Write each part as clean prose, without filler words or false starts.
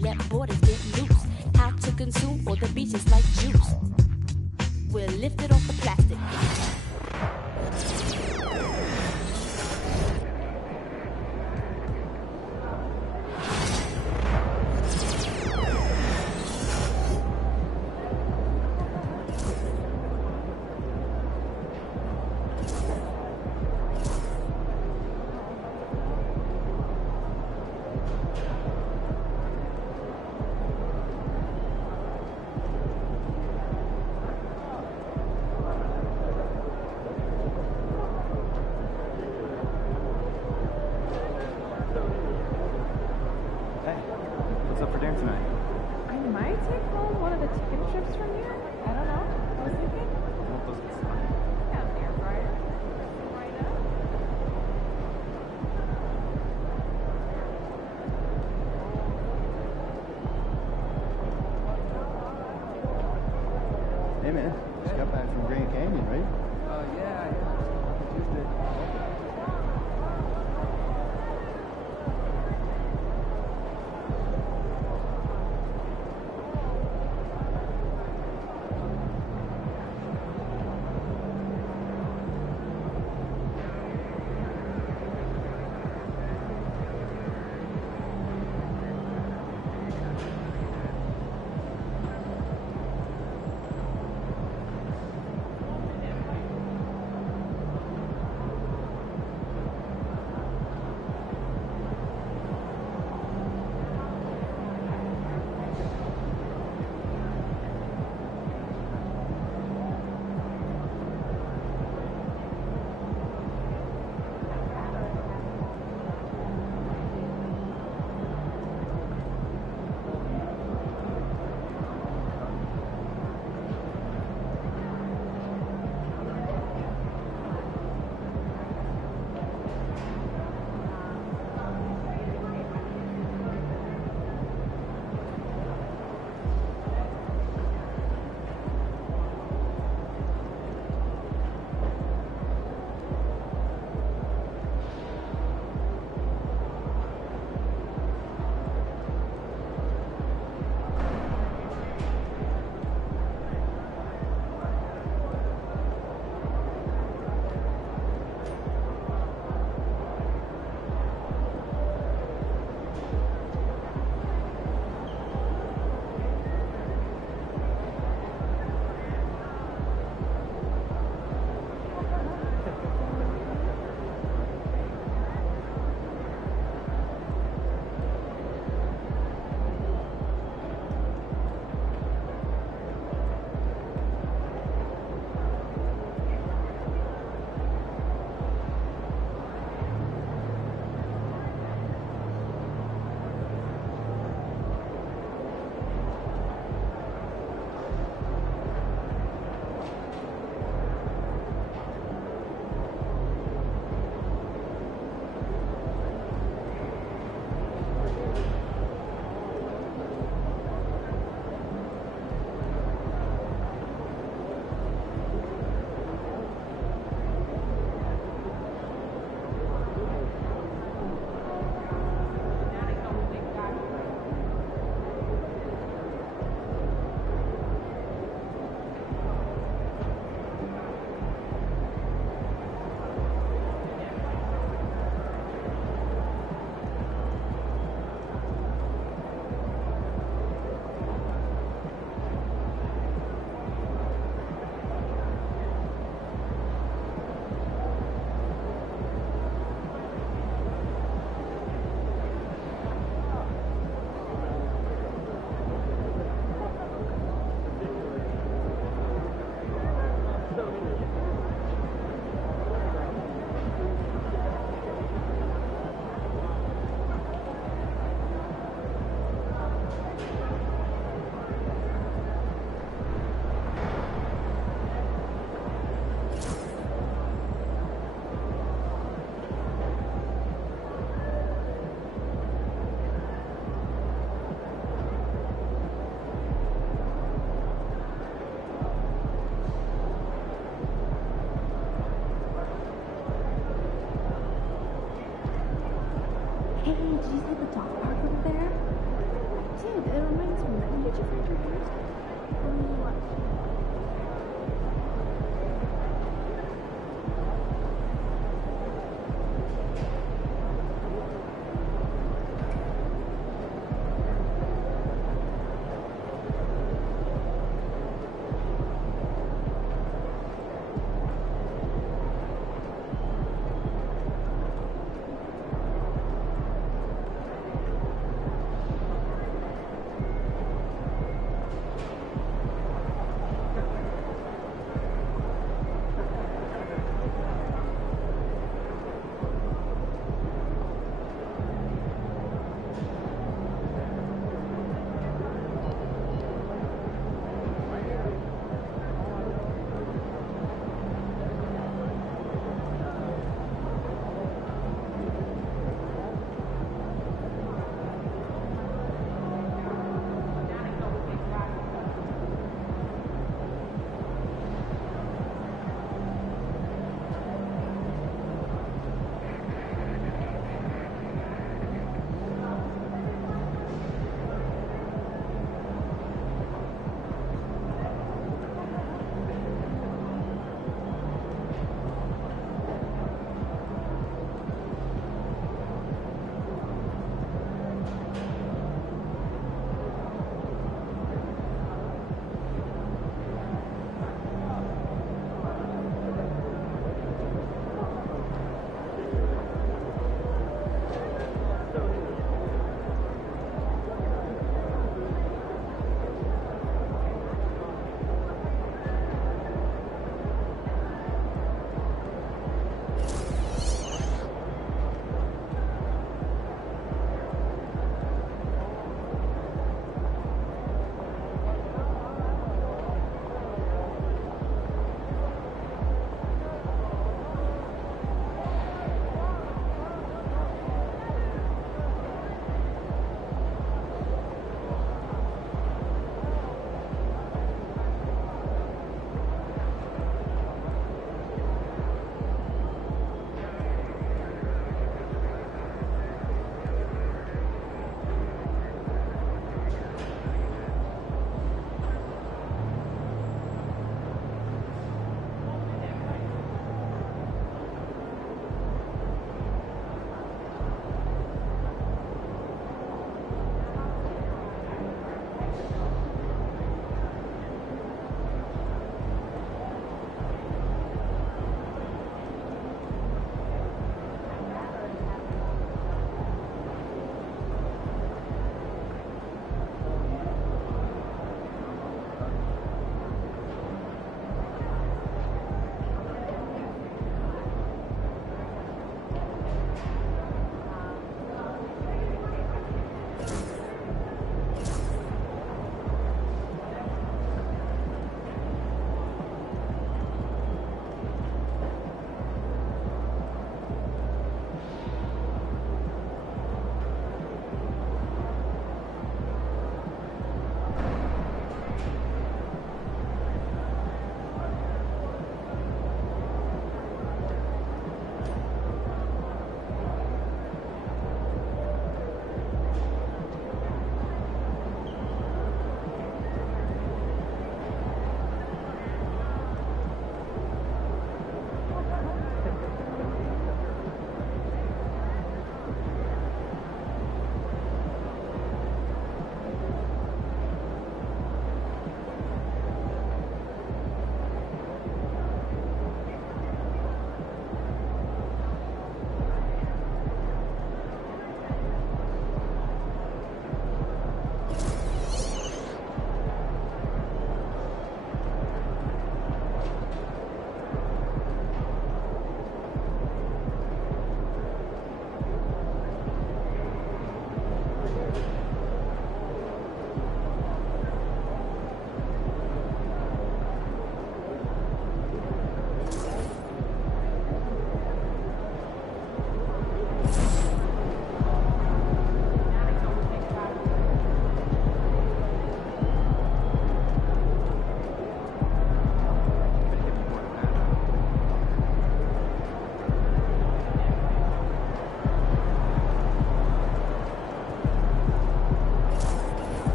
let borders get loose. How to consume all the beaches like juice. We're lifted off the plastic. Hey man, just got back from Grand Canyon, right? Yeah. Tuesday.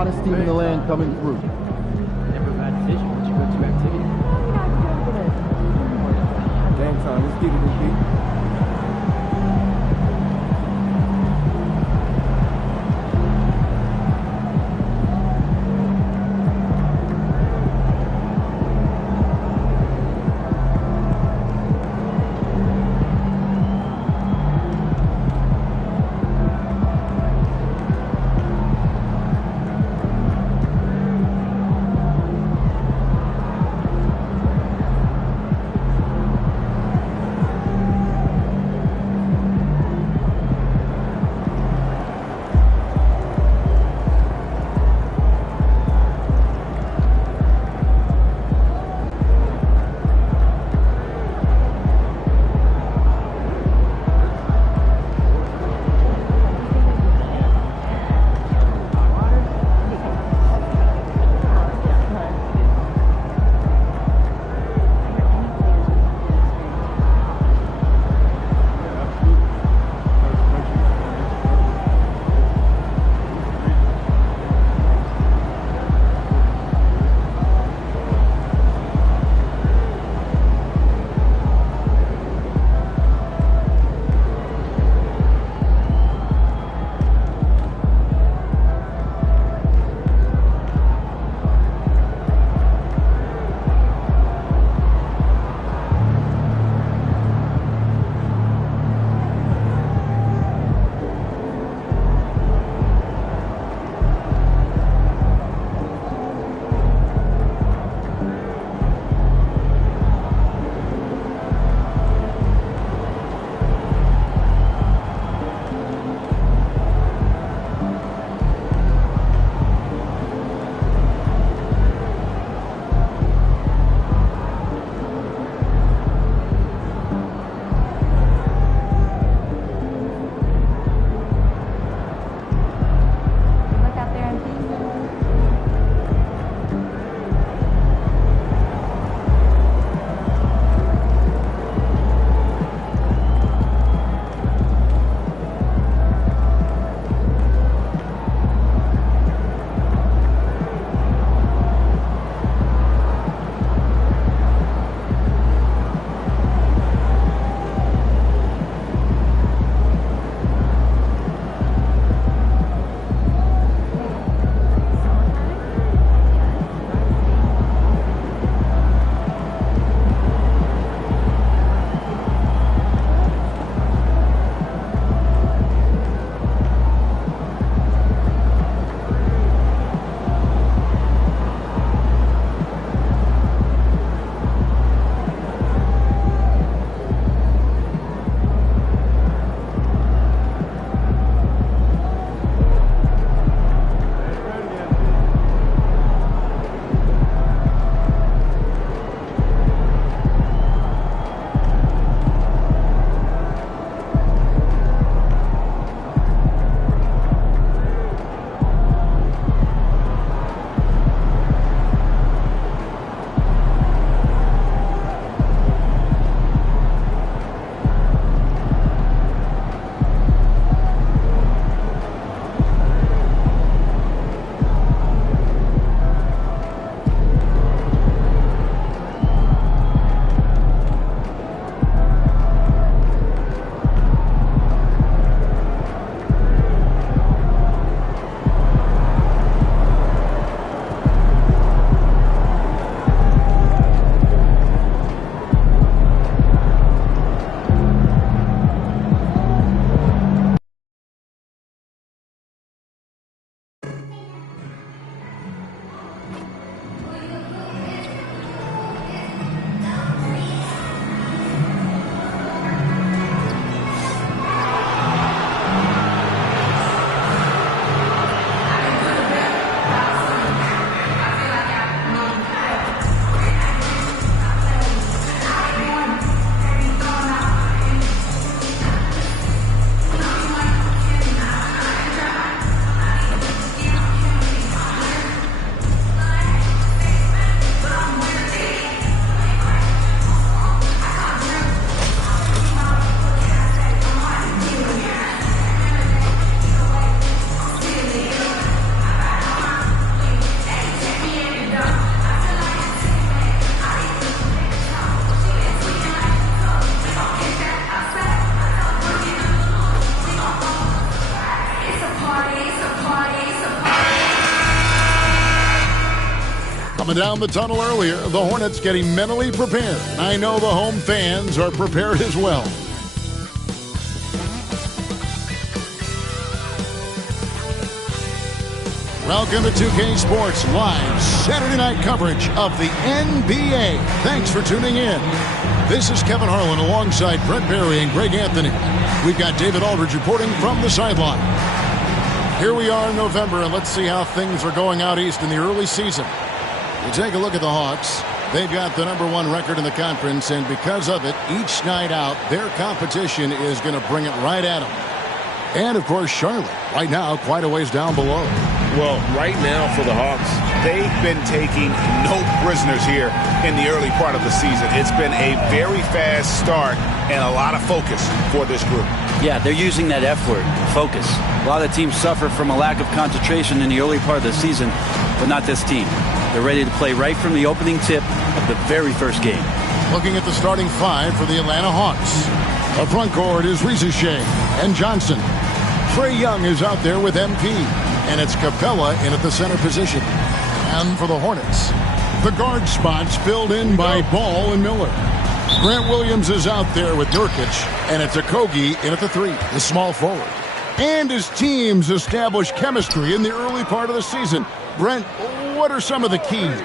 hottest team in the land coming through. Never a bad decision once you go to activity. Game time. Let's get it, this beat. Coming down the tunnel earlier, the Hornets getting mentally prepared. I know the home fans are prepared as well. Welcome to 2K Sports Live Saturday night coverage of the NBA. Thanks for tuning in. This is Kevin Harlan alongside Brent Barry and Greg Anthony. We've got David Aldridge reporting from the sideline. Here we are in November, and let's see how things are going out east in the early season. You take a look at the Hawks. They've got the #1 record in the conference, and because of it, each night out, their competition is going to bring it right at them. And, of course, Charlotte, right now, quite a ways down below. Well, right now for the Hawks, they've been taking no prisoners here in the early part of the season. It's been a very fast start and a lot of focus for this group. Yeah, they're using that F word, focus. A lot of teams suffer from a lack of concentration in the early part of the season, but not this team. They're ready to play right from the opening tip of the very first game. Looking at the starting five for the Atlanta Hawks. The front court is Risacher and Johnson. Trae Young is out there with MP, and it's Capella in at the center position. And for the Hornets, the guard spots filled in by Ball and Miller. Grant Williams is out there with Nurkic, and it's Okogie in at the 3, the small forward. And his teams establish chemistry in the early part of the season. Brent, what are some of the keys?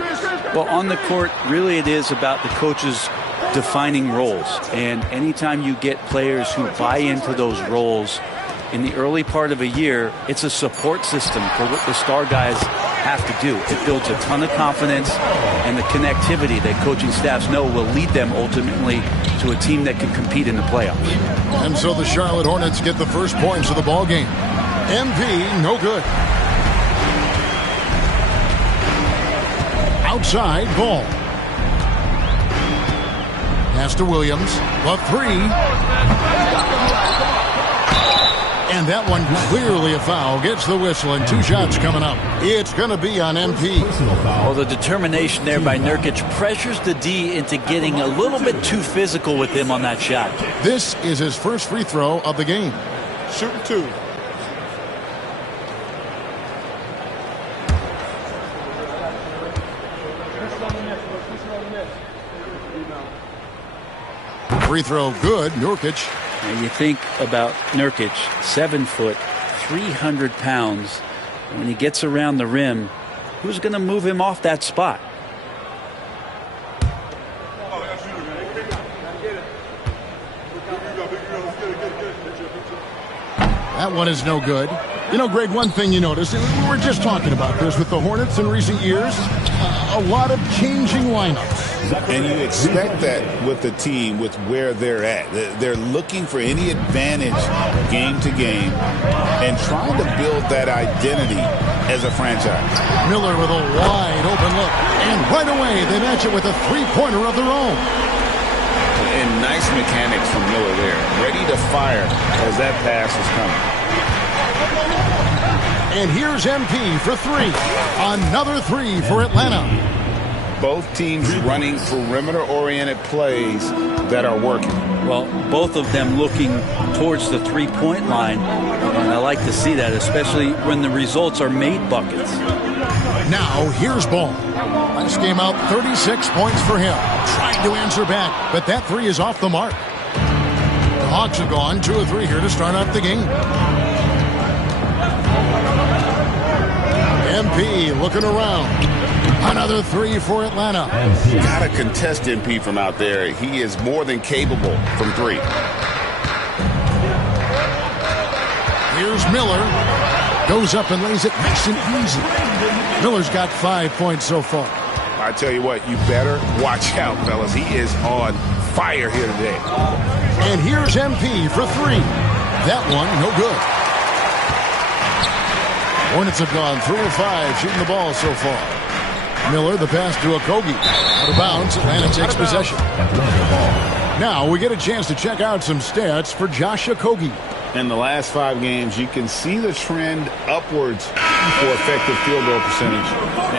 Well, on the court, really it is about the coaches defining roles. And anytime you get players who buy into those roles in the early part of a year, it's a support system for what the star guys have to do. It builds a ton of confidence, and the connectivity that coaching staffs know will lead them ultimately to a team that can compete in the playoffs. And so the Charlotte Hornets get the first points of the ball game. MP, no good. Outside, Ball. Pass to Williams. The 3. And that one clearly a foul. Gets the whistle, and 2 shots coming up. It's going to be on MP. Well, the determination there by Nurkic pressures the D into getting a little bit too physical with him on that shot. This is his first free throw of the game. Shooting 2. Free throw good. Nurkic. And you think about Nurkic, 7 foot, 300 pounds. When he gets around the rim, who's going to move him off that spot? That one is no good. You know, Greg, one thing you notice, we were just talking about this with the Hornets in recent years, a lot of changing lineups. And you expect that with the team, with where they're at. They're looking for any advantage game to game and trying to build that identity as a franchise. Miller with a wide open look. And right away, they match it with a three-pointer of their own. And nice mechanics from Miller there. Ready to fire as that pass is coming. And here's MP for 3. Another 3 for Atlanta. Both teams running perimeter-oriented plays that are working. Well, both of them looking towards the three-point line, and I like to see that, especially when the results are made buckets. Now, here's Ball. Last game out, 36 points for him. Trying to answer back, but that 3 is off the mark. The Hawks have gone 2 of 3 here to start out the game. MP looking around. Another 3 for Atlanta. Got to contest MP from out there. He is more than capable from 3. Here's Miller. Goes up and lays it nice and easy. Miller's got 5 points so far. I tell you what, you better watch out, fellas. He is on fire here today. And here's MP for 3. That one, no good. Hornets have gone 3 of 5 shooting the ball so far. Miller, the pass to Okogie. Out of bounds, Atlanta takes possession. Now we get a chance to check out some stats for Josh Okogie. In the last 5 games, you can see the trend upwards for effective field goal percentage.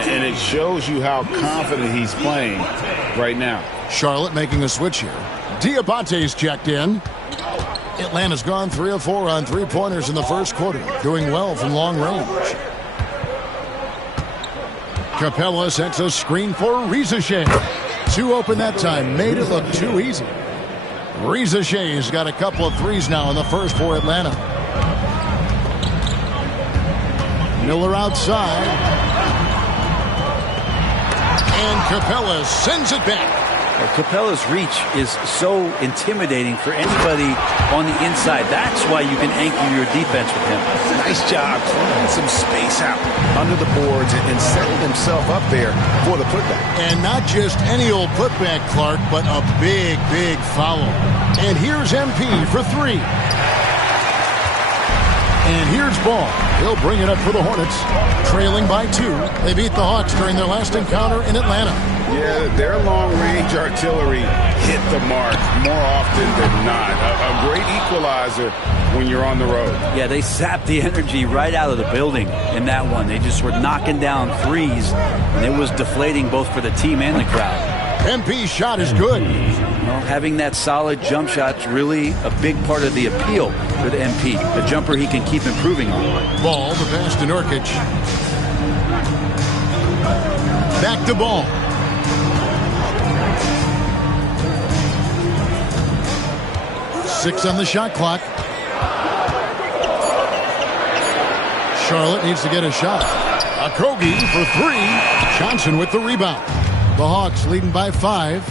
And it shows you how confident he's playing right now. Charlotte making a switch here. Diabate's checked in. Atlanta's gone 3 of 4 on three-pointers in the first quarter. Doing well from long range. Capella sets a screen for Rizachet. Too open that time. Made it look too easy. Rizachet's got a couple of threes now in the first for Atlanta. Miller outside. And Capella sends it back. Well, Capella's reach is so intimidating for anybody on the inside. That's why you can anchor your defense with him. Nice job clearing some space out under the boards and setting himself up there for the putback. And not just any old putback, Clark, but a big, big foul. And here's MP for three. And here's Ball. He'll bring it up for the Hornets. Trailing by 2. They beat the Hawks during their last encounter in Atlanta. Yeah, their long-range artillery hit the mark more often than not. A great equalizer when you're on the road. Yeah, they sapped the energy right out of the building in that one. They just were knocking down threes, and it was deflating both for the team and the crowd. MP's shot is good. Well, having that solid jump shot's really a big part of the appeal with MP. The jumper he can keep improving on. Ball, the pass to Nurkic. Back to Ball. Six on the shot clock. Charlotte needs to get a shot. Okogie for 3. Johnson with the rebound. The Hawks leading by 5.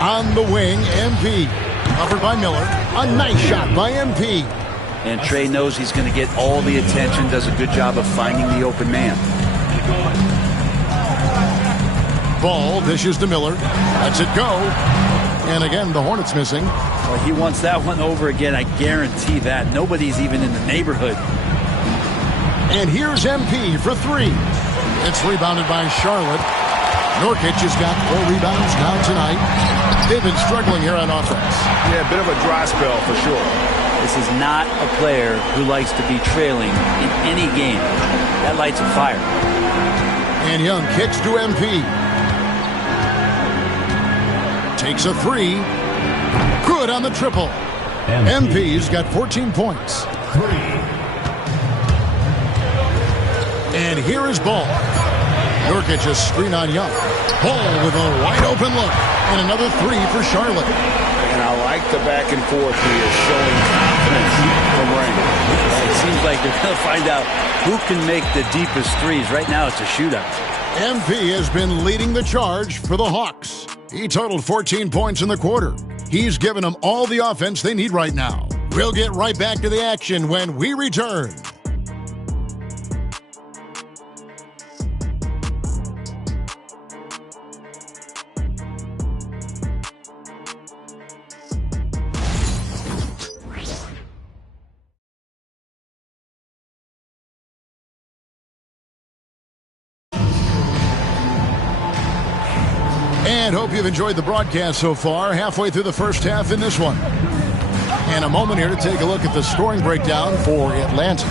On the wing, MP. Covered by Miller. A nice shot by MP. And Trey knows he's going to get all the attention, does a good job of finding the open man. Ball dishes to Miller. Lets it go. And again, the Hornets missing. Well, he wants that one over again, I guarantee that. Nobody's even in the neighborhood. And here's MP for 3. It's rebounded by Charlotte. Nurkic has got 4 rebounds now tonight. They've been struggling here on offense. Yeah, a bit of a dry spell for sure. This is not a player who likes to be trailing in any game. That lights a fire. And Young kicks to MP. Takes a 3. Good on the triple. MP's got 14 points. And here is Ball. Nurkic a screen on Young. Ball with a wide open look. And another 3 for Charlotte. And I like the back and forth here, showing confidence from Ring. It seems like they're going to find out who can make the deepest threes. Right now it's a shootout. MP has been leading the charge for the Hawks. He totaled 14 points in the quarter. He's given them all the offense they need right now. We'll get right back to the action when we return. And hope you've enjoyed the broadcast so far. Halfway through the first half in this one. And a moment here to take a look at the scoring breakdown for Atlanta.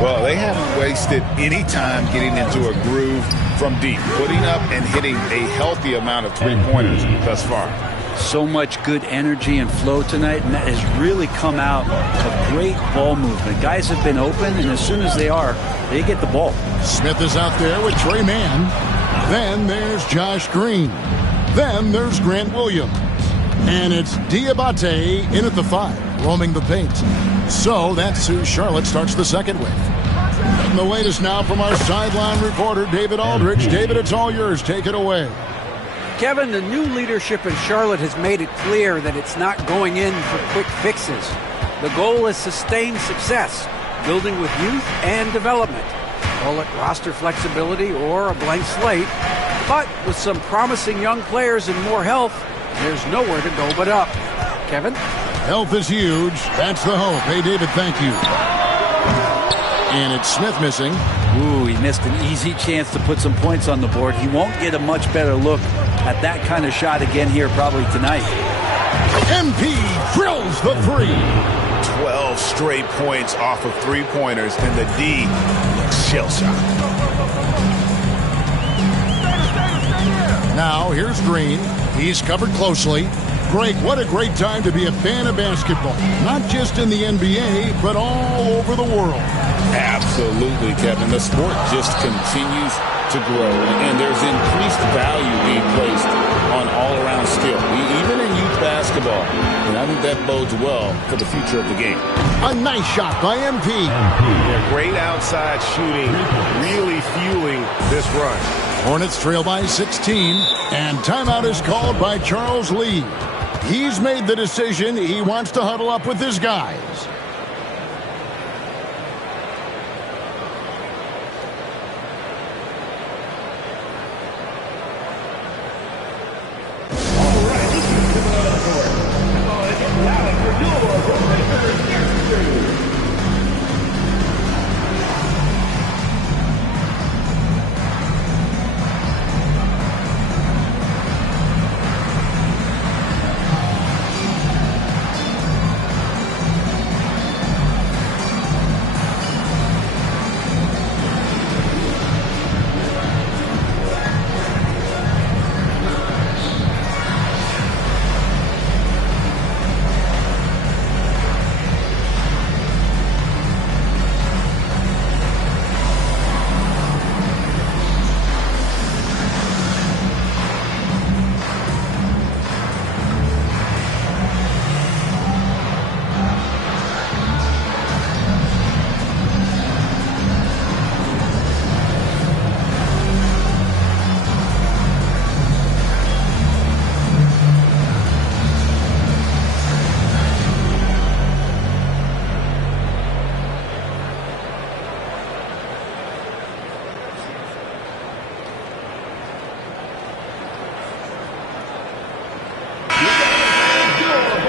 Well, they haven't wasted any time getting into a groove from deep, putting up and hitting a healthy amount of three-pointers thus far. So much good energy and flow tonight, and that has really come out of great ball movement. Guys have been open, and as soon as they are, they get the ball. Smith is out there with Trey Mann. Then there's Josh Green. Then there's Grant Williams. And it's Diabate in at the 5, roaming the paint. So that's who Charlotte starts the second with. And the latest now from our sideline reporter, David Aldridge. David, it's all yours. Take it away. Kevin, the new leadership in Charlotte has made it clear that it's not going in for quick fixes. The goal is sustained success, building with youth and development. Call it roster flexibility or a blank slate. But with some promising young players and more health, there's nowhere to go but up. Kevin? Health is huge. That's the hope. Hey, David, thank you. And it's Smith missing. Ooh, he missed an easy chance to put some points on the board. He won't get a much better look at that kind of shot again here probably tonight. MP drills the 3. 12 straight points off of three-pointers, and the D looks shell-shocked. Now, here's Green. He's covered closely. Greg, what a great time to be a fan of basketball. Not just in the NBA, but all over the world. Absolutely, Kevin. The sport just continues to grow, and there's increased value being placed on all-around skill, even in youth basketball. And I think that bodes well for the future of the game. A nice shot by MP. Yeah, great outside shooting, really fueling this run. Hornets trail by 16, and timeout is called by Charles Lee. He's made the decision he wants to huddle up with his guys.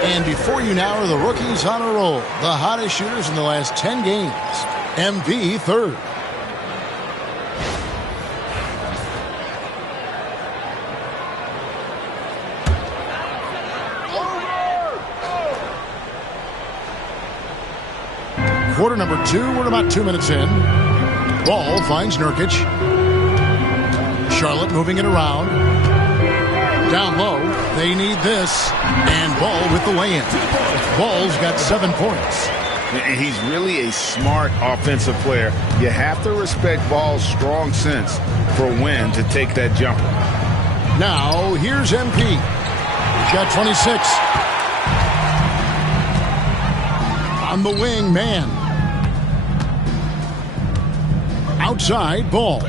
And before you now are the rookies on a roll. The hottest shooters in the last 10 games. MP third. Quarter number 2. We're about 2 minutes in. Ball finds Nurkic. Charlotte moving it around. Down low. They need this. And Ball with the lay-in. Ball's got 7 points. And he's really a smart offensive player. You have to respect Ball's strong sense for when to take that jumper. Now, here's MP. He's got 26. On the wing, man. Outside, Ball.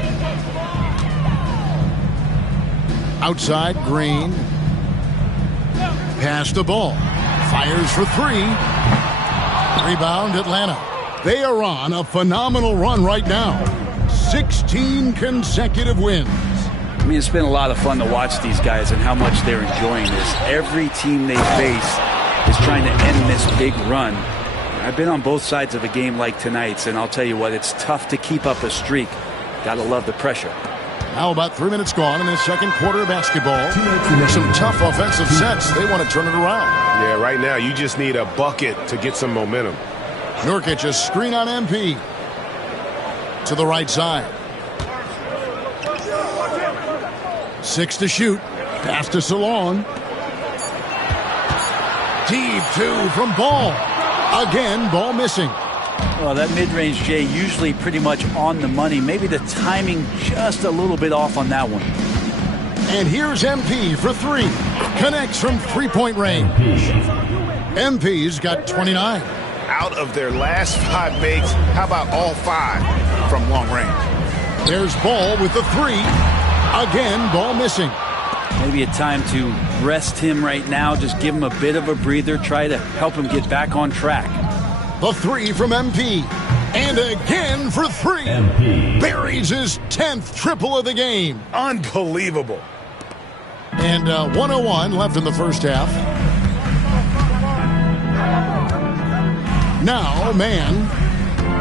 Outside, Green. Pass the ball. Fires for 3. Rebound, Atlanta. They are on a phenomenal run right now. 16 consecutive wins. I mean, it's been a lot of fun to watch these guys and how much they're enjoying this. Every team they face is trying to end this big run. I've been on both sides of a game like tonight's, and I'll tell you what, it's tough to keep up a streak. Gotta love the pressure. Now about 3 minutes gone in the second quarter of basketball. Some tough offensive sets. They want to turn it around. Yeah, right now you just need a bucket to get some momentum. Nurkic, a screen on MP. To the right side. 6 to shoot. Pass to Salon. Deep 2 from Ball. Again, Ball missing. Well, that mid-range, Jay, usually pretty much on the money. Maybe the timing just a little bit off on that one. And here's MP for 3. Connects from three-point range. MP's got 29. Out of their last 5 makes, how about all 5 from long range? There's Ball with the 3. Again, Ball missing. Maybe a time to rest him right now. Just give him a bit of a breather. Try to help him get back on track. The 3 from MP. And again for 3. MP buries his 10th triple of the game. Unbelievable. And 1:01 left in the first half. Now, man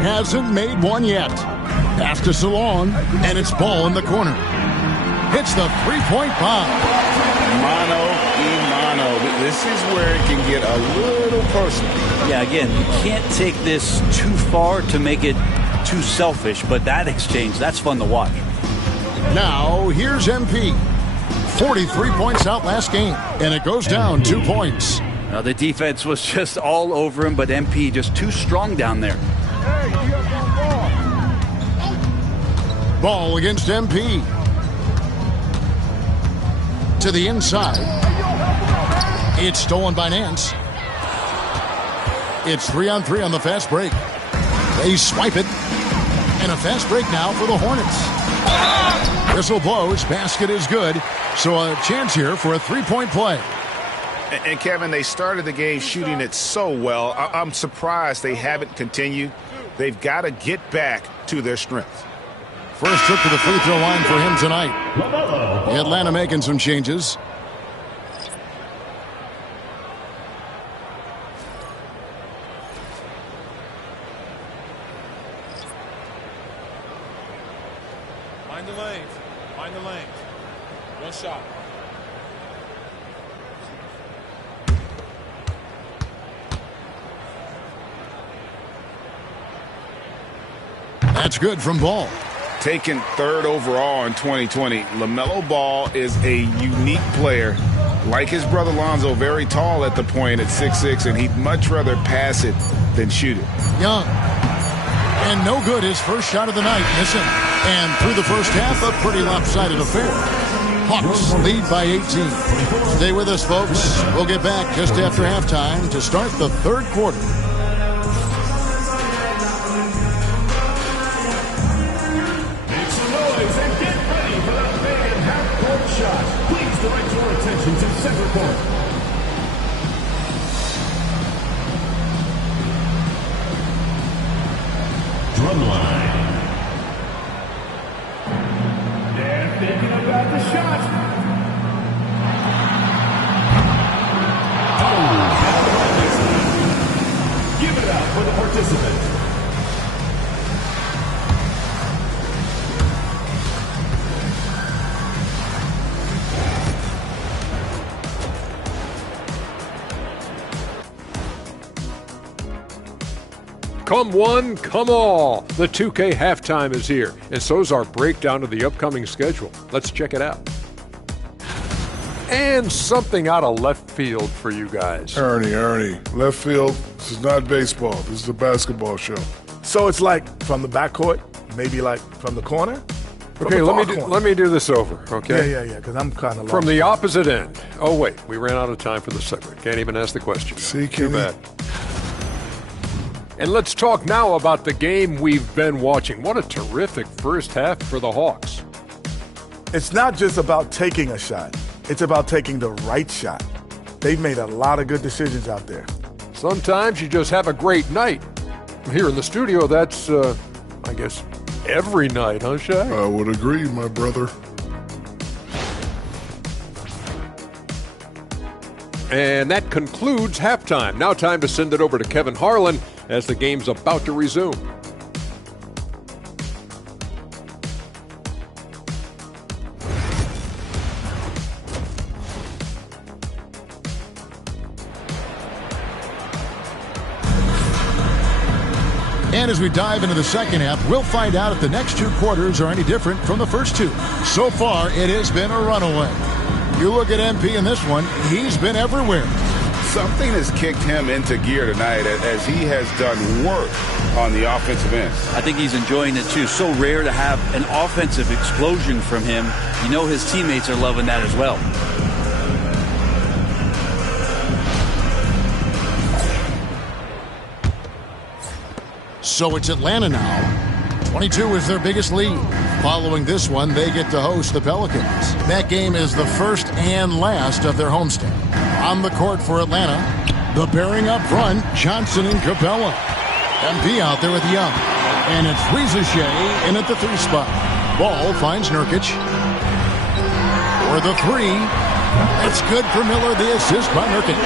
hasn't made one yet. Pass to Salon, and it's Ball in the corner. Hits the three-point bomb. Mano y mano. This is where it can get a little personal. Yeah, again, you can't take this too far to make it too selfish, but that exchange, that's fun to watch. Now, here's MP. 43 points out last game, and it goes down 2 points. Now, the defense was just all over him, but MP just too strong down there. Ball against MP. To the inside. It's stolen by Nance. It's 3-on-3 on the fast break. They swipe it. And a fast break now for the Hornets. Whistle blows. Basket is good. So a chance here for a three-point play. And Kevin, they started the game shooting it so well. I'm surprised they haven't continued. They've got to get back to their strength. First trip to the free throw line for him tonight. Atlanta making some changes. Find the lanes. Find the lanes. One shot. That's good from Ball. Taken third overall in 2020, LaMelo Ball is a unique player. Like his brother Lonzo, very tall at the point at 6'6", and he'd much rather pass it than shoot it. Young. And no good, his first shot of the night, missing. And through the first half, a pretty lopsided affair. Hawks lead by 18. Stay with us, folks. We'll get back just after halftime to start the third quarter. Please direct your attention to center court. Drumline. They're thinking about the shot. Oh, give it up for the participants. Come one, come all. The 2K halftime is here, and so's our breakdown of the upcoming schedule. Let's check it out. And something out of left field for you guys. Ernie, left field, this is not baseball. This is a basketball show. So it's like from the backcourt, maybe like from the corner? Okay, let me do this over, okay? Yeah, because I'm kind of lost. From the opposite end. Oh, wait, we ran out of time for the segment. Can't even ask the question. See, too bad. And let's talk now about the game we've been watching. What a terrific first half for the Hawks. It's not just about taking a shot. It's about taking the right shot. They've made a lot of good decisions out there. Sometimes you just have a great night. Here in the studio, that's, I guess, every night, huh, Shaq? I would agree, my brother. And that concludes halftime. Now time to send it over to Kevin Harlan as the game's about to resume. And as we dive into the second half, we'll find out if the next two quarters are any different from the first two. So far, it has been a runaway. You look at MP in this one, he's been everywhere. Something has kicked him into gear tonight as he has done work on the offensive end. I think he's enjoying it too. So rare to have an offensive explosion from him. You know his teammates are loving that as well. So it's Atlanta now. 22 is their biggest lead. Following this one, they get to host the Pelicans. That game is the first and last of their homestand. On the court for Atlanta, the pairing up front, Johnson and Capella. MP out there with Young. And it's Rizachet in at the three spot. Ball finds Nurkic. For the three. That's good for Miller, the assist by Nurkic.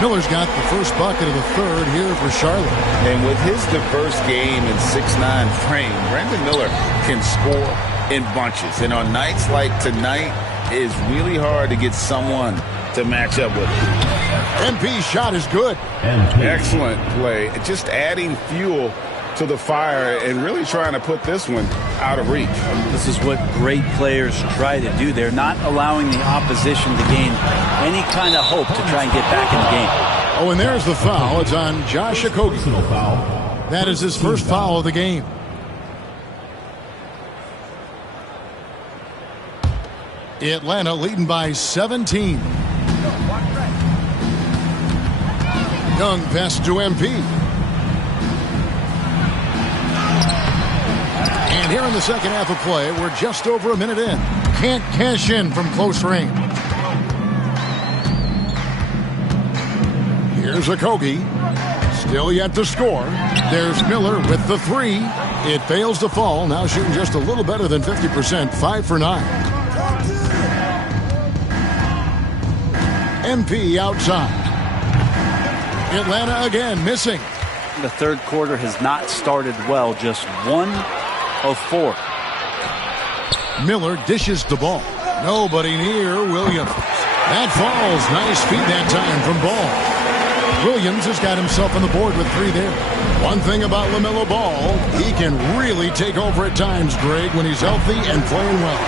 Miller's got the first bucket of the third here for Charlotte. And with his diverse game and 6'9" frame, Brandon Miller can score in bunches. And on nights like tonight, it's really hard to get someone to match up with him. MP's shot is good. Excellent play. Just adding fuel to the fire and really trying to put this one out of reach. This is what great players try to do. They're not allowing the opposition to gain any kind of hope to try and get back in the game. Oh, and there's the foul. It's on Josh Okogie. That is his first foul of the game. Atlanta leading by 17. Young pass to MP. And here in the second half of play, we're just over a minute in. Can't cash in from close range. Here's Okogie. Still yet to score. There's Miller with the three. It fails to fall. Now shooting just a little better than 50%. 5 for 9. MP outside. Atlanta again missing. The third quarter has not started well. Just 1 of 4. Miller dishes the ball. Nobody near Williams. That falls. Nice feed that time from Ball. Williams has got himself on the board with 3 there. One thing about LaMelo Ball, he can really take over at times, Greg, when he's healthy and playing well.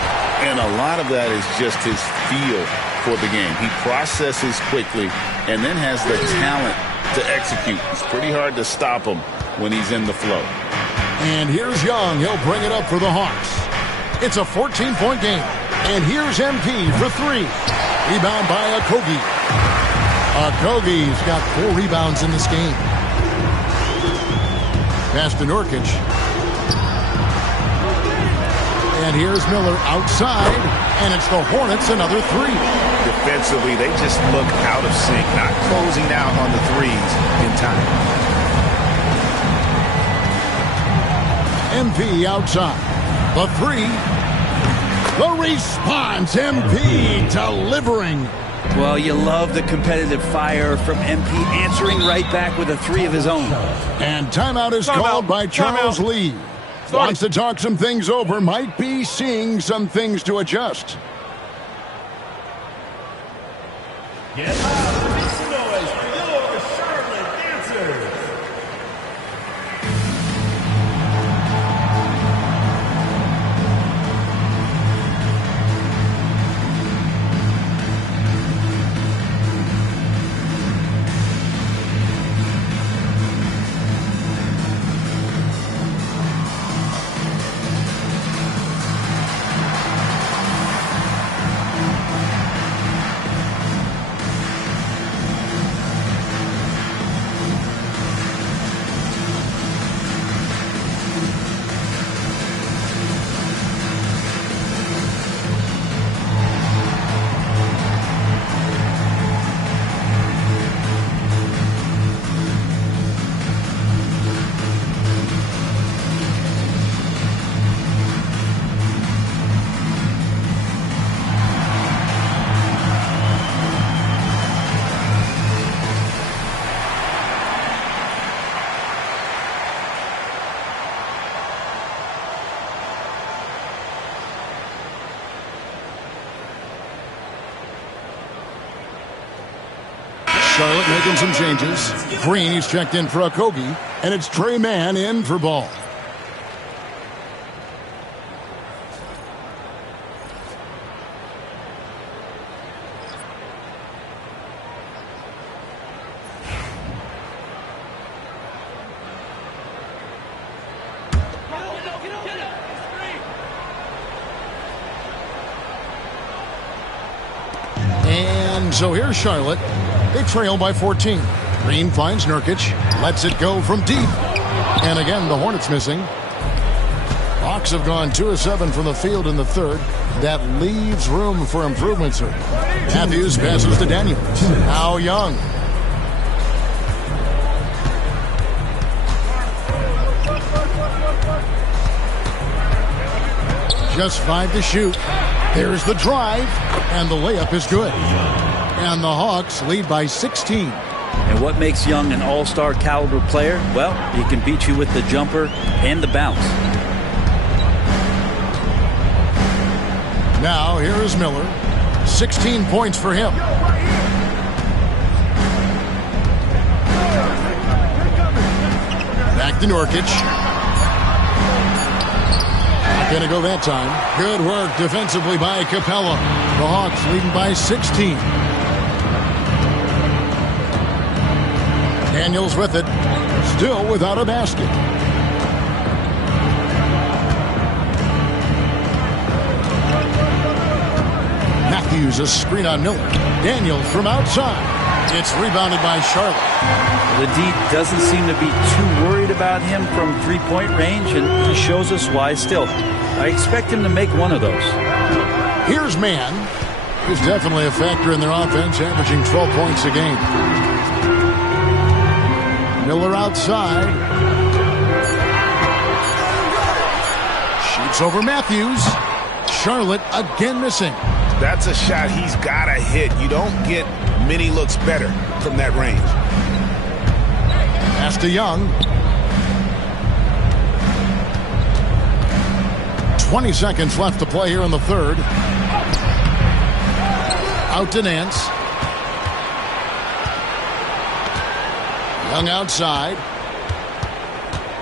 And a lot of that is just his feel for the game. He processes quickly and then has the talent to execute. It's pretty hard to stop him when he's in the flow. And here's Young. He'll bring it up for the Hawks. It's a 14-point game. And here's MP for 3. Rebound by Okogie. Okogie's got 4 rebounds in this game. Pass to Nurkic. And here's Miller outside. And it's the Hornets another 3. Defensively, they just look out of sync, not closing out on the threes in time. MP outside. The 3. The response. MP delivering. Well, you love the competitive fire from MP, answering right back with a 3 of his own. And timeout is called by Charles Lee. Wants to talk some things over. Might be seeing some things to adjust. Get loud, make some noise for your Charlotte dancers. Charlotte making some changes. Green, he's checked in for Okogie. And it's Trey Mann in for Ball. And so here's Charlotte. They trail by 14. Green finds Nurkic. Lets it go from deep. And again, the Hornets missing. Hawks have gone 2 of 7 from the field in the third. That leaves room for improvement, sir. Matthews passes to Daniels. Now Young. Just 5 to shoot. There's the drive. And the layup is good. And the Hawks lead by 16. And what makes Young an all-star caliber player? Well, he can beat you with the jumper and the bounce. Now, here is Miller. 16 points for him. Back Back to Nurkic. Not going to go that time. Good work defensively by Capella. The Hawks leading by 16. Daniels with it. Still without a basket. Matthews a screen on Miller. Daniels from outside. It's rebounded by Charlotte. The D doesn't seem to be too worried about him from three-point range, and he shows us why still. I expect him to make one of those. Here's Mann, who's definitely a factor in their offense, averaging 12 points a game. Miller outside. Shoots over Matthews. Charlotte again missing. That's a shot he's got to hit. You don't get many looks better from that range. Pass to Young. 20 seconds left to play here in the third. Out to Nance. Young outside.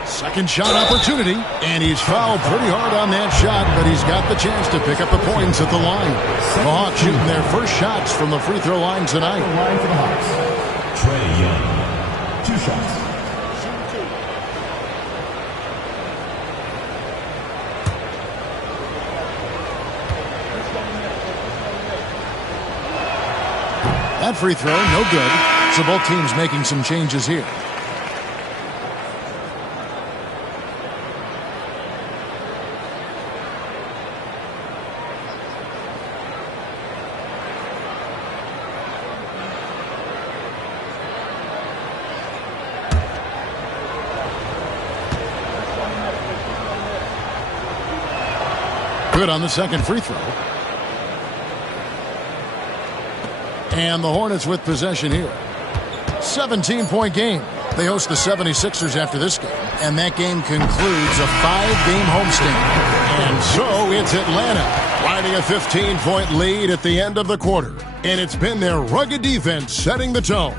Second shot opportunity, and he's fouled pretty hard on that shot, but he's got the chance to pick up the points at the line. The Hawks shooting their first shots from the free throw line tonight. Line for the Hawks. Trae Young, 2 shots. That free throw, no good. So both teams making some changes here. Good on the second free throw. And the Hornets with possession here. 17-point game. They host the 76ers after this game. And that game concludes a 5-game homestand. And so it's Atlanta riding a 15-point lead at the end of the quarter. And it's been their rugged defense setting the tone.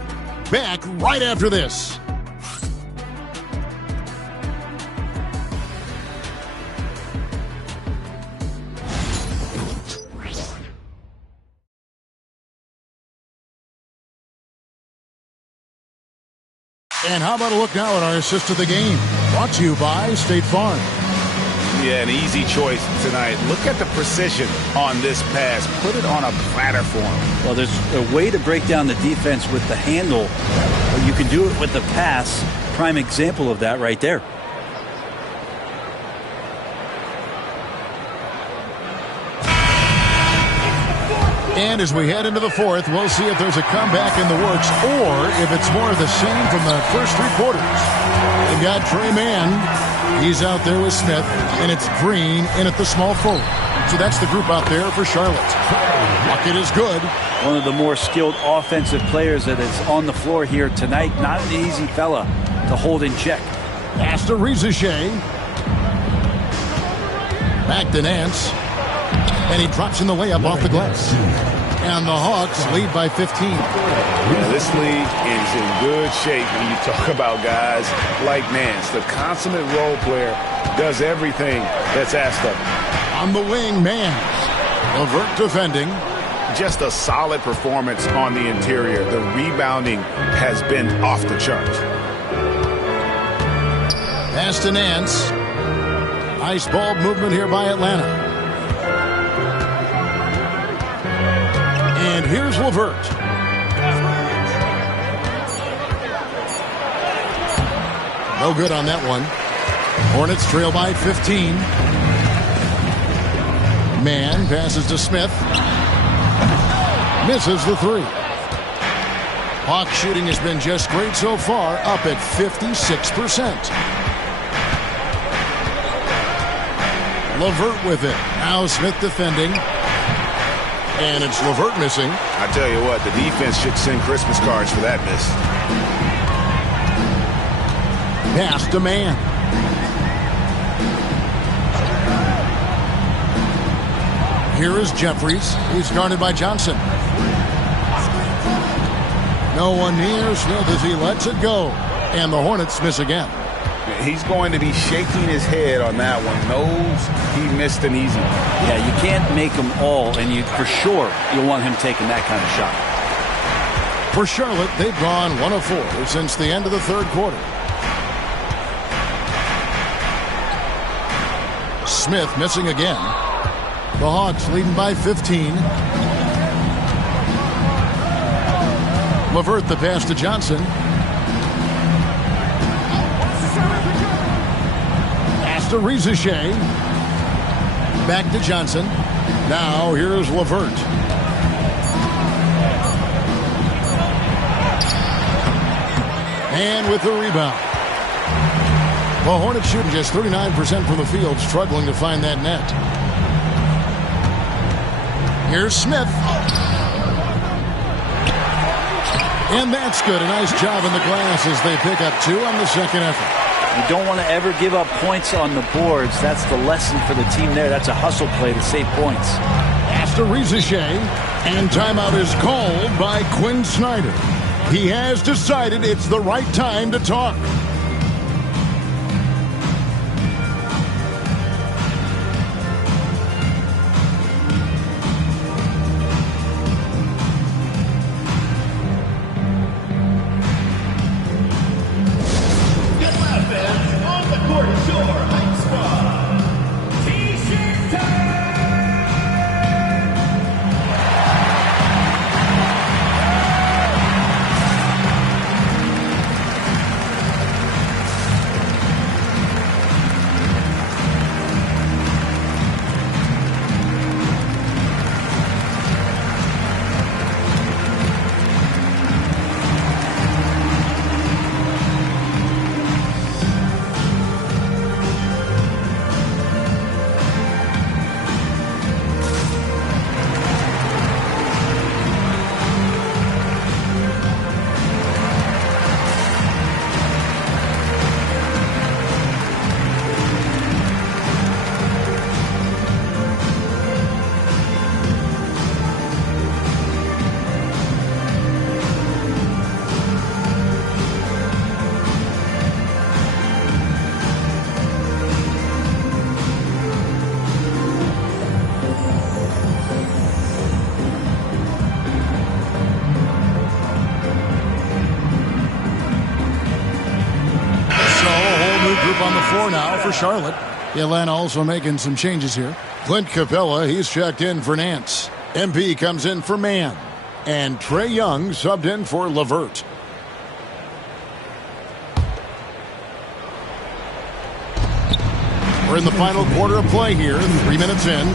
Back right after this. And how about a look now at our assist of the game? Brought to you by State Farm. Yeah, an easy choice tonight. Look at the precision on this pass. Put it on a platter for him. Well, there's a way to break down the defense with the handle. But you can do it with the pass. Prime example of that right there. And as we head into the fourth, we'll see if there's a comeback in the works or if it's more of the same from the first 3 quarters. They've got Tre Mann. He's out there with Smith, and it's Green in at the small forward. So that's the group out there for Charlotte. Bucket is good. One of the more skilled offensive players that is on the floor here tonight. Not an easy fella to hold in check. Pass to Rizachet. Back to Nance. And he drops in the layup off the glass. And the Hawks lead by 15. Yeah, this league is in good shape when you talk about guys like Nance. The consummate role player does everything that's asked of him. On the wing, Mann. LeVert defending. Just a solid performance on the interior. The rebounding has been off the charts. Pass to Nance. Nice ball movement here by Atlanta. And here's LeVert. No good on that one. Hornets trail by 15. Mann passes to Smith. Misses the 3. Hawk shooting has been just great so far, up at 56%. LeVert with it. Now Smith defending. And it's LeVert missing. I tell you what, the defense should send Christmas cards for that miss. Pass to Mann. Here is Jeffries. He's guarded by Johnson. No one near Smith as he lets it go. And the Hornets miss again. He's going to be shaking his head on that one. Knows he missed an easy one. Yeah, you can't make them all, and for sure you'll want him taking that kind of shot. For Charlotte, they've gone 1 of 4 since the end of the third quarter. Smith missing again. The Hawks leading by 15. LeVert the pass to Johnson. Pass to Rizachet. Back to Johnson. Now here's LeVert. And with the rebound. The Hornets shooting just 39% from the field, struggling to find that net. Here's Smith. And that's good. A nice job in the glass as they pick up 2 on the second effort. You don't want to ever give up points on the boards. That's the lesson for the team there. That's a hustle play to save points. Pass to Rizachet. And timeout is called by Quinn Snyder. He has decided it's the right time to talk. On the floor now for Charlotte. Atlanta also making some changes here. Clint Capella, he's checked in for Nance. MP comes in for Mann. And Trae Young subbed in for LeVert. We're in the final quarter of play here. 3 minutes in.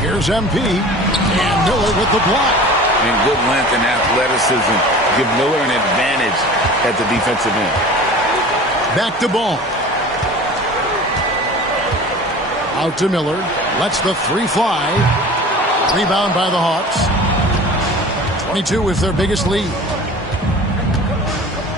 Here's MP. And Miller with the block. And good length and athleticism give Miller an advantage at the defensive end. Back to Ball. Out to Miller. Lets the 3 fly. Rebound by the Hawks. 22 with their biggest lead.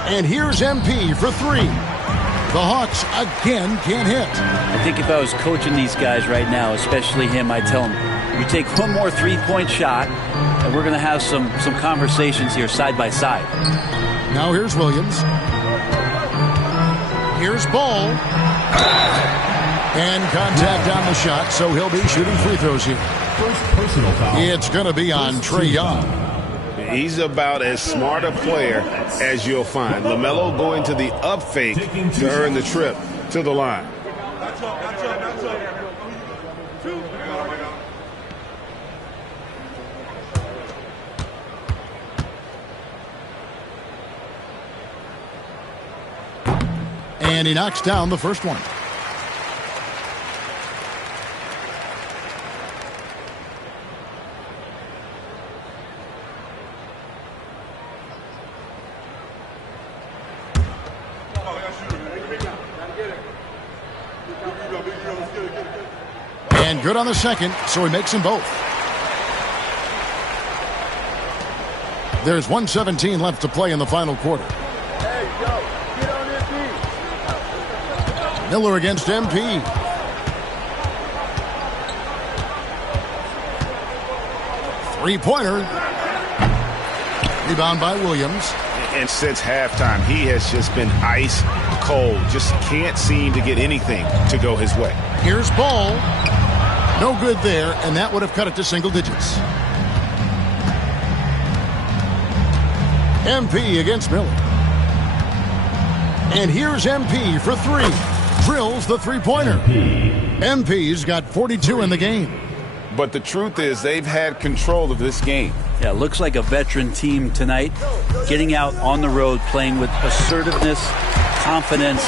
And here's MP for 3. The Hawks again can't hit. I think if I was coaching these guys right now, especially him, I'd tell him, you take one more 3-point shot, and we're going to have some conversations here side by side. Now here's Williams. Here's Ball. And contact on the shot, so he'll be shooting free throws here. First personal foul. It's going to be on Trae Young. He's about as smart a player as you'll find. LaMelo going to the up fake to earn the trip to the line. And he knocks down the first one. And good on the second, so he makes them both. There's 1:17 left to play in the final quarter. Miller against MP. Three-pointer. Rebound by Williams. And since halftime, he has just been ice cold. Just can't seem to get anything to go his way. Here's Ball. No good there, and that would have cut it to single digits. MP against Miller. And here's MP for three. Drills the three-pointer. MP's got 42 in the game. But the truth is they've had control of this game. Yeah, looks like a veteran team tonight, getting out on the road, playing with assertiveness, confidence,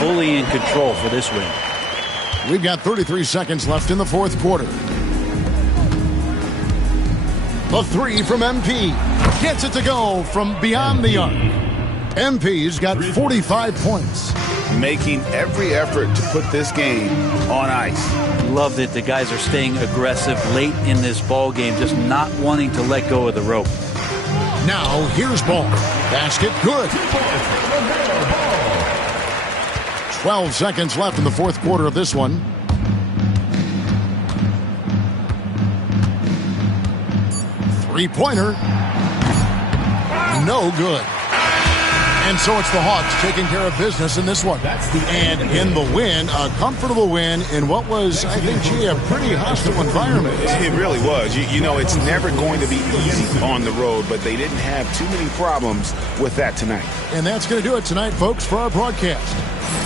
fully in control for this win. We've got 33 seconds left in the fourth quarter. The three from MP. Gets it to go from beyond the arc. MP's got 45 points. Making every effort to put this game on ice. Love that the guys are staying aggressive late in this ball game, just not wanting to let go of the rope. Now here's Ball. Basket good. 12 seconds left in the fourth quarter of this one. Three-pointer. No good. And so it's the Hawks taking care of business in this one. And in the win, a comfortable win in what was, I think, a pretty hostile environment. It really was. You know, it's never going to be easy on the road, but they didn't have too many problems with that tonight. And that's going to do it tonight, folks, for our broadcast.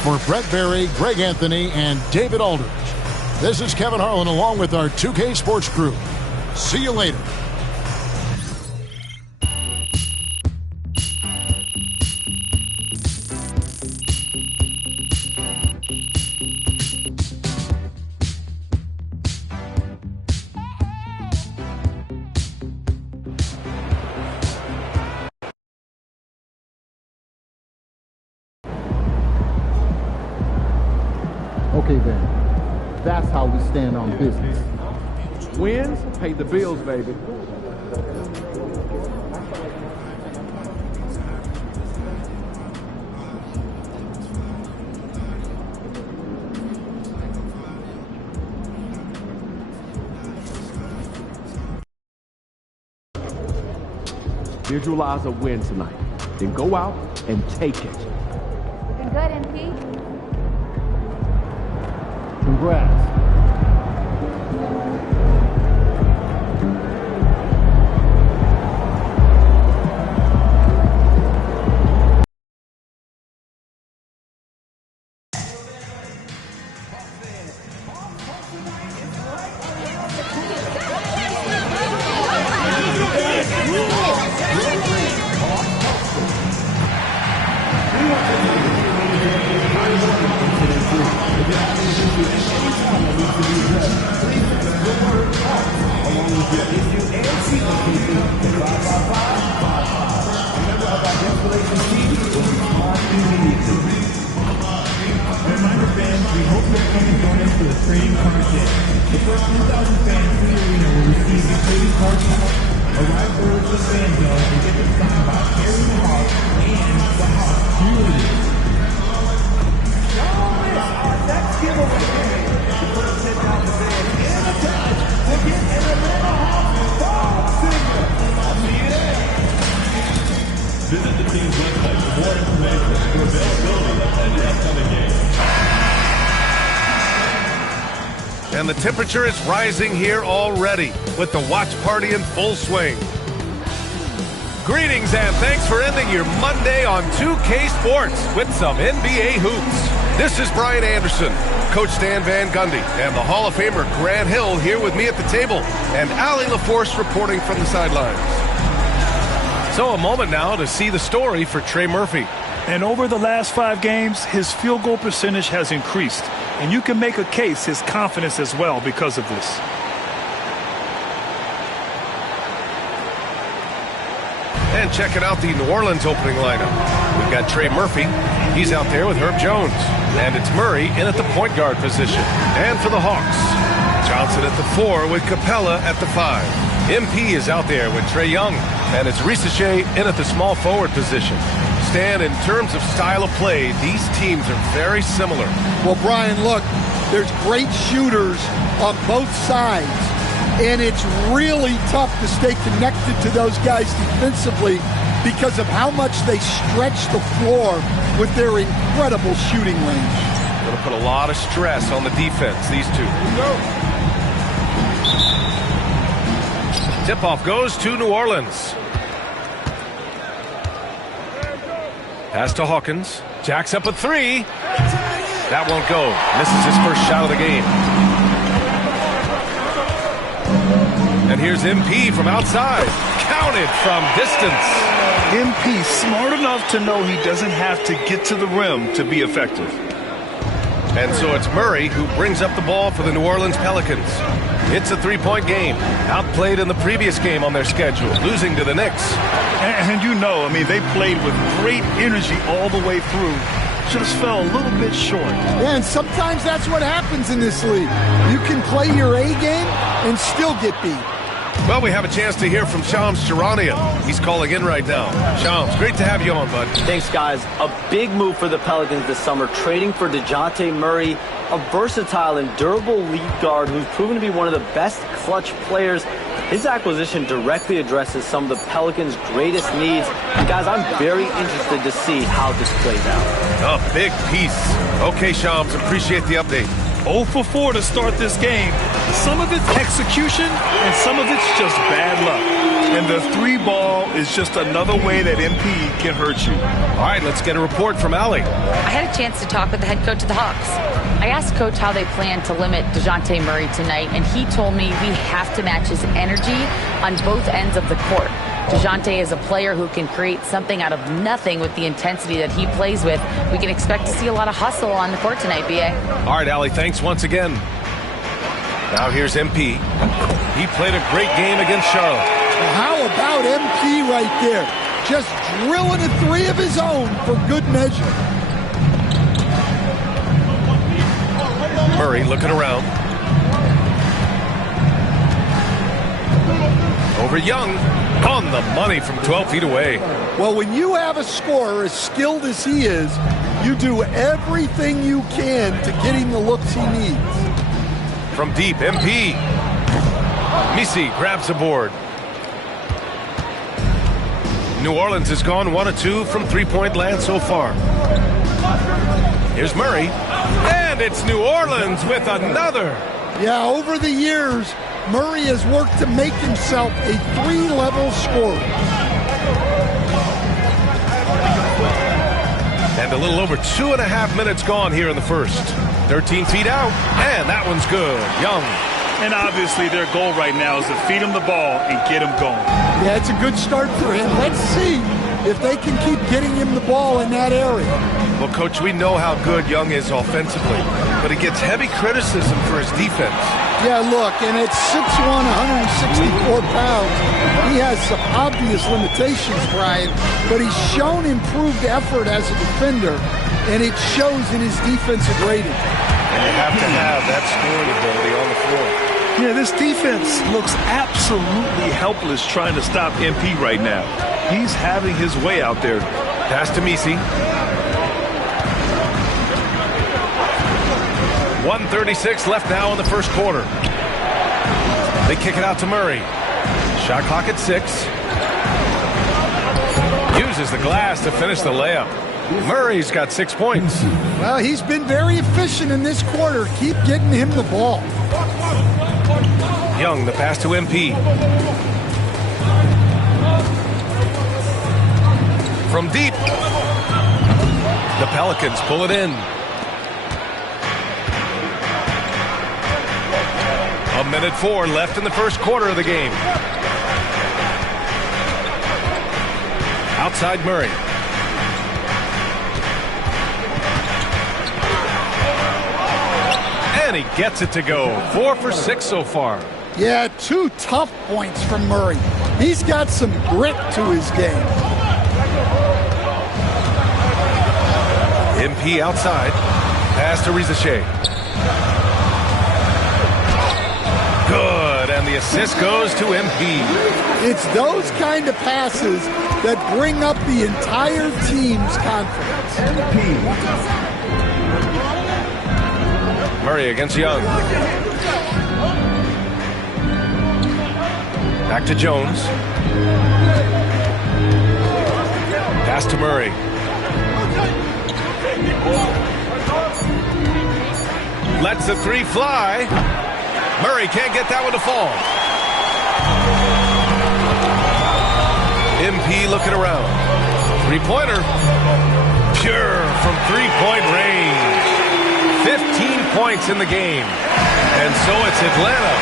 For Brett Barry, Greg Anthony, and David Aldridge, this is Kevin Harlan along with our 2K Sports crew. See you later. Okay then, that's how we stand on business. Wins pay the bills, baby. Visualize a win tonight, then go out and take it. Looking good, MP. Congrats. Visit the team's website for more information for availability and upcoming games. And the temperature is rising here already with the watch party in full swing. Greetings and thanks for ending your Monday on 2K Sports with some NBA hoops. This is Brian Anderson, Coach Stan Van Gundy, and the Hall of Famer Grant Hill here with me at the table, and Allie LaForce reporting from the sidelines. So a moment now to see the story for Trey Murphy. And over the last 5 games, his field goal percentage has increased. And you can make a case his confidence as well because of this. And checking out the New Orleans opening lineup. We've got Trey Murphy. He's out there with Herb Jones. And it's Murray in at the point guard position. And for the Hawks, Johnson at the 4 with Capella at the 5. MP is out there with Trae Young. And it's Risache in at the small forward position. Stan, in terms of style of play, these teams are very similar. Well, Brian, look, there's great shooters on both sides, and it's really tough to stay connected to those guys defensively because of how much they stretch the floor with their incredible shooting range. Going to put a lot of stress on the defense, these two. Tip-off goes to New Orleans. Pass to Hawkins. Jacks up a three. That won't go. Misses his first shot of the game. And here's MP from outside. Counted from distance. MP smart enough to know he doesn't have to get to the rim to be effective. And so it's Murray who brings up the ball for the New Orleans Pelicans. It's a three-point game. Outplayed in the previous game on their schedule, losing to the Knicks. And you know, I mean, they played with great energy all the way through. Just fell a little bit short. Yeah, and sometimes that's what happens in this league. You can play your A game and still get beat. Well, we have a chance to hear from Shams Charania. He's calling in right now. Shams, great to have you on, bud. Thanks, guys. A big move for the Pelicans this summer, trading for DeJounte Murray, a versatile and durable lead guard who's proven to be one of the best clutch players. His acquisition directly addresses some of the Pelicans' greatest needs. And guys, I'm very interested to see how this plays out. A big piece. Okay, Shams, appreciate the update. 0 for 4 to start this game. Some of it's execution, and some of it's just bad luck. And the three ball is just another way that MP can hurt you. All right, let's get a report from Allie. I had a chance to talk with the head coach of the Hawks. I asked Coach how they plan to limit DeJounte Murray tonight, and he told me we have to match his energy on both ends of the court. DeJounte is a player who can create something out of nothing with the intensity that he plays with. We can expect to see a lot of hustle on the court tonight, B.A. All right, Allie, thanks once again. Now here's MP. He played a great game against Charlotte. Well, how about MP right there? Just drilling a three of his own for good measure. Murray looking around. Over Young. On the money from 12 feet away. Well, when you have a scorer as skilled as he is, you do everything you can to get him the looks he needs. From deep, MP. Misi grabs the board. New Orleans has gone 1 of 2 from three-point land so far. Here's Murray. And it's New Orleans with another. Yeah, over the years, Murray has worked to make himself a three-level scorer. And a little over 2.5 minutes gone here in the first. 13 feet out, and that one's good. Young. And obviously their goal right now is to feed him the ball and get him going. Yeah, it's a good start for him. Let's see if they can keep getting him the ball in that area. Well, Coach, we know how good Young is offensively, but he gets heavy criticism for his defense. Yeah, look, and at 6'1", 164 pounds, he has some obvious limitations, Brian, but he's shown improved effort as a defender, and it shows in his defensive rating. And you have to have that scoring ability on the floor. Yeah, this defense looks absolutely helpless trying to stop MP right now. He's having his way out there. Pass to Misi. 1:36 left now in the first quarter. They kick it out to Murray. Shot clock at 6. Uses the glass to finish the layup. Murray's got 6 points. Well, he's been very efficient in this quarter. Keep getting him the ball. Young, the pass to MP. From deep. The Pelicans pull it in. 1:04 left in the first quarter of the game. Outside Murray. And he gets it to go. 4 for 6 so far. Yeah, 2 tough points from Murray. He's got some grit to his game. MP outside. Pass to Rizache. Good, and the assist goes to MP. It's those kind of passes that bring up the entire team's confidence. Murray against Young. Back to Jones. Pass to Murray. Lets the three fly. Murray can't get that one to fall. MP looking around. Three-pointer. Pure from three-point range. 15 points in the game. And so it's Atlanta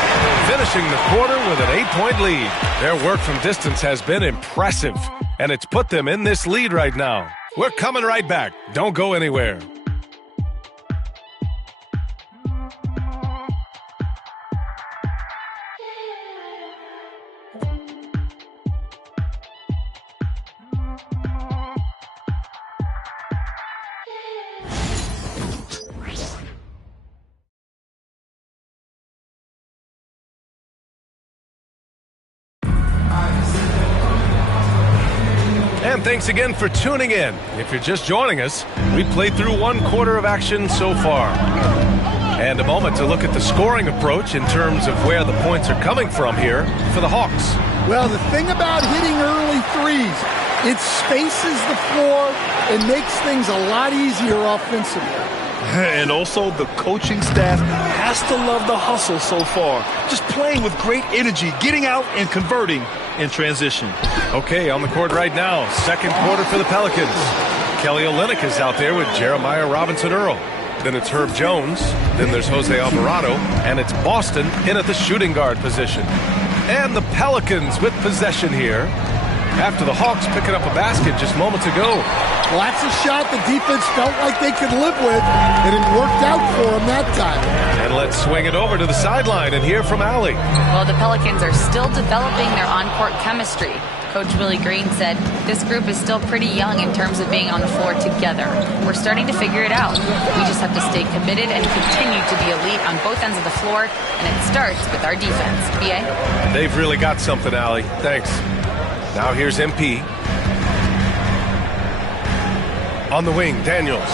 finishing the quarter with an 8-point lead. Their work from distance has been impressive, and it's put them in this lead right now. We're coming right back. Don't go anywhere. And thanks again for tuning in. If you're just joining us, we played through one quarter of action so far. And a moment to look at the scoring approach in terms of where the points are coming from here for the Hawks. Well, the thing about hitting early threes, it spaces the floor and makes things a lot easier offensively. And also, the coaching staff has to love the hustle so far. Just playing with great energy, getting out and converting in transition. Okay, on the court right now, second quarter for the Pelicans. Kelly Olynyk is out there with Jeremiah Robinson-Earl. Then it's Herb Jones. Then there's Jose Alvarado. And it's Boston in at the shooting guard position. And the Pelicans with possession here after the Hawks picking up a basket just moments ago. Well, that's a shot the defense felt like they could live with, and it worked out for them that time. And let's swing it over to the sideline and hear from Allie. Well, the Pelicans are still developing their on-court chemistry. Coach Willie Green said this group is still pretty young in terms of being on the floor together. We're starting to figure it out. We just have to stay committed and continue to be elite on both ends of the floor, and it starts with our defense. B.A.? They've really got something, Allie. Thanks. Now here's MP. On the wing, Daniels.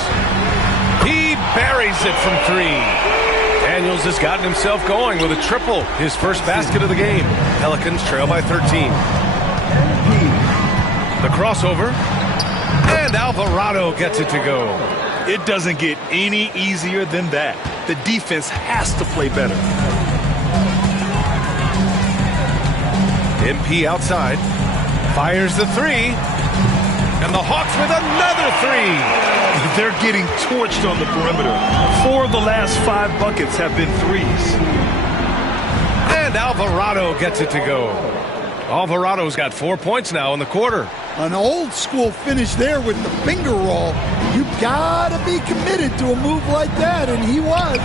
He buries it from three. Daniels has gotten himself going with a triple, his first basket of the game. Pelicans trail by 13. The crossover, and Alvarado gets it to go. It doesn't get any easier than that. The defense has to play better. MP outside, fires the three, and the Hawks with another three. They're getting torched on the perimeter. 4 of the last 5 buckets have been threes. And Alvarado gets it to go. Alvarado's got 4 points now in the quarter. An old school finish there with the finger roll. You gotta be committed to a move like that, and he was.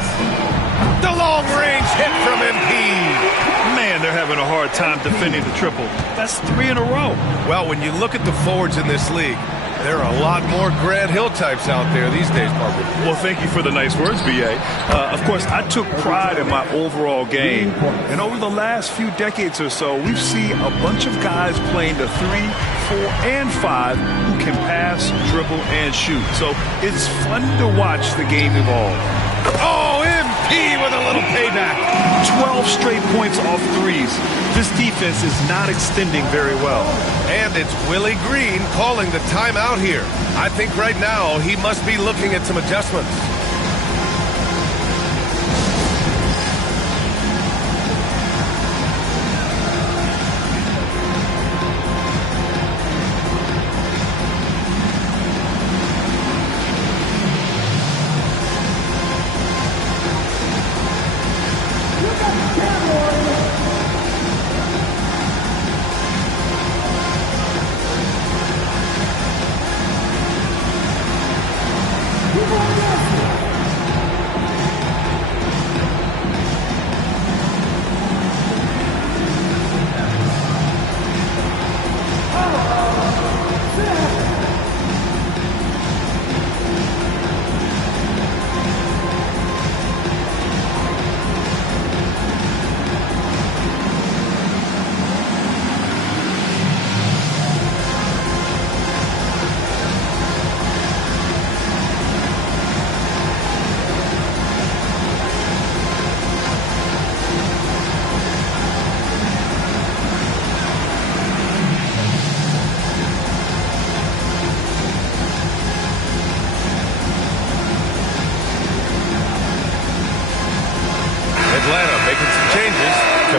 The long range hit from MP. Man, they're having a hard time defending the triple. That's 3 in a row. Well, when you look at the forwards in this league, there are a lot more Grant Hill types out there these days, Parker. Well, thank you for the nice words, B.A. Of course, I took pride in my overall game. And over the last few decades or so, we've seen a bunch of guys playing the 3, 4, and 5 who can pass, dribble, and shoot. So it's fun to watch the game evolve. Oh, MP with a little payback. 12 straight points off threes. This defense is not extending very well. And it's Willie Green calling the timeout here. I think right now he must be looking at some adjustments.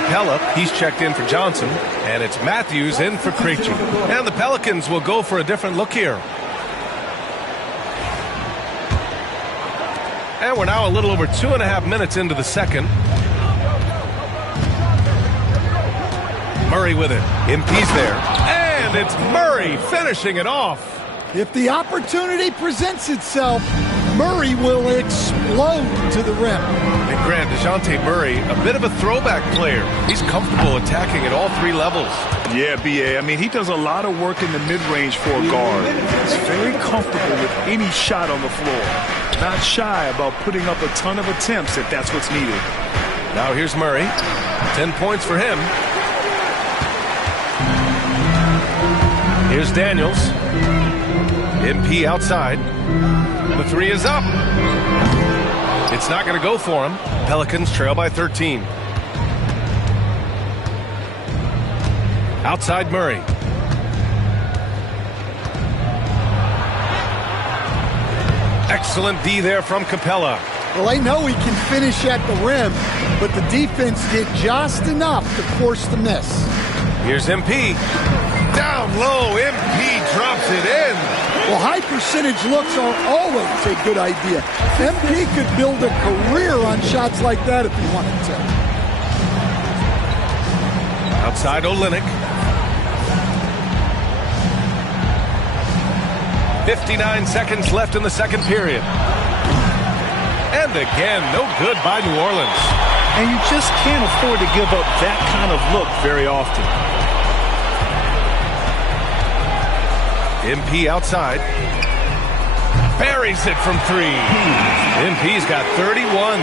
Capella. He's checked in for Johnson. And it's Matthews in for Krejci. And the Pelicans will go for a different look here. And we're now a little over 2.5 minutes into the second. Murray with it. MP's there. And it's Murray finishing it off. If the opportunity presents itself, Murray will explode to the rim. And Grant, DeJounte Murray, a bit of a throwback player. He's comfortable attacking at all 3 levels. Yeah, B.A. I mean, he does a lot of work in the mid-range for a guard. He's very comfortable with any shot on the floor. Not shy about putting up a ton of attempts if that's what's needed. Now here's Murray. 10 points for him. Here's Daniels. MP outside. The 3 is up. It's not going to go for him. Pelicans trail by 13. Outside Murray. Excellent D there from Capella. Well, I know he can finish at the rim, but the defense did just enough to force the miss. Here's MP. Down low, MP drops it in. Well, high percentage looks are always a good idea. MP could build a career on shots like that if he wanted to. Outside Olynyk. 59 seconds left in the second period. And again, no good by New Orleans. And you just can't afford to give up that kind of look very often. MP outside. Buries it from 3. MP's got 31.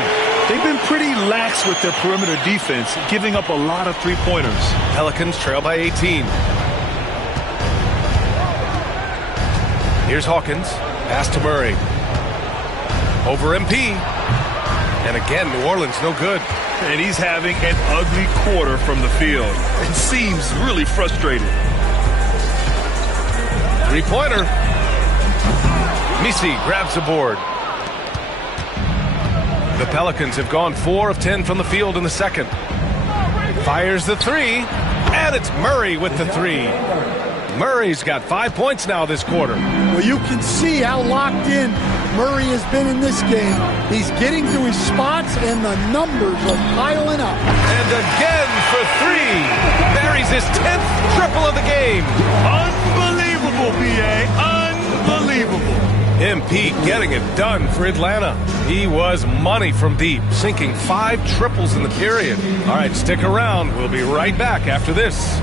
They've been pretty lax with their perimeter defense, giving up a lot of 3-pointers. Pelicans trail by 18. Here's Hawkins. Pass to Murray. Over MP. And again, New Orleans no good. And he's having an ugly quarter from the field. It seems really frustrated. 3-pointer. Misi grabs the board. The Pelicans have gone 4 of 10 from the field in the second. Fires the 3. And it's Murray with the 3. Murray's got 5 points now this quarter. Well, you can see how locked in Murray has been in this game. He's getting to his spots, and the numbers are piling up. And again for 3. Buries his 10th triple of the game. Unbelievable, B.A. Unbelievable. MP getting it done for Atlanta. He was money from deep, sinking 5 triples in the period. All right, stick around. We'll be right back after this.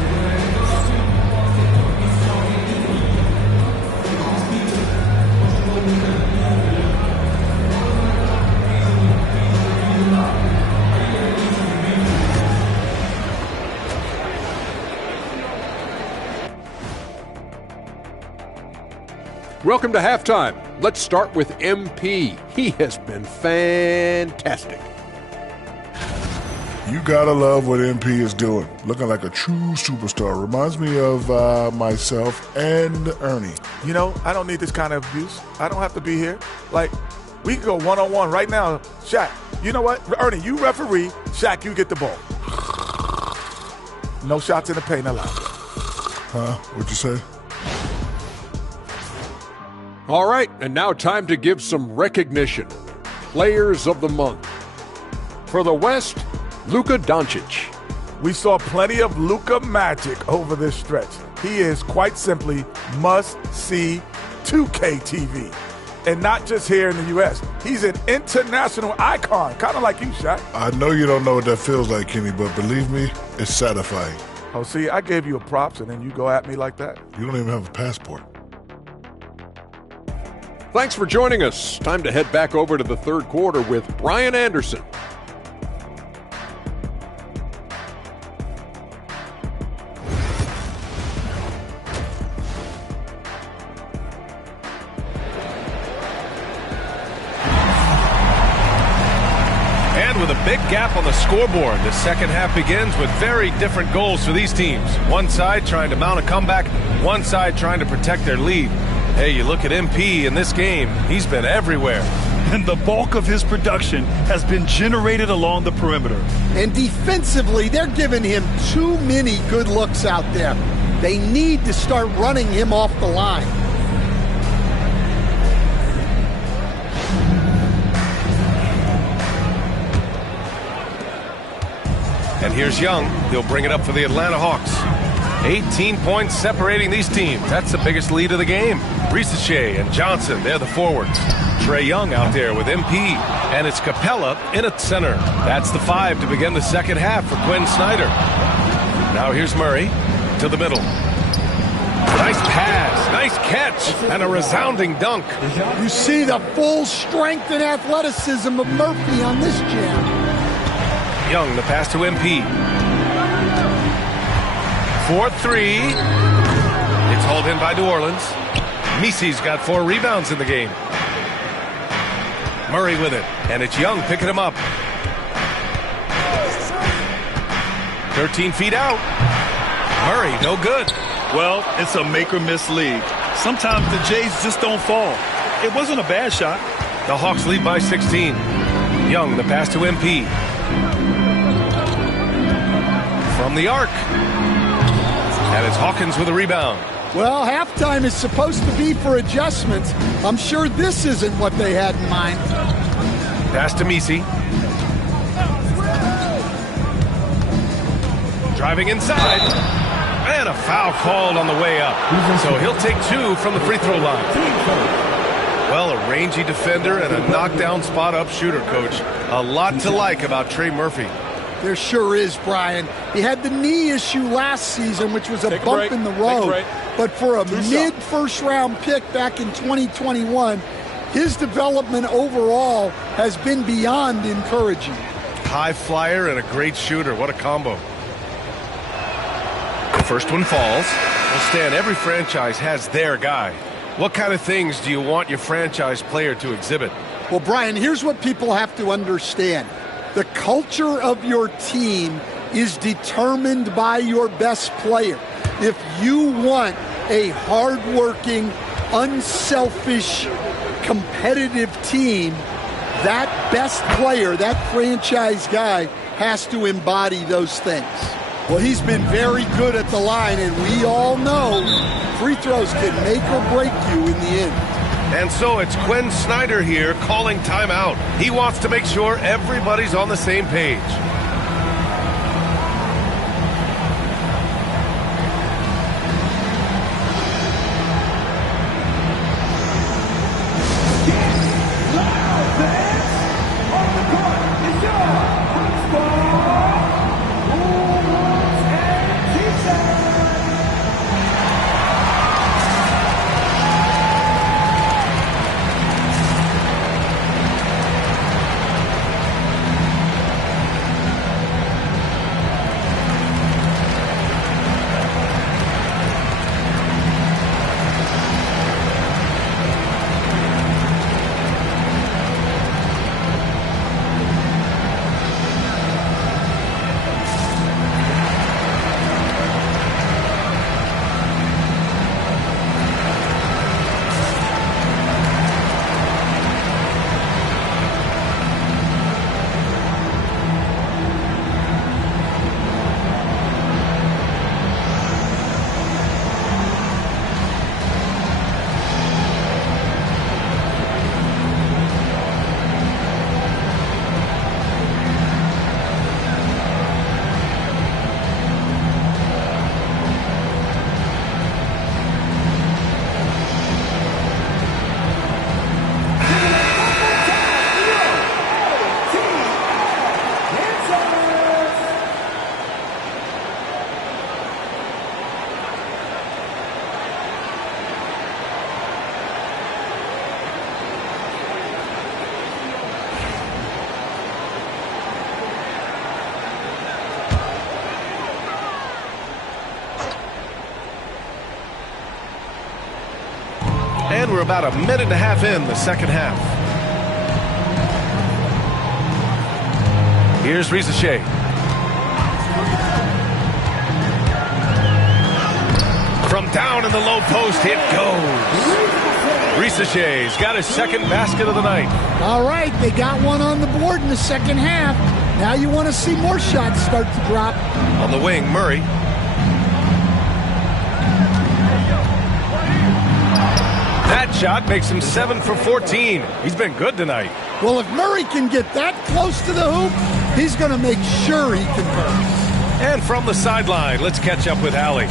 Welcome to halftime. Let's start with MP. He has been fantastic. You gotta love what MP is doing. Looking like a true superstar. Reminds me of myself and Ernie. You know, I don't need this kind of abuse. I don't have to be here. Like, we can go one-on-one right now. Shaq, you know what? Ernie, you referee. Shaq, you get the ball. No shots in the paint allowed. Huh? What'd you say? All right, and now time to give some recognition. Players of the Month. For the West, Luka Doncic. We saw plenty of Luka magic over this stretch. He is quite simply must-see 2K TV. And not just here in the U.S. He's an international icon, kind of like you, Shaq. I know you don't know what that feels like, Kenny, but believe me, it's satisfying. Oh, see, I gave you a props, and then you go at me like that? You don't even have a passport. Thanks for joining us. Time to head back over to the third quarter with Brian Anderson. And with a big gap on the scoreboard, the second half begins with very different goals for these teams. One side trying to mount a comeback, one side trying to protect their lead. Hey, you look at MP in this game, he's been everywhere. and the bulk of his production has been generated along the perimeter. And defensively, they're giving him too many good looks out there. They need to start running him off the line. And here's Young. He'll bring it up for the Atlanta Hawks. 18 points separating these teams. That's the biggest lead of the game. Risacher and Johnson, they're the forwards. Trae Young out there with MP. And it's Capella in at center. That's the 5 to begin the second half for Quinn Snyder. Now here's Murray to the middle. Nice pass, nice catch, and a resounding dunk. You see the full strength and athleticism of Murphy on this jam. Young, the pass to MP. 4-3. It's hauled in by New Orleans. Misi's got 4 rebounds in the game. Murray with it, and it's Young picking him up. 13 feet out. Murray, no good. Well, it's a make-or-miss league. Sometimes the Jays just don't fall. It wasn't a bad shot. The Hawks lead by 16. Young, the pass to MP. From the arc. And it's Hawkins with a rebound. Well, halftime is supposed to be for adjustments. I'm sure this isn't what they had in mind. Pass to Misi. Driving inside. And a foul called on the way up. So he'll take 2 from the free throw line. Well, a rangy defender and a knockdown spot-up shooter, Coach. A lot to like about Trey Murphy. There sure is, Brian. He had the knee issue last season, which was a bump in the road. But for a mid-first-round pick back in 2021, his development overall has been beyond encouraging. High flyer and a great shooter. What a combo. The first one falls. Well, Stan, every franchise has their guy. What kind of things do you want your franchise player to exhibit? Well, Brian, here's what people have to understand. The culture of your team is determined by your best player. If you want a hardworking, unselfish, competitive team, that best player, that franchise guy, has to embody those things. Well, he's been very good at the line, and we all know free throws can make or break you in the end. And so it's Quinn Snyder here calling timeout. He wants to make sure everybody's on the same page. And we're about a minute and a half in the second half. Here's Risacher. From down in the low post, it goes. Risacher's got his second basket of the night. All right, they got one on the board in the second half. Now you want to see more shots start to drop. On the wing, Murray. That shot makes him 7 for 14. He's been good tonight. Well, if Murray can get that close to the hoop, he's going to make sure he converts. And from the sideline, let's catch up with Allie.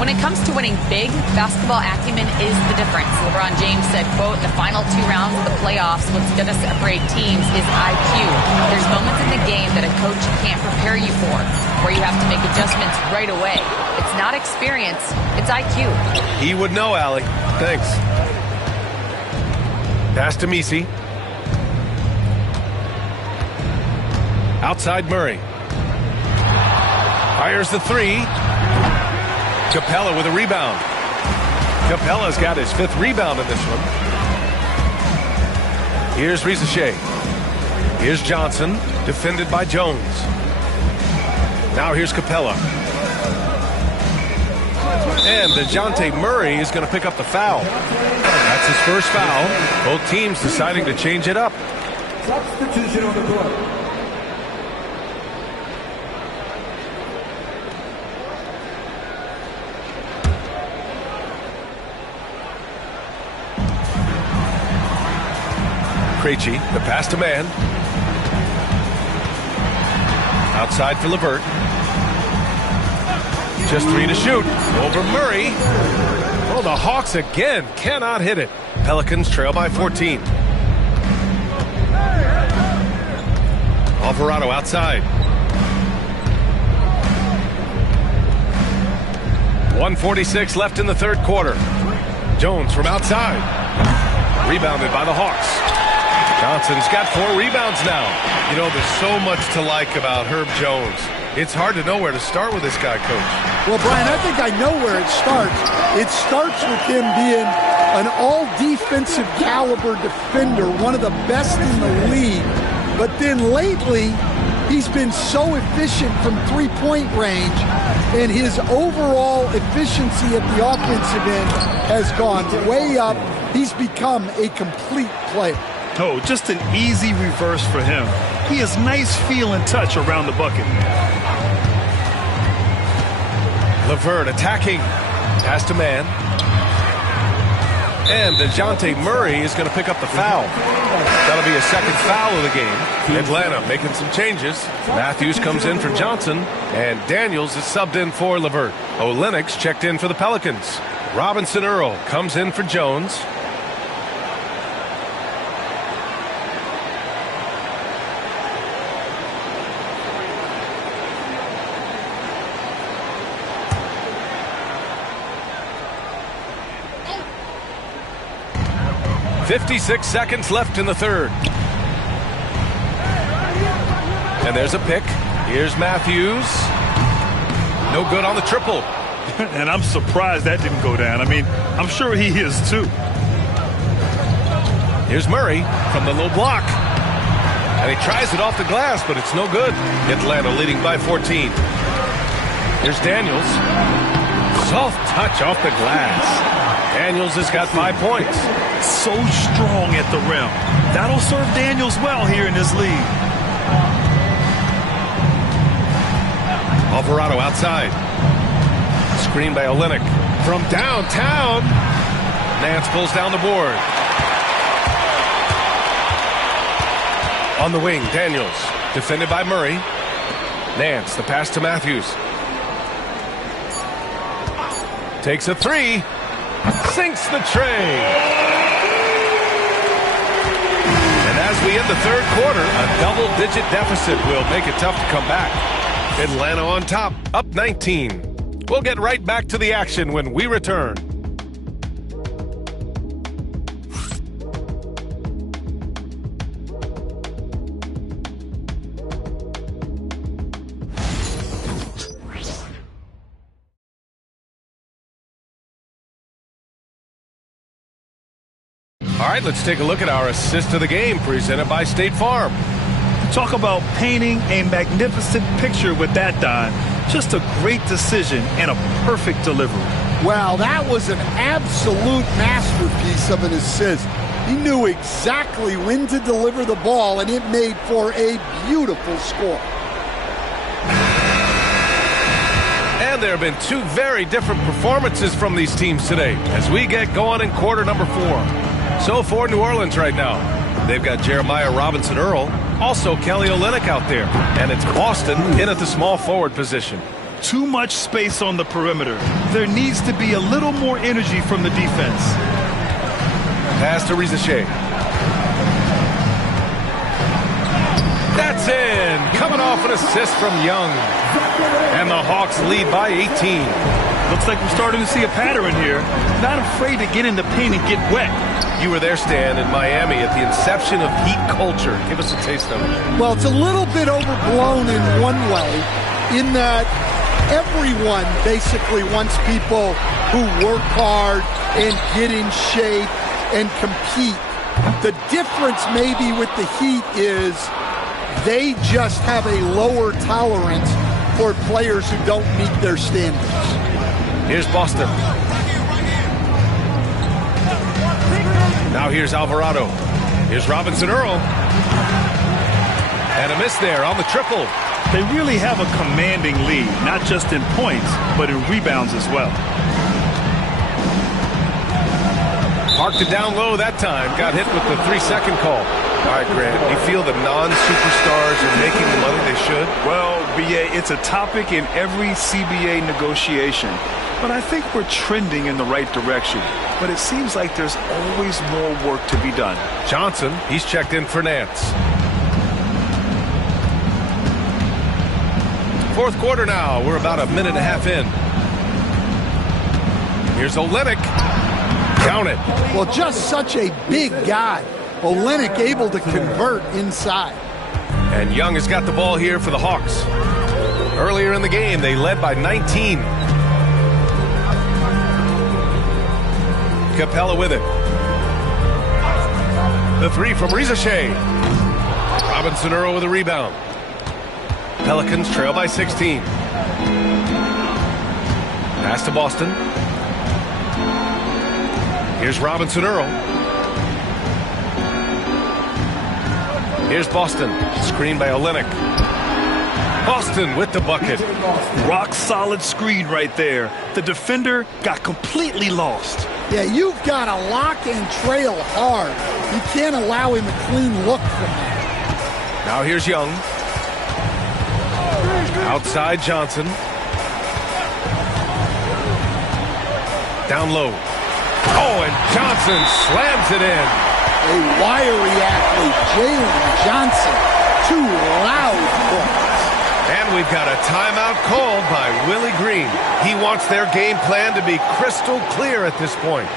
When it comes to winning big, basketball acumen is the difference. LeBron James said, quote, in the final 2 rounds of the playoffs, what's going to separate teams is IQ. There's moments in the game that a coach can't prepare you for, where you have to make adjustments right away. It's not experience, it's IQ. He would know, Allie. Thanks. Pass to Messi. Outside Murray. Fires the 3. Capella with a rebound. Capella's got his 5th rebound in this one. Here's Risacher. Here's Johnson, defended by Jones. Now here's Capella. And DeJounte Murray is going to pick up the foul. That's his first foul. Both teams deciding to change it up. Substitution on the court. Krejci, the pass to man. Outside for LeVert. Just 3 to shoot. Over Murray. Oh, the Hawks again cannot hit it. Pelicans trail by 14. Alvarado outside. 1:46 left in the third quarter. Jones from outside. Rebounded by the Hawks. Johnson's got 4 rebounds now. You know, there's so much to like about Herb Jones. It's hard to know where to start with this guy, Coach. Well, Brian, I think I know where it starts. It starts with him being an all-defensive caliber defender, one of the best in the league. But then lately, he's been so efficient from three-point range, and his overall efficiency at the offensive end has gone way up. He's become a complete player. Oh, just an easy reverse for him. He has nice feel and touch around the bucket. LeVert attacking. Pass to man. And DeJounte Murray is going to pick up the foul. That'll be a second foul of the game. Atlanta making some changes. Matthews comes in for Johnson, and Daniels is subbed in for LeVert. Olynyk checked in for the Pelicans. Robinson Earl comes in for Jones. .56 seconds left in the third. And there's a pick. Here's Matthews. No good on the triple. And I'm surprised that didn't go down. I mean, I'm sure he is too. Here's Murray from the low block. And he tries it off the glass, but it's no good. Atlanta leading by 14. Here's Daniels. Soft touch off the glass. Daniels has got 5 points. So strong at the rim. That'll serve Daniels well here in this league. Alvarado outside. Screen by Olynyk. From downtown. Nance pulls down the board. On the wing, Daniels. Defended by Murray. Nance, the pass to Matthews. Takes a 3. Sinks the tray. And as we end the third quarter, a double-digit deficit will make it tough to come back. Atlanta on top, up 19. We'll get right back to the action when we return. All right, let's take a look at our assist of the game presented by State Farm. Talk about painting a magnificent picture with that, Don. Just a great decision and a perfect delivery. Well, that was an absolute masterpiece of an assist. He knew exactly when to deliver the ball, and it made for a beautiful score. And there have been two very different performances from these teams today as we get going in quarter number 4. So for New Orleans right now, they've got Jeremiah Robinson-Earl, also Kelly Olynyk out there, and it's Boston in at the small forward position. Too much space on the perimeter. There needs to be a little more energy from the defense. Pass to Riza-Shea. That's in. Coming off an assist from Young. And the Hawks lead by 18. Looks like we're starting to see a pattern here. Not afraid to get in the paint and get wet. You were there, Stan, in Miami at the inception of Heat culture. Give us a taste of it. Well, it's a little bit overblown in one way, in that everyone basically wants people who work hard and get in shape and compete. The difference maybe with the Heat is they just have a lower tolerance for players who don't meet their standards. Here's Boston. Now here's Alvarado. Here's Robinson-Earl. And a miss there on the triple. They really have a commanding lead, not just in points, but in rebounds as well. Parked it down low that time. Got hit with the 3-second call. All right, Grant, you feel the non-superstars are making the money they should? Well, BA, it's a topic in every CBA negotiation. But I think we're trending in the right direction. But it seems like there's always more work to be done. Johnson, he's checked in for Nance. Fourth quarter now. We're about a minute and a half in. Here's Olynyk. Count it. Well, just such a big guy. Olynyk able to convert inside. And Young has got the ball here for the Hawks. Earlier in the game, they led by 19. Capella with it. The three from Riza-Shea. Robinson-Earl with a rebound. Pelicans trail by 16. Pass to Boston. Here's Robinson-Earl. Here's Boston. Screen by Olynyk. Boston with the bucket. Rock solid screen right there. The defender got completely lost. Yeah, you've got to lock and trail hard. You can't allow him a clean look from that. Now here's Young. Outside Johnson. Down low. Oh, and Johnson slams it in. A wiry athlete, Jalen Johnson. 2 loud points. And we've got a timeout called by Willie Green. He wants their game plan to be crystal clear at this point.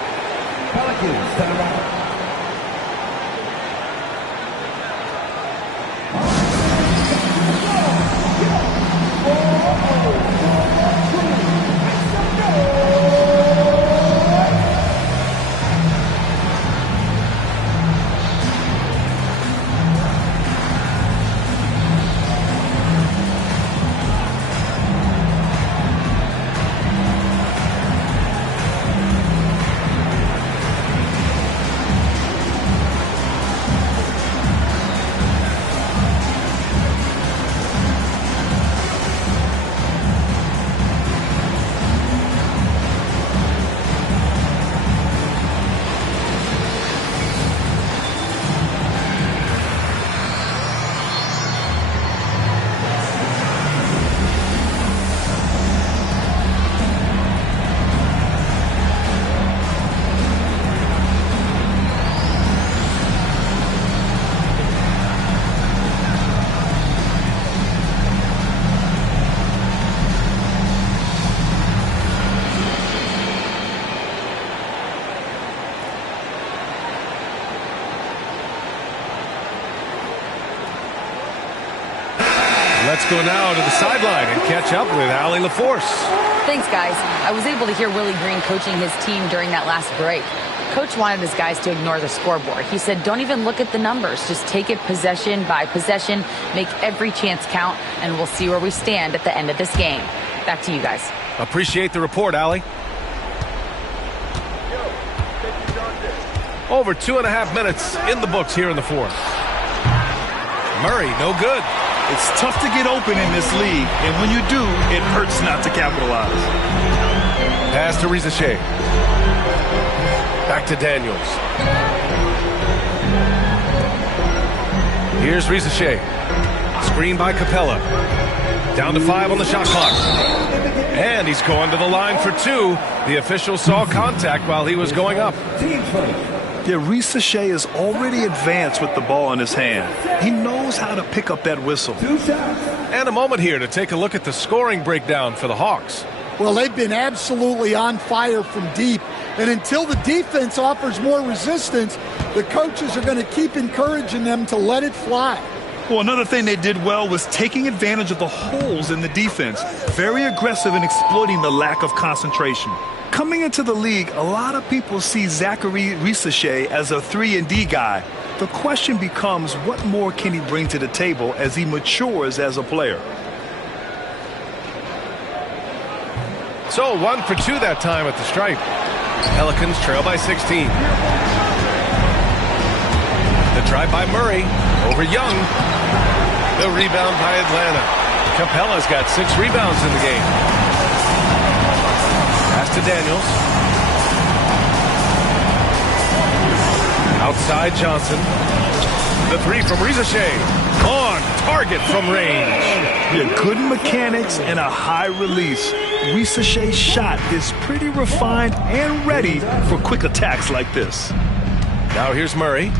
Let's go now to the sideline and catch up with Allie LaForce. Thanks, guys. I was able to hear Willie Green coaching his team during that last break. Coach wanted his guys to ignore the scoreboard. He said, don't even look at the numbers. Just take it possession by possession, make every chance count, and we'll see where we stand at the end of this game. Back to you guys. Appreciate the report, Allie. Over 2.5 minutes in the books here in the fourth. Murray, no good. It's tough to get open in this league, and when you do, it hurts not to capitalize. Pass to Risacher. Back to Daniels. Here's Risacher. Screen by Capella. Down to 5 on the shot clock. And he's going to the line for 2. The official saw contact while he was going up. Yeah, Risacher is already advanced with the ball in his hand. He knows how to pick up that whistle. And a moment here to take a look at the scoring breakdown for the Hawks. Well, they've been absolutely on fire from deep. And until the defense offers more resistance, the coaches are going to keep encouraging them to let it fly. Well, another thing they did well was taking advantage of the holes in the defense. Very aggressive in exploiting the lack of concentration. Coming into the league, a lot of people see Zachary Risacher as a 3-and-D guy. The question becomes, what more can he bring to the table as he matures as a player? So 1 for 2 that time at the stripe. Pelicans trail by 16. The drive by Murray over Young. The rebound by Atlanta. Capella's got 6 rebounds in the game. Pass to Daniels. Outside Johnson. The 3 from Risacher. On target from range. Yeah, good mechanics and a high release. Risacher's shot is pretty refined and ready for quick attacks like this. Now here's Murray.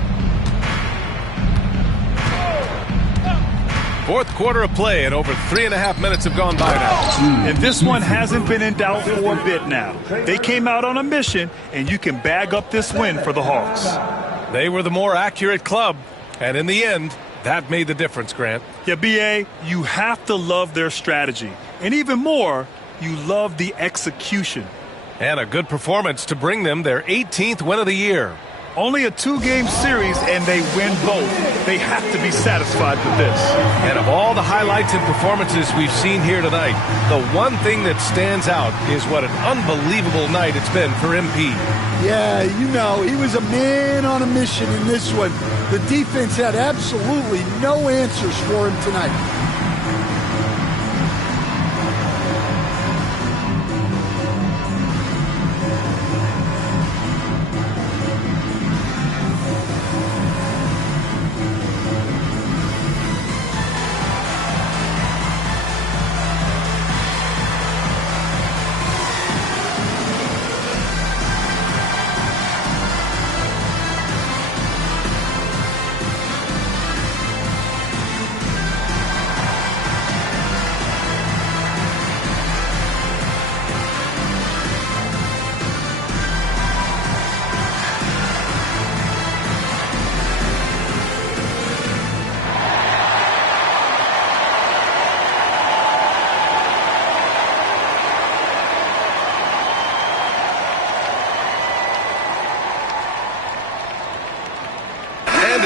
Fourth quarter of play, and over 3.5 minutes have gone by now. And this one hasn't been in doubt for a bit now. They came out on a mission, and you can bag up this win for the Hawks. They were the more accurate club, and in the end, that made the difference, Grant. Yeah, B.A., you have to love their strategy. And even more, you love the execution. And a good performance to bring them their 18th win of the year. Only a 2-game series, and they win both. They have to be satisfied with this. And of all the highlights and performances we've seen here tonight, the one thing that stands out is what an unbelievable night it's been for MP. Yeah, you know, he was a man on a mission in this one. The defense had absolutely no answers for him tonight.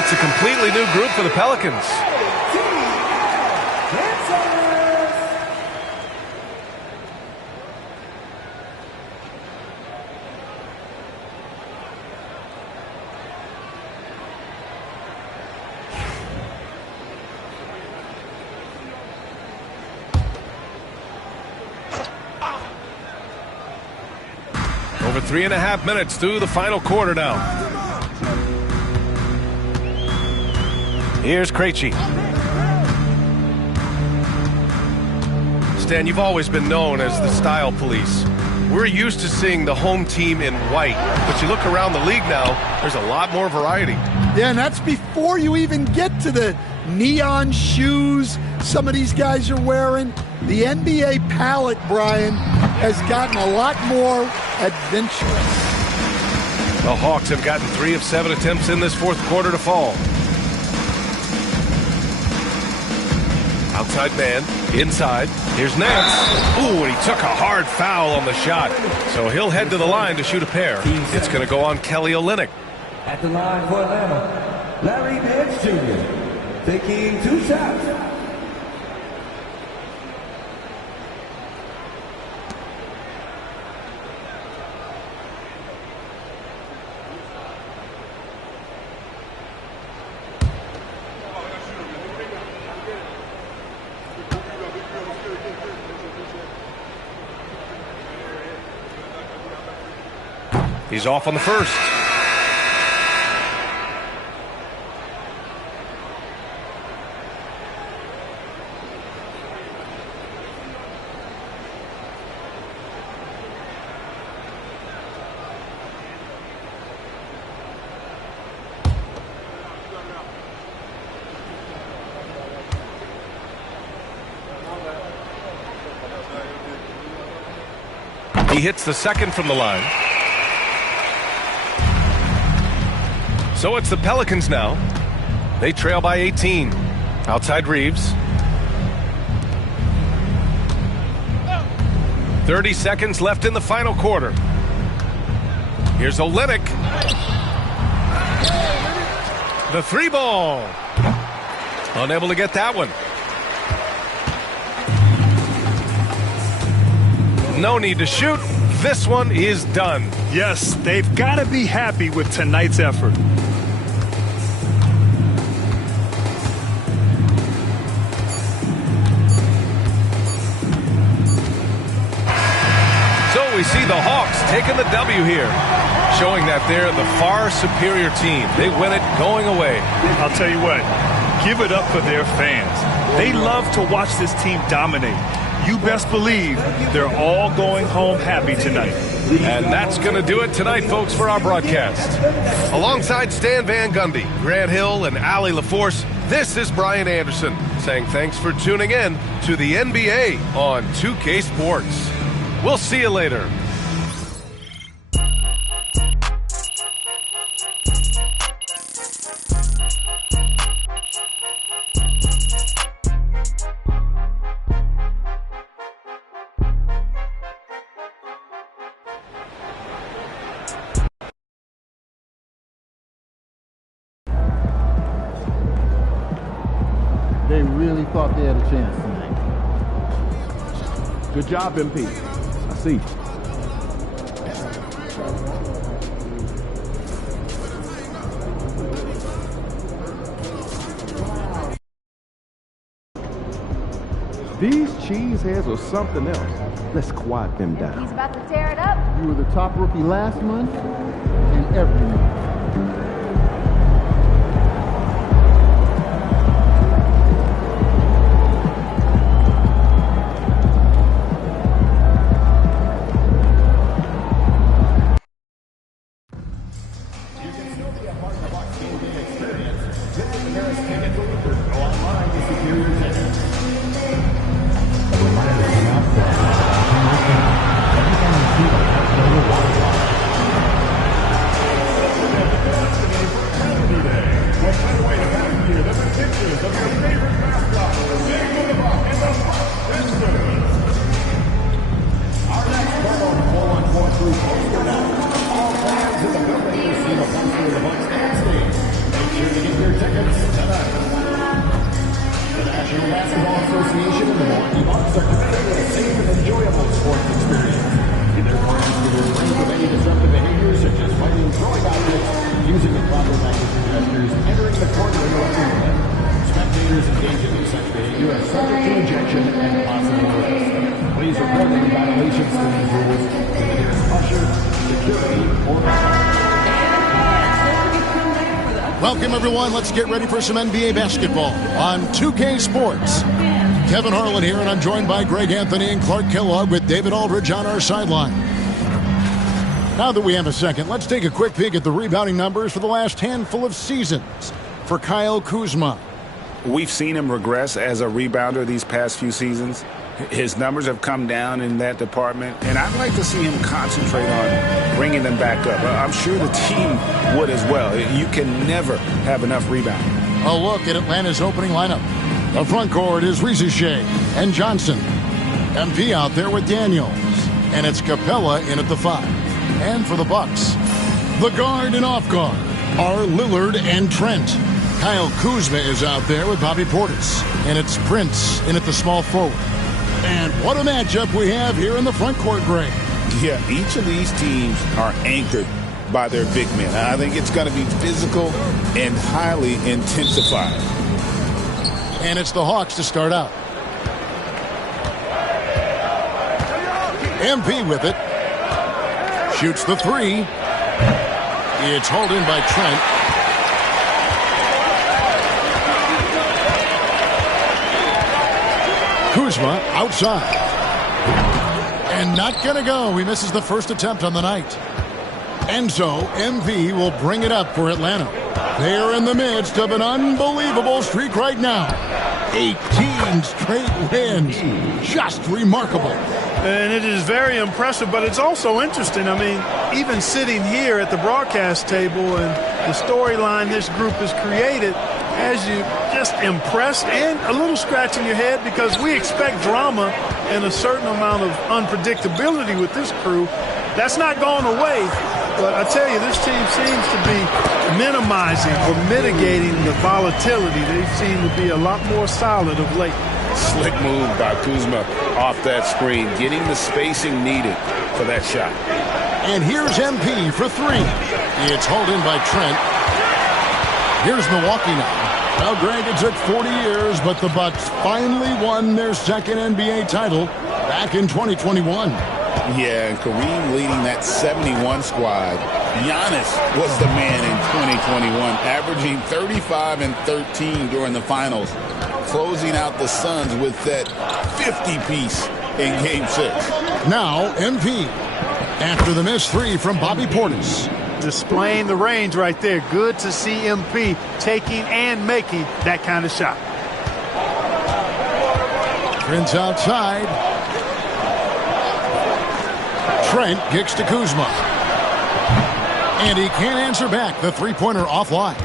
It's a completely new group for the Pelicans. Over 3.5 minutes through the final quarter now. Here's Krejci. Stan, you've always been known as the style police. We're used to seeing the home team in white, but you look around the league now, there's a lot more variety. Yeah, and that's before you even get to the neon shoes some of these guys are wearing. The NBA palette, Brian, has gotten a lot more adventurous. The Hawks have gotten 3 of 7 attempts in this fourth quarter to fall. Outside man, inside. Here's Nance. Ooh, and he took a hard foul on the shot. So he'll head to the line to shoot a pair. It's going to go on Kelly Olynyk. At the line for Atlanta, Larry Nance Jr. taking 2 shots. He's off on the first. He hits the second from the line. So it's the Pelicans now. They trail by 18. Outside Reeves. 30 seconds left in the final quarter. Here's Olynyk. The three ball. Unable to get that one. No need to shoot. This one is done. Yes, they've got to be happy with tonight's effort. So we see the Hawks taking the W here, showing that they're the far superior team. They win it going away. I'll tell you what, give it up for their fans. They love to watch this team dominate. You best believe they're all going home happy tonight. And that's going to do it tonight, folks, for our broadcast. Alongside Stan Van Gundy, Grant Hill, and Allie LaForce, this is Brian Anderson saying thanks for tuning in to the NBA on 2K Sports. We'll see you later. They really thought they had a chance tonight. Good job, MP. I see. These cheeseheads are something else. Let's quiet them down. He's about to tear it up. You were the top rookie last month and every month. Welcome, everyone. Let's get ready for some NBA basketball on 2K Sports. Kevin Harlan here, and I'm joined by Greg Anthony and Clark Kellogg with David Aldridge on our sideline. Now that we have a second, let's take a quick peek at the rebounding numbers for the last handful of seasons for Kyle Kuzma. We've seen him regress as a rebounder these past few seasons. His numbers have come down in that department, and I'd like to see him concentrate on bringing them back up. I'm sure the team would as well. You can never have enough rebounding. A look at Atlanta's opening lineup. The front court is Rizier and Johnson. MP out there with Daniels, and it's Capella in at the 5. And for the Bucks, the guard and off guard are Lillard and Trent. Kyle Kuzma is out there with Bobby Portis, and it's Prince in at the small forward. And what a matchup we have here in the front court, Greg. Yeah, each of these teams are anchored by their big men. I think it's going to be physical and highly intensified. And it's the Hawks to start out. MP with it. Shoots the 3. It's hauled in by Trent. Kuzma outside. And not going to go. He misses the first attempt on the night. And so MP will bring it up for Atlanta. They're in the midst of an unbelievable streak right now. 18 straight wins. Just remarkable. And it is very impressive, but it's also interesting. I mean, even sitting here at the broadcast table and the storyline this group has created has you just impressed and a little scratching your head, because we expect drama and a certain amount of unpredictability with this crew. That's not going away. But I tell you, this team seems to be minimizing or mitigating the volatility. They seem to be a lot more solid of late. Slick move by Kuzma off that screen, getting the spacing needed for that shot. And here's MP for three. It's hauled in by Trent. Here's Milwaukee now. Now, Greg, it took 40 years, but the Bucks finally won their second NBA title back in 2021. Yeah, and Kareem leading that 71 squad. Giannis was the man in 2021, averaging 35 and 13 during the finals, closing out the Suns with that 50-piece in Game 6. Now, MP, after the missed three from Bobby Portis. Displaying the range right there. Good to see MP taking and making that kind of shot. Trent's outside. Trent kicks to Kuzma. And he can't answer back. The three-pointer offline.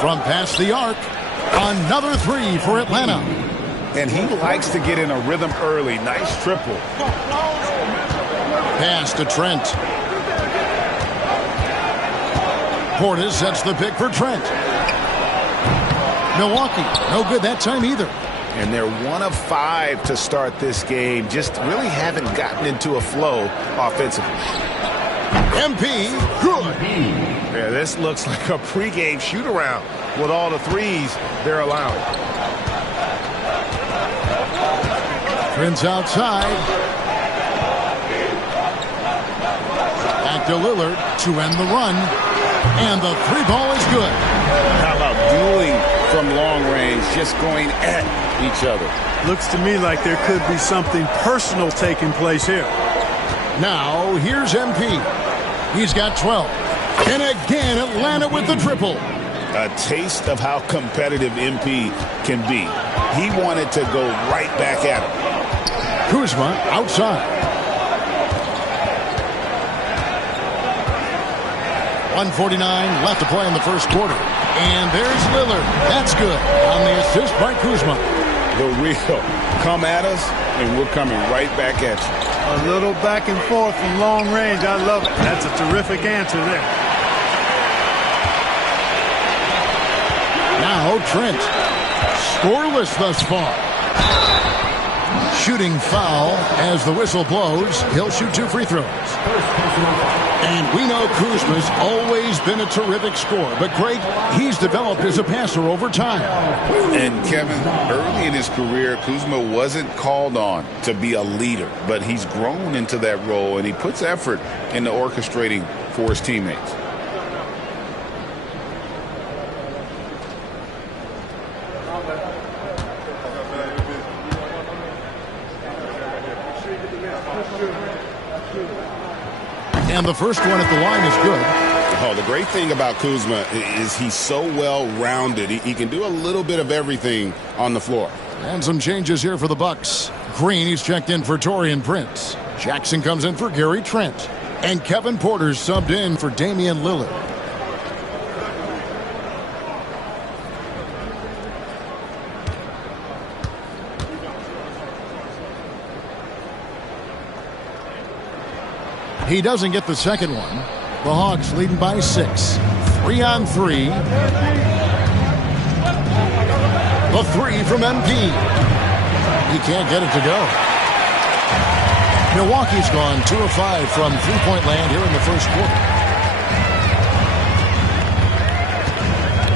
From past the arc, another three for Atlanta. And he likes to get in a rhythm early. Nice triple. Pass to Trent. Portis sets the pick for Trent. Milwaukee, no good that time either. And they're 1 of 5 to start this game. Just really haven't gotten into a flow offensively. MP, good. Yeah, this looks like a pregame shoot-around with all the threes they're allowing. Trent's outside. Back to Lillard to end the run. And the three ball is good. How about dueling from long range, just going at each other? Looks to me like there could be something personal taking place here. Now, here's MP. He's got 12. And again, Atlanta with the triple. A taste of how competitive MP can be. He wanted to go right back at him. Kuzma outside. 1:49 left to play in the first quarter. And there's Lillard. That's good on the assist by Kuzma. The real come at us, and we're coming right back at you. A little back and forth from long range. I love it. That's a terrific answer there. Now Trent. Scoreless thus far. Shooting foul as the whistle blows. He'll shoot 2 free throws. And we know Kuzma's always been a terrific scorer. But, Greg, he's developed as a passer over time. And, Kevin, early in his career, Kuzma wasn't called on to be a leader. But he's grown into that role, and he puts effort into orchestrating for his teammates. And the first one at the line is good. Oh, the great thing about Kuzma is he's so well-rounded. He can do a little bit of everything on the floor. And some changes here for the Bucks. Green, he's checked in for Taurean Prince. Jackson comes in for Gary Trent. And Kevin Porter's subbed in for Damian Lillard. He doesn't get the second one. The Hawks leading by 6. 3-on-3. The three from MP. He can't get it to go. Milwaukee's gone 2 of 5 from three-point land here in the first quarter.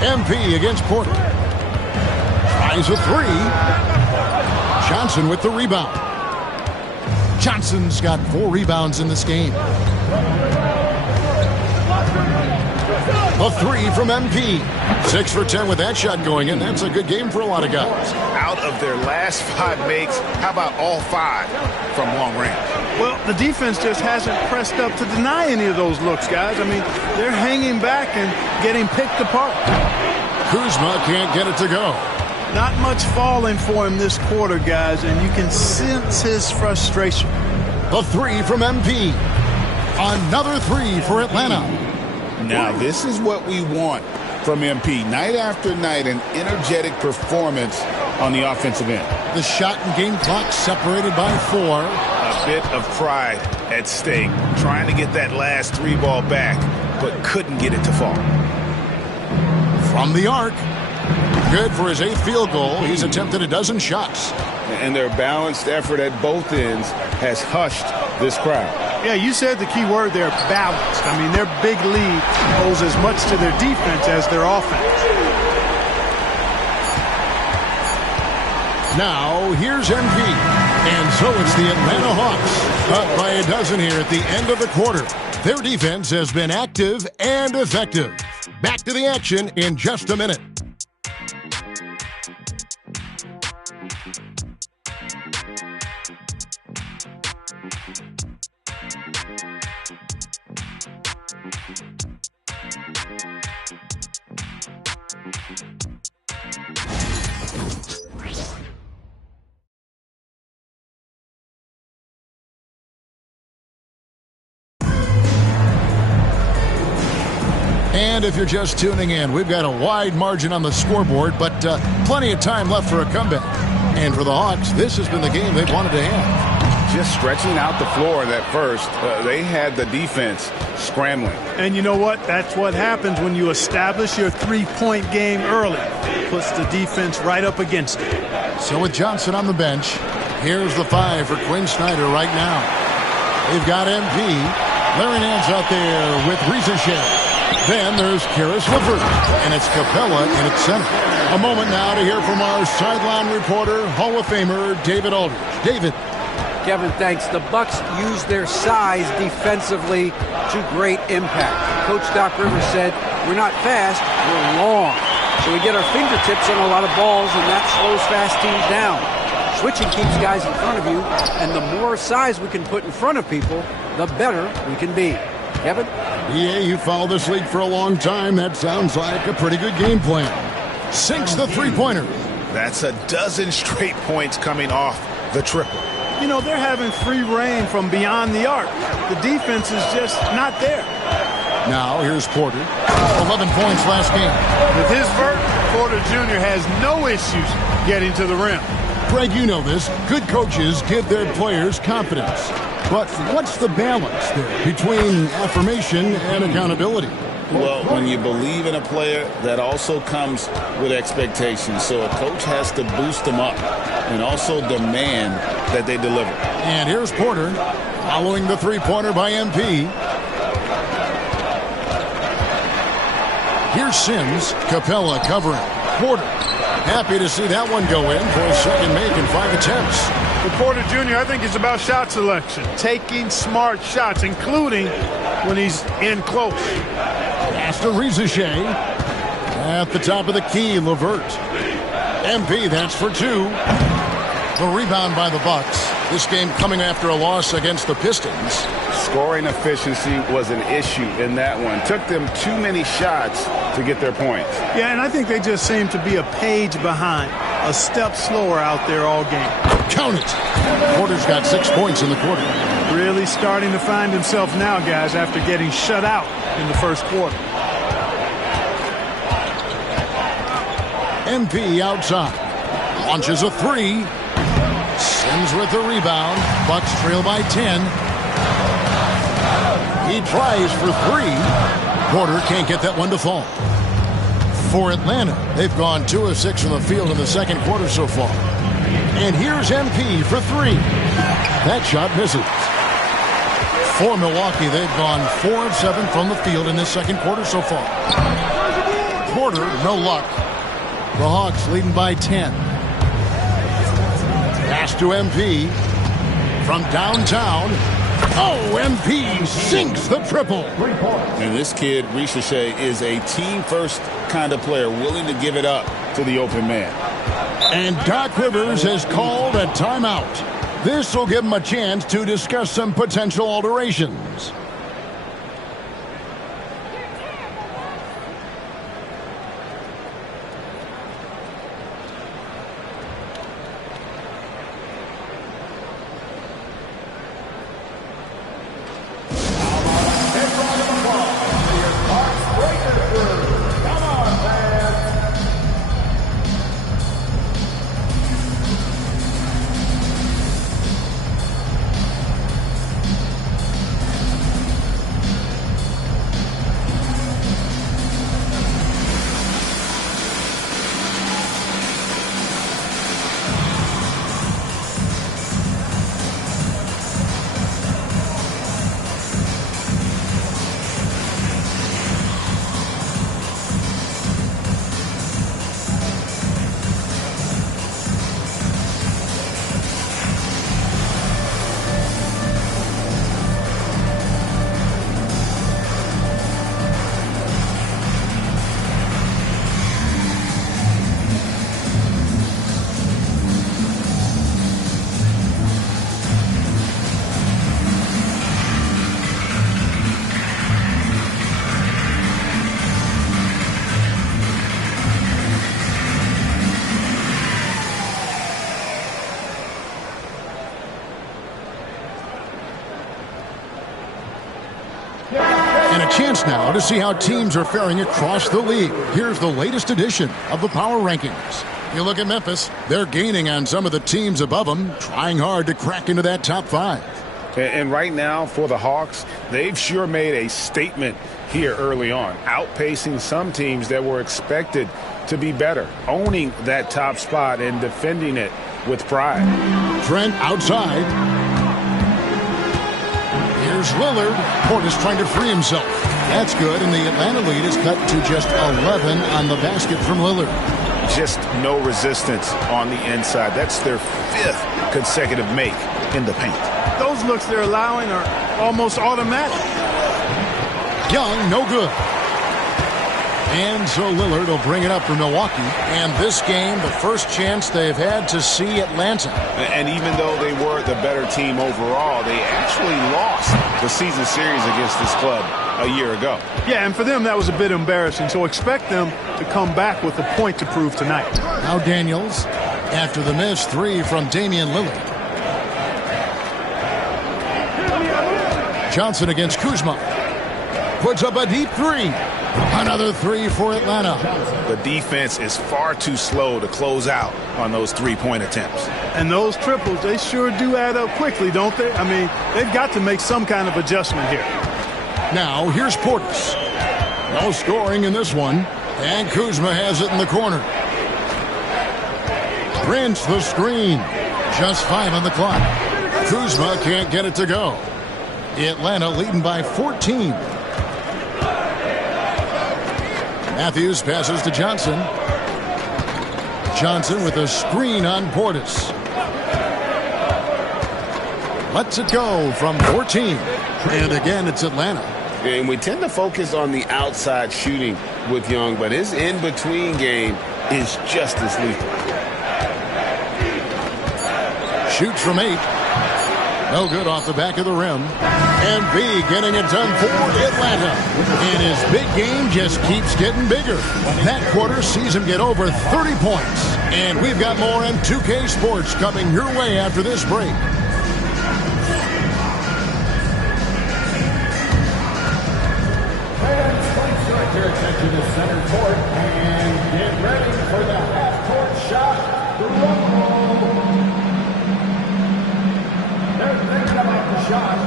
MP against Porter. Tries a 3. Johnson with the rebound. Johnson's got 4 rebounds in this game. A three from MP. 6 for 10 with that shot going in. That's a good game for a lot of guys. Out of their last 5 makes, how about all 5 from long range? Well, the defense just hasn't pressed up to deny any of those looks, guys. I mean, they're hanging back and getting picked apart. Kuzma can't get it to go. Not much falling for him this quarter, guys, and you can sense his frustration. A three from MP. Another 3 for Atlanta. Now, this is what we want from MP. Night after night, an energetic performance on the offensive end. The shot and game clock separated by 4. A bit of pride at stake, trying to get that last 3 ball back, but couldn't get it to fall. From the arc. Good for his 8th field goal. He's attempted a dozen shots. And their balanced effort at both ends has hushed this crowd. Yeah, you said the key word there, balanced. I mean, their big lead owes as much to their defense as their offense. Now, here's MP. And so it's the Atlanta Hawks. Up by a dozen here at the end of the quarter. Their defense has been active and effective. Back to the action in just a minute. And if you're just tuning in, we've got a wide margin on the scoreboard, but plenty of time left for a comeback. And for the Hawks, this has been the game they've wanted to have. Just stretching out the floor in that first, they had the defense scrambling. And you know what? That's what happens when you establish your three-point game early. Puts the defense right up against it. So with Johnson on the bench, here's the 5 for Quinn Snyder right now. They've got MP. Larry Nance out there with Rizachet. Then there's Karis LeVert, and it's Capella in its center. A moment now to hear from our sideline reporter, Hall of Famer David Aldridge. David. Kevin, thanks. The Bucks use their size defensively to great impact. Coach Doc Rivers said, we're not fast, we're long. So we get our fingertips on a lot of balls, and that slows fast teams down. Switching keeps guys in front of you, and the more size we can put in front of people, the better we can be. Kevin? Yeah, you followed this league for a long time. That sounds like a pretty good game plan. Sinks the three-pointer. That's a dozen straight points coming off the triple. You know, they're having free reign from beyond the arc. The defense is just not there. Now, here's Porter. 11 points last game. With his vert, Porter Jr. has no issues getting to the rim. Greg, you know this. Good coaches give their players confidence. But what's the balance there between affirmation and accountability? Well, when you believe in a player, that also comes with expectations. So a coach has to boost them up and also demand that they deliver. And here's Porter following the three-pointer by MP. Here's Sims. Capella covering. Porter. Happy to see that one go in for a second make in 5 attempts. For Porter Jr., I think it's about shot selection. Taking smart shots, including when he's in close. Pass to Rizachet. At the top of the key, LeVert. MP, that's for 2. The rebound by the Bucks. This game coming after a loss against the Pistons. Scoring efficiency was an issue in that one. Took them too many shots to get their points. Yeah, and I think they just seem to be a page behind, a step slower out there all game. Count it. Porter's got 6 points in the quarter. Really starting to find himself now, guys, after getting shut out in the first quarter. MP outside. Launches a 3. Sims with the rebound. Bucks trail by 10. He tries for 3. Porter can't get that one to fall. For Atlanta, they've gone 2 of 6 from the field in the second quarter so far. And here's MP for 3. That shot misses. For Milwaukee, they've gone 4 of 7 from the field in this second quarter so far. Porter, no luck. The Hawks leading by 10. Pass to MP from downtown. Oh, MP sinks the triple. And this kid, Ricochet, is a team-first kind of player, willing to give it up to the open man. And Doc Rivers has called a timeout. This will give him a chance to discuss some potential alterations. Chance now to see how teams are faring across the league. Here's the latest edition of the Power Rankings. You look at Memphis, they're gaining on some of the teams above them, trying hard to crack into that top 5. And right now for the Hawks, they've sure made a statement here early on, outpacing some teams that were expected to be better, owning that top spot and defending it with pride. Trent outside. Here's Lillard. Portis trying to free himself. That's good, and the Atlanta lead is cut to just 11 on the basket from Lillard. Just no resistance on the inside. That's their 5th consecutive make in the paint. Those looks they're allowing are almost automatic. Young, no good. And so Lillard will bring it up for Milwaukee. And this game, the first chance they've had to see Atlanta. And even though they were the better team overall, they actually lost the season series against this club a year ago. Yeah, and for them, that was a bit embarrassing. So expect them to come back with a point to prove tonight. Now Daniels, after the missed 3 from Damian Lillard. Johnson against Kuzma. Puts up a deep 3. Another 3 for Atlanta. The defense is far too slow to close out on those 3-point attempts. And those triples, they sure do add up quickly, don't they? I mean, they've got to make some kind of adjustment here. Now, here's Portis. No scoring in this one. And Kuzma has it in the corner. Prince the screen. Just 5 on the clock. Kuzma can't get it to go. Atlanta leading by 14. Matthews passes to Johnson. Johnson with a screen on Portis. Lets it go from 14. And again, it's Atlanta. And we tend to focus on the outside shooting with Young, but his in-between game is just as lethal. Shoots from 8. No good off the back of the rim. And B getting it done for Atlanta. And his big game just keeps getting bigger. That quarter sees him get over 30 points. And we've got more M2K Sports coming your way after this break. Fans, please direct your attention to center court and get ready for the half-court shot rumble. They're thinking about the shot.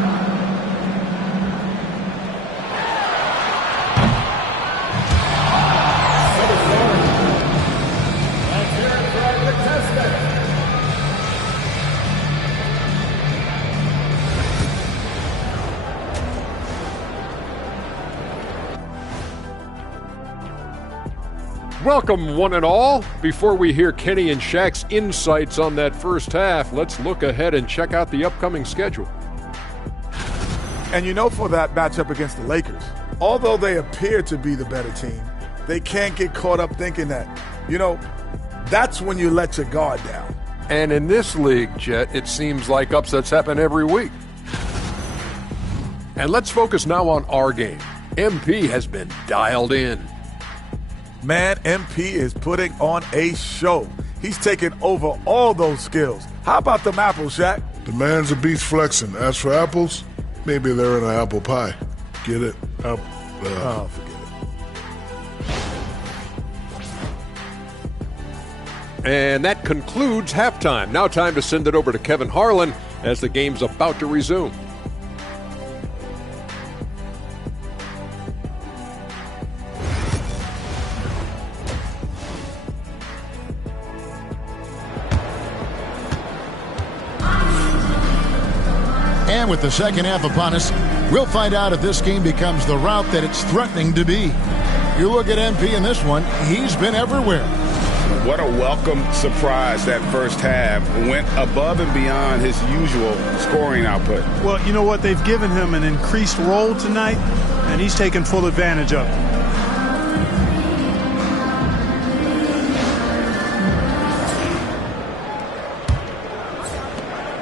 Welcome, one and all. Before we hear Kenny and Shaq's insights on that first half, let's look ahead and check out the upcoming schedule. And you know, for that matchup against the Lakers, although they appear to be the better team, they can't get caught up thinking that, that's when you let your guard down. And in this league, Jet, it seems like upsets happen every week. And let's focus now on our game. MP has been dialed in. Man, MP is putting on a show. He's taking over all those skills. How about them apples, Shaq? The man's a beast flexing. As for apples, maybe they're in an apple pie. Get it? Oh, forget it. And that concludes halftime. Now time to send it over to Kevin Harlan as the game's about to resume. And with the second half upon us, we'll find out if this game becomes the route that it's threatening to be. You look at MP in this one, he's been everywhere. What a welcome surprise that first half. Went above and beyond his usual scoring output. Well, you know what? They've given him an increased role tonight, and he's taken full advantage of it.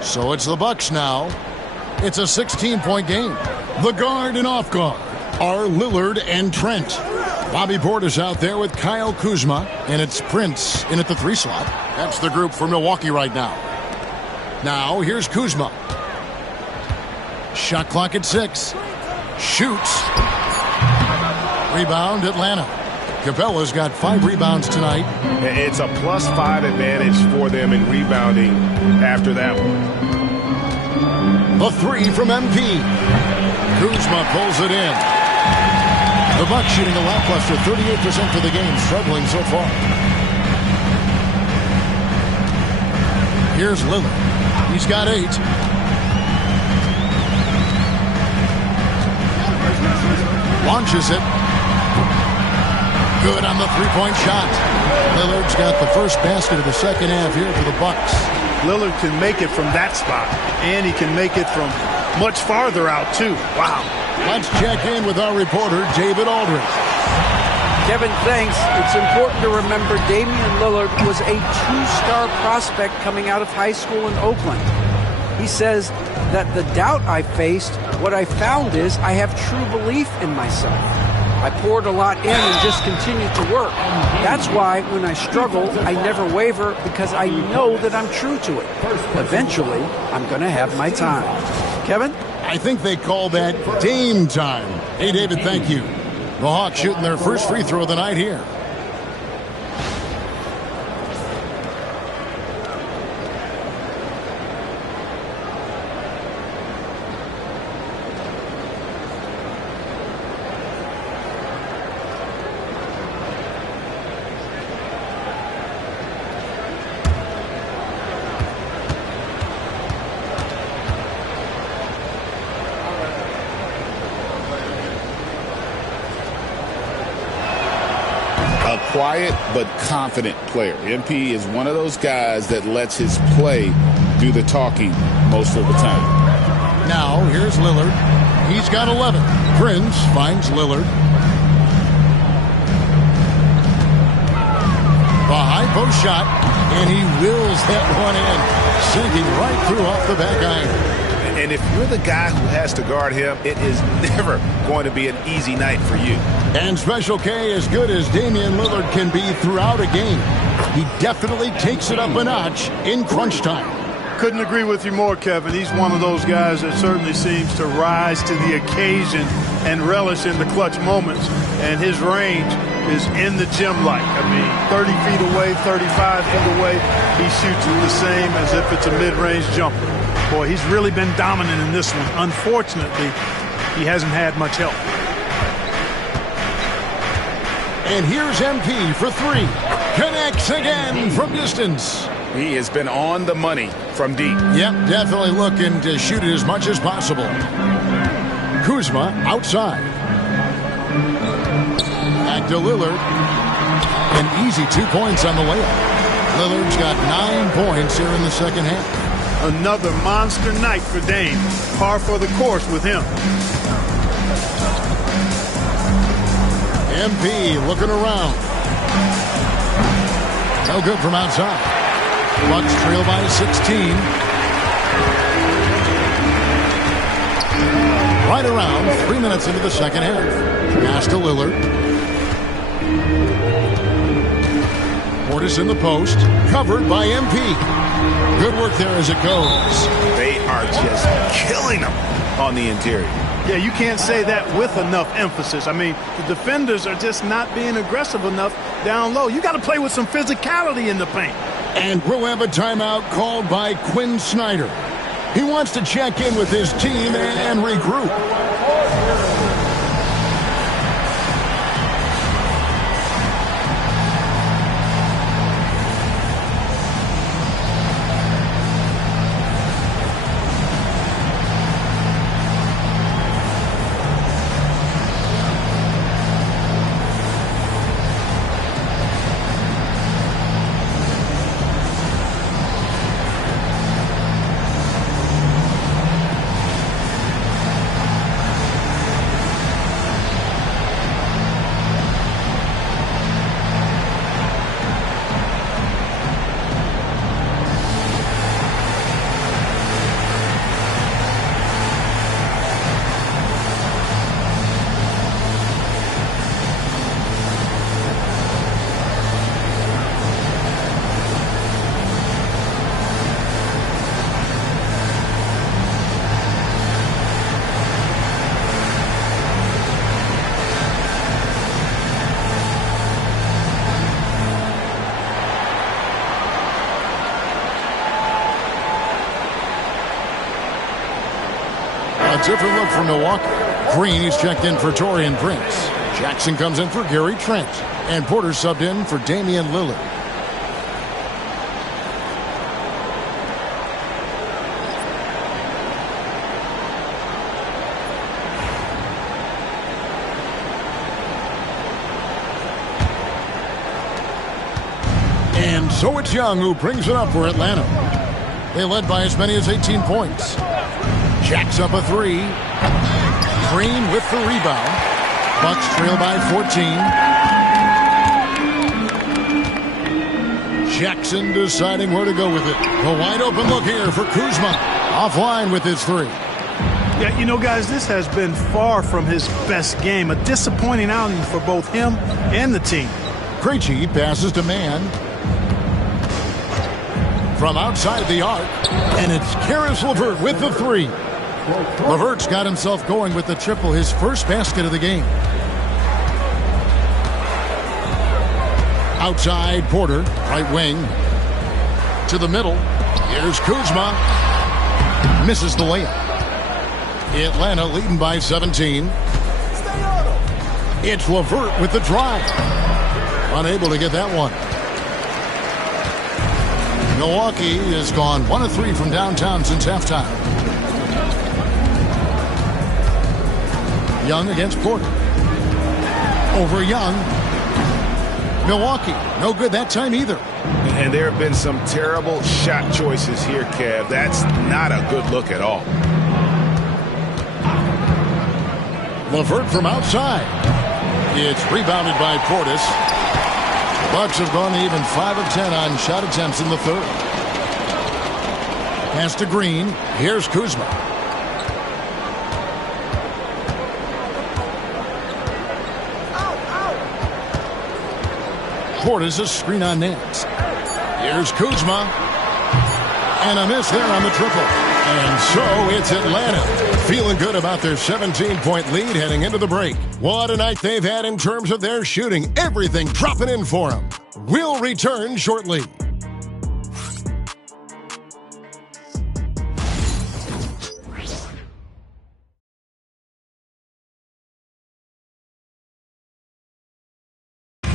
So it's the Bucks now. It's a 16-point game. The guard and off guard are Lillard and Trent. Bobby Portis out there with Kyle Kuzma, and it's Prince in at the 3 slot. That's the group for Milwaukee right now. Now here's Kuzma. Shot clock at 6. Shoots. Rebound Atlanta. Capella's got 5 rebounds tonight. It's a +5 advantage for them in rebounding after that one. The 3 from MP. Kuzma pulls it in. The Bucks shooting a lackluster 38% for the game, struggling so far. Here's Lillard. He's got 8. Launches it. Good on the 3-point shot. Lillard's got the first basket of the second half here for the Bucks. Lillard can make it from that spot, and he can make it from much farther out, too. Wow. Let's check in with our reporter, David Aldridge. Kevin, thanks. It's important to remember Damian Lillard was a 2-star prospect coming out of high school in Oakland. He says that the doubt I faced, what I found is I have true belief in myself. I poured a lot in and just continued to work. That's why when I struggle, I never waver because I know that I'm true to it. Eventually, I'm going to have my time. Kevin? I think they call that Dame time. Hey, David, thank you. The Hawks shooting their first free throw of the night here. Quiet but confident player. MP is one of those guys that lets his play do the talking most of the time. Now, here's Lillard. He's got 11. Prince finds Lillard. The high post shot, and he wills that one in, sinking right through off the back iron. And if you're the guy who has to guard him, it is never going to be an easy night for you. And Special K, as good as Damian Lillard can be throughout a game, he definitely takes it up a notch in crunch time. Couldn't agree with you more, Kevin. He's one of those guys that certainly seems to rise to the occasion and relish in the clutch moments. And his range is in the gym-like. I mean, 30 feet away, 35 feet away, he shoots it the same as if it's a mid-range jumper. Boy, he's really been dominant in this one. Unfortunately, he hasn't had much help. And here's MP for 3. Connects again from distance. He has been on the money from deep. Yep, definitely looking to shoot it as much as possible. Kuzma outside. Back to Lillard. An easy 2 points on the layup. Lillard's got 9 points here in the second half. Another monster night for Dame. Par for the course with him. MP looking around. No good from outside. Bucks trail by 16. Right around 3 minutes into the second half. Pass to Lillard. Portis in the post. Covered by MP. Good work there as it goes. They are just killing them on the interior. Yeah, you can't say that with enough emphasis. I mean, the defenders are just not being aggressive enough down low. You got to play with some physicality in the paint. And we'll have a timeout called by Quinn Snyder. He wants to check in with his team and regroup. Different look for Milwaukee. Green is checked in for Taurean Prince. Jackson comes in for Gary Trent. And Porter subbed in for Damian Lillard. And so it's Young who brings it up for Atlanta. They led by as many as 18 points. Jacks up a three. Green with the rebound. Bucks trail by 14. Jackson deciding where to go with it. A wide open look here for Kuzma. Offline with his three. Yeah, you know, guys, this has been far from his best game. A disappointing outing for both him and the team. Krejci passes to Mann. From outside the arc. And it's Caris LeVert with the three. LeVert's got himself going with the triple, his first basket of the game. Outside, Porter, right wing. To the middle. Here's Kuzma. Misses the layup. Atlanta leading by 17. It's LeVert with the drive. Unable to get that one. Milwaukee has gone 1 of 3 from downtown since halftime. Young against Porter. Over Young. Milwaukee, no good that time either. And there have been some terrible shot choices here, Kev. That's not a good look at all. LeVert from outside. It's rebounded by Portis. Bucks have gone even 5 of 10 on shot attempts in the third. Pass to Green. Here's Kuzma. Portis a screen on Nance. Here's Kuzma. And a miss there on the triple. And so it's Atlanta feeling good about their 17-point lead heading into the break. What a night they've had in terms of their shooting. Everything dropping in for them. We'll return shortly.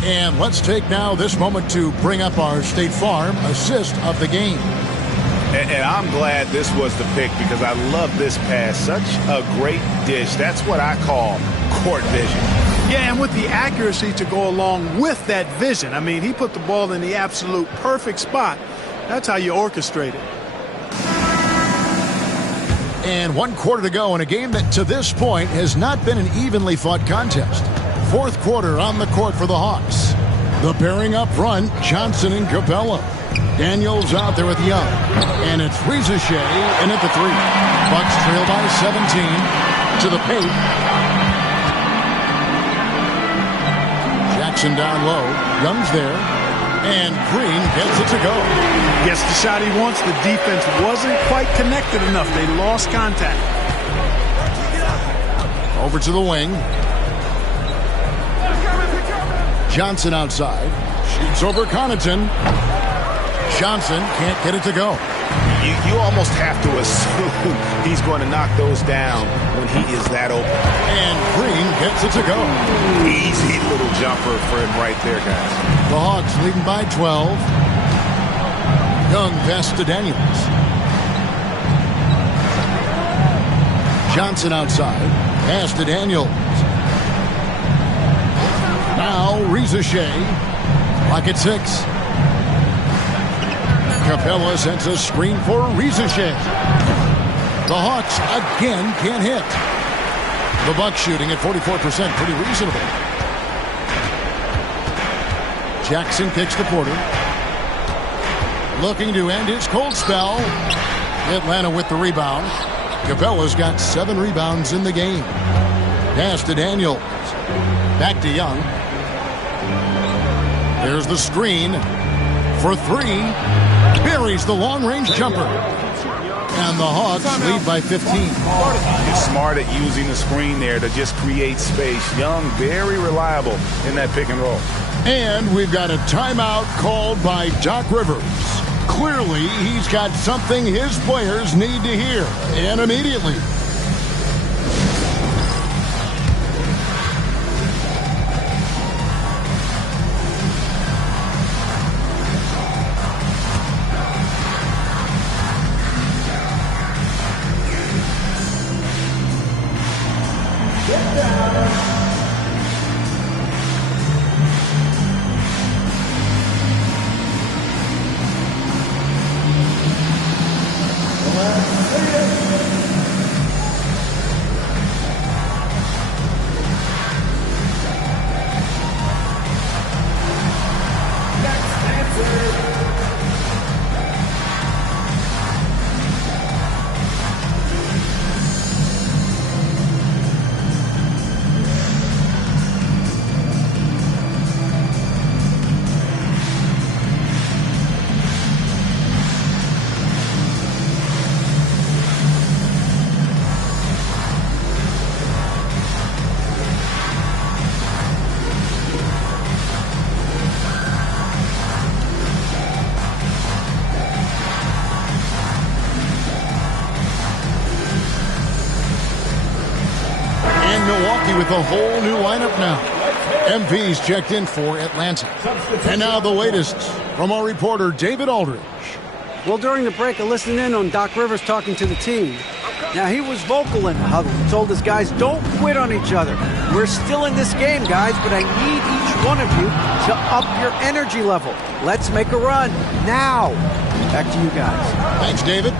And let's take now this moment to bring up our State Farm assist of the game. And I'm glad this was the pick because I love this pass. Such a great dish. That's what I call court vision. Yeah, and with the accuracy to go along with that vision. I mean, he put the ball in the absolute perfect spot. That's how you orchestrate it. And 1 quarter to go in a game that to this point has not been an evenly fought contest. 4th quarter on the court for the Hawks. The pairing up front, Johnson and Capella. Daniels out there with Young. And it's Rizachet in at the 3. Bucks trail by 17 to the paint. Jackson down low. Young's there. And Green gets it to go. Gets the shot he wants. The defense wasn't quite connected enough. They lost contact. Over to the wing. Johnson outside. Shoots over Connaughton. Johnson can't get it to go. You almost have to assume he's going to knock those down when he is that open. And Green gets it to go. Easy little jumper for him right there, guys. The Hawks leading by 12. Young pass to Daniels. Johnson outside. Pass to Daniels. Now Rizachet. Clock at 6. Capella sends a screen for Rizachet. The Hawks again can't hit. The Bucks shooting at 44%, pretty reasonable. Jackson kicks to Porter. Looking to end his cold spell. Atlanta with the rebound. Capella's got 7 rebounds in the game. Pass to Daniels. Back to Young. There's the screen for 3. Buries the long-range jumper. And the Hawks lead by 15. He's smart at using the screen there to just create space. Young, very reliable in that pick and roll. And we've got a timeout called by Doc Rivers. Clearly, he's got something his players need to hear, and immediately. With a whole new lineup now. MP's checked in for Atlanta. And now the latest from our reporter, David Aldridge. Well, during the break, I listened in on Doc Rivers talking to the team. Now, he was vocal in the huddle. He told his guys, don't quit on each other. We're still in this game, guys, but I need each one of you to up your energy level. Let's make a run now. Back to you guys. Thanks, David.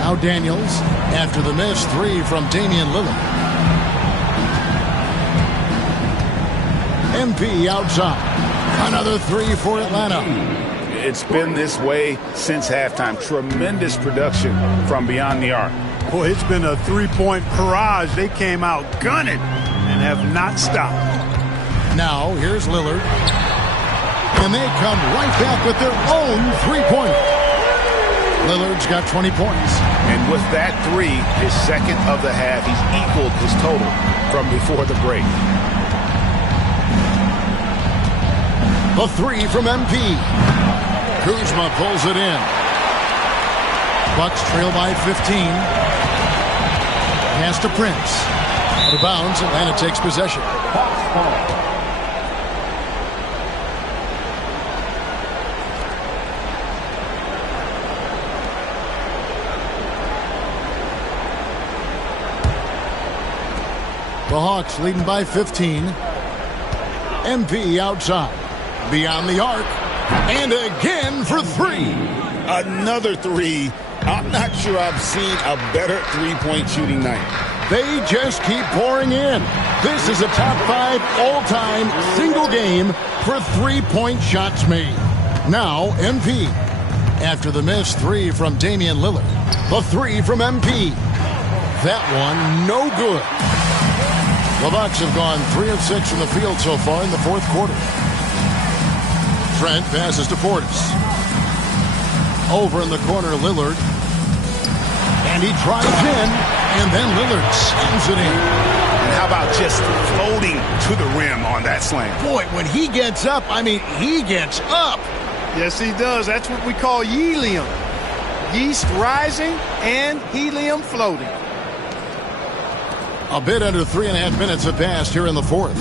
Now Daniels after the missed 3 from Damian Lillard. MP outside. Another 3 for Atlanta. It's been this way since halftime. Tremendous production from beyond the arc. Boy, it's been a 3-point barrage. They came out gunning and have not stopped. Now, here's Lillard. And they come right back with their own 3-pointer. Lillard's got 20 points. And with that 3, his second of the half, he's equaled his total from before the break. The 3 from MP. Kuzma pulls it in. Bucks trail by 15. Pass to Prince. Out of bounds, Atlanta takes possession. The Hawks leading by 15. MP outside. Beyond the arc. And again for 3. Another 3 I'm not sure I've seen a better three-point shooting night. They just keep pouring in. This is a top 5 all-time single game for three-point shots made. Now, MP. After the missed 3 from Damian Lillard, the 3 from MP. That one, no good. The Bucks have gone 3 of 6 from the field so far in the fourth quarter. Trent passes to Portis. Over in the corner, Lillard. And he drives in, and then Lillard slams it in. And how about just floating to the rim on that slam? Boy, when he gets up, I mean, he gets up. Yes, he does. That's what we call helium. Yeast rising and helium floating. A bit under 3.5 minutes have passed here in the fourth.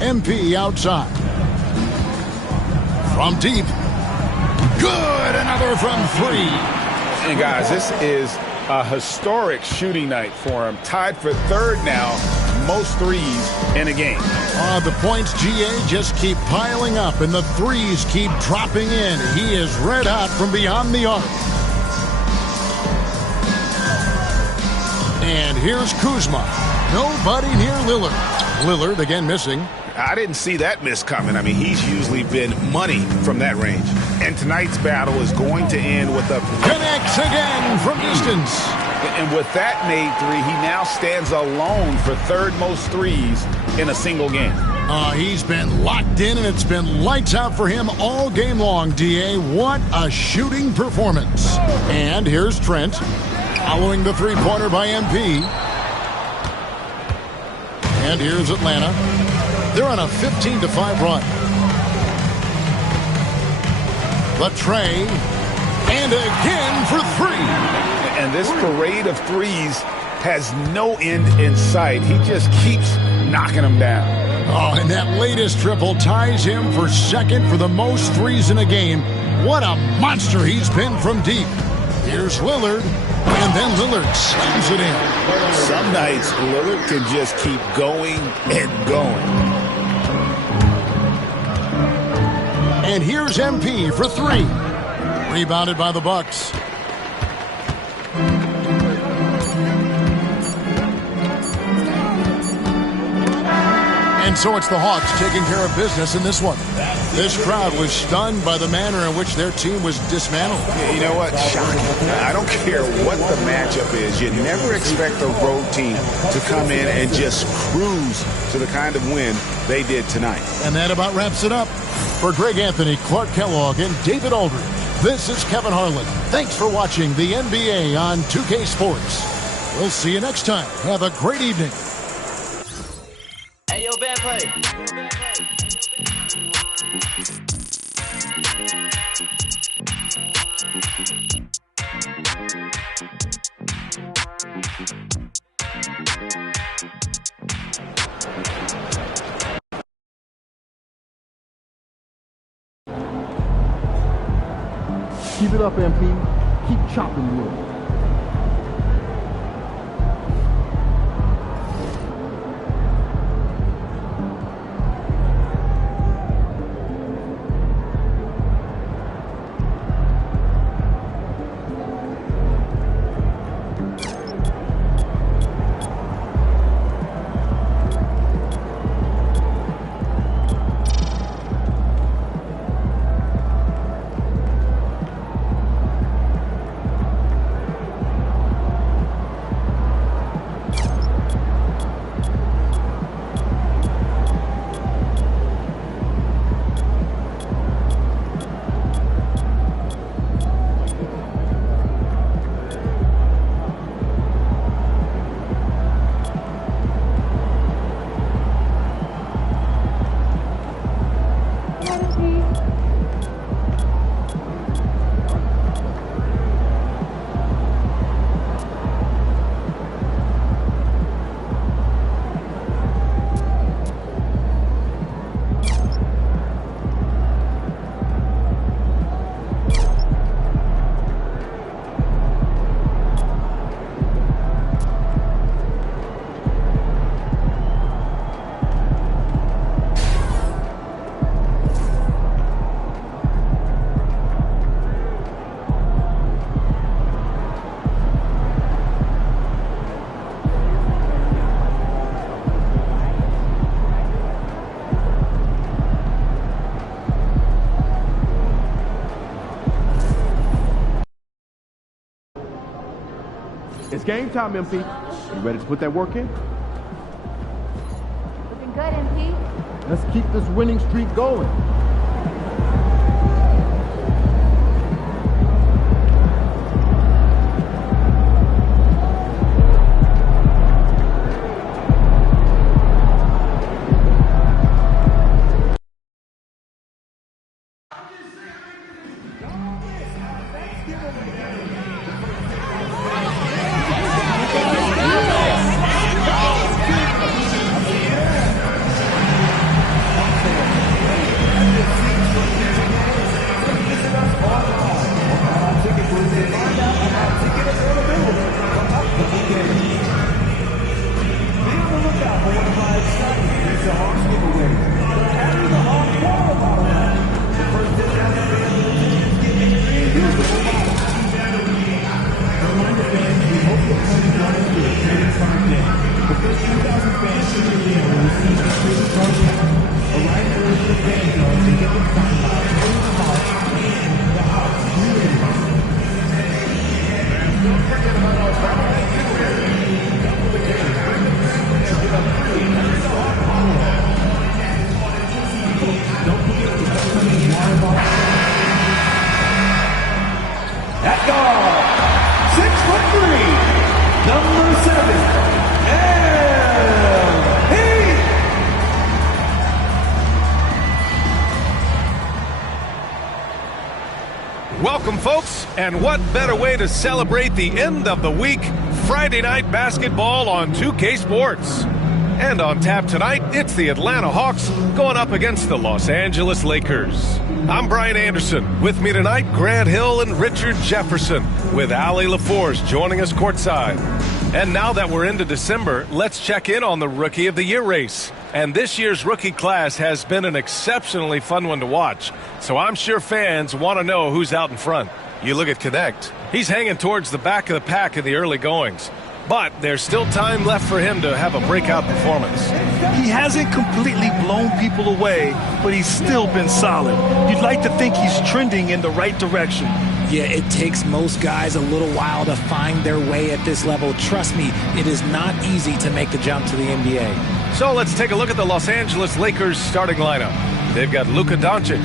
MP outside. From deep. Good! Another from 3. And guys, this is a historic shooting night for him. Tied for third now, most threes in a game. The points, GA, just keep piling up, and the threes keep dropping in. He is red hot from beyond the arc. And here's Kuzma. Nobody near Lillard. Lillard again missing. I didn't see that miss coming. I mean, he's usually been money from that range. And tonight's battle is going to end with a... Connects again from distance. And with that made 3, he now stands alone for third most threes in a single game. He's been locked in, and it's been lights out for him all game long, DA. What a shooting performance. And here's Trent, following the three-pointer by MP. And here's Atlanta. They're on a 15-5 run. The tray, and again for 3. And this parade of threes has no end in sight. He just keeps knocking them down. Oh, and that latest triple ties him for second for the most threes in a game. What a monster he's been from deep. Here's Lillard, and then Lillard slams it in. Some nights, Lillard can just keep going and going. And here's MP for 3. Rebounded by the Bucks. And so it's the Hawks taking care of business in this one. This crowd was stunned by the manner in which their team was dismantled. You know what? Shocking. I don't care what the matchup is. You never expect a road team to come in and just cruise to the kind of win they did tonight. And that about wraps it up. For Greg Anthony, Clark Kellogg, and David Aldridge, this is Kevin Harlan. Thanks for watching the NBA on 2K Sports. We'll see you next time. Have a great evening. Hey, yo, bad play. Keep it up, MP. Keep chopping wood. game time, MP. You ready to put that work in? Looking good, MP. Let's keep this winning streak going. Welcome, folks, and what better way to celebrate the end of the week? Friday night basketball on 2K Sports. And on tap tonight, it's the Atlanta Hawks going up against the Los Angeles Lakers. I'm Brian Anderson. With me tonight, Grant Hill and Richard Jefferson, with Allie LaForce joining us courtside. And now that we're into December, let's check in on the Rookie of the Year race. And this year's rookie class has been an exceptionally fun one to watch. So I'm sure fans want to know who's out in front. You look at Connect. He's hanging towards the back of the pack in the early goings. But there's still time left for him to have a breakout performance. He hasn't completely blown people away, but he's still been solid. You'd like to think he's trending in the right direction. Yeah, it takes most guys a little while to find their way at this level. Trust me, it is not easy to make the jump to the NBA. So let's take a look at the Los Angeles Lakers starting lineup. They've got Luka Doncic.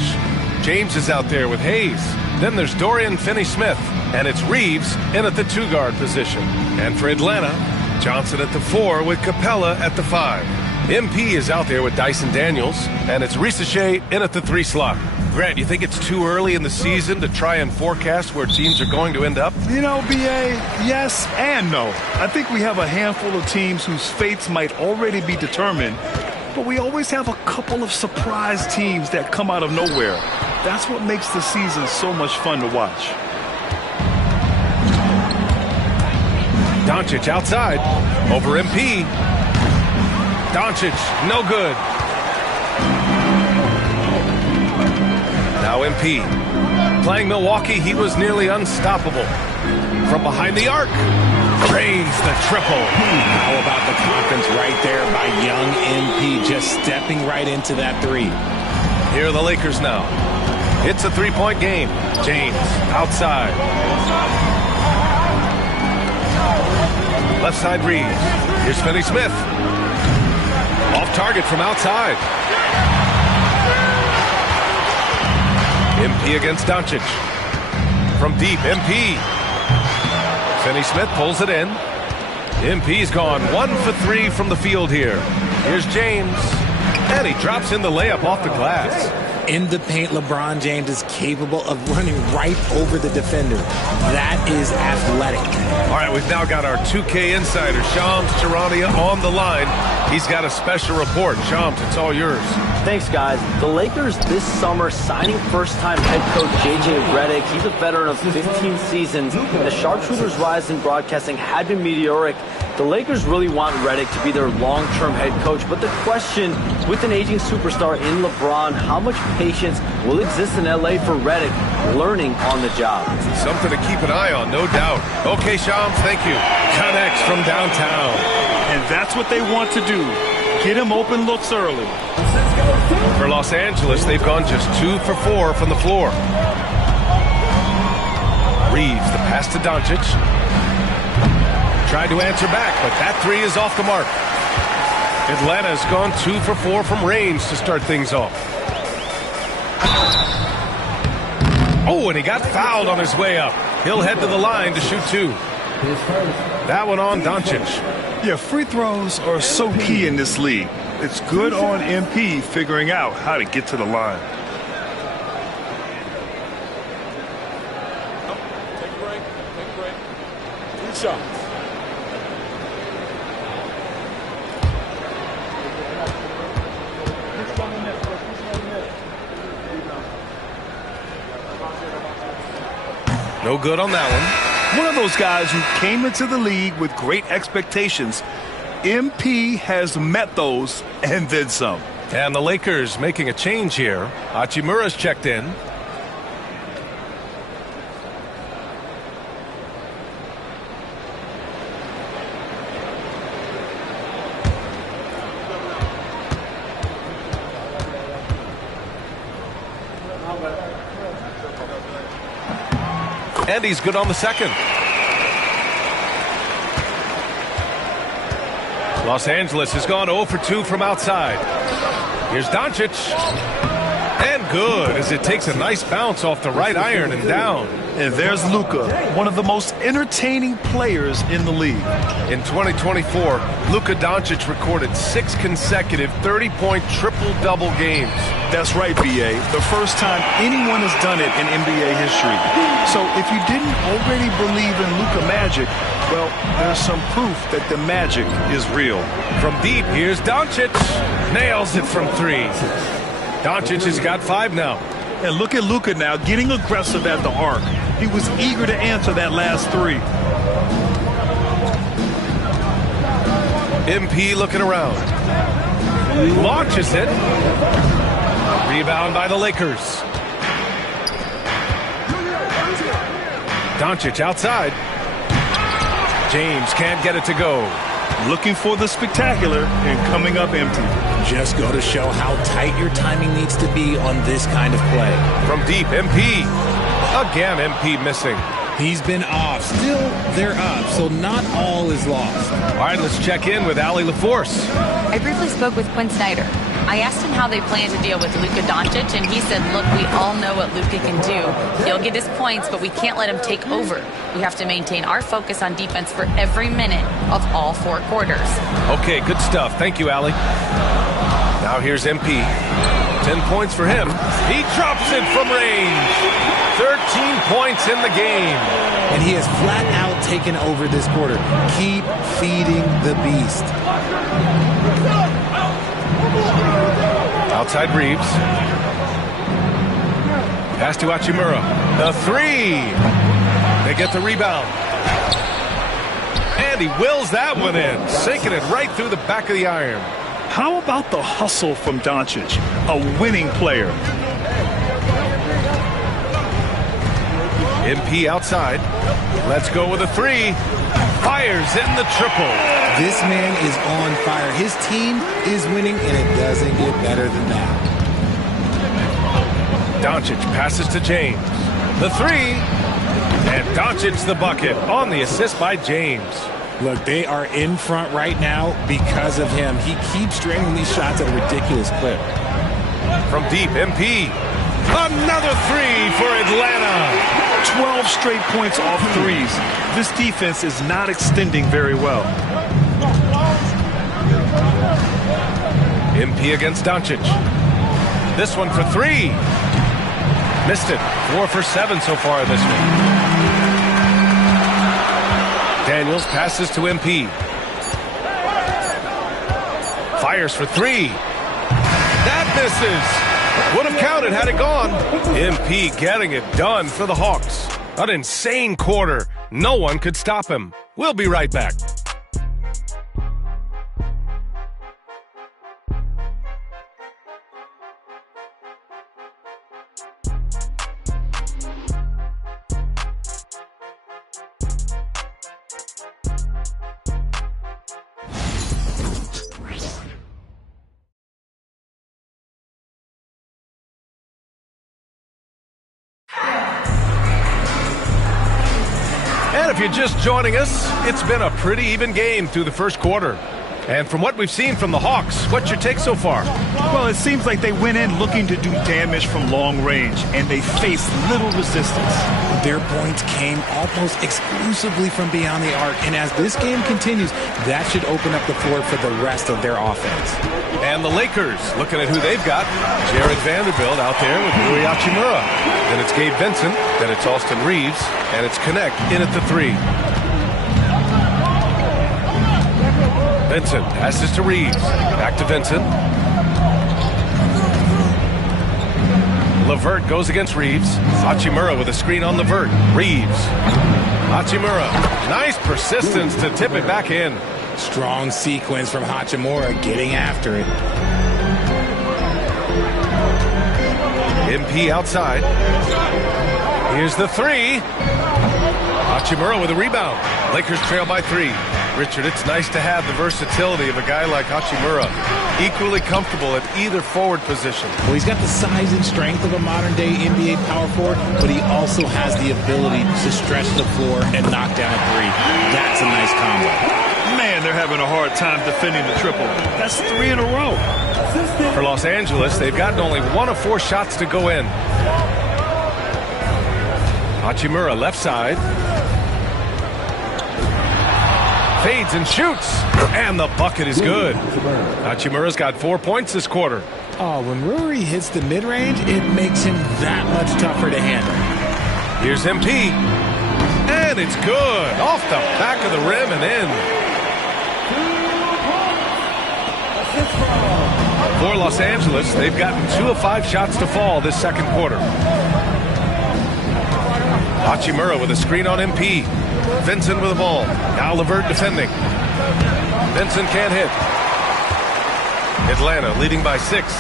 James is out there with Hayes. Then there's Dorian Finney-Smith, and it's Reeves in at the 2-guard position. And for Atlanta, Johnson at the 4 with Capella at the 5. MP is out there with Dyson Daniels, and it's Risacher in at the 3 slot. Grant, you think it's too early in the season to try and forecast where teams are going to end up? You know, B.A., yes and no. I think we have a handful of teams whose fates might already be determined, but we always have a couple of surprise teams that come out of nowhere. That's what makes the season so much fun to watch. Doncic outside, over MP. Doncic, no good. Now MP. Playing Milwaukee, he was nearly unstoppable. From behind the arc, drains the triple. How about the confidence right there by young MP, just stepping right into that 3. Here are the Lakers now. It's a 3-point game. James outside. Left side Reeves. Here's Finney-Smith. Off target from outside. MP against Doncic. From deep, MP. Finney-Smith pulls it in. MP's gone 1 for 3 from the field here. Here's James. And he drops in the layup off the glass. In the paint, LeBron James is capable of running right over the defender. That is athletic. All right, we've now got our 2K insider, Shams Charania, on the line. He's got a special report. Shams, it's all yours. Thanks, guys. The Lakers this summer signing first-time head coach J.J. Redick. He's a veteran of 15 seasons. The Sharpshooter's rise in broadcasting had been meteoric. The Lakers really want Redick to be their long-term head coach, but the question, with an aging superstar in LeBron, how much patience will exist in L.A. for Redick learning on the job? Something to keep an eye on, no doubt. Okay, Shams, thank you. Connects from downtown. And that's what they want to do. Get him open looks early. For Los Angeles, they've gone just 2 for 4 from the floor. Reeves, the pass to Doncic. tried to answer back, but that three is off the mark. Atlanta's gone 2 for 4 from range to start things off. Oh, and he got fouled on his way up. He'll head to the line to shoot 2. That one on Doncic. Yeah, free throws are so key in this league. It's good on MP figuring out how to get to the line. Take a break. 3 shots. No good on that one. One of those guys who came into the league with great expectations. MP has met those and then some. And the Lakers making a change here. Hachimura's checked in. And he's good on the second. Los Angeles has gone 0 for 2 from outside. Here's Doncic. And good, as it takes a nice bounce off the right iron and down. And there's Luka, one of the most entertaining players in the league. In 2024, Luka Doncic recorded 6 consecutive 30-point triple-double games. That's right, B.A. The first time anyone has done it in NBA history. So if you didn't already believe in Luka Magic, well, there's some proof that the magic is real. From deep, here's Doncic. Nails it from 3. Doncic has got 5 now. And look at Luka now getting aggressive at the arc. He was eager to answer that last 3. MP looking around. Launches it. Rebound by the Lakers. Doncic outside. James can't get it to go. Looking for the spectacular and coming up empty. Just go to show how tight your timing needs to be on this kind of play. From deep, MP. Again, MP missing. He's been off. Still, they're up, so not all is lost. All right, let's check in with Allie LaForce. I briefly spoke with Quinn Snyder. I asked him how they plan to deal with Luka Doncic, and he said, look, we all know what Luka can do. He'll get his points, but we can't let him take over. We have to maintain our focus on defense for every minute of all 4 quarters. Okay, good stuff. Thank you, Allie. Now here's MP. 10 points for him. He drops it from range. 13 points in the game. And he has flat out taken over this quarter. Keep feeding the beast. Outside Reeves. Pass to Hachimura. The 3. They get the rebound. And he wills that one in. Sinking it right through the back of the iron. How about the hustle from Doncic? A winning player. MP outside. Let's go with a 3. Fires in the triple. This man is on fire. His team is winning, and it doesn't get better than that. Doncic passes to James. The 3. And Doncic the bucket on the assist by James. Look, they are in front right now because of him. He keeps draining these shots at a ridiculous clip. From deep, MP. Another 3 for Atlanta. 12 straight points off 3s. This defense is not extending very well. MP against Doncic. This one for 3. Missed it. 4 for 7 so far this one. Daniels passes to MP. Fires for 3. That misses. Would have counted had it gone. MP getting it done for the Hawks. An insane quarter. No one could stop him. We'll be right back. And if you're just joining us, it's been a pretty even game through the first quarter. And from what we've seen from the Hawks, what's your take so far? Well, it seems like they went in looking to do damage from long range, and they faced little resistance. Their points came almost exclusively from beyond the arc, and as this game continues, that should open up the floor for the rest of their offense. And the Lakers, looking at who they've got. Jared Vanderbilt out there with Rui Hachimura. Then it's Gabe Vincent, then it's Austin Reeves, and it's Connect in at the 3. Vincent passes to Reeves. Back to Vincent. LeVert goes against Reeves. Hachimura with a screen on LeVert. Reeves. Hachimura. Nice persistence to tip it back in. Strong sequence from Hachimura getting after it. MP outside. Here's the 3. Hachimura with a rebound. Lakers trail by 3. Richard, it's nice to have the versatility of a guy like Hachimura. Equally comfortable at either forward position. Well, he's got the size and strength of a modern-day NBA power forward, but he also has the ability to stretch the floor and knock down a 3. That's a nice combo. Man, they're having a hard time defending the triple. That's 3 in a row. For Los Angeles, they've gotten only 1 of 4 shots to go in. Hachimura left side. Fades and shoots. And the bucket is good. Hachimura's got 4 points this quarter. Oh, when Rui hits the mid-range, it makes him that much tougher to handle. Here's MP. And it's good. Off the back of the rim and in. For Los Angeles, they've gotten 2 of 5 shots to fall this second quarter. Hachimura with a screen on MP. Vincent with the ball. Now LeVert defending. Vincent can't hit. Atlanta leading by 6.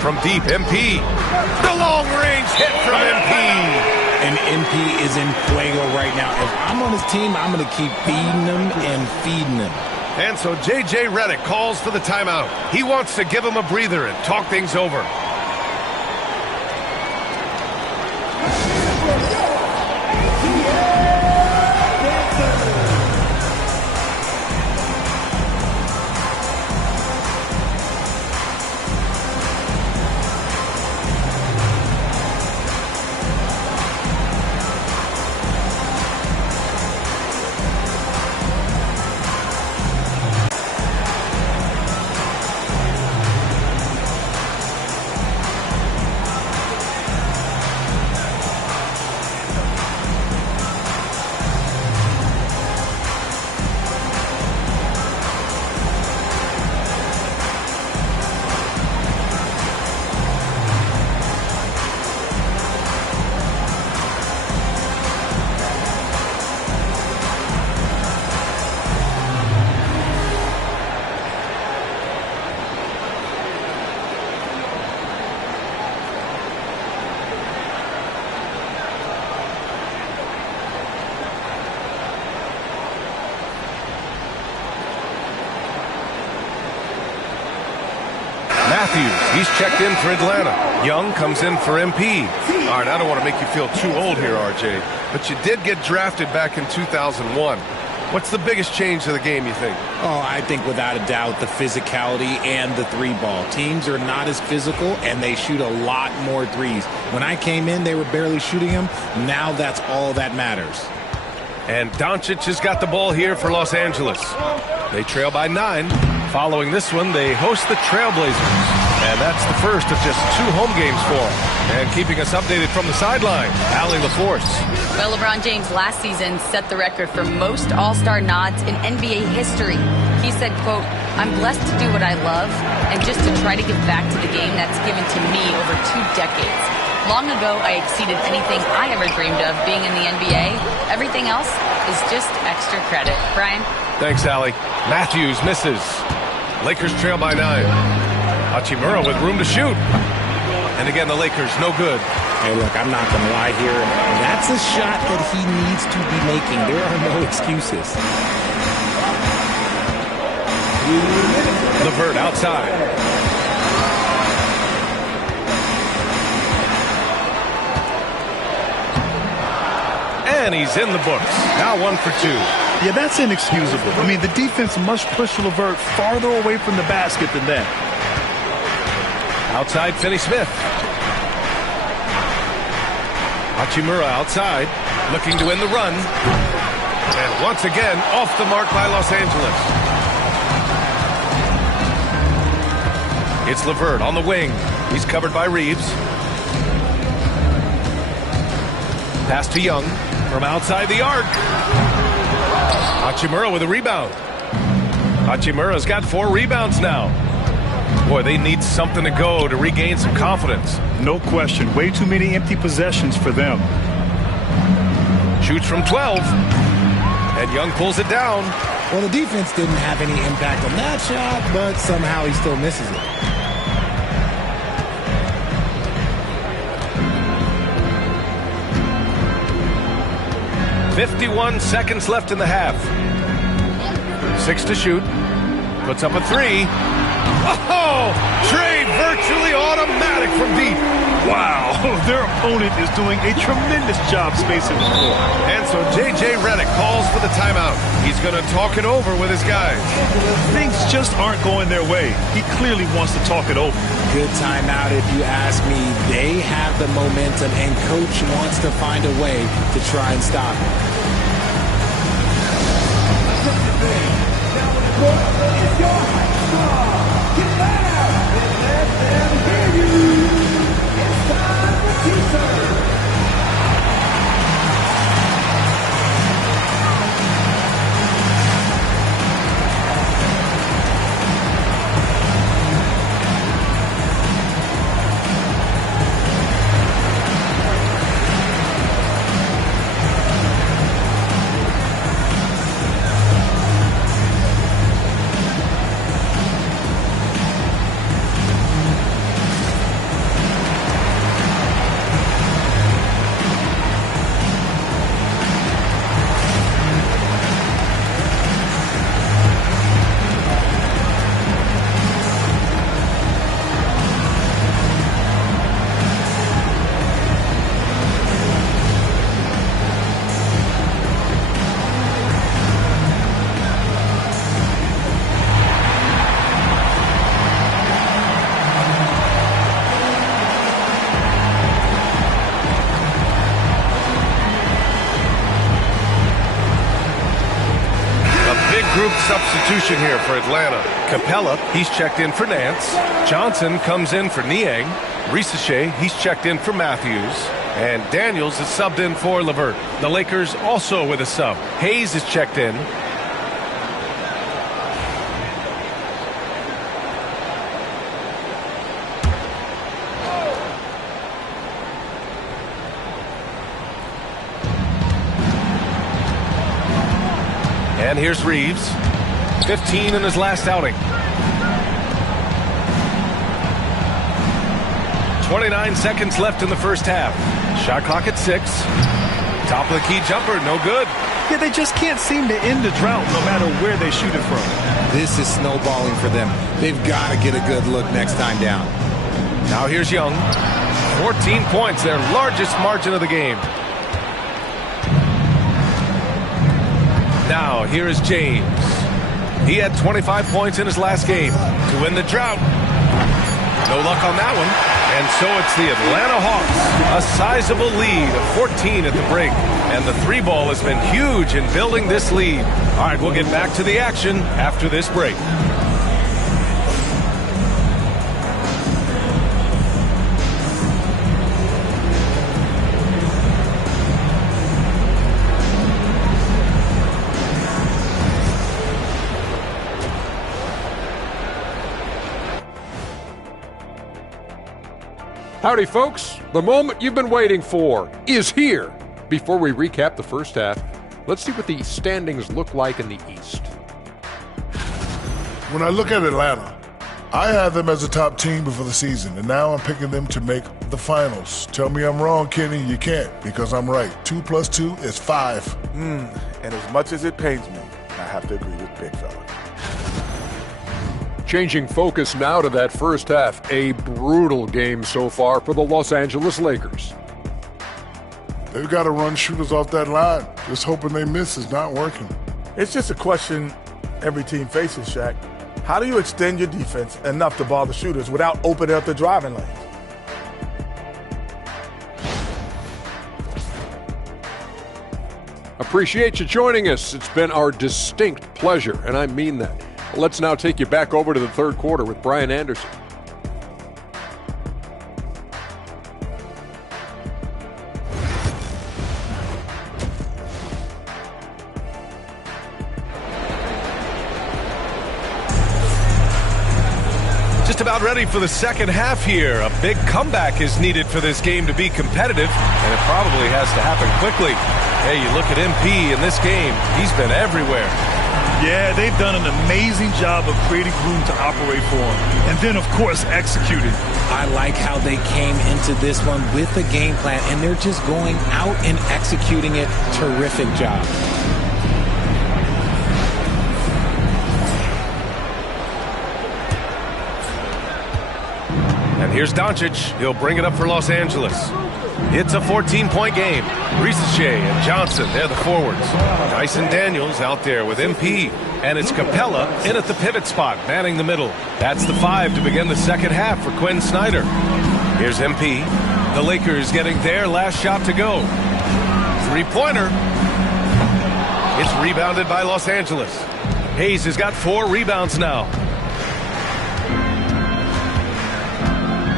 From deep, MP. The long-range hit from MP. And MP is in fuego right now. If I'm on his team, I'm going to keep feeding him and feeding him. And so J.J. Redick calls for the timeout. He wants to give him a breather and talk things over. Matthews, he's checked in for Atlanta. Young comes in for MP. All right, I don't want to make you feel too old here, RJ, but you did get drafted back in 2001. What's the biggest change to the game, you think? Oh, I think without a doubt the physicality and the 3-ball. Teams are not as physical, and they shoot a lot more threes. When I came in, they were barely shooting them. Now that's all that matters. And Doncic has got the ball here for Los Angeles. They trail by 9. Following this one, they host the Trailblazers. And that's the first of just 2 home games for them. And keeping us updated from the sideline, Allie LaForce. Well, LeBron James last season set the record for most All-Star nods in NBA history. He said, quote, "I'm blessed to do what I love and just to try to give back to the game that's given to me over 2 decades. Long ago, I exceeded anything I ever dreamed of being in the NBA. Everything else is just extra credit." Brian? Thanks, Allie. Matthews misses. Lakers trail by 9. Hachimura with room to shoot. And again, the Lakers, no good. Hey, look, I'm not going to lie here. That's a shot that he needs to be making. There are no excuses. LeVert outside. And he's in the books. Now 1 for 2. Yeah, that's inexcusable. I mean, the defense must push LeVert farther away from the basket than that. Outside, Finney Smith. Hachimura outside, looking to win the run. And once again, off the mark by Los Angeles. It's LeVert on the wing. He's covered by Reeves. Pass to Young from outside the arc. Hachimura with a rebound. Hachimura's got 4 rebounds now. Boy, they need something to go to regain some confidence. No question. Way too many empty possessions for them. Shoots from 12. And Young pulls it down. Well, the defense didn't have any impact on that shot, but somehow he still misses it. .51 seconds left in the half. 6 to shoot. Puts up a 3. Oh! Trey virtually automatic from deep. Wow, their opponent is doing a tremendous job spacing the floor. And so J.J. Redick calls for the timeout. He's going to talk it over with his guys. Things just aren't going their way. He clearly wants to talk it over. Good timeout if you ask me. They have the momentum, and Coach wants to find a way to try and stop it. Group substitution here for Atlanta. Capella, he's checked in for Nance. Johnson comes in for Niang. Risache, he's checked in for Matthews. And Daniels is subbed in for LeVert. The Lakers also with a sub. Hayes is checked in. And here's Reeves, 15 in his last outing. 29 seconds left in the first half. Shot clock at 6. Top of the key jumper, no good. Yeah, they just can't seem to end the drought no matter where they shoot it from. This is snowballing for them. They've got to get a good look next time down. Now here's Young. 14 points, their largest margin of the game. Now, here is James. He had 25 points in his last game to win the drought. No luck on that one. And so it's the Atlanta Hawks. A sizable lead of 14 at the break. And the 3-ball has been huge in building this lead. All right, we'll get back to the action after this break. Howdy, folks. The moment you've been waiting for is here. Before we recap the first half, let's see what the standings look like in the East. When I look at Atlanta, I had them as a top team before the season, and now I'm picking them to make the finals. Tell me I'm wrong, Kenny. You can't, because I'm right. 2 + 2 is 5. And as much as it pains me, I have to agree with Big Fella. Changing focus now to that first half. A brutal game so far for the Los Angeles Lakers. They've got to run shooters off that line. Just hoping they miss is not working. It's just a question every team faces, Shaq. How do you extend your defense enough to bother shooters without opening up the driving lanes? Appreciate you joining us. It's been our distinct pleasure, and I mean that. Let's now take you back over to the third quarter with Brian Anderson. Just about ready for the second half here. A big comeback is needed for this game to be competitive, and it probably has to happen quickly. Hey, you look at MP in this game, he's been everywhere. Yeah, they've done an amazing job of creating room to operate for him. And then, of course, executing. I like how they came into this one with a game plan, and they're just going out and executing it. Terrific job. And here's Doncic. He'll bring it up for Los Angeles. It's a 14-point game. Risacher and Johnson, they're the forwards. Dyson Daniels out there with MP. And it's Capella in at the pivot spot, manning the middle. That's the 5 to begin the second half for Quinn Snyder. Here's MP. The Lakers getting their last shot to go. Three-pointer. It's rebounded by Los Angeles. Hayes has got 4 rebounds now.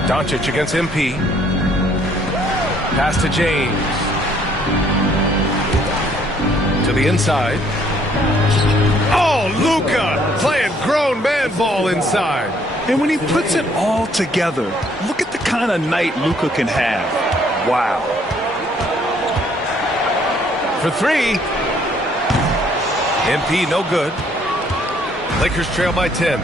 Doncic against MP. Pass to James. To the inside. Oh, Luka playing grown man ball inside. And when he puts it all together, look at the kind of night Luka can have. Wow. For 3. MP no good. Lakers trail by 10.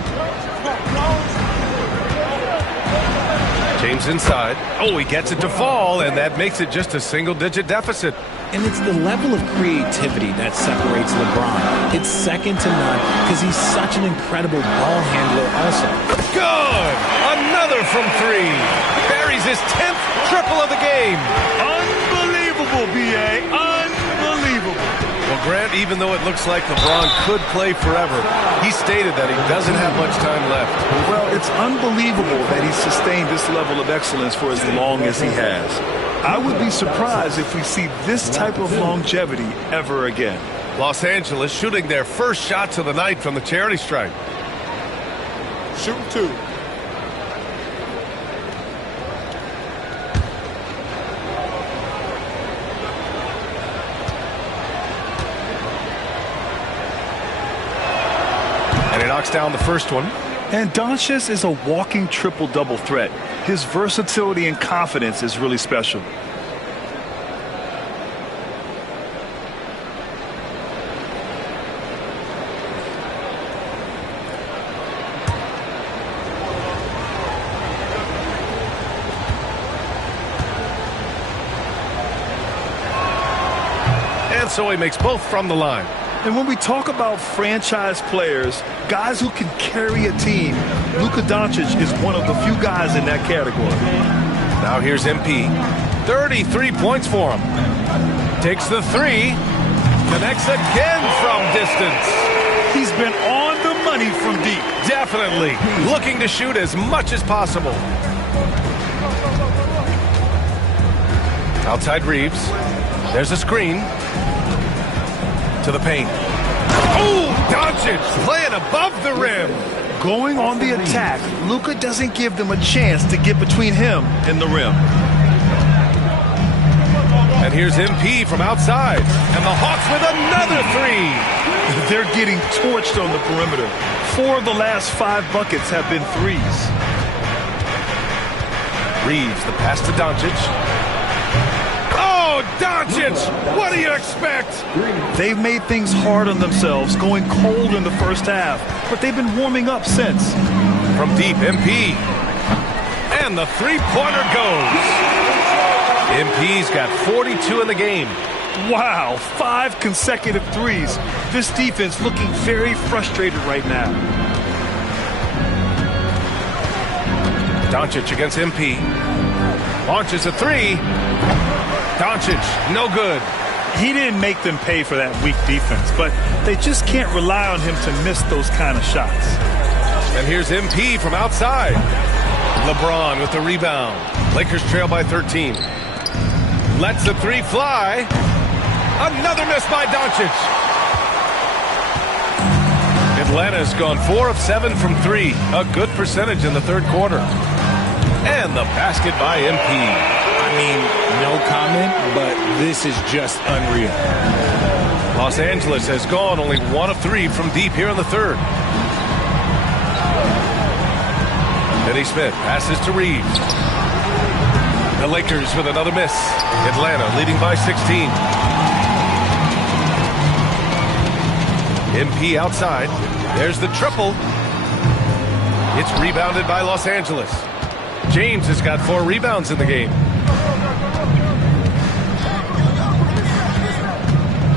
James inside. Oh, he gets it to fall, and that makes it just a single-digit deficit. And it's the level of creativity that separates LeBron. It's second to none because he's such an incredible ball handler also. Good! Another from 3. Buries his 10th triple of the game. Unbelievable, B.A. Unbelievable. Well, Grant, even though it looks like LeBron could play forever, he stated that he doesn't have much time left. Well, it's unbelievable that he's sustained this level of excellence for as long as he has. I would be surprised if we see this type of longevity ever again. Los Angeles shooting their first shots of the night from the charity stripe. Shoot 2. And he knocks down the first one. And Doncic is a walking triple-double threat. His versatility and confidence is really special. And so he makes both from the line. And when we talk about franchise players, guys who can carry a team, Luka Doncic is one of the few guys in that category. Now here's MP. 33 points for him. Takes the 3. Connects again from distance. He's been on the money from deep. Definitely. Looking to shoot as much as possible. Outside Reeves. There's a screen. To the paint. Oh, Doncic playing above the rim. Going on the attack, Luka doesn't give them a chance to get between him and the rim. And here's MP from outside. And the Hawks with another 3. They're getting torched on the perimeter. 4 of the last 5 buckets have been 3s. Reeves, the pass to Doncic. Oh, Doncic! What do you expect? They've made things hard on themselves, going cold in the first half, but they've been warming up since. From deep, MP. And the 3-pointer goes. MP's got 42 in the game. Wow, 5 consecutive 3s. This defense looking very frustrated right now. Doncic against MP. Launches a 3. Doncic, no good. He didn't make them pay for that weak defense, but they just can't rely on him to miss those kind of shots. And here's MP from outside. LeBron with the rebound. Lakers trail by 13. Lets the three fly. Another miss by Doncic. Atlanta's gone 4 of 7 from 3. A good percentage in the third quarter. And the basket by MP. I mean, no comment, but this is just unreal. Los Angeles has gone only 1 of 3 from deep here in the third. Finney Smith passes to Reeves. The Lakers with another miss. Atlanta leading by 16. MP outside. There's the triple. It's rebounded by Los Angeles. James has got 4 rebounds in the game.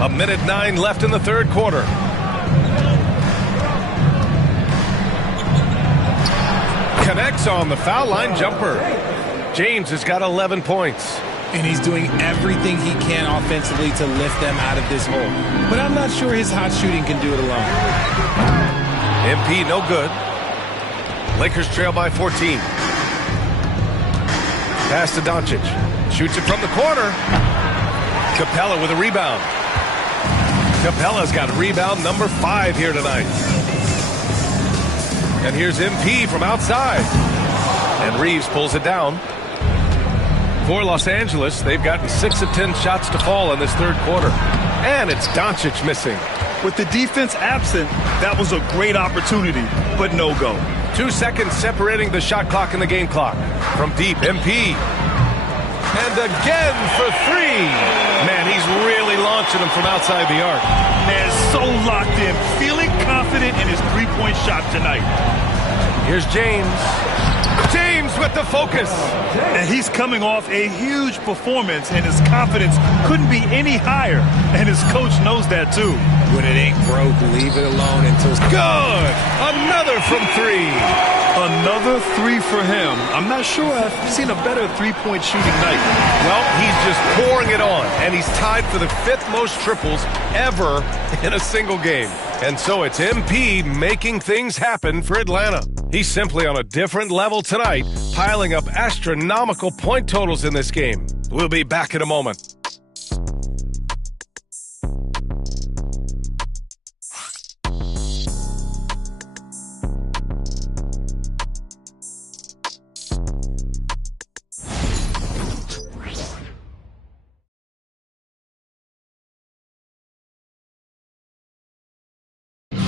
1:09 left in the third quarter. Connects on the foul line jumper. James has got 11 points. And he's doing everything he can offensively to lift them out of this hole. But I'm not sure his hot shooting can do it alone. MP no good. Lakers trail by 14. Pass to Doncic. Shoots it from the corner. Capella with a rebound. Capella's got rebound number 5 here tonight. And here's MP from outside. And Reeves pulls it down. For Los Angeles, they've gotten 6 of 10 shots to fall in this third quarter. And it's Doncic missing. With the defense absent, that was a great opportunity, but no go. 2 seconds separating the shot clock and the game clock. From deep, MP. And again for 3. Man, he's really launching them from outside the arc. Man, so locked in, feeling confident in his three-point shot tonight. Here's James. James with the focus. And he's coming off a huge performance, and his confidence couldn't be any higher. And his coach knows that, too. When it ain't broke, leave it alone until it's good. Another from 3. Another 3 for him. I'm not sure I've seen a better three-point shooting night. Well, he's just pouring it on, and he's tied for the 5th most triples ever in a single game. And so it's MP making things happen for Atlanta. He's simply on a different level tonight, piling up astronomical point totals in this game. We'll be back in a moment.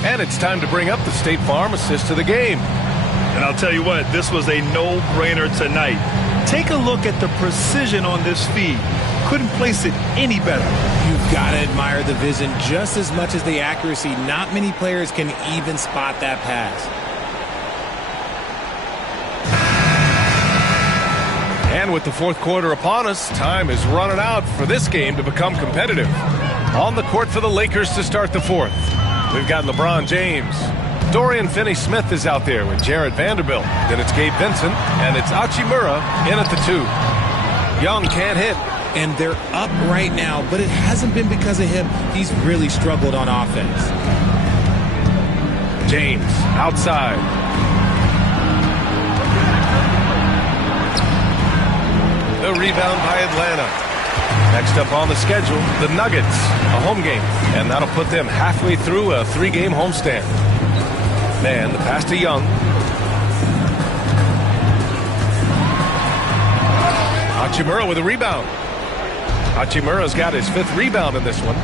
And it's time to bring up the State Farm assist to the game. And I'll tell you what, this was a no-brainer tonight. Take a look at the precision on this feed. Couldn't place it any better. You've got to admire the vision just as much as the accuracy. Not many players can even spot that pass. And with the fourth quarter upon us, time is running out for this game to become competitive. On the court for the Lakers to start the fourth. We've got LeBron James. Dorian Finney-Smith is out there with Jared Vanderbilt. Then it's Gabe Vincent, and it's Hachimura in at the 2. Young can't hit. And they're up right now, but it hasn't been because of him. He's really struggled on offense. James outside. The rebound by Atlanta. Next up on the schedule, the Nuggets, a home game. And that'll put them halfway through a 3-game homestand. Man, the pass to Young. Hachimura with a rebound. Hachimura's got his 5th rebound in this one.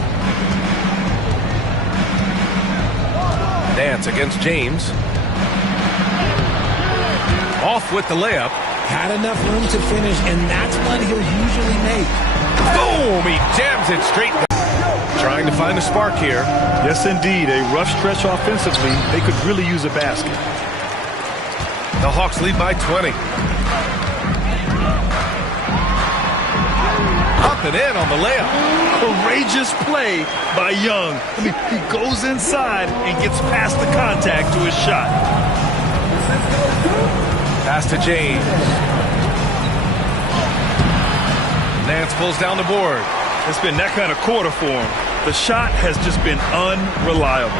Nance against James. Off with the layup. Had enough room to finish, and that's one he'll usually make. Boom! He jams it straight down. Trying to find a spark here. Yes, indeed. A rough stretch offensively. They could really use a basket. The Hawks lead by 20. Up and in on the layup. Courageous play by Young. I mean, he goes inside and gets past the contact to his shot. Pass to James. Nance pulls down the board. It's been that kind of quarter for him. The shot has just been unreliable.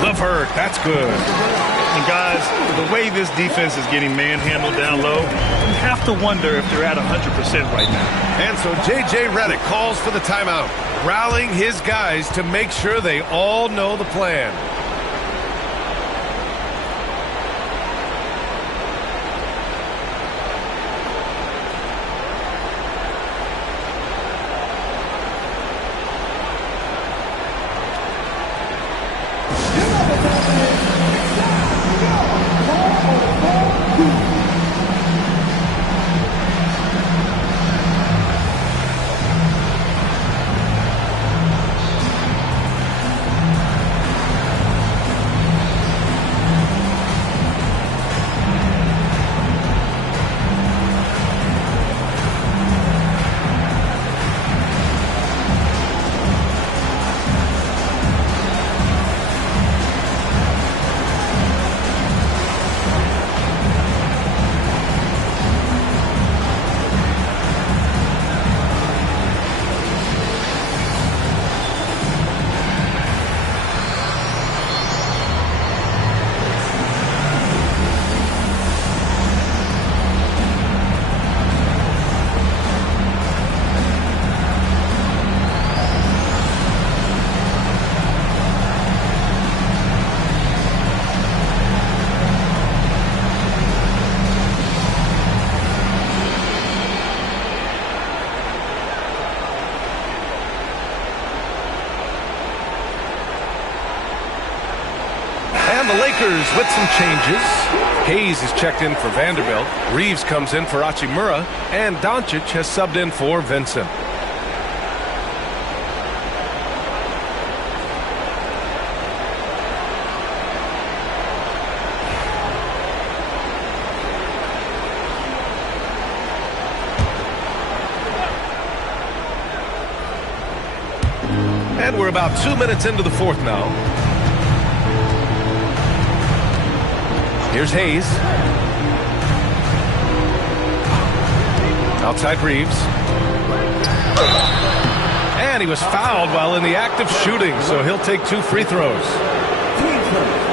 LeVert, that's good. And guys, the way this defense is getting manhandled down low, you have to wonder if they're at 100% right now. And so J.J. Redick calls for the timeout, rallying his guys to make sure they all know the plan. With some changes. Hayes is checked in for Vanderbilt. Reeves comes in for Hachimura. And Doncic has subbed in for Vincent. And we're about 2 minutes into the fourth now. Here's Hayes. Outside Reeves. And he was fouled while in the act of shooting, so he'll take 2 free throws.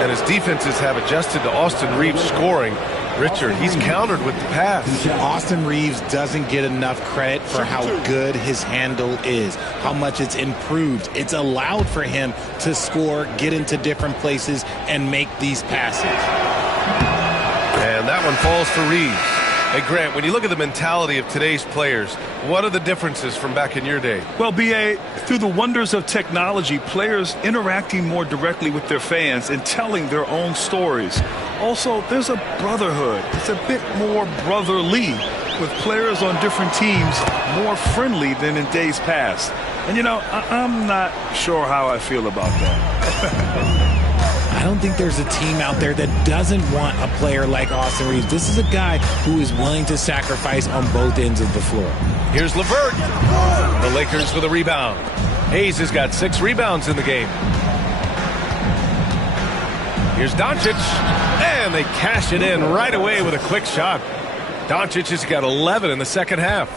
And his defenses have adjusted to Austin Reeves scoring. Richard, he's countered with the pass. Austin Reeves doesn't get enough credit for how good his handle is, how much it's improved. It's allowed for him to score, get into different places, and make these passes. And that one falls for Reeves. Hey, Grant, when you look at the mentality of today's players, what are the differences from back in your day? Well, B.A., through the wonders of technology, players interacting more directly with their fans and telling their own stories. Also, there's a brotherhood. It's a bit more brotherly, with players on different teams more friendly than in days past. And, you know, I'm not sure how I feel about that. I don't think there's a team out there that doesn't want a player like Austin Reeves. This is a guy who is willing to sacrifice on both ends of the floor. Here's LeVert. The Lakers with a rebound. Hayes has got 6 rebounds in the game. Here's Doncic. And they cash it in right away with a quick shot. Doncic has got 11 in the second half.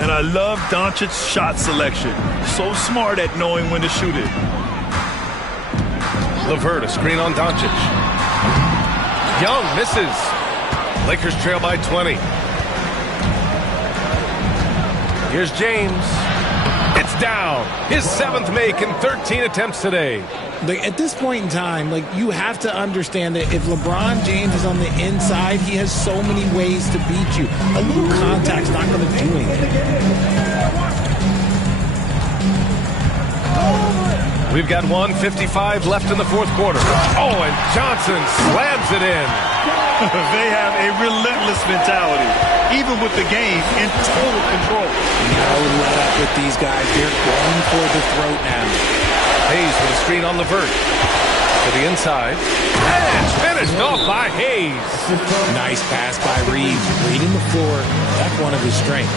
And I love Doncic's shot selection. So smart at knowing when to shoot it. LeVert, a screen on Doncic. Young misses. Lakers trail by 20. Here's James. It's down. His 7th make in 13 attempts today. At this point in time, you have to understand that if LeBron James is on the inside, he has so many ways to beat you. A little contact's not going to do anything. We've got 1:55 left in the fourth quarter. Oh, and Johnson slams it in. They have a relentless mentality, even with the game in total control. No let up with these guys. They're going for the throat now. Hayes with a screen on LeVert. To the inside. And it's finished off by Hayes. Nice pass by Reeves. Reading the floor. That's one of his strengths.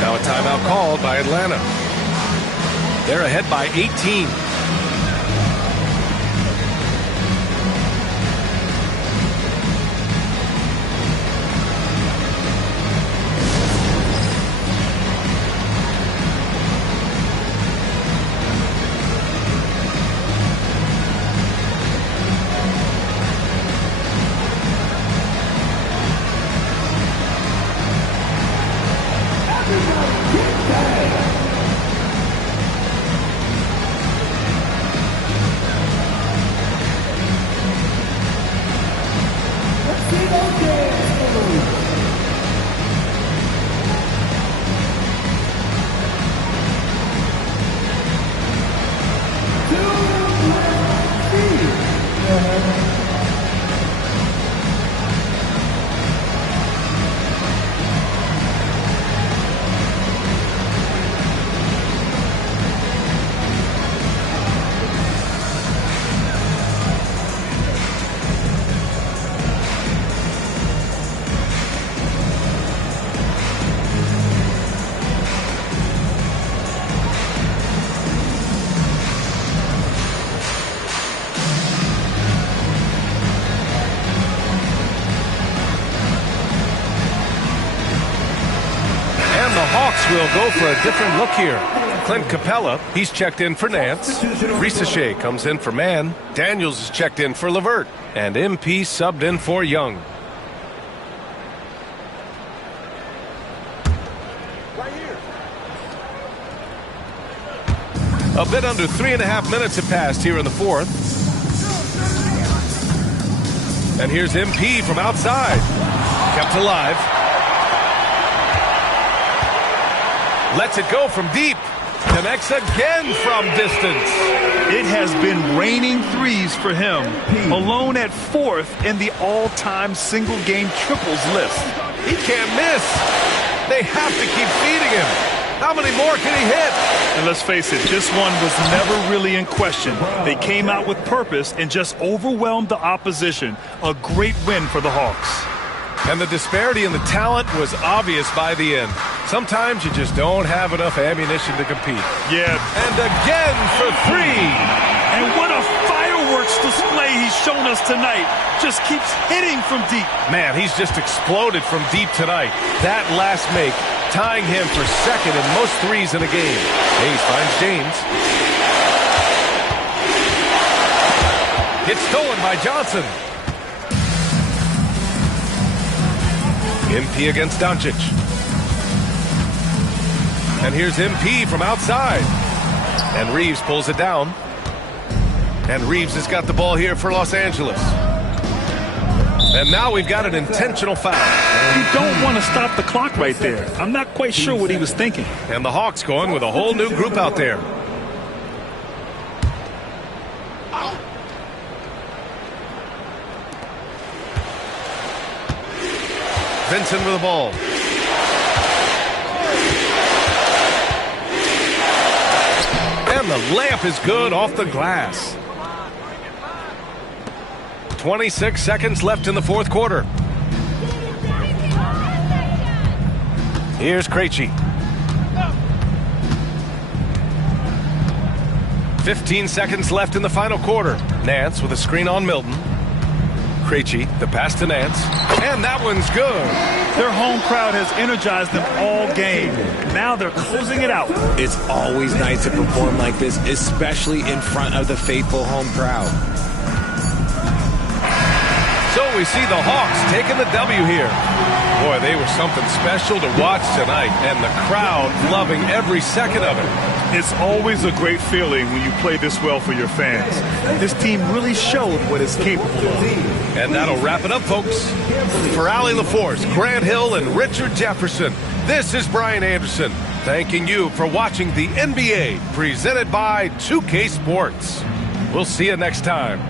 Now a timeout called by Atlanta. They're ahead by 18. We'll go for a different look here. Clint Capella, he's checked in for Nance. Risacher comes in for Mann. Daniels is checked in for Levert. And MP subbed in for Young. A bit under 3.5 minutes have passed here in the fourth. And here's MP from outside. Kept alive. Lets it go from deep. Connects again from distance. It has been raining threes for him. Alone at fourth in the all-time single-game triples list. He can't miss. They have to keep feeding him. How many more can he hit? And let's face it, this one was never really in question. They came out with purpose and just overwhelmed the opposition. A great win for the Hawks. And the disparity in the talent was obvious by the end. Sometimes you just don't have enough ammunition to compete. Yeah. And again for three. And what a fireworks display he's shown us tonight. Just keeps hitting from deep. Man, he's just exploded from deep tonight. That last make, tying him for second in most threes in a game. Hayes finds James. Gets stolen by Johnson. MP against Doncic. And here's MP from outside. And Reeves pulls it down. And Reeves has got the ball here for Los Angeles. And now we've got an intentional foul. You don't want to stop the clock right there. I'm not quite sure what he was thinking. And the Hawks going with a whole new group out there. Vincent with the ball. And the layup is good off the glass. 26 seconds left in the fourth quarter. Here's Krejci. 15 seconds left in the final quarter. Nance with a screen on Milton. Krejci, the pass to Nance. And that one's good. Their home crowd has energized them all game. Now they're closing it out. It's always nice to perform like this, especially in front of the faithful home crowd. So we see the Hawks taking the W here. Boy, they were something special to watch tonight, and the crowd loving every second of it. It's always a great feeling when you play this well for your fans. This team really showed what it's capable of. And that'll wrap it up, folks. For Allie LaForce, Grant Hill, and Richard Jefferson, this is Brian Anderson, thanking you for watching the NBA, presented by 2K Sports. We'll see you next time.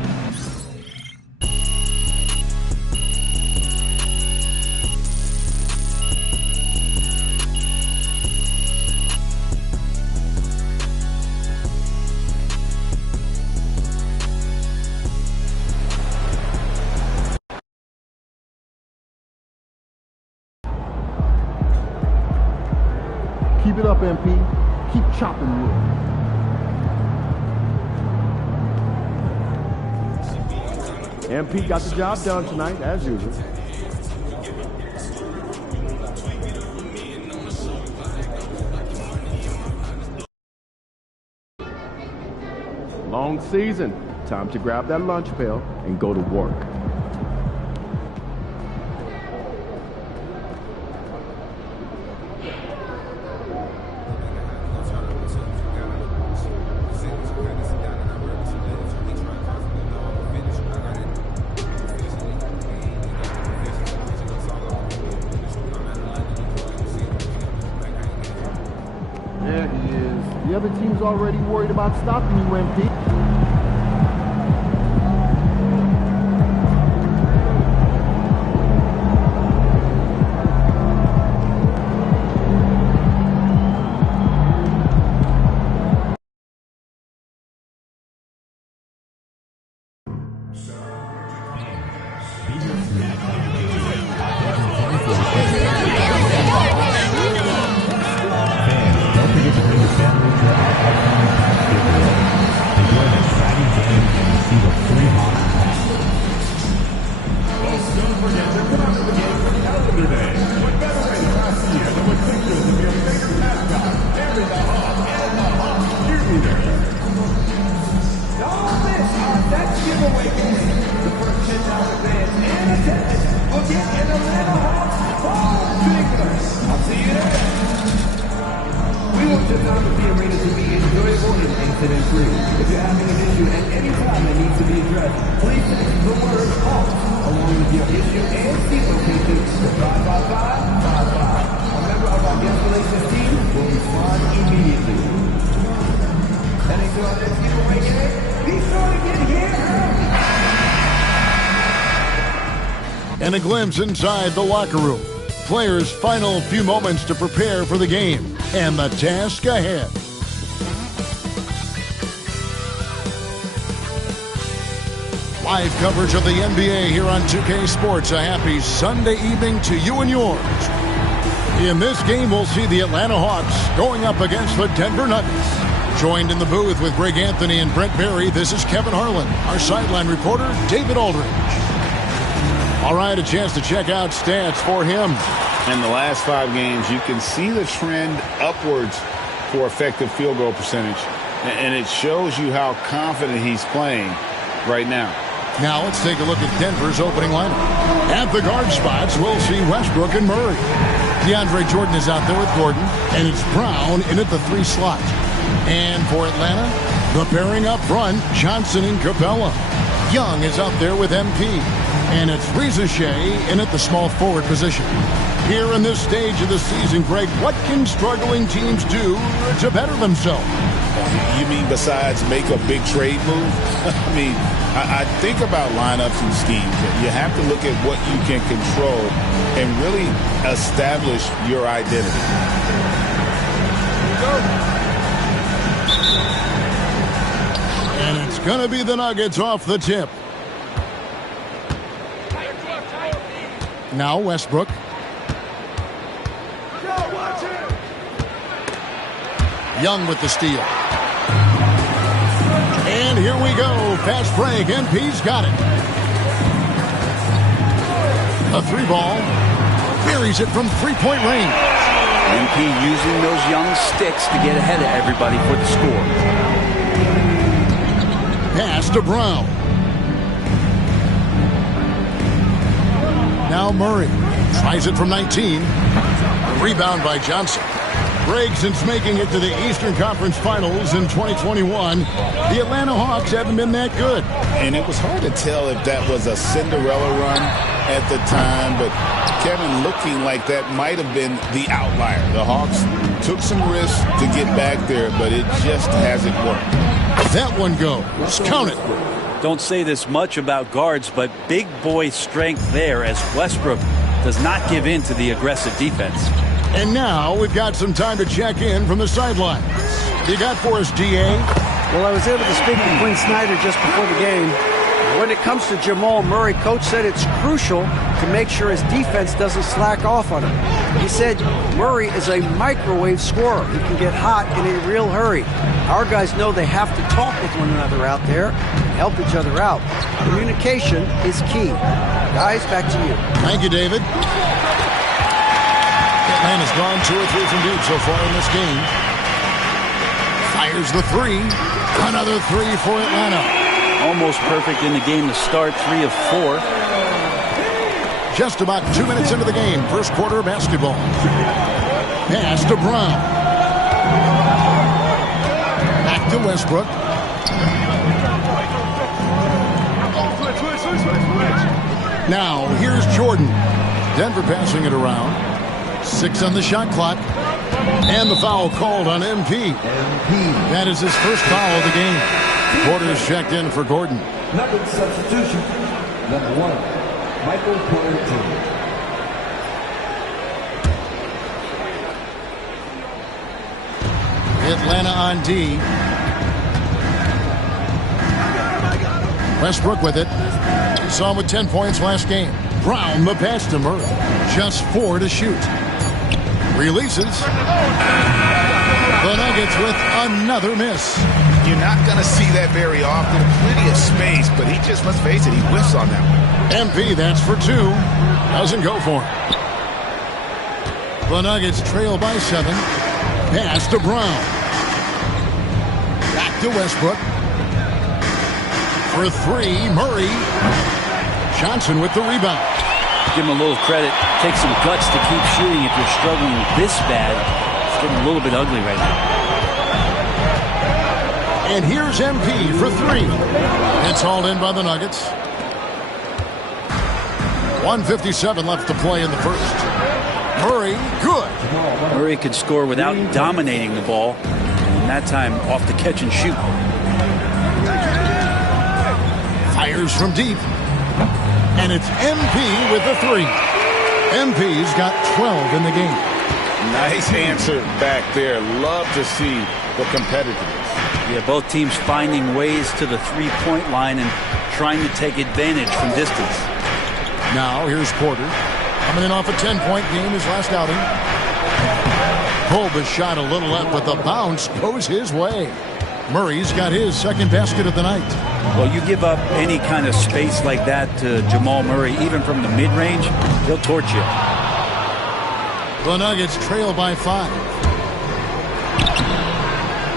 Keep it up, MP. Keep chopping wood. MP got the job done tonight, as usual. Long season. Time to grab that lunch pail and go to work. was already worried about stopping you, MP. And a glimpse inside the locker room. Players' final few moments to prepare for the game and the task ahead. Live coverage of the NBA here on 2K Sports. A happy Sunday evening to you and yours. In this game, we'll see the Atlanta Hawks going up against the Denver Nuggets. Joined in the booth with Greg Anthony and Brent Barry, this is Kevin Harlan. Our sideline reporter, David Aldridge. All right, a chance to check out stats for him. In the last 5 games, you can see the trend upwards for effective field goal percentage. And it shows you how confident he's playing right now. Now let's take a look at Denver's opening lineup. At the guard spots, we'll see Westbrook and Murray. DeAndre Jordan is out there with Gordon, and it's Brown in at the 3 slot. And for Atlanta, the pairing up front, Johnson and Capella. Young is out there with MP. And it's Reza Shea in at the small forward position. Here in this stage of the season, Greg, what can struggling teams do to better themselves? You mean besides make a big trade move? I mean, I think about lineups and schemes. You have to look at what you can control and really establish your identity. And it's going to be the Nuggets off the tip. Now Westbrook. Young with the steal. And here we go. Fast break. MP's got it. A 3 ball. Buries it from 3-point range. MP using those young sticks to get ahead of everybody for the score. Pass to Brown. Now Murray tries it from 19. A rebound by Johnson. Greg, since making it to the Eastern Conference Finals in 2021, the Atlanta Hawks haven't been that good. And it was hard to tell if that was a Cinderella run at the time, but Kevin, looking like that might have been the outlier. The Hawks took some risks to get back there, but it just hasn't worked. That one goes. Count it. Don't say this much about guards, but big boy strength there as Westbrook does not give in to the aggressive defense. And now we've got some time to check in from the sidelines. You got for us, DA? Well, I was able to speak to Quinn Snyder just before the game. When it comes to Jamal Murray, Coach said it's crucial to make sure his defense doesn't slack off on him. He said Murray is a microwave scorer. He can get hot in a real hurry. Our guys know they have to talk with one another out there and help each other out. Communication is key. Guys, back to you. Thank you, David. Atlanta's gone 2 or 3 from deep so far in this game. Fires the 3. Another 3 for Atlanta. Almost perfect in the game to start, 3 of 4. Just about 2 minutes into the game, first quarter of basketball. Pass to Brown. Back to Westbrook. Now, here's Jordan. Denver passing it around. 6 on the shot clock. And the foul called on MP. That is his first foul of the game. Porter's checked in for Gordon. Number substitution. Number 1, Michael Porter Jr. Atlanta on D. Westbrook with it. Saw him with 10 points last game. Brown the pass to Murray. Just 4 to shoot. Releases. The Nuggets with another miss. You're not going to see that very often. Plenty of space, but he just, let's face it, he whiffs on that one. MP, that's for 2. Doesn't go for it. The Nuggets trail by 7. Pass to Brown. Back to Westbrook. For 3, Murray. Johnson with the rebound. Give him a little credit. Take some guts to keep shooting if you're struggling this bad. It's getting a little bit ugly right now. And here's MP for 3. It's hauled in by the Nuggets. 1:57 left to play in the first. Murray, good. Murray could score without dominating the ball. And that time off the catch and shoot. Fires from deep. And it's MP with the 3. MP's got 12 in the game. Nice answer back there. Love to see the competitiveness. Yeah, both teams finding ways to the three-point line and trying to take advantage from distance. Now here's Porter. Coming in off a 10-point game his last outing. Kolb shot a little left, but the bounce goes his way. Murray's got his second basket of the night. Well, you give up any kind of space like that to Jamal Murray, even from the mid-range, he'll torch you. The Nuggets trail by 5.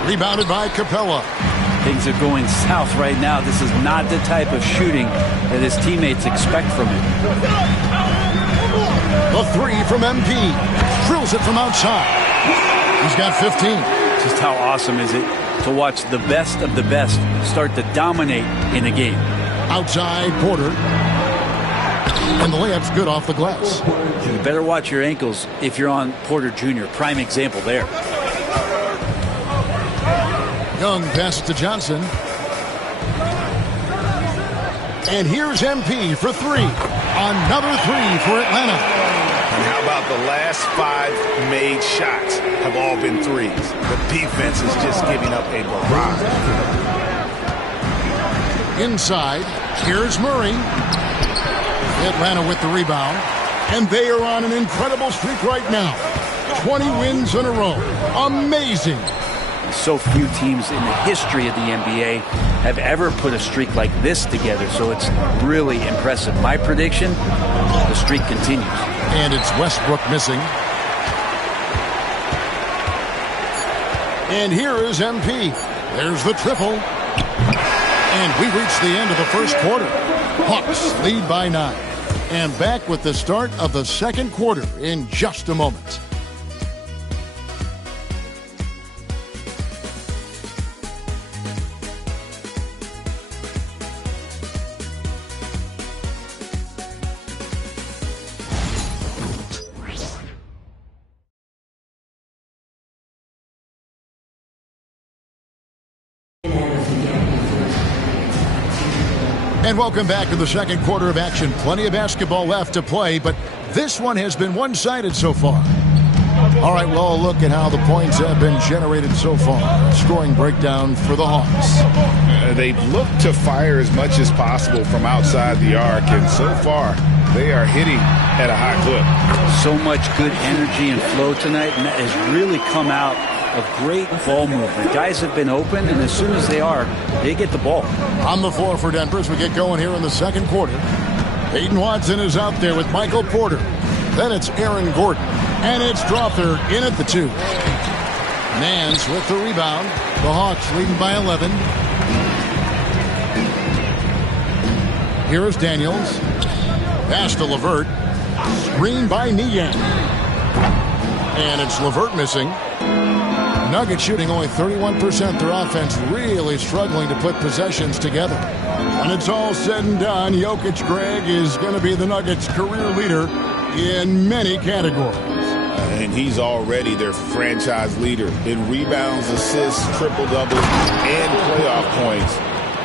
Rebounded by Capella. Things are going south right now. This is not the type of shooting that his teammates expect from him. The 3 from MP. Drills it from outside. He's got 15. Just how awesome is it to watch the best of the best start to dominate in a game. Outside Porter. And the layup's good off the glass. You better watch your ankles if you're on Porter Jr. Prime example there. Young passes to Johnson. And here's MP for 3. Another 3 for Atlanta. And how about the last 5 made shots have all been threes? The defense is just giving up a barrage. Inside, here's Murray. Atlanta with the rebound. And they are on an incredible streak right now. 20 wins in a row. Amazing. So few teams in the history of the NBA have ever put a streak like this together, so it's really impressive. My prediction, the streak continues. And it's Westbrook missing. And here is MP. There's the triple. And we reach the end of the first quarter. Hawks lead by 9. And back with the start of the second quarter in just a moment. And welcome back to the second quarter of action. Plenty of basketball left to play, but this one has been one-sided so far. All right, well, look at how the points have been generated so far. Scoring breakdown for the Hawks. They've looked to fire as much as possible from outside the arc, and so far they are hitting at a high clip. So much good energy and flow tonight, and that has really come out of great ball movement. Guys have been open, and as soon as they are, they get the ball. On the floor for Denver as we get going here in the second quarter. Peyton Watson is out there with Michael Porter. Then it's Aaron Gordon. And it's Drawther in at the 2. Nance with the rebound. The Hawks leading by 11. Here is Daniels. Pass to LeVert. Screen by Niang. And it's LeVert missing. Nuggets shooting only 31%. Their offense really struggling to put possessions together. When it's all said and done, Jokic, Greg, is going to be the Nuggets' career leader in many categories. And he's already their franchise leader in rebounds, assists, triple-doubles, and playoff points,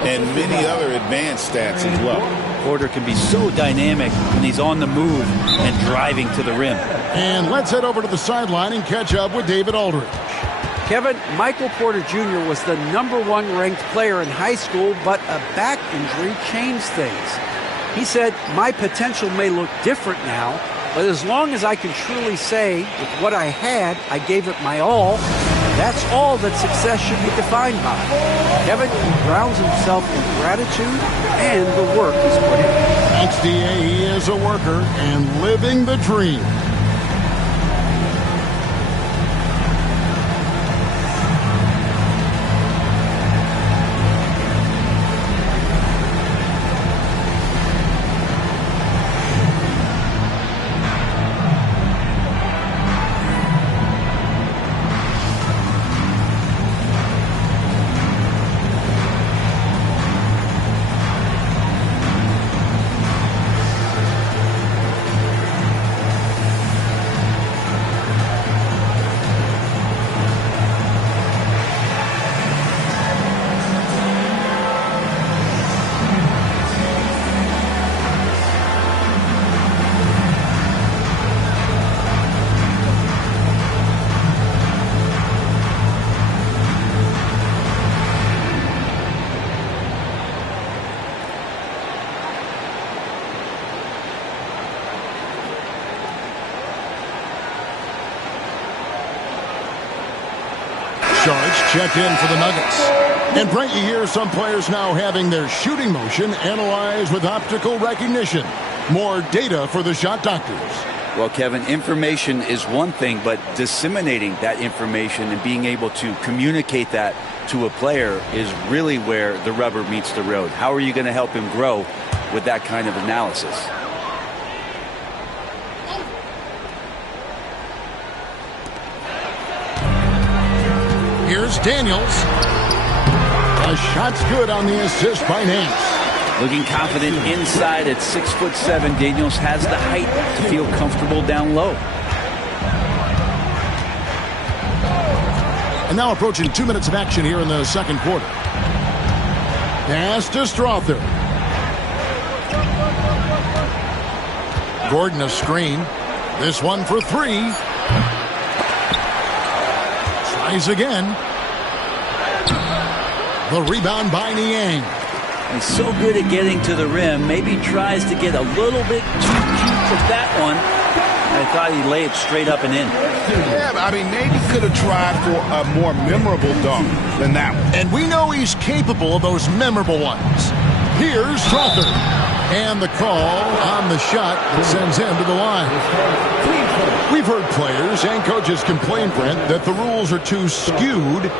and many other advanced stats as well. Porter can be so dynamic when he's on the move and driving to the rim. And let's head over to the sideline and catch up with David Aldridge. Kevin, Michael Porter Jr. was the #1 ranked player in high school, but a back injury changed things. He said, "My potential may look different now, but as long as I can truly say with what I had, I gave it my all, that's all that success should be defined by." Kevin, he grounds himself in gratitude and the work he's put in. Thanks, D.A. He is a worker and living the dream. Checked in for the Nuggets. And Brent, you hear some players now having their shooting motion analyzed with optical recognition. More data for the shot doctors. Well, Kevin, information is one thing, but disseminating that information and being able to communicate that to a player is really where the rubber meets the road. How are you going to help him grow with that kind of analysis? Here's Daniels. A shot's good on the assist by Nance. Looking confident inside at 6'7", Daniels has the height to feel comfortable down low. And now approaching 2 minutes of action here in the second quarter. Pass to Strother. Gordon a screen. This one for three. Tries again. The rebound by Niang. He's so good at getting to the rim. Maybe tries to get a little bit too cute with that one. I thought he'd lay it straight up and in. Yeah, I mean, maybe could have tried for a more memorable dunk than that one. And we know he's capable of those memorable ones. Here's Strother. And the call on the shot that sends him to the line. We've heard players and coaches complain, Brent, that the rules are too skewed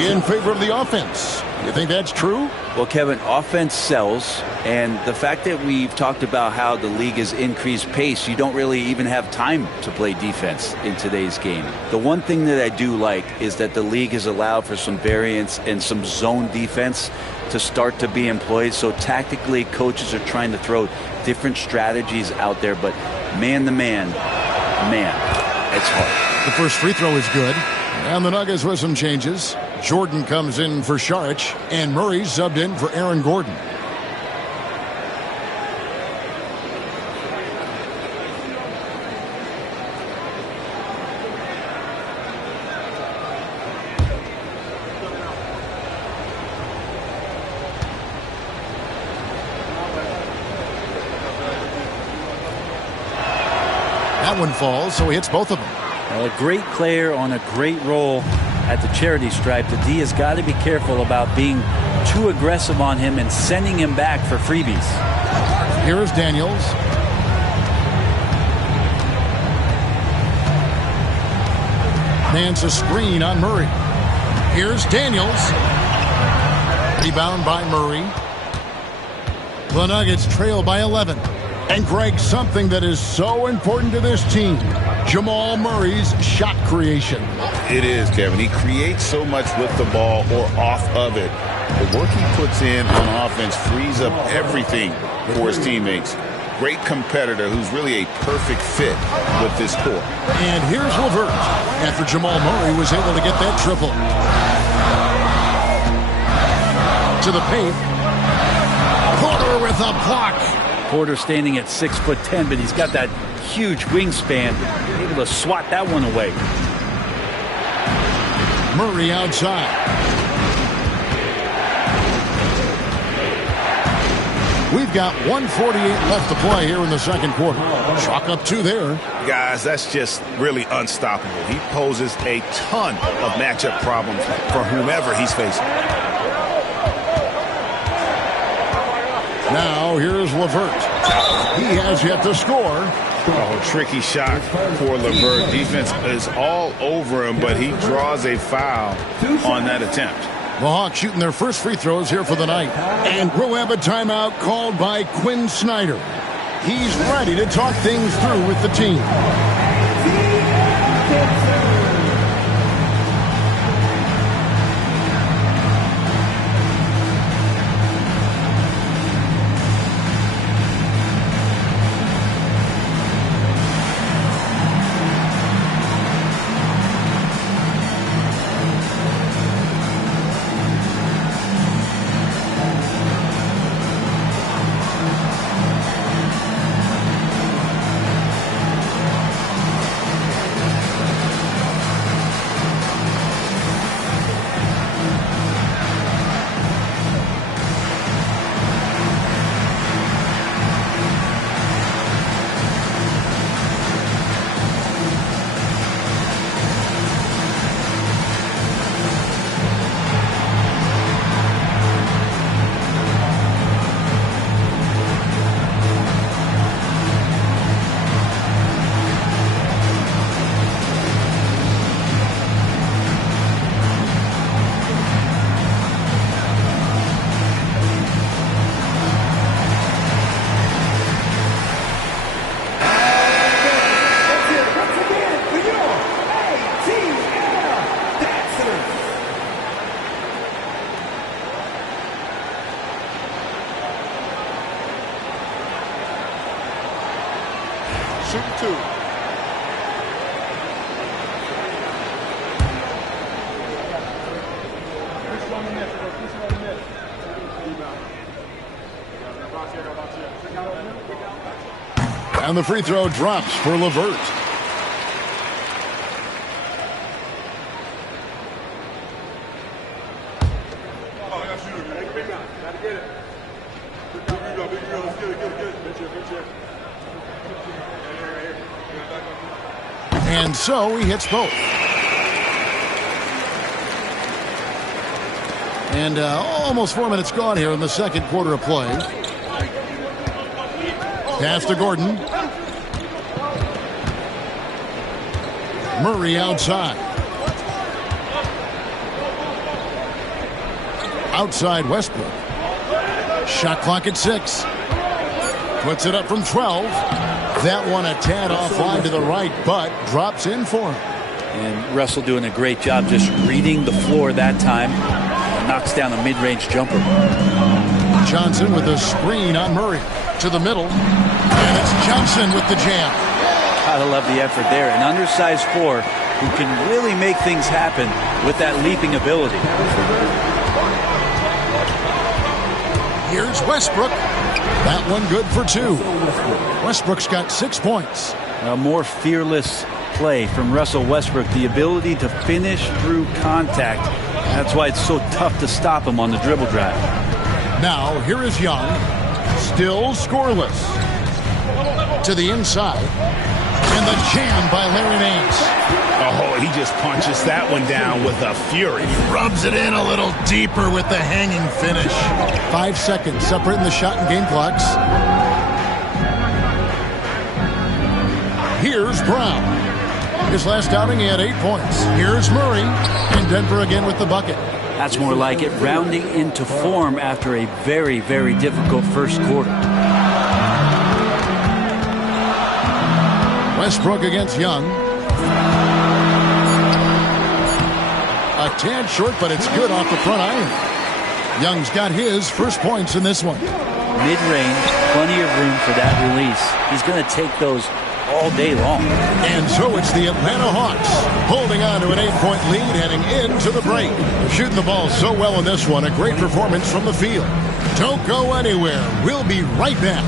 in favor of the offense. You think that's true? Well, Kevin, offense sells, and the fact that we've talked about how the league has increased pace, you don't really even have time to play defense in today's game. The one thing that I do like is that the league has allowed for some variance and some zone defense to start to be employed. So tactically, coaches are trying to throw different strategies out there, but man-to-man, it's hard. The first free throw is good. And the Nuggets with some changes. Jordan comes in for Saric, and Murray subbed in for Aaron Gordon. That one falls, so he hits both of them. Well, a great player on a great role at the charity stripe. The D has got to be careful about being too aggressive on him and sending him back for freebies. Here's Daniels. Nance a screen on Murray. Here's Daniels. Rebound by Murray. The Nuggets trail by 11. And Greg, something that is so important to this team, Jamal Murray's shot creation. It is, Kevin. He creates so much with the ball or off of it. The work he puts in on offense frees up everything for his teammates. great competitor who's really a perfect fit with this core. And here's LeVert after Jamal Murray was able to get that triple. To the paint. Porter with a block. Porter standing at 6'10", but he's got that huge wingspan, able to swat that one away. Murray outside. We've got 1:48 left to play here in the second quarter. Chalk up 2 there. Guys, that's just really unstoppable. He poses a ton of matchup problems for whomever he's facing. Now here's LeVert. He has yet to score. Oh, tricky shot for LeVert. Defense is all over him, but he draws a foul on that attempt. The Hawks shooting their first free throws here for the night. And we'll have a timeout called by Quinn Snyder. He's ready to talk things through with the team. Shoot 2. And the free throw drops for LeVert. And so he hits both. And almost 4 minutes gone here in the second quarter of play. Pass to Gordon. Murray outside. Outside Westbrook. Shot clock at 6. Puts it up from 12. That one a tad offline to the right, but drops in for him. And Russell doing a great job just reading the floor that time. Knocks down a mid-range jumper. Johnson with a screen on Murray. To the middle. And it's Johnson with the jam. Gotta love the effort there. An undersized 4 who can really make things happen with that leaping ability. Here's Westbrook. That one good for 2. Westbrook's got 6 points. A more fearless play from Russell Westbrook. The ability to finish through contact. That's why it's so tough to stop him on the dribble drive. Now, here is Young. Still scoreless. To the inside. And the jam by Larry Nance. Oh, he just punches that one down with a fury. He rubs it in a little deeper with the hanging finish. 5 seconds separating the shot and game clocks. Here's Brown. His last outing, he had 8 points. Here's Murray. And Denver again with the bucket. That's more like it, rounding into form after a very, very difficult first quarter. Westbrook against Young. A tad short, but it's good off the front iron. Young's got his first points in this one. mid-range, plenty of room for that release. He's going to take those all day long. And so it's the Atlanta Hawks holding on to an 8-point lead heading into the break. They're shooting the ball so well in this one. A great performance from the field. Don't go anywhere. We'll be right back.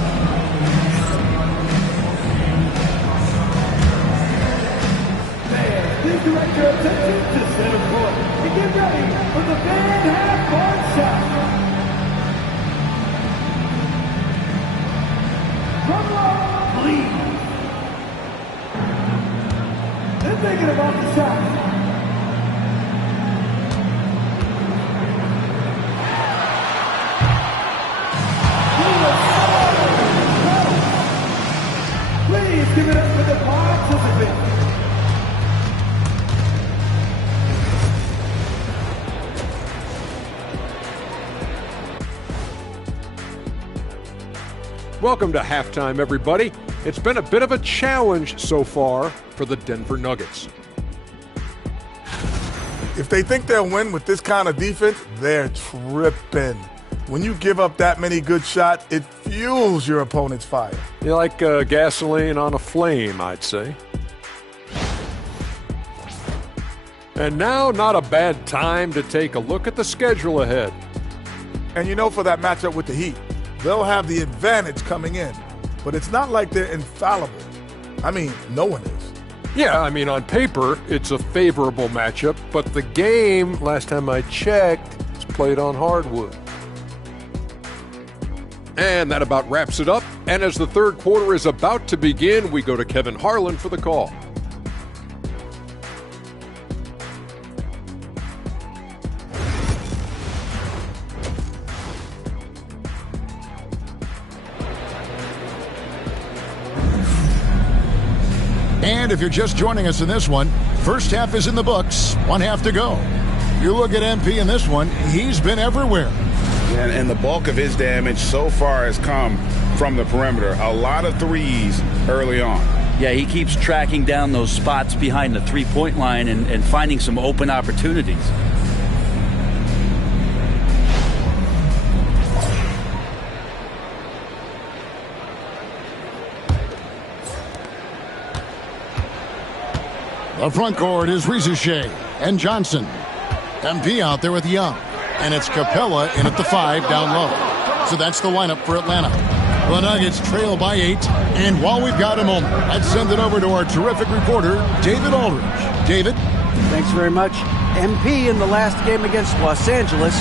Please direct your attention to center court and get ready for the Van half-court shot. Drum roll, please. They're thinking about the shot. Please give it up for the participants. Welcome to halftime, everybody. It's been a bit of a challenge so far for the Denver Nuggets. If they think they'll win with this kind of defense, they're tripping. When you give up that many good shots, it fuels your opponent's fire. You're like gasoline on a flame, I'd say. And now, not a bad time to take a look at the schedule ahead. And you know, for that matchup with the Heat, they'll have the advantage coming in. But it's not like they're infallible. I mean, no one is. Yeah, I mean, on paper, it's a favorable matchup, but the game, last time I checked, is played on hardwood. And that about wraps it up. And as the third quarter is about to begin, we go to Kevin Harlan for the call. And if you're just joining us in this one, first half is in the books, one half to go. You look at MP in this one, he's been everywhere. And the bulk of his damage so far has come from the perimeter. A lot of threes early on. Yeah, he keeps tracking down those spots behind the three-point line and finding some open opportunities. The front court is Rizuche and Johnson. MP out there with Young. And it's Capella in at the 5 down low. So that's the lineup for Atlanta. The Nuggets trail by 8. And while we've got a moment, let's send it over to our terrific reporter, David Aldridge. David? Thanks very much. MP in the last game against Los Angeles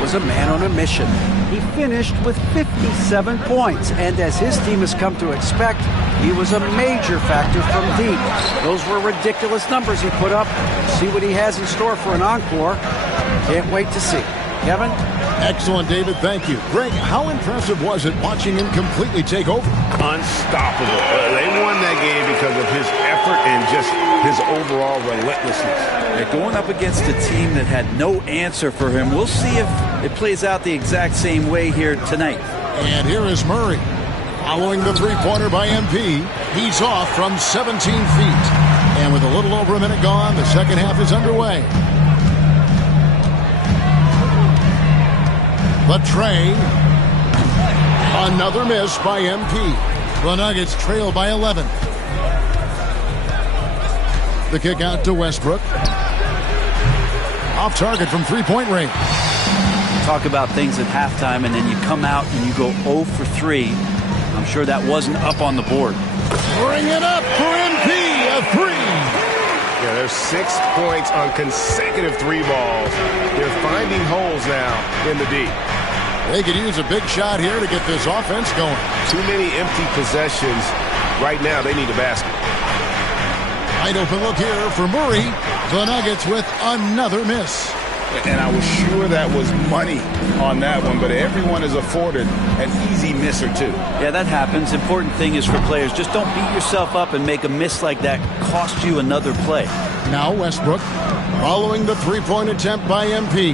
was a man on a mission. He finished with 57 points, and as his team has come to expect, he was a major factor from deep. Those were ridiculous numbers he put up. See what he has in store for an encore. Can't wait to see. Kevin? Excellent, David. Thank you. Greg, how impressive was it watching him completely take over? Unstoppable. They won that game because of his effort and just his overall relentlessness. They're going up against a team that had no answer for him. We'll see if it plays out the exact same way here tonight. And here is Murray. Following the three-pointer by MP, he's off from 17 feet. And with a little over a minute gone, the second half is underway. The tray. Another miss by MP. The Nuggets trail by 11. The kick out to Westbrook. Off target from three-point range. Talk about things at halftime, and then you come out and you go 0 for 3. I'm sure that wasn't up on the board. Bring it up for MP. A 3. Yeah, there's 6 points on consecutive 3 balls. They're finding holes now in the D. They could use a big shot here to get this offense going. Too many empty possessions. Right now, they need a basket. Wide open look here for Murray. The Nuggets with another miss. And I was sure that was money on that one, but everyone is afforded an easy miss or two. Yeah, that happens. Important thing is for players, just don't beat yourself up and make a miss like that cost you another play. Now Westbrook following the three-point attempt by MP.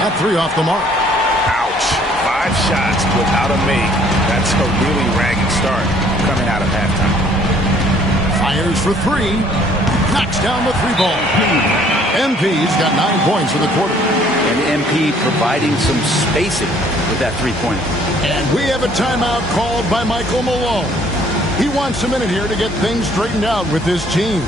That 3 off the mark. Ouch. 5 shots without a make. That's a really ragged start coming out of halftime. Fires for 3. Knocks down the 3 ball. MP's got 9 points for the quarter. And MP providing some spacing. with that three-pointer. And we have a timeout called by Michael Malone. He wants a minute here to get things straightened out with his team.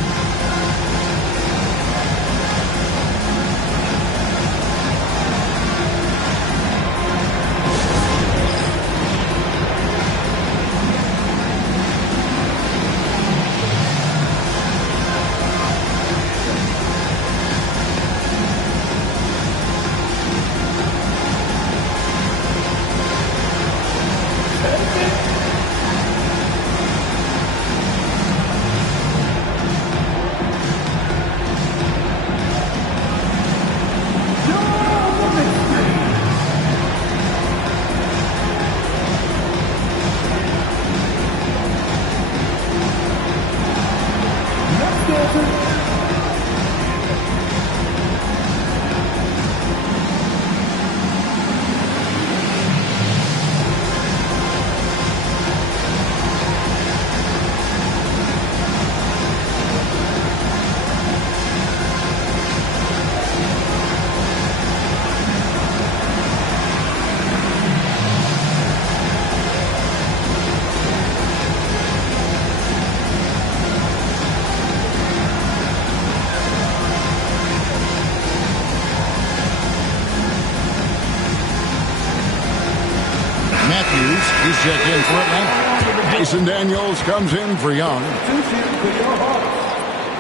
He's checked in for Atlanta. Jason Daniels comes in for Young.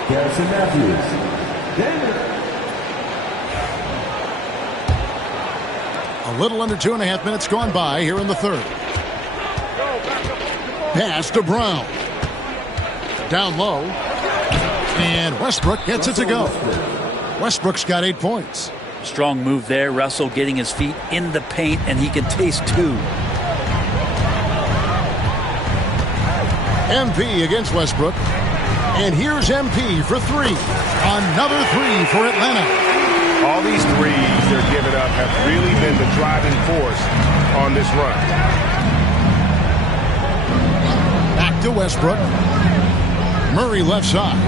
Garrison Matthews. A little under 2.5 minutes gone by here in the third. Pass to Brown. Down low. And Westbrook gets it to go. Westbrook's got 8 points. Strong move there. Russell getting his feet in the paint, and he can taste 2. MP against Westbrook. And here's MP for 3. Another 3 for Atlanta. All these threes they're giving up have really been the driving force on this run. Back to Westbrook. Murray left side.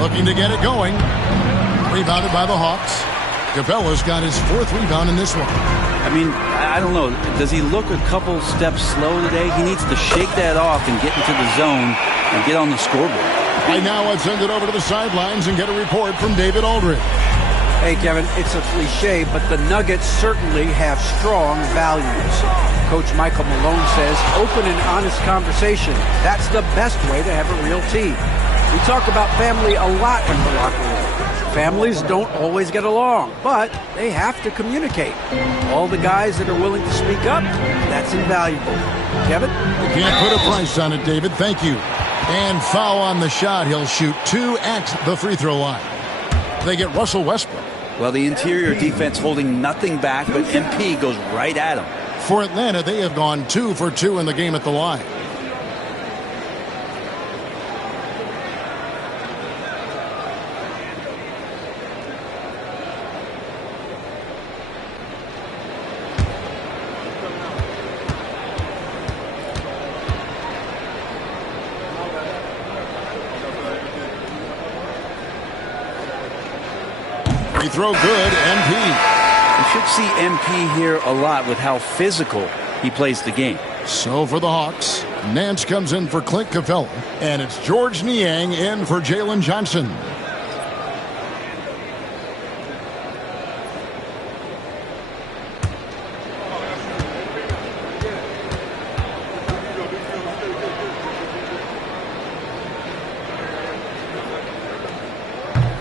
Looking to get it going. Rebounded by the Hawks. Capella's got his 4th rebound in this one. I mean, I don't know. Does he look a couple steps slow today? He needs to shake that off and get into the zone and get on the scoreboard. Right now, let's send it over to the sidelines and get a report from David Aldridge. Hey, Kevin, it's a cliche, but the Nuggets certainly have strong values. Coach Michael Malone says open and honest conversation. That's the best way to have a real team. We talk about family a lot in the locker room. Families don't always get along, but they have to communicate. All the guys that are willing to speak up, that's invaluable. Kevin? You can't put a price on it, David. Thank you. And foul on the shot. He'll shoot 2 at the free throw line. They get Russell Westbrook. Well, the interior defense holding nothing back, but MP goes right at him. For Atlanta, they have gone 2 for 2 in the game at the line. Free throw good, MP. We should see MP here a lot with how physical he plays the game. So for the Hawks, Nance comes in for Clint Capella, and it's George Niang in for Jalen Johnson.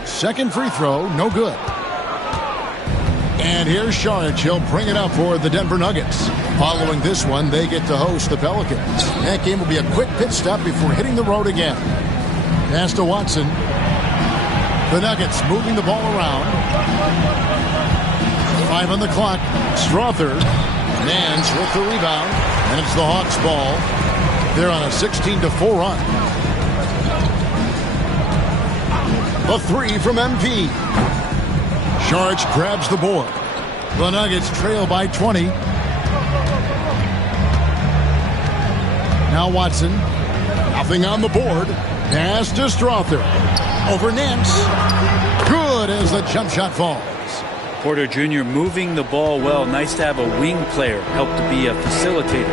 Second free throw, no good. And here's Saric. He'll bring it up for the Denver Nuggets. Following this one, they get to host the Pelicans. That game will be a quick pit stop before hitting the road again. Pass to Watson. The Nuggets moving the ball around. 5 on the clock. Strother. Nance with the rebound. And it's the Hawks ball. They're on a 16-4 run. The 3 from MP. Saric grabs the board. The Nuggets trail by 20. Now Watson. Nothing on the board. Pass to Strother. Over Nance. Good as the jump shot falls. Porter Jr. moving the ball well. Nice to have a wing player help to be a facilitator.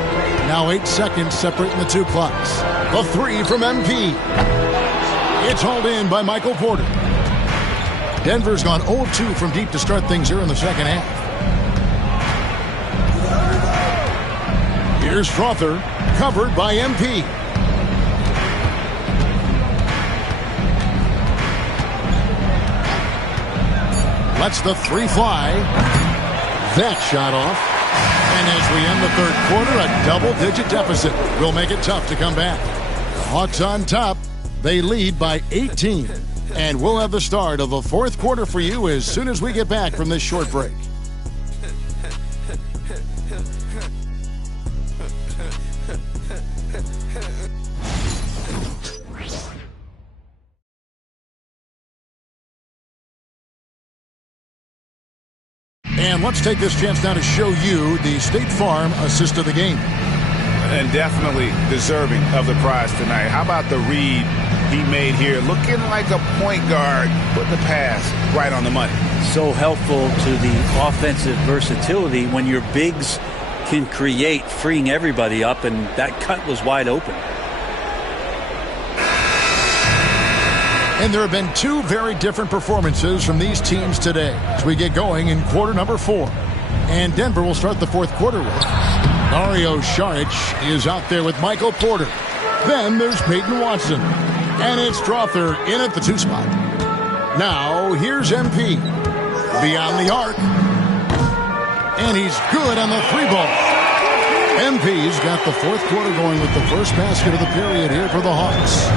Now 8 seconds separating the two clocks. A three from MP. It's hauled in by Michael Porter. Denver's gone 0 of 2 from deep to start things here in the second half. Here's Strother, covered by MP. Lets the three fly. That shot off. And as we end the third quarter, a double-digit deficit will make it tough to come back. The Hawks on top. They lead by 18. And we'll have the start of the fourth quarter for you as soon as we get back from this short break. And let's take this chance now to show you the State Farm assist of the game. And definitely deserving of the prize tonight. How about the read he made here? Looking like a point guard, put the pass right on the money. So helpful to the offensive versatility when your bigs can create, freeing everybody up, and that cut was wide open. And there have been two very different performances from these teams today as we get going in quarter number 4. And Denver will start the fourth quarter with Dario Saric is out there with Michael Porter. Then there's Peyton Watson. And it's Strother in at the 2 spot. Now here's MP. Beyond the arc. And he's good on the 3 ball. MP's got the fourth quarter going with the first basket of the period here for the Hawks.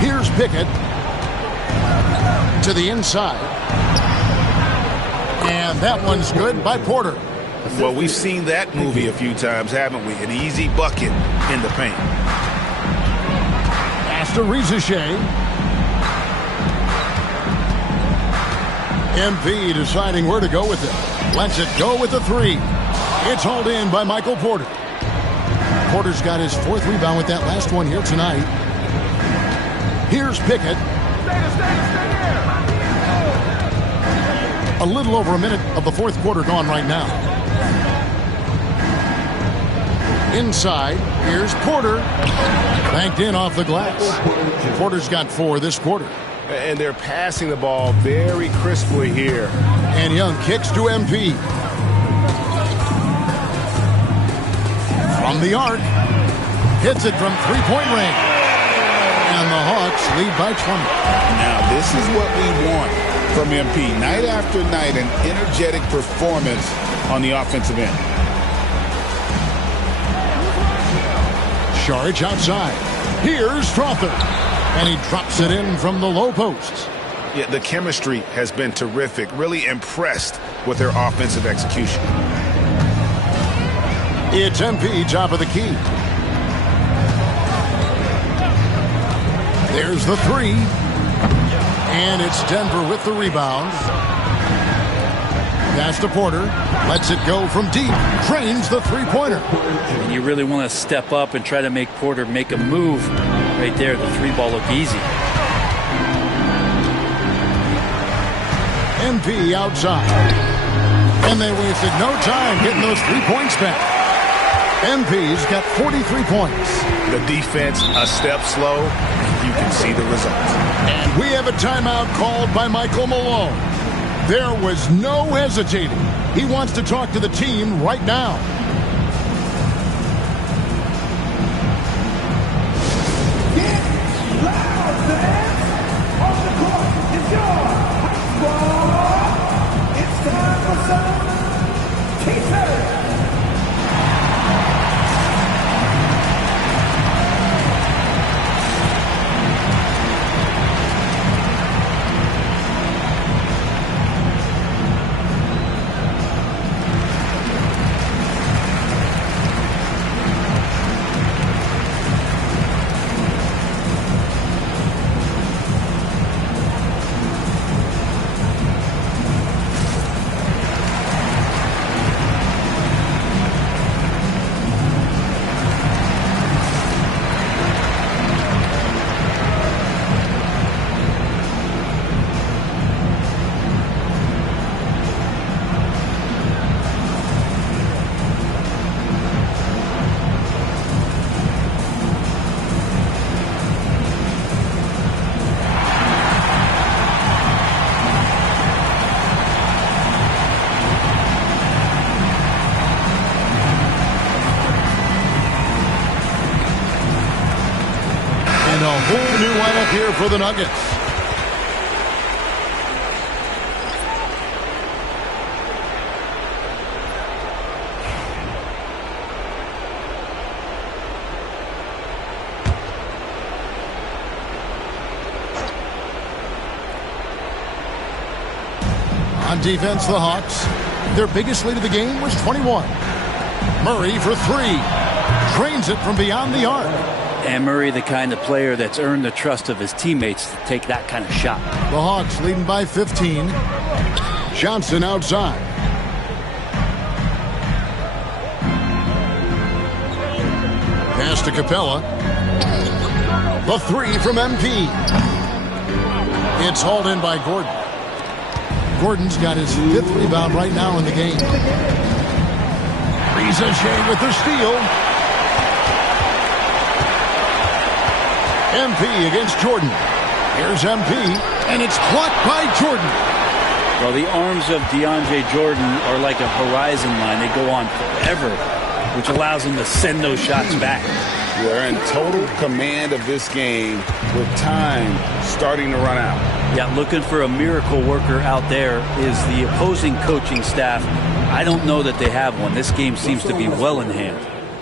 Here's Pickett to the inside. And that one's good by Porter. Well, we've seen that movie a few times, haven't we? An easy bucket in the paint. Pass to Rizachet. MP deciding where to go with it. Lets it go with the 3. It's hauled in by Michael Porter. Porter's got his 4th rebound with that last one here tonight. Here's Pickett. A little over a minute of the fourth quarter gone right now. Inside, here's Porter. Banked in off the glass. Porter's got 4 this quarter. And they're passing the ball very crisply here. And Young kicks to MP. From the arc. Hits it from 3-point range. And the Hawks lead by 20. Now, this is what we want from MP. Night after night, an energetic performance on the offensive end. Saric outside. Here's Strother. And he drops it in from the low post. Yeah, the chemistry has been terrific. Really impressed with their offensive execution. It's MP, top of the key. There's the 3. And it's Denver with the rebound. Pass to Porter. Lets it go from deep. Drains the 3-pointer. And you really want to step up and try to make Porter make a move. Right there, the 3 ball looked easy. MP outside. And they wasted no time getting those 3 points back. MP's got 43 points. The defense a step slow, and you can see the results. And we have a timeout called by Michael Malone. There was no hesitating. He wants to talk to the team right now. up here for the Nuggets. On defense, the Hawks, their biggest lead of the game was 21. Murray for three. Drains it from beyond the arc. And Murray, the kind of player that's earned the trust of his teammates to take that kind of shot. The Hawks leading by 15. Johnson outside. Pass to Capella. The three from MP. It's hauled in by Gordon. Gordon's got his 5th rebound right now in the game. Rizachet with the steal. MP against Jordan. Here's MP, and it's blocked by Jordan. Well, the arms of DeAndre Jordan are like a horizon line. They go on forever, which allows him to send those shots back. They're in total command of this game with time starting to run out. Yeah, looking for a miracle worker out there is the opposing coaching staff. I don't know that they have one. This game seems to be well in hand.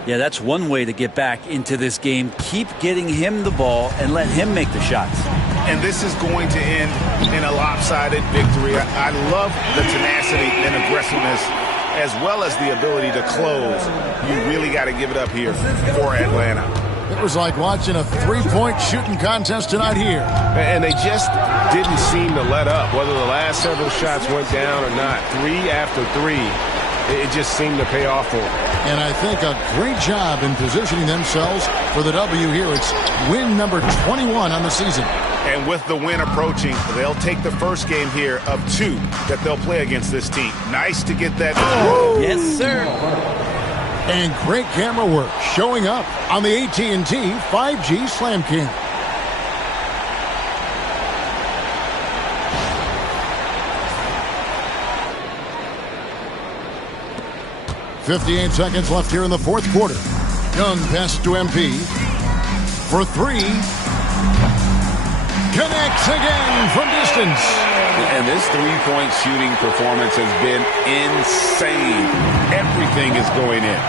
Yeah, that's one way to get back into this game. Keep getting him the ball and let him make the shots. And this is going to end in a lopsided victory. I love the tenacity and aggressiveness as well as the ability to close. You really got to give it up here for Atlanta. It was like watching a three-point shooting contest tonight here. And they just didn't seem to let up, whether the last several shots went down or not. 3 after 3, it just seemed to pay off for them. And I think a great job in positioning themselves for the W here. It's win number 21 on the season. And with the win approaching, they'll take the first game here of 2 that they'll play against this team. Nice to get that. Oh, yes, sir. And great camera work showing up on the AT&T 5G Slam King. .58 seconds left here in the fourth quarter. Young pass to MP for 3. Connects again from distance. And this three-point shooting performance has been insane. Everything is going in.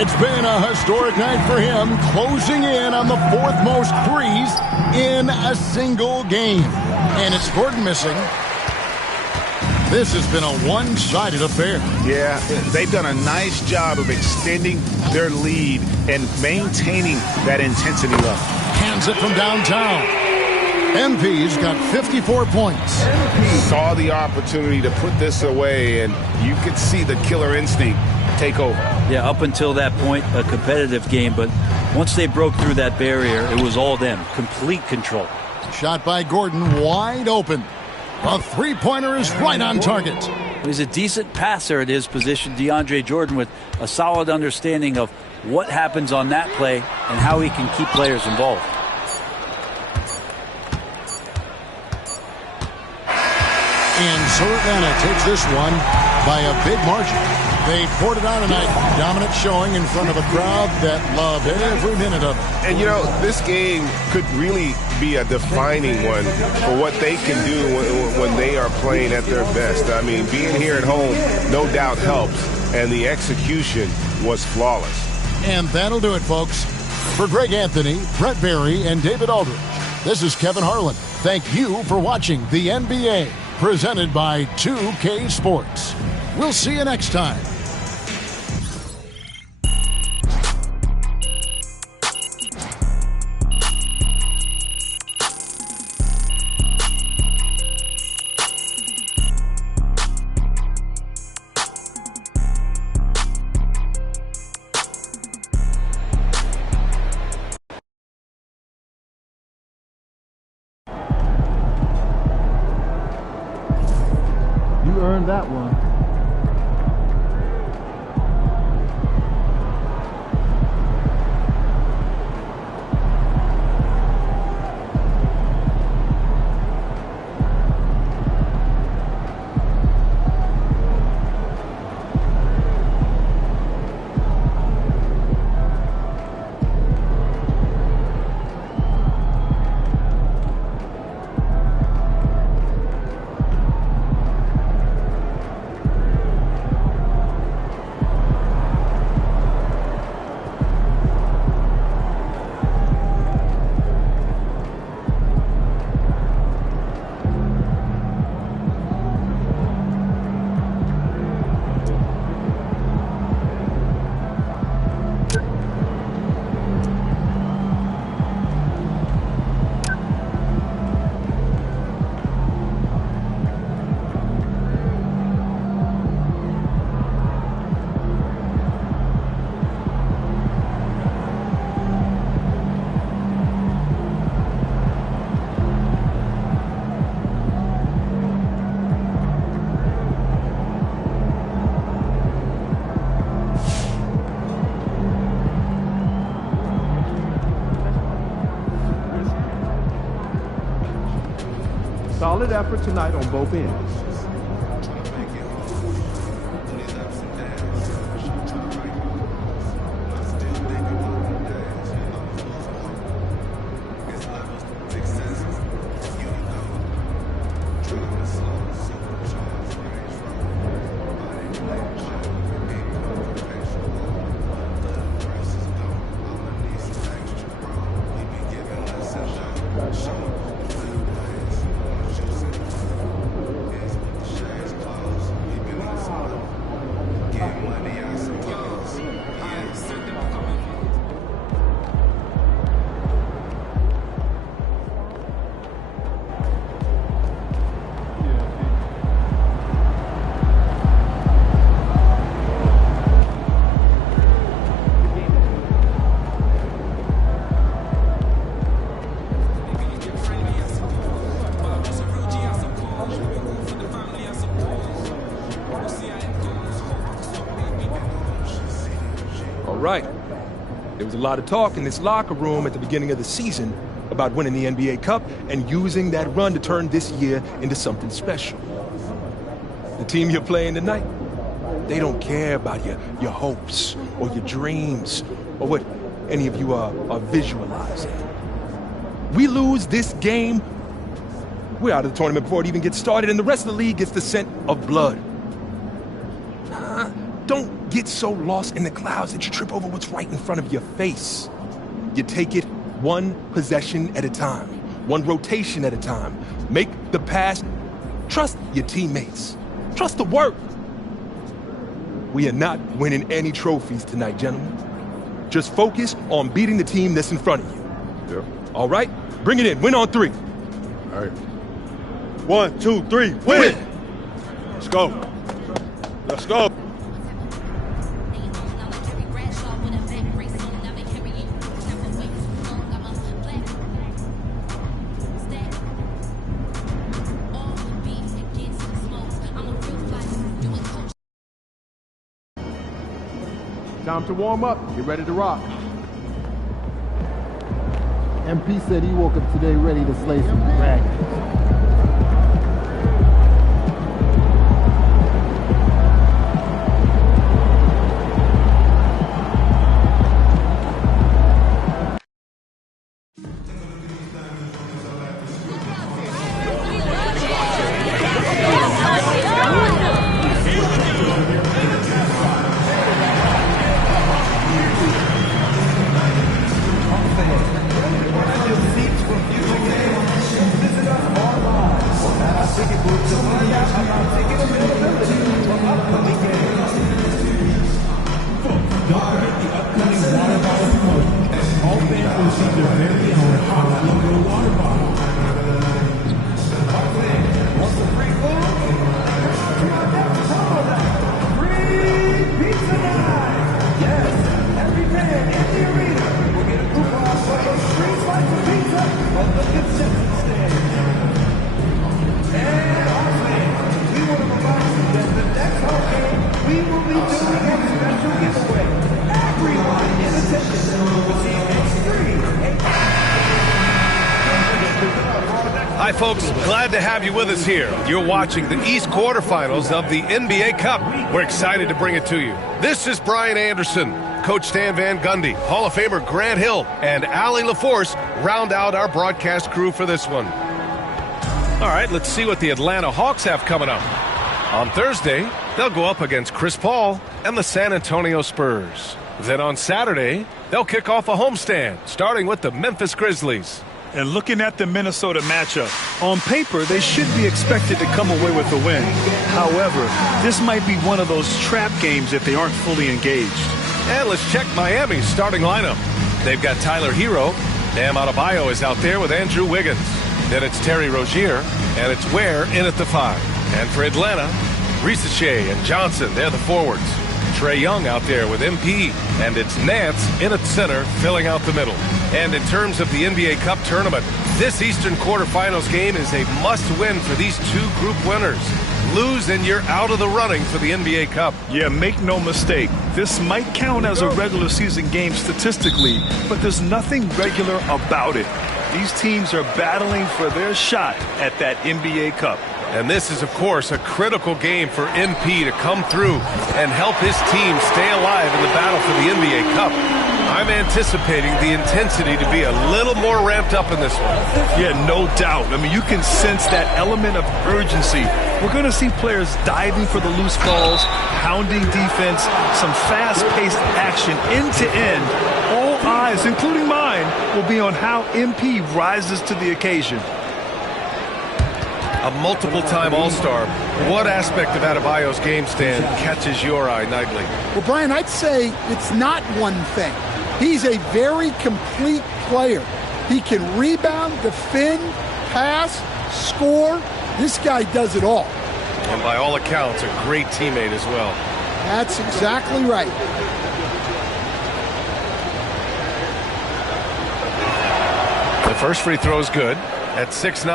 It's been a historic night for him, closing in on the 4th most threes in a single game. And it's Gordon missing. This has been a one-sided affair. Yeah, they've done a nice job of extending their lead and maintaining that intensity level. Hands it from downtown. MP's got 54 points. Saw the opportunity to put this away, and you could see the killer instinct take over. Yeah, up until that point, a competitive game, but once they broke through that barrier, it was all them. Complete control. Shot by Gordon, wide open. A three-pointer is right on target. He's a decent passer at his position, DeAndre Jordan, with a solid understanding of what happens on that play and how he can keep players involved. And so Atlanta takes this one by a big margin. They poured it on tonight. Dominant showing in front of a crowd that loved every minute of it. And, you know, this game could really be a defining one for what they can do when they are playing at their best. I mean, being here at home no doubt helps, and the execution was flawless. And that'll do it, folks. For Greg Anthony, Brett Barry, and David Aldridge, this is Kevin Harlan. Thank you for watching the NBA, presented by 2K Sports. We'll see you next time. You earned that one. solid effort tonight on both ends. Right. There was a lot of talk in this locker room at the beginning of the season about winning the NBA Cup and using that run to turn this year into something special. The team you're playing tonight, they don't care about your hopes or your dreams or what any of you are visualizing. We lose this game, we're out of the tournament before it even gets started, and the rest of the league gets the scent of blood. Don't get so lost in the clouds that you trip over what's right in front of your face. You take it one possession at a time, one rotation at a time. Make the pass. Trust your teammates. Trust the work. We are not winning any trophies tonight, gentlemen. Just focus on beating the team that's in front of you. Yeah. All right? Bring it in. Win on three. All right. 1, 2, 3, win! Let's go. Let's go. Time to warm up. Get ready to rock. MP said he woke up today ready to slay some dragons. Hi, folks. Glad to have you with us here. You're watching the East quarterfinals of the NBA Cup. We're excited to bring it to you. This is Brian Anderson. Coach Stan Van Gundy, Hall of Famer Grant Hill, and Allie LaForce round out our broadcast crew for this one. All right, let's see what the Atlanta Hawks have coming up. On Thursday, they'll go up against Chris Paul and the San Antonio Spurs. Then on Saturday, they'll kick off a homestand, starting with the Memphis Grizzlies. And looking at the Minnesota matchup, on paper, they should be expected to come away with a win. However, this might be one of those trap games if they aren't fully engaged. And let's check Miami's starting lineup. They've got Tyler Hero. Bam Adebayo is out there with Andrew Wiggins. Then it's Terry Rozier, and it's Ware in at the 5. And for Atlanta, Risache and Johnson, they're the forwards. Trae Young out there with MP, and it's Nance in at center, filling out the middle. And in terms of the NBA Cup tournament, this Eastern quarterfinals game is a must-win for these two group winners. Lose and you're out of the running for the NBA Cup. Yeah, make no mistake. This might count as a regular season game statistically, but there's nothing regular about it. These teams are battling for their shot at that NBA Cup. And this is, of course, a critical game for MP to come through and help his team stay alive in the battle for the NBA Cup. I'm anticipating the intensity to be a little more ramped up in this one. Yeah, no doubt. I mean, you can sense that element of urgency. We're going to see players diving for the loose balls, pounding defense, some fast-paced action end-to-end. All eyes, including mine, will be on how MP rises to the occasion. A multiple-time All-Star. What aspect of Adebayo's game stand catches your eye nightly? Well, Brian, I'd say it's not one thing. He's a very complete player. He can rebound, defend, pass, score. This guy does it all. And by all accounts, a great teammate as well. That's exactly right. The first free throw is good. At 6'9",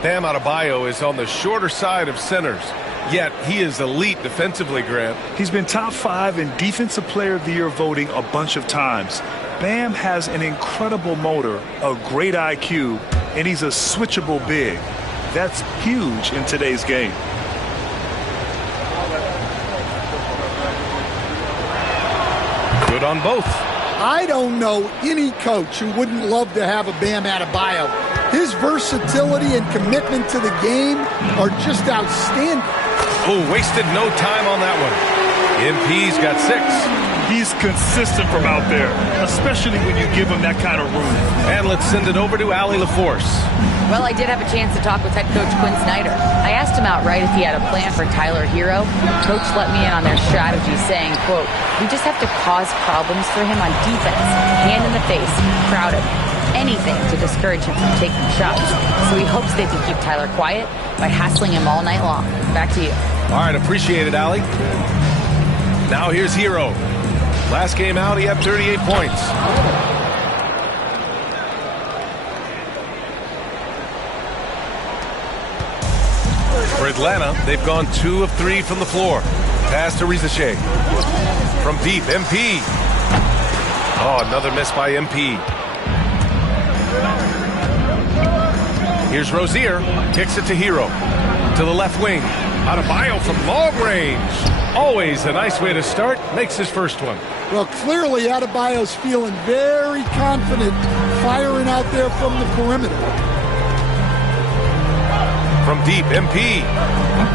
Bam Adebayo is on the shorter side of centers. Yet, he is elite defensively, Grant. He's been top 5 in Defensive Player of the Year voting a bunch of times. Bam has an incredible motor, a great IQ, and he's a switchable big. That's huge in today's game. Good on both. I don't know any coach who wouldn't love to have a Bam Adebayo. His versatility and commitment to the game are just outstanding. Oh, wasted no time on that one. MP's got 6. He's consistent from out there, especially when you give him that kind of room. And let's send it over to Allie LaForce. Well, I did have a chance to talk with head coach Quinn Snyder. I asked him outright if he had a plan for Tyler Hero. Coach let me in on their strategy, saying, quote, "We just have to cause problems for him on defense. Hand in the face, crowd him. Anything to discourage him from taking shots. So he hopes they can keep Tyler quiet by hassling him all night long." Back to you. All right, appreciate it, Allie. Now here's Hero. Last game out, he had 38 points. For Atlanta, they've gone 2 of 3 from the floor. Pass to Rizache. From deep, MP. Oh, another miss by MP. Here's Rozier. Kicks it to Hero. To the left wing. Adebayo from long range. Always a nice way to start. Makes his first one. Well, clearly Adebayo's feeling very confident firing out there from the perimeter. From deep, MP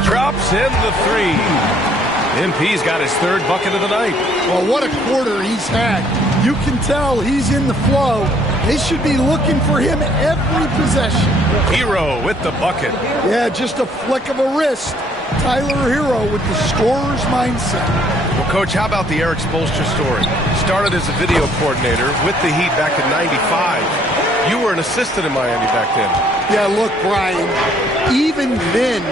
drops in the 3. MP's got his 3rd bucket of the night. Well, what a quarter he's had. You can tell he's in the flow. They should be looking for him every possession. Hero with the bucket. Yeah, just a flick of a wrist. Tyler Hero with the scorer's mindset. Well, Coach, how about the Eric Spoelstra story? Started as a video coordinator with the Heat back in '95. You were an assistant in Miami back then. Yeah, look, Brian, even then,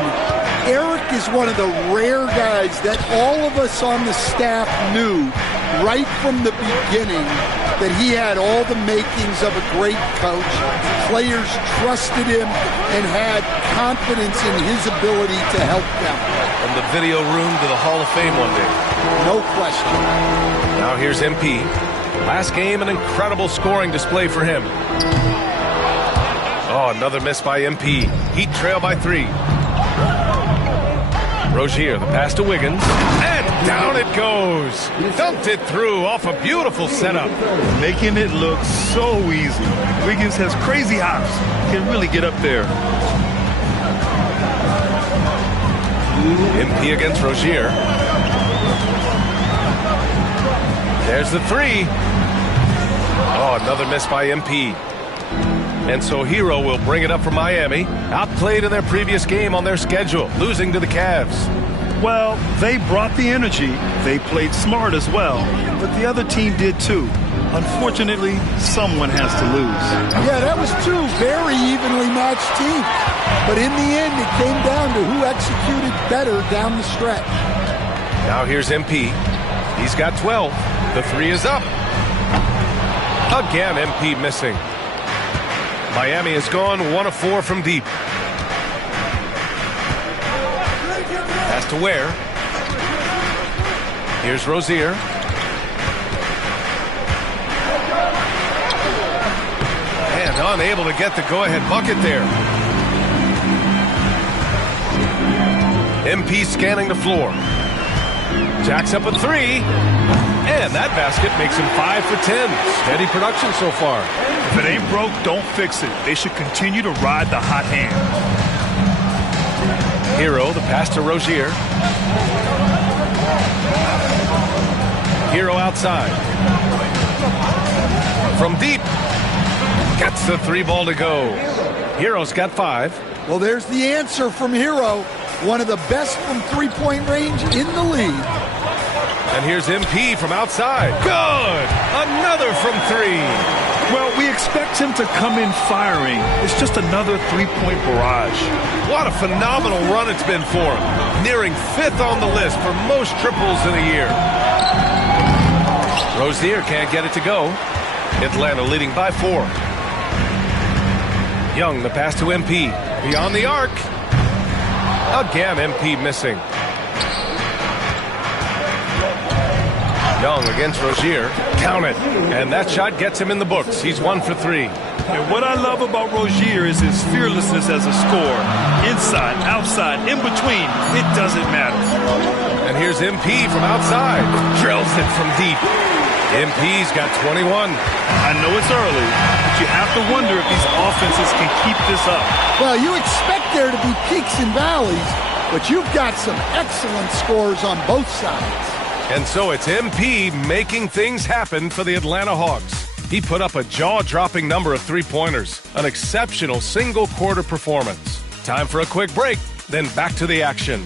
Eric is one of the rare guys that all of us on the staff knew right from the beginning that he had all the makings of a great coach. Players trusted him and had confidence in his ability to help them. From the video room to the Hall of Fame one day. No question. Now here's MP. Last game, an incredible scoring display for him. Oh, another miss by MP. Heat trail by 3. Rozier, the pass to Wiggins. And down it goes. Dumped it through off a beautiful setup. Making it look so easy. Wiggins has crazy hops. Can really get up there. MP against Rozier. There's the 3. Oh, another miss by MP. And so Hero will bring it up for Miami. Outplayed in their previous game on their schedule, losing to the Cavs. Well, they brought the energy. They played smart as well. But the other team did too. Unfortunately, someone has to lose. Yeah, that was 2 very evenly matched teams. But in the end, it came down to who executed better down the stretch. Now here's MP. He's got 12. The 3 is up. Again, MP missing. Miami has gone 1 of 4 from deep. Pass to Ware. Here's Rozier. And unable to get the go-ahead bucket there. MP scanning the floor. Jacks up a three. And that basket makes him 5 for 10. Steady production so far. If it ain't broke, don't fix it. They should continue to ride the hot hand. Hero, the pass to Rozier. Hero outside. From deep. Gets the 3-ball to go. Hero's got 5. Well, there's the answer from Hero. One of the best from three-point range in the league. And here's MP from outside. Good! Another from 3. Well, we expect him to come in firing. It's just another 3-point barrage. What a phenomenal run it's been for him. Nearing 5th on the list for most triples in a year. Rozier can't get it to go. Atlanta leading by 4. Young, the pass to MP. Beyond the arc. Again, MP missing. Young against Rozier. Count it. And that shot gets him in the books. He's 1 for 3. And what I love about Rozier is his fearlessness as a scorer. Inside, outside, in between, it doesn't matter. And here's MP from outside. Drills it from deep. MP's got 21. I know it's early, but you have to wonder if these offenses can keep this up. Well, you expect there to be peaks and valleys, but you've got some excellent scores on both sides. And so it's MP making things happen for the Atlanta Hawks. He put up a jaw-dropping number of 3-pointers. An exceptional single-quarter performance. Time for a quick break, then back to the action.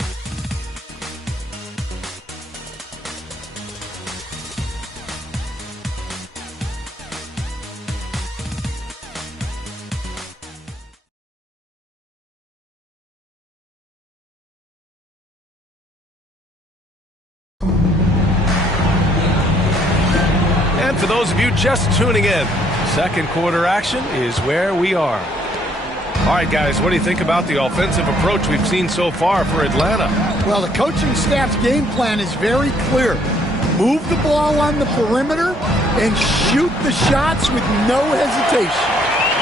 For those of you just tuning in, second quarter action is where we are. All right, guys, what do you think about the offensive approach we've seen so far for Atlanta? Well, the coaching staff's game plan is very clear. Move the ball on the perimeter and shoot the shots with no hesitation.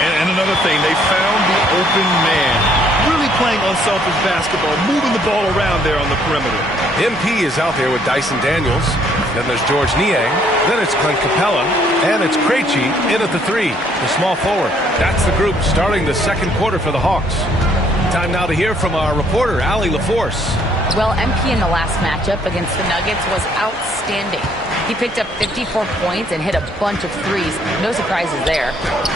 And another thing, they found the open man. Really playing unselfish basketball, moving the ball around there on the perimeter. MP is out there with Dyson Daniels. Then there's George Niang. Then it's Clint Capella. And it's Krejci in at the 3, the small forward. That's the group starting the second quarter for the Hawks. Time now to hear from our reporter, Allie LaForce. Well, MP in the last matchup against the Nuggets was outstanding. He picked up 54 points and hit a bunch of threes. No surprises there.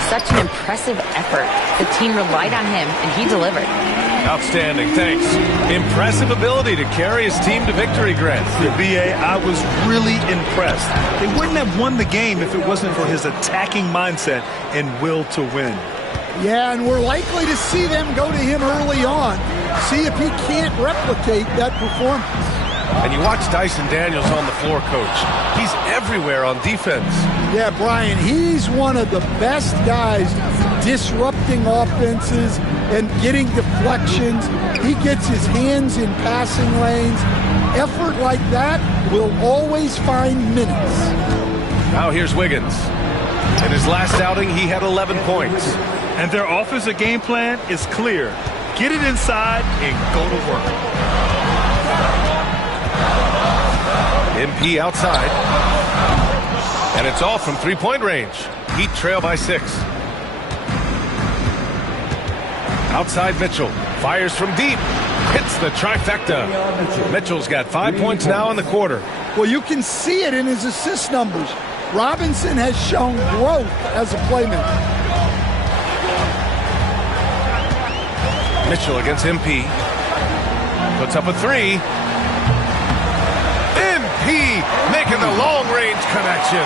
Such an impressive effort. The team relied on him, and he delivered. Outstanding, thanks. Impressive ability to carry his team to victory, Grant. BA, I was really impressed. They wouldn't have won the game if it wasn't for his attacking mindset and will to win. Yeah, and we're likely to see them go to him early on, see if he can't replicate that performance. And you watch Dyson Daniels on the floor, Coach. He's everywhere on defense. Yeah, Brian, he's one of the best guys disrupting offenses and getting deflections. He gets his hands in passing lanes. Effort like that will always find minutes. Now here's Wiggins. In his last outing, he had 11 points. And their offensive game plan is clear. Get it inside and go to work. MP outside. And it's all from three-point range. Heat trail by 6. Outside Mitchell. Fires from deep. Hits the trifecta. Mitchell's got 5 points now in the quarter. Well, you can see it in his assist numbers. Robinson has shown growth as a playmaker. Mitchell against MP. Puts up a 3. MP making the long-range connection.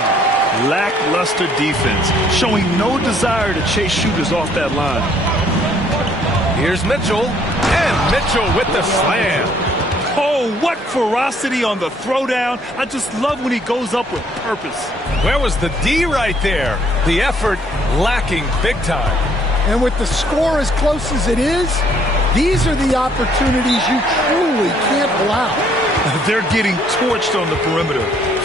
Lackluster defense, showing no desire to chase shooters off that line. Here's Mitchell, and Mitchell with the slam. Oh, what ferocity on the throwdown. I just love when he goes up with purpose. Where was the D right there? The effort lacking big time. And with the score as close as it is, these are the opportunities you truly can't allow. They're getting torched on the perimeter.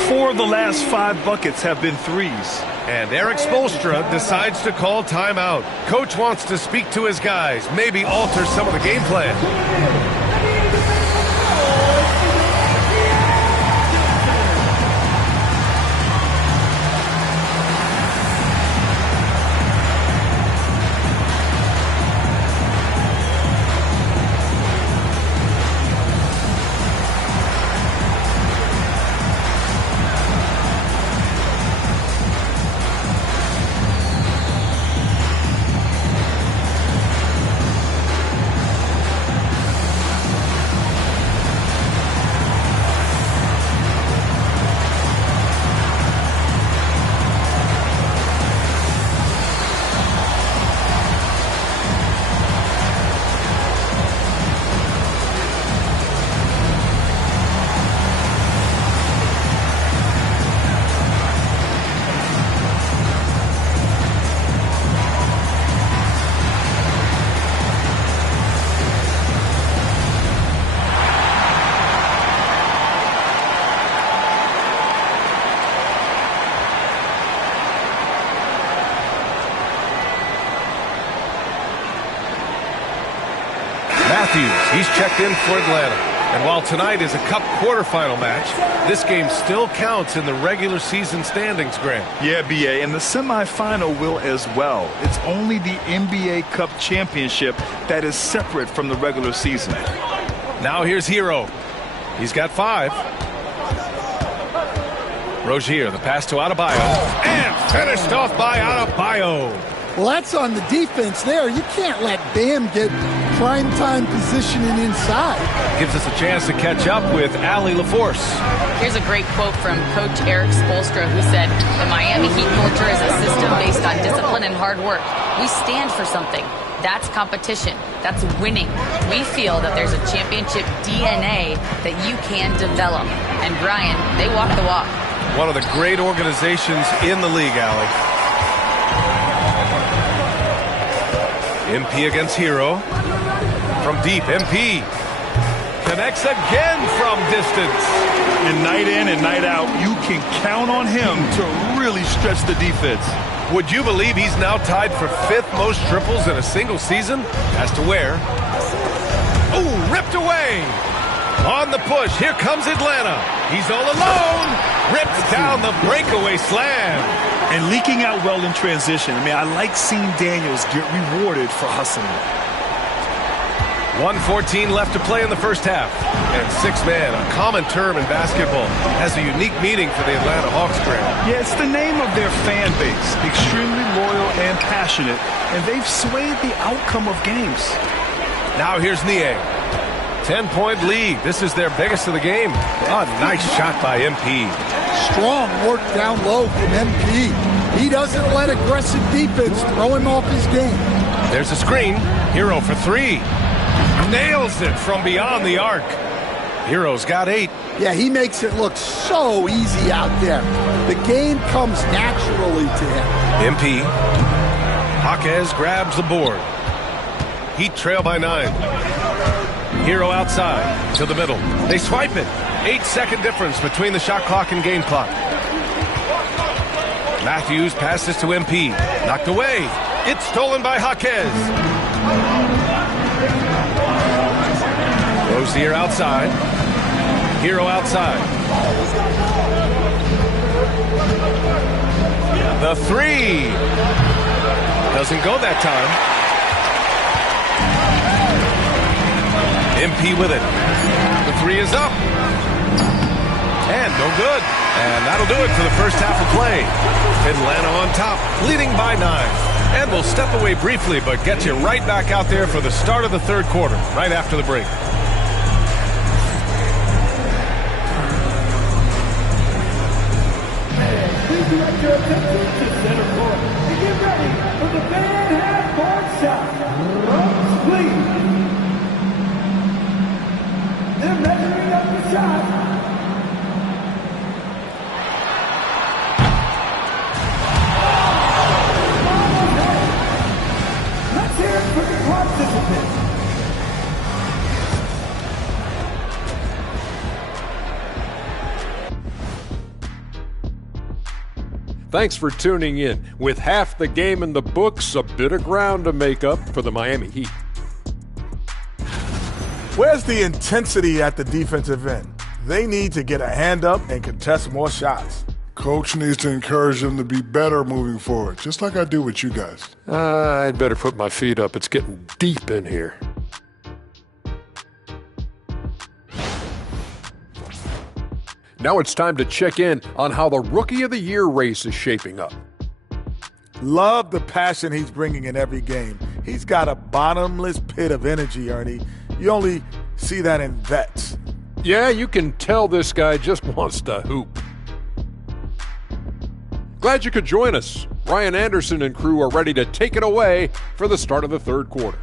4 of the last 5 buckets have been threes. And Eric Spoelstra decides to call timeout. Coach wants to speak to his guys, maybe alter some of the game plan. He's checked in for Atlanta. And while tonight is a Cup quarterfinal match, this game still counts in the regular season standings, Grant. Yeah, B.A., and the semifinal will as well. It's only the NBA Cup championship that is separate from the regular season. Now here's Hero. He's got 5. Rozier, the pass to Adebayo. And finished off by Adebayo. Well, that's on the defense there. You can't let Bam get primetime positioning inside. Gives us a chance to catch up with Allie LaForce. Here's a great quote from Coach Eric Spoelstra, who said, "The Miami Heat culture is a system based on discipline and hard work. We stand for something. That's competition. That's winning. We feel that there's a championship DNA that you can develop." And Brian, they walk the walk. One of the great organizations in the league, Allie. MP against Hero. From deep, MP connects again from distance. And night in and night out, you can count on him to really stretch the defense. Would you believe he's now tied for 5th most triples in a single season? Has to wear. Oh, ripped away. On the push, here comes Atlanta. He's all alone. Rips down the breakaway slam. And leaking out well in transition. I mean, I like seeing Daniels get rewarded for hustling. 1:14 left to play in the first half. And 6-man, a common term in basketball, has a unique meaning for the Atlanta Hawks, Grant. Yeah, it's the name of their fan base. Extremely loyal and passionate. And they've swayed the outcome of games. Now here's Nie. 10-point lead. This is their biggest of the game. A nice shot by MP. Strong work down low from MP. He doesn't let aggressive defense throw him off his game. There's a screen. Hero for 3. Nails it from beyond the arc. Hero's got 8. Yeah, he makes it look so easy out there. The game comes naturally to him. MP. Jaquez grabs the board. Heat trail by 9. Hero outside to the middle. They swipe it. 8-second difference between the shot clock and game clock. Matthews passes to MP. Knocked away. It's stolen by Jaquez. Rozier outside. Hero outside. The 3. Doesn't go that time. MP with it. The 3 is up. And no good. And that'll do it for the first half of play. Atlanta on top, leading by 9. And we'll step away briefly, but get you right back out there for the start of the third quarter, right after the break. Please direct your attention to center court and get ready for the fan half-court shot. Rose, please. They're measuring up the shot. Let's hear it for the participants. Thanks for tuning in. With half the game in the books, a bit of ground to make up for the Miami Heat. Where's the intensity at the defensive end? They need to get a hand up and contest more shots. Coach needs to encourage them to be better moving forward, just like I do with you guys. I'd better put my feet up. It's getting deep in here. Now it's time to check in on how the Rookie of the Year race is shaping up. Love the passion he's bringing in every game. He's got a bottomless pit of energy, Ernie. You only see that in vets. Yeah, you can tell this guy just wants to hoop. Glad you could join us. Ryan Anderson and crew are ready to take it away for the start of the third quarter.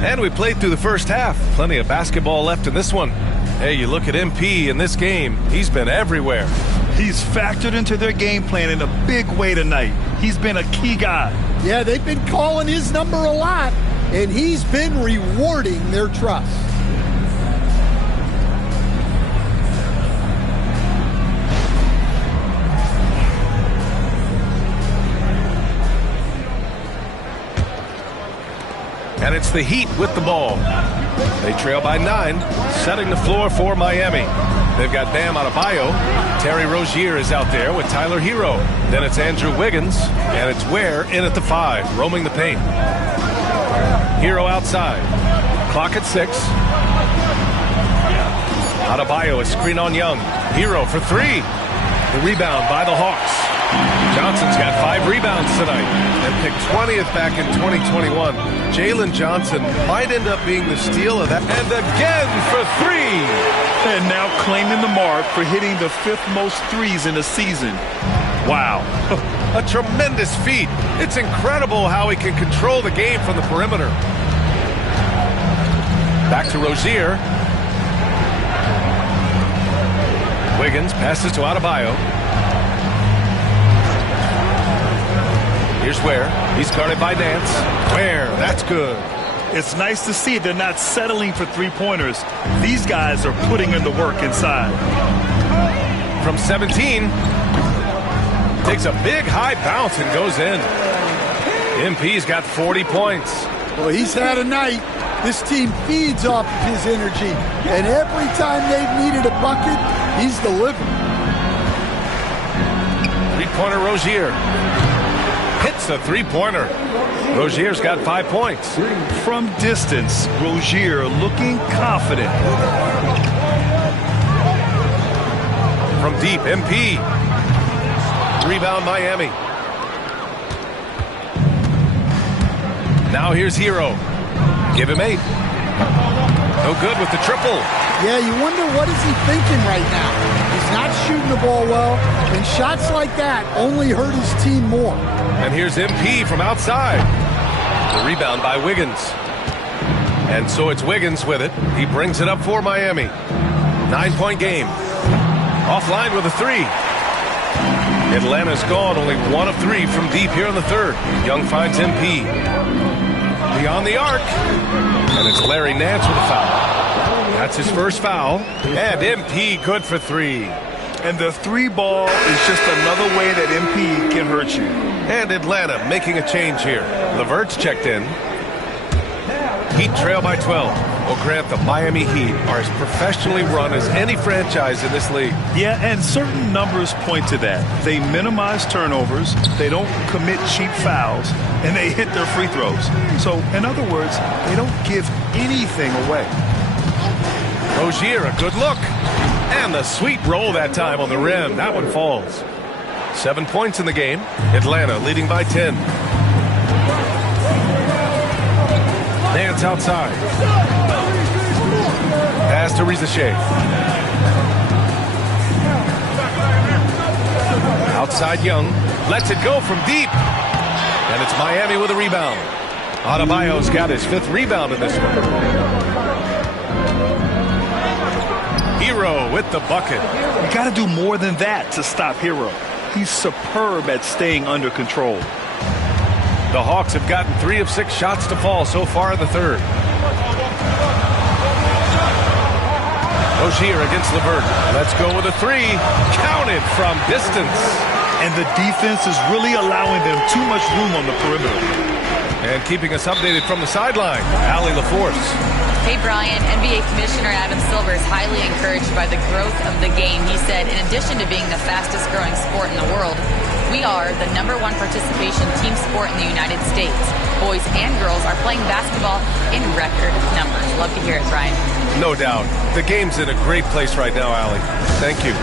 And we played through the first half. Plenty of basketball left in this one. Hey, you look at MP in this game, he's been everywhere. He's factored into their game plan in a big way tonight. He's been a key guy. Yeah, they've been calling his number a lot, and he's been rewarding their trust. And it's the Heat with the ball. They trail by 9, setting the floor for Miami. They've got Bam Adebayo. Terry Rozier is out there with Tyler Hero. Then it's Andrew Wiggins, and it's Ware in at the 5, roaming the paint. Hero outside. Clock at 6. Adebayo, a screen on Young. Hero for 3. The rebound by the Hawks. Johnson's got 5 rebounds tonight and picked 20th back in 2021. Jalen Johnson might end up being the steal of that. And again for 3. And now claiming the mark for hitting the 5th most threes in a season. Wow. A tremendous feat. It's incredible how he can control the game from the perimeter. Back to Rozier. Wiggins passes to Adebayo. Here's Ware. He's guarded by Nance. Ware, that's good. It's nice to see they're not settling for three-pointers. These guys are putting in the work inside. From 17. Takes a big high bounce and goes in. MP's got 40 points. Well, he's had a night. This team feeds off of his energy. And every time they've needed a bucket, he's delivered. Three-pointer Rozier. Hits a three-pointer. Rozier's got 5 points. From distance, Rozier looking confident. From deep, MP. Rebound Miami. Now here's Hero. Give him 8. No good with the triple. Yeah, you wonder what is he thinking right now. He's not shooting the ball well, and shots like that only hurt his team more. And here's MP from outside. The rebound by Wiggins. And so it's Wiggins with it. He brings it up for Miami. 9-point game. Offline with a 3. Atlanta's gone only 1 of 3 from deep here in the third. Young finds MP. Beyond the arc. And it's Larry Nance with a foul. That's his first foul. And MP good for 3. And the 3 ball is just another way that MP can hurt you. And Atlanta making a change here. LeVert's checked in. Heat trail by 12. Well, Grant, the Miami Heat are as professionally run as any franchise in this league. Yeah, and certain numbers point to that. They minimize turnovers, they don't commit cheap fouls, and they hit their free throws. So, in other words, they don't give anything away. Rozier, a good look. And the sweet roll that time on the rim. That one falls. 7 points in the game. Atlanta leading by 10. Nance outside. Pass to Rizachet. Outside Young. Lets it go from deep. And it's Miami with a rebound. Adebayo's got his 5th rebound in this one. Hero with the bucket. You got to do more than that to stop Hero. he's superb at staying under control. The Hawks have gotten 3 of 6 shots to fall so far in the third. Rozier against LeVert. Let's go with a 3. Counted from distance. And the defense is really allowing them too much room on the perimeter. And keeping us updated from the sideline, Allie LaForce. Hey, Brian, NBA Commissioner Adam Silver is highly encouraged by the growth of the game. He said, in addition to being the fastest growing sport in the world, we are the #1 participation team sport in the United States. Boys and girls are playing basketball in record numbers. Love to hear it, Brian. No doubt. The game's in a great place right now, Allie. Thank you.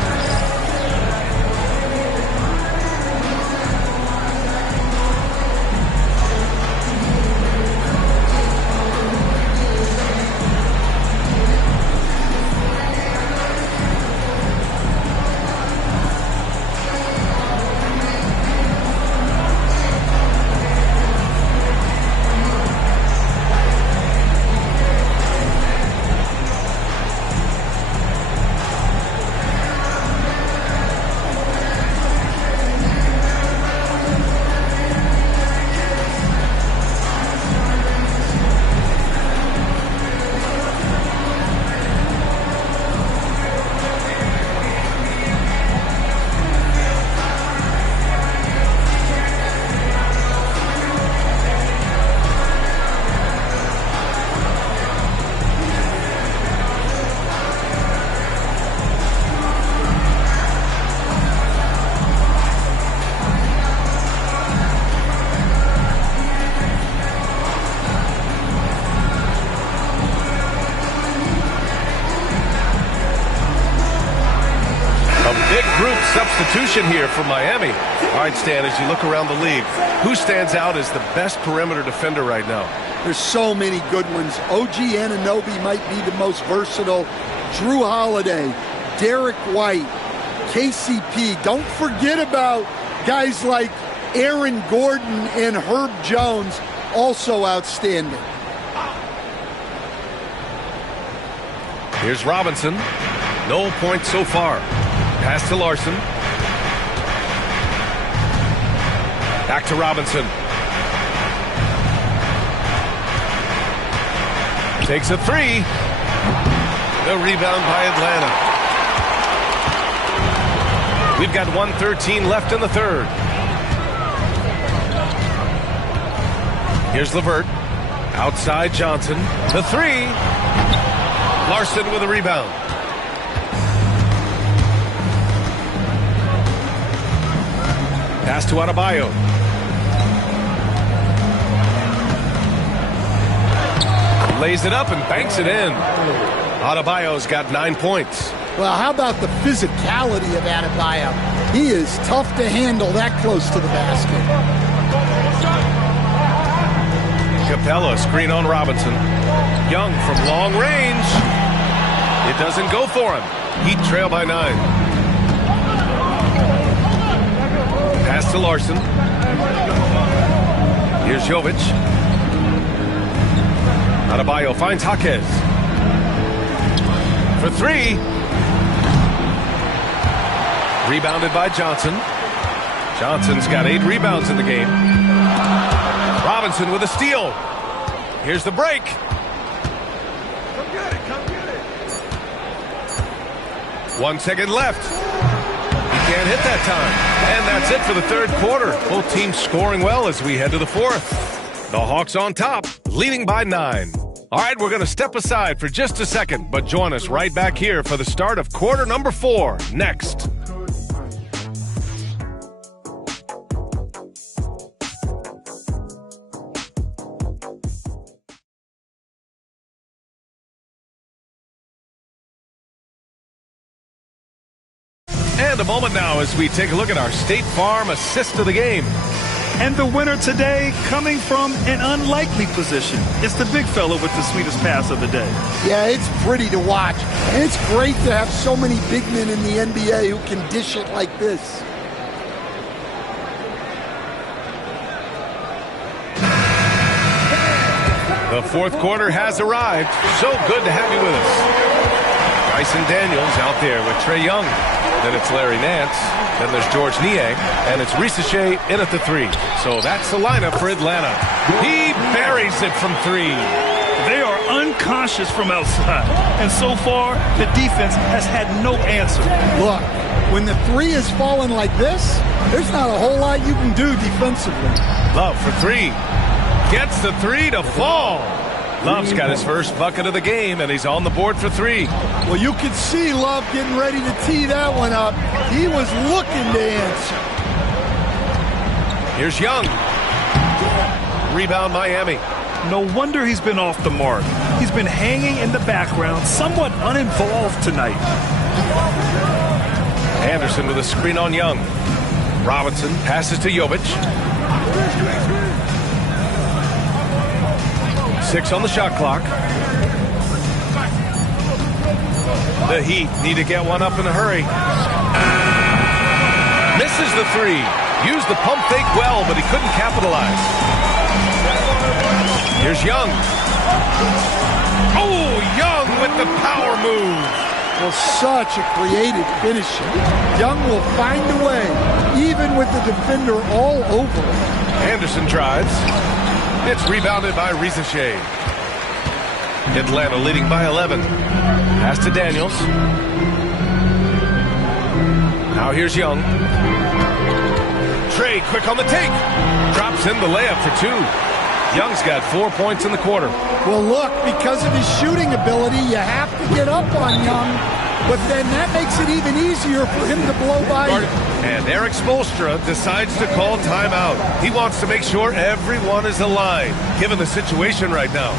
Substitution here for Miami. All right, Stan, as you look around the league, who stands out as the best perimeter defender right now? There's so many good ones. OG Anunoby might be the most versatile. Drew Holiday, Derek White, KCP. Don't forget about guys like Aaron Gordon and Herb Jones, also outstanding. Here's Robinson. No points so far. Pass to Larson. Back to Robinson. Takes a 3. The rebound by Atlanta. We've got 1:13 left in the third. Here's LeVert. Outside Johnson. The 3. Larson with a rebound. Pass to Adebayo. Lays it up and banks it in. Adebayo's got 9 points. Well, how about the physicality of Adebayo? He is tough to handle that close to the basket. Capella, screen on Robinson. Young from long range. It doesn't go for him. Heat trail by 9. Pass to Larson. Here's Jovic. Adebayo finds Jaquez. For 3. Rebounded by Johnson. Johnson's got 8 rebounds in the game. Robinson with a steal. Here's the break. Come get it, come get it. 1 second left. He can't hit that time. And that's it for the third quarter. Both teams scoring well as we head to the fourth. The Hawks on top, leading by 9. All right, we're going to step aside for just a second, but join us right back here for the start of quarter number 4 next. And a moment now as we take a look at our State Farm assist of the game. And the winner today coming from an unlikely position. It's the big fella with the sweetest pass of the day. Yeah, it's pretty to watch. And it's great to have so many big men in the NBA who can dish it like this. The fourth quarter has arrived. So good to have you with us. Bryson Daniels out there with Trae Young. Then it's Larry Nance. Then there's Georges Niang. And it's Risacher in at the 3. So that's the lineup for Atlanta. He buries it from 3. They are unconscious from outside. And so far, the defense has had no answer. Look, when the 3 is falling like this, there's not a whole lot you can do defensively. Love for 3. Gets the 3 to fall. Love's got his first bucket of the game, and he's on the board for 3. Well, you could see Love getting ready to tee that one up. He was looking to answer. Here's Young. Rebound Miami. No wonder he's been off the mark. He's been hanging in the background, somewhat uninvolved tonight. Anderson with a screen on Young. Robinson passes to Jovic. 6 on the shot clock. The Heat need to get one up in a hurry. Misses the 3. Used the pump fake well, but he couldn't capitalize. Here's Young. Oh, Young with the power move. Well, such a creative finisher. Young will find a way, even with the defender all over him. Anderson tries. It's rebounded by Risacher. Atlanta leading by 11. Pass to Daniels. Now here's Young. Trey quick on the take. Drops in the layup for 2. Young's got 4 points in the quarter. Well, look, because of his shooting ability, you have to get up on Young, but then that makes it even easier for him to blow by you. And Eric Spoelstra decides to call timeout. He wants to make sure everyone is aligned, given the situation right now.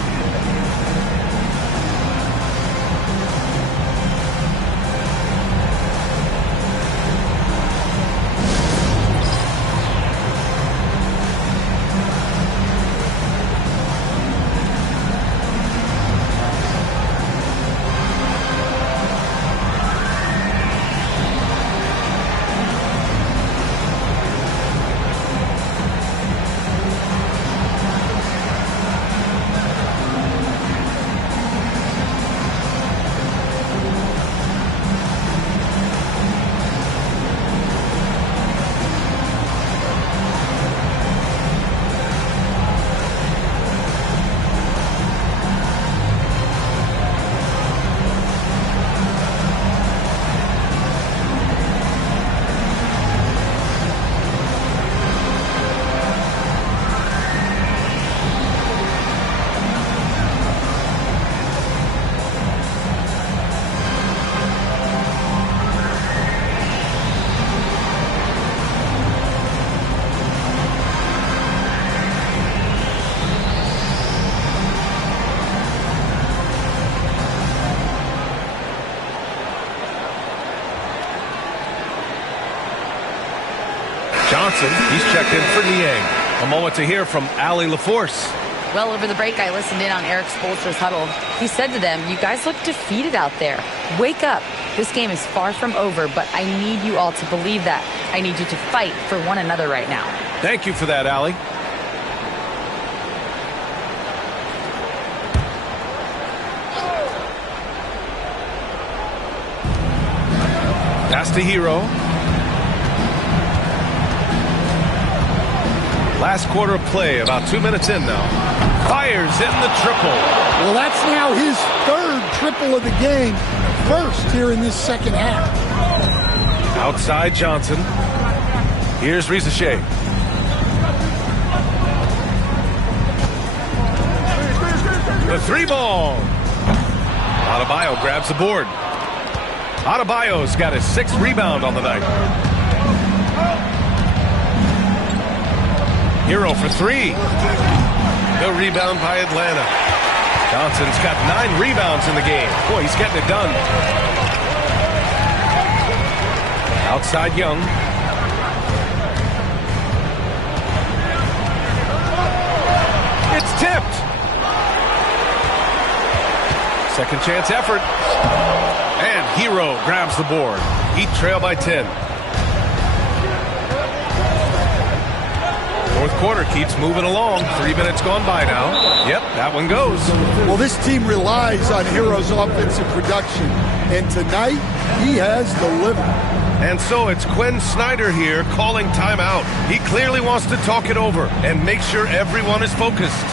Johnson, he's checked in for Niang. A moment to hear from Allie LaForce. Well, over the break, I listened in on Eric Spoelstra's huddle. He said to them, "You guys look defeated out there. Wake up. This game is far from over, but I need you all to believe that. I need you to fight for one another right now." Thank you for that, Allie. Pass to Hero. Last quarter of play, about 2 minutes in now. Fires in the triple. Well, that's now his 3rd triple of the game. First here in this second half. Outside Johnson. Here's Risacher. The 3-ball. Adebayo grabs the board. Adebayo's got his 6th rebound on the night. Hero for 3. No rebound by Atlanta. Johnson's got 9 rebounds in the game. Boy, he's getting it done. Outside Young. It's tipped. Second chance effort. And Hero grabs the board. Heat trail by 10. Fourth quarter keeps moving along. 3 minutes gone by now. Yep, that one goes. Well, this team relies on Hero's offensive production, and tonight he has delivered. And so it's Quinn Snyder here calling timeout. He clearly wants to talk it over and make sure everyone is focused.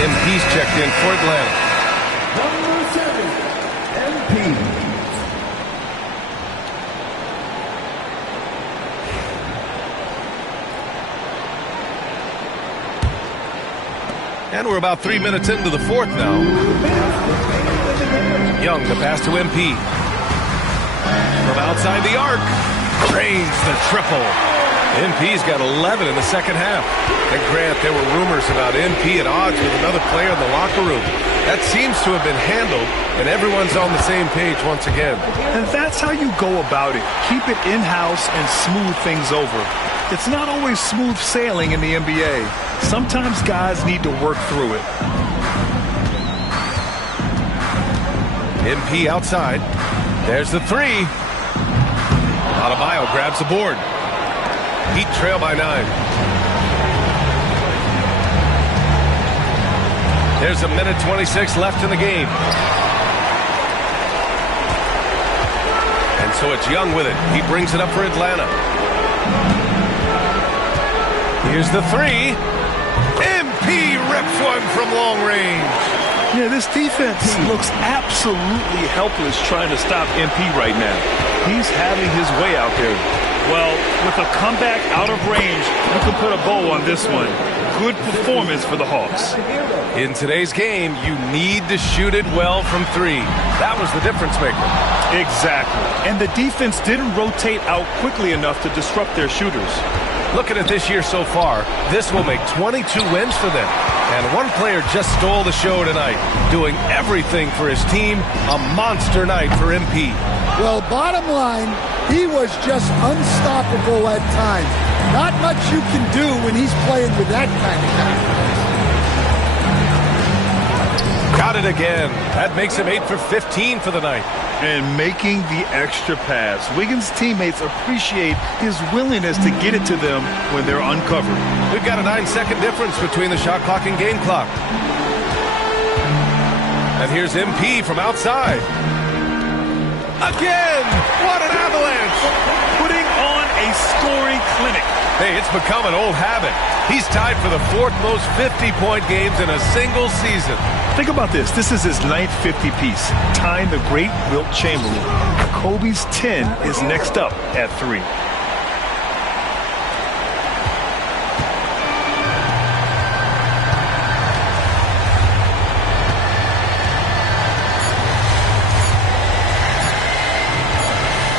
MP's checked in for Atlanta. Number 7, MP. And we're about 3 minutes into the fourth now. Young, the pass to MP. From outside the arc, drains the triple. MP's got 11 in the second half. And Grant, there were rumors about MP at odds with another player in the locker room. That seems to have been handled, and everyone's on the same page once again. And that's how you go about it. Keep it in-house and smooth things over. It's not always smooth sailing in the NBA. Sometimes guys need to work through it. MP outside. There's the three. Adebayo grabs the board. Heat trail by 9. There's a minute 26 left in the game. And so it's Young with it. He brings it up for Atlanta. Here's the three. MP rips one from long range. Yeah, this defense looks absolutely helpless trying to stop MP right now. He's having his way out there. Well, with a comeback out of range, you can put a bow on this one. Good performance for the Hawks. In today's game, you need to shoot it well from 3. That was the difference maker. Exactly. And the defense didn't rotate out quickly enough to disrupt their shooters. Looking at this year so far, this will make 22 wins for them. And one player just stole the show tonight, doing everything for his team. A monster night for MP. Well, bottom line, he was just unstoppable at times. Not much you can do when he's playing with that kind of guy. Got it again. That makes him 8 for 15 for the night. And making the extra pass. Wiggins' teammates appreciate his willingness to get it to them when they're uncovered. We've got a 9-second difference between the shot clock and game clock. And here's MP from outside. Again! What an avalanche! Putting on a scoring clinic. Hey, it's become an old habit. He's tied for the 4th most 50-point games in a single season. Think about this. This is his 9th 50-piece, tying the great Wilt Chamberlain. Kobe's 10 is next up at 3.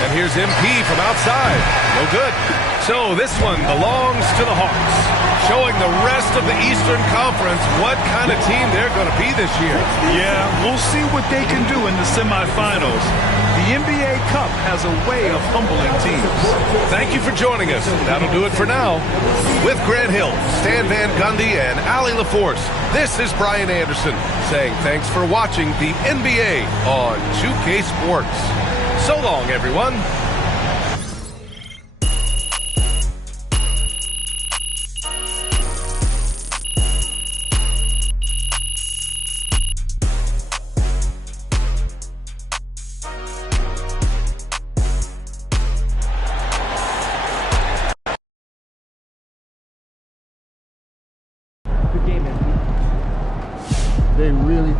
And here's MP from outside. No good. So this one belongs to the Hawks, showing the rest of the Eastern Conference what kind of team they're going to be this year. Yeah, we'll see what they can do in the semifinals. The NBA Cup has a way of humbling teams. Thank you for joining us. That'll do it for now. With Grant Hill, Stan Van Gundy, and Allie LaForce, this is Brian Anderson saying thanks for watching the NBA on 2K Sports. So long, everyone.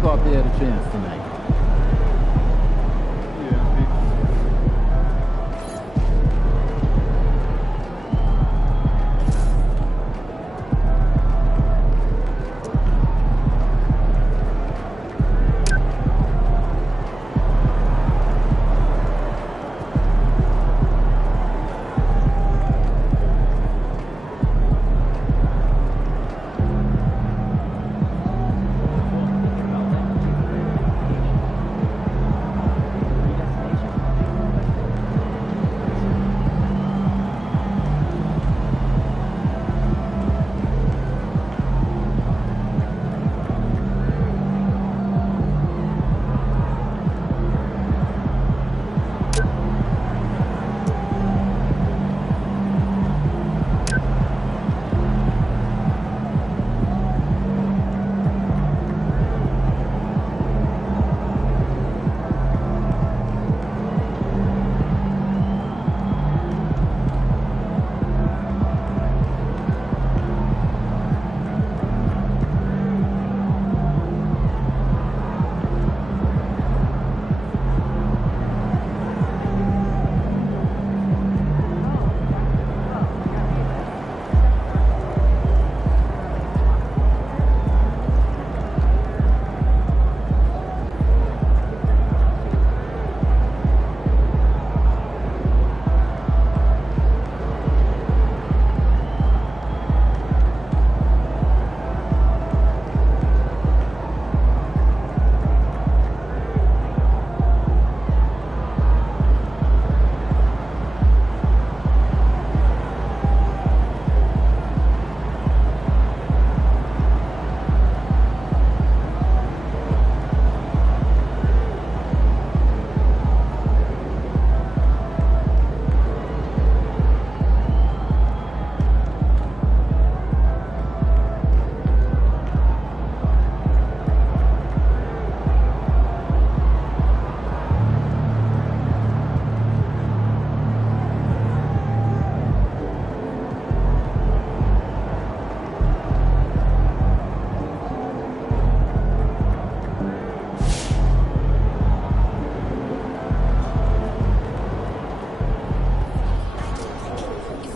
thought they had a chance tonight.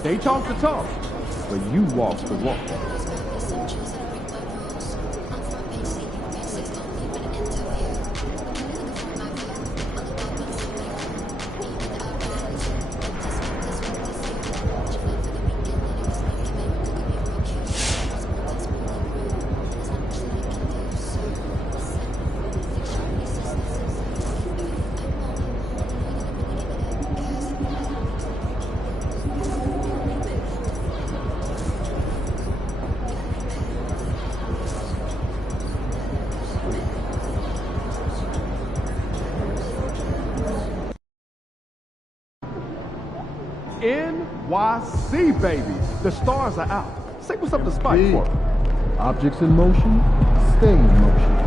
They talk the talk, but you walk the walk. NYC, baby. The stars are out. Say what's up to Spike for me. Objects in motion, stay in motion.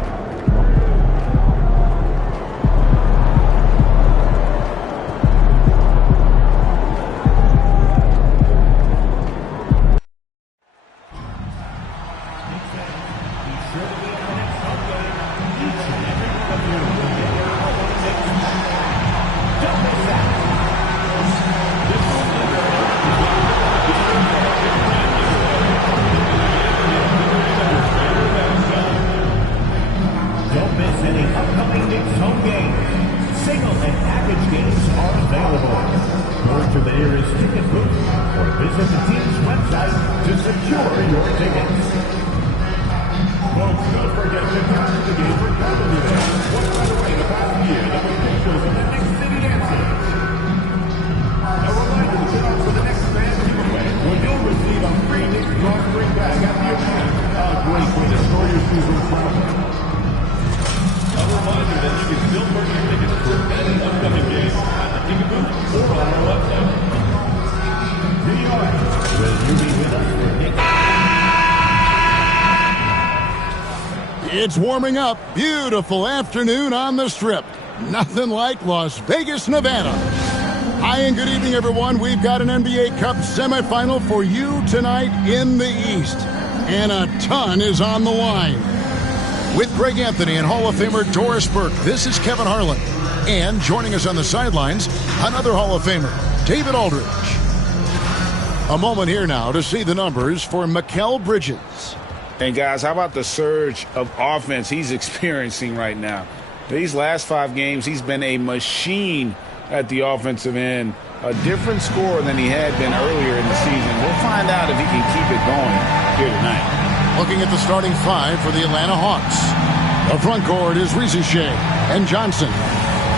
It's warming up. Beautiful afternoon on the Strip. Nothing like Las Vegas, Nevada. Hi and good evening, everyone. We've got an NBA Cup semifinal for you tonight in the East. And a ton is on the line. With Greg Anthony and Hall of Famer Doris Burke, this is Kevin Harlan. And joining us on the sidelines, another Hall of Famer, David Aldridge. A moment here now to see the numbers for Mikal Bridges. And guys, how about the surge of offense he's experiencing right now? These last 5 games, he's been a machine at the offensive end. A different scorer than he had been earlier in the season. We'll find out if he can keep it going here tonight. Looking at the starting 5 for the Atlanta Hawks. The front court is Rizier and Johnson.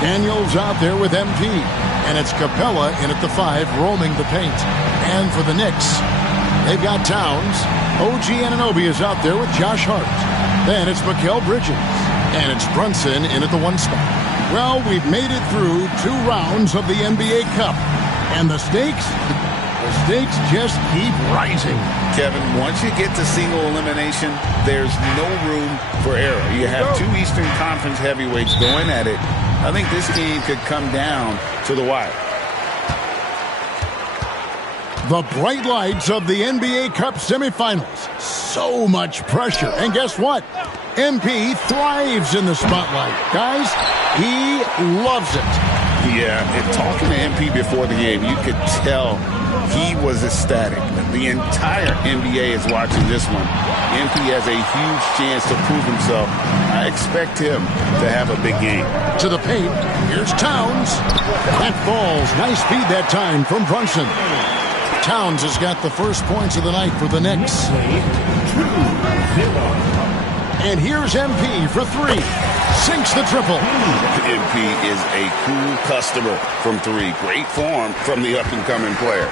Daniels out there with MP. And it's Capella in at the 5, roaming the paint. And for the Knicks, they've got Towns. OG Anunoby is out there with Josh Hart. Then it's Mikal Bridges. And it's Brunson in at the 1 spot. Well, we've made it through 2 rounds of the NBA Cup. And the stakes just keep rising. Kevin, once you get to single elimination, there's no room for error. You have 2 Eastern Conference heavyweights going at it. I think this game could come down to the wire. The bright lights of the NBA Cup semifinals. So much pressure. And guess what? MP thrives in the spotlight. Guys, he loves it. Yeah, and talking to MP before the game, you could tell he was ecstatic. The entire NBA is watching this one. MP has a huge chance to prove himself. I expect him to have a big game. To the paint, here's Towns. That falls. Nice feed that time from Brunson. Towns has got the first points of the night for the Knicks. And here's MP for 3. Sinks the triple. MP is a cool customer from 3. Great form from the up-and-coming player.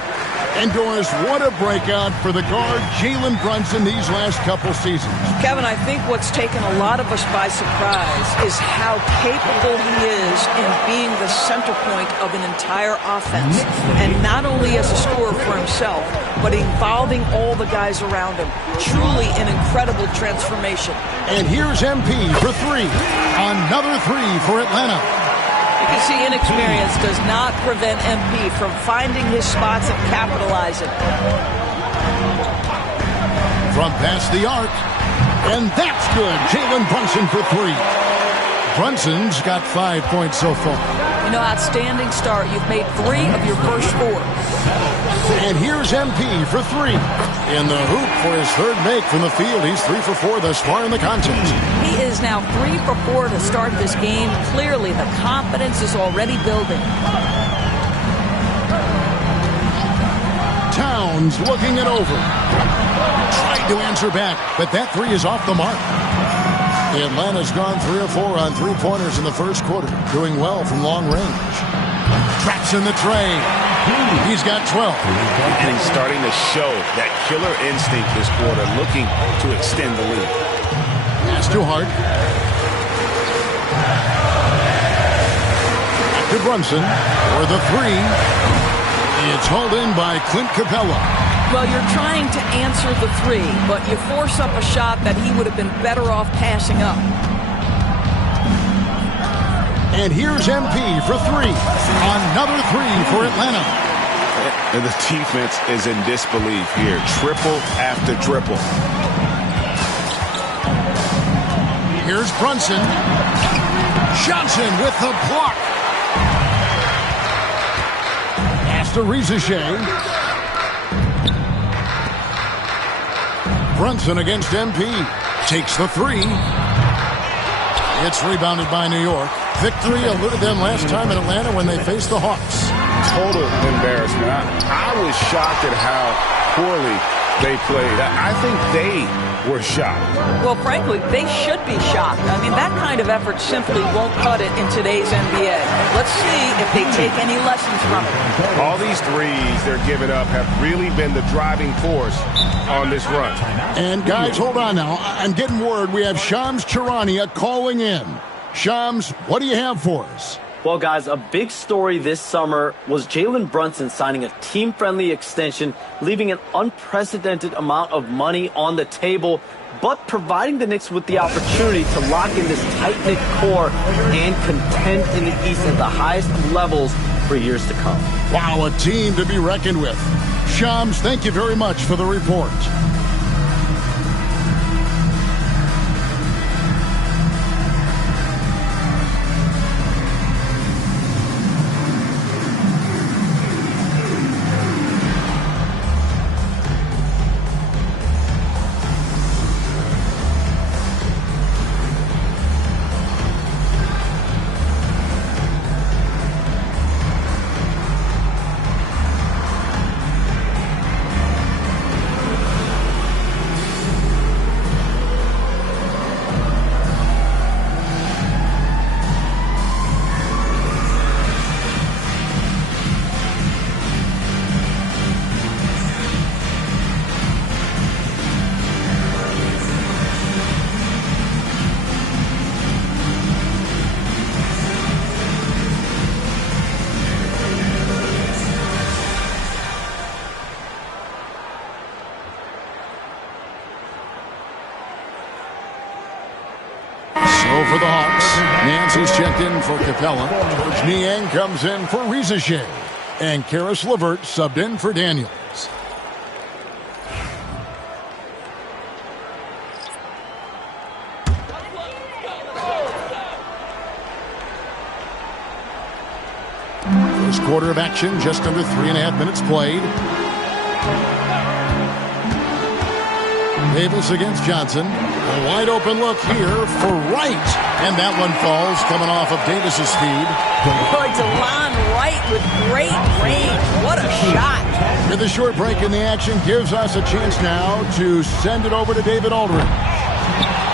And Doris, what a breakout for the guard Jalen Brunson these last couple seasons. Kevin, I think what's taken a lot of us by surprise is how capable he is in being the center point of an entire offense. And not only as a scorer for himself, but involving all the guys around him. Truly an incredible transformation. And here's MP for 3. Another 3 for Atlanta. You can see inexperience does not prevent MP from finding his spots and capitalizing. From past the arc. And that's good. Jalen Brunson for 3. Brunson's got 5 points so far. You know, outstanding start. You've made 3 of your first 4. And here's MP for 3. In the hoop for his 3rd make from the field. He's 3 for 4 thus far in the contest. He is now 3 for 4 to start this game. Clearly, the confidence is already building. Towns looking it over. Tried to answer back, but that 3 is off the mark. Atlanta's gone 3 of 4 on 3-pointers in the first quarter. Doing well from long range. Traps in the tray. He's got 12. And he's starting to show that killer instinct this quarter, looking to extend the lead. Pass to Hart. To Brunson for the 3. It's hauled in by Clint Capella. Well, you're trying to answer the 3, but you force up a shot that he would have been better off passing up. And here's MP for 3. Another 3 for Atlanta. And the defense is in disbelief here. Triple after triple. Here's Brunson. Johnson with the block. Pass to Rizier. Brunson against MP. Takes the 3. It's rebounded by New York. Victory eluded them last time in Atlanta when they faced the Hawks. Total embarrassment. I was shocked at how poorly they played. I think they were shocked. Well, frankly, they should be shocked. I mean, that kind of effort simply won't cut it in today's NBA. Let's see if they take any lessons from it. All these threes they're giving up have really been the driving force on this run. And guys, hold on now. I'm getting word we have Shams Charania calling in. Shams, what do you have for us? Well, guys, a big story this summer was Jalen Brunson signing a team-friendly extension, leaving an unprecedented amount of money on the table, but providing the Knicks with the opportunity to lock in this tight-knit core and contend in the East at the highest levels for years to come. Wow, a team to be reckoned with. Shams, thank you very much for the report. He's checked in for Capella. George Niang comes in for Rizachet. And Karis LeVert subbed in for Daniels. First quarter of action, just under 3.5 minutes played. Davis against Johnson. A wide open look here for Wright. And that one falls, coming off of Davis's speed. Boy, DeLon Wright with great range. What a shot. With a short break in the action gives us a chance now to send it over to David Aldridge.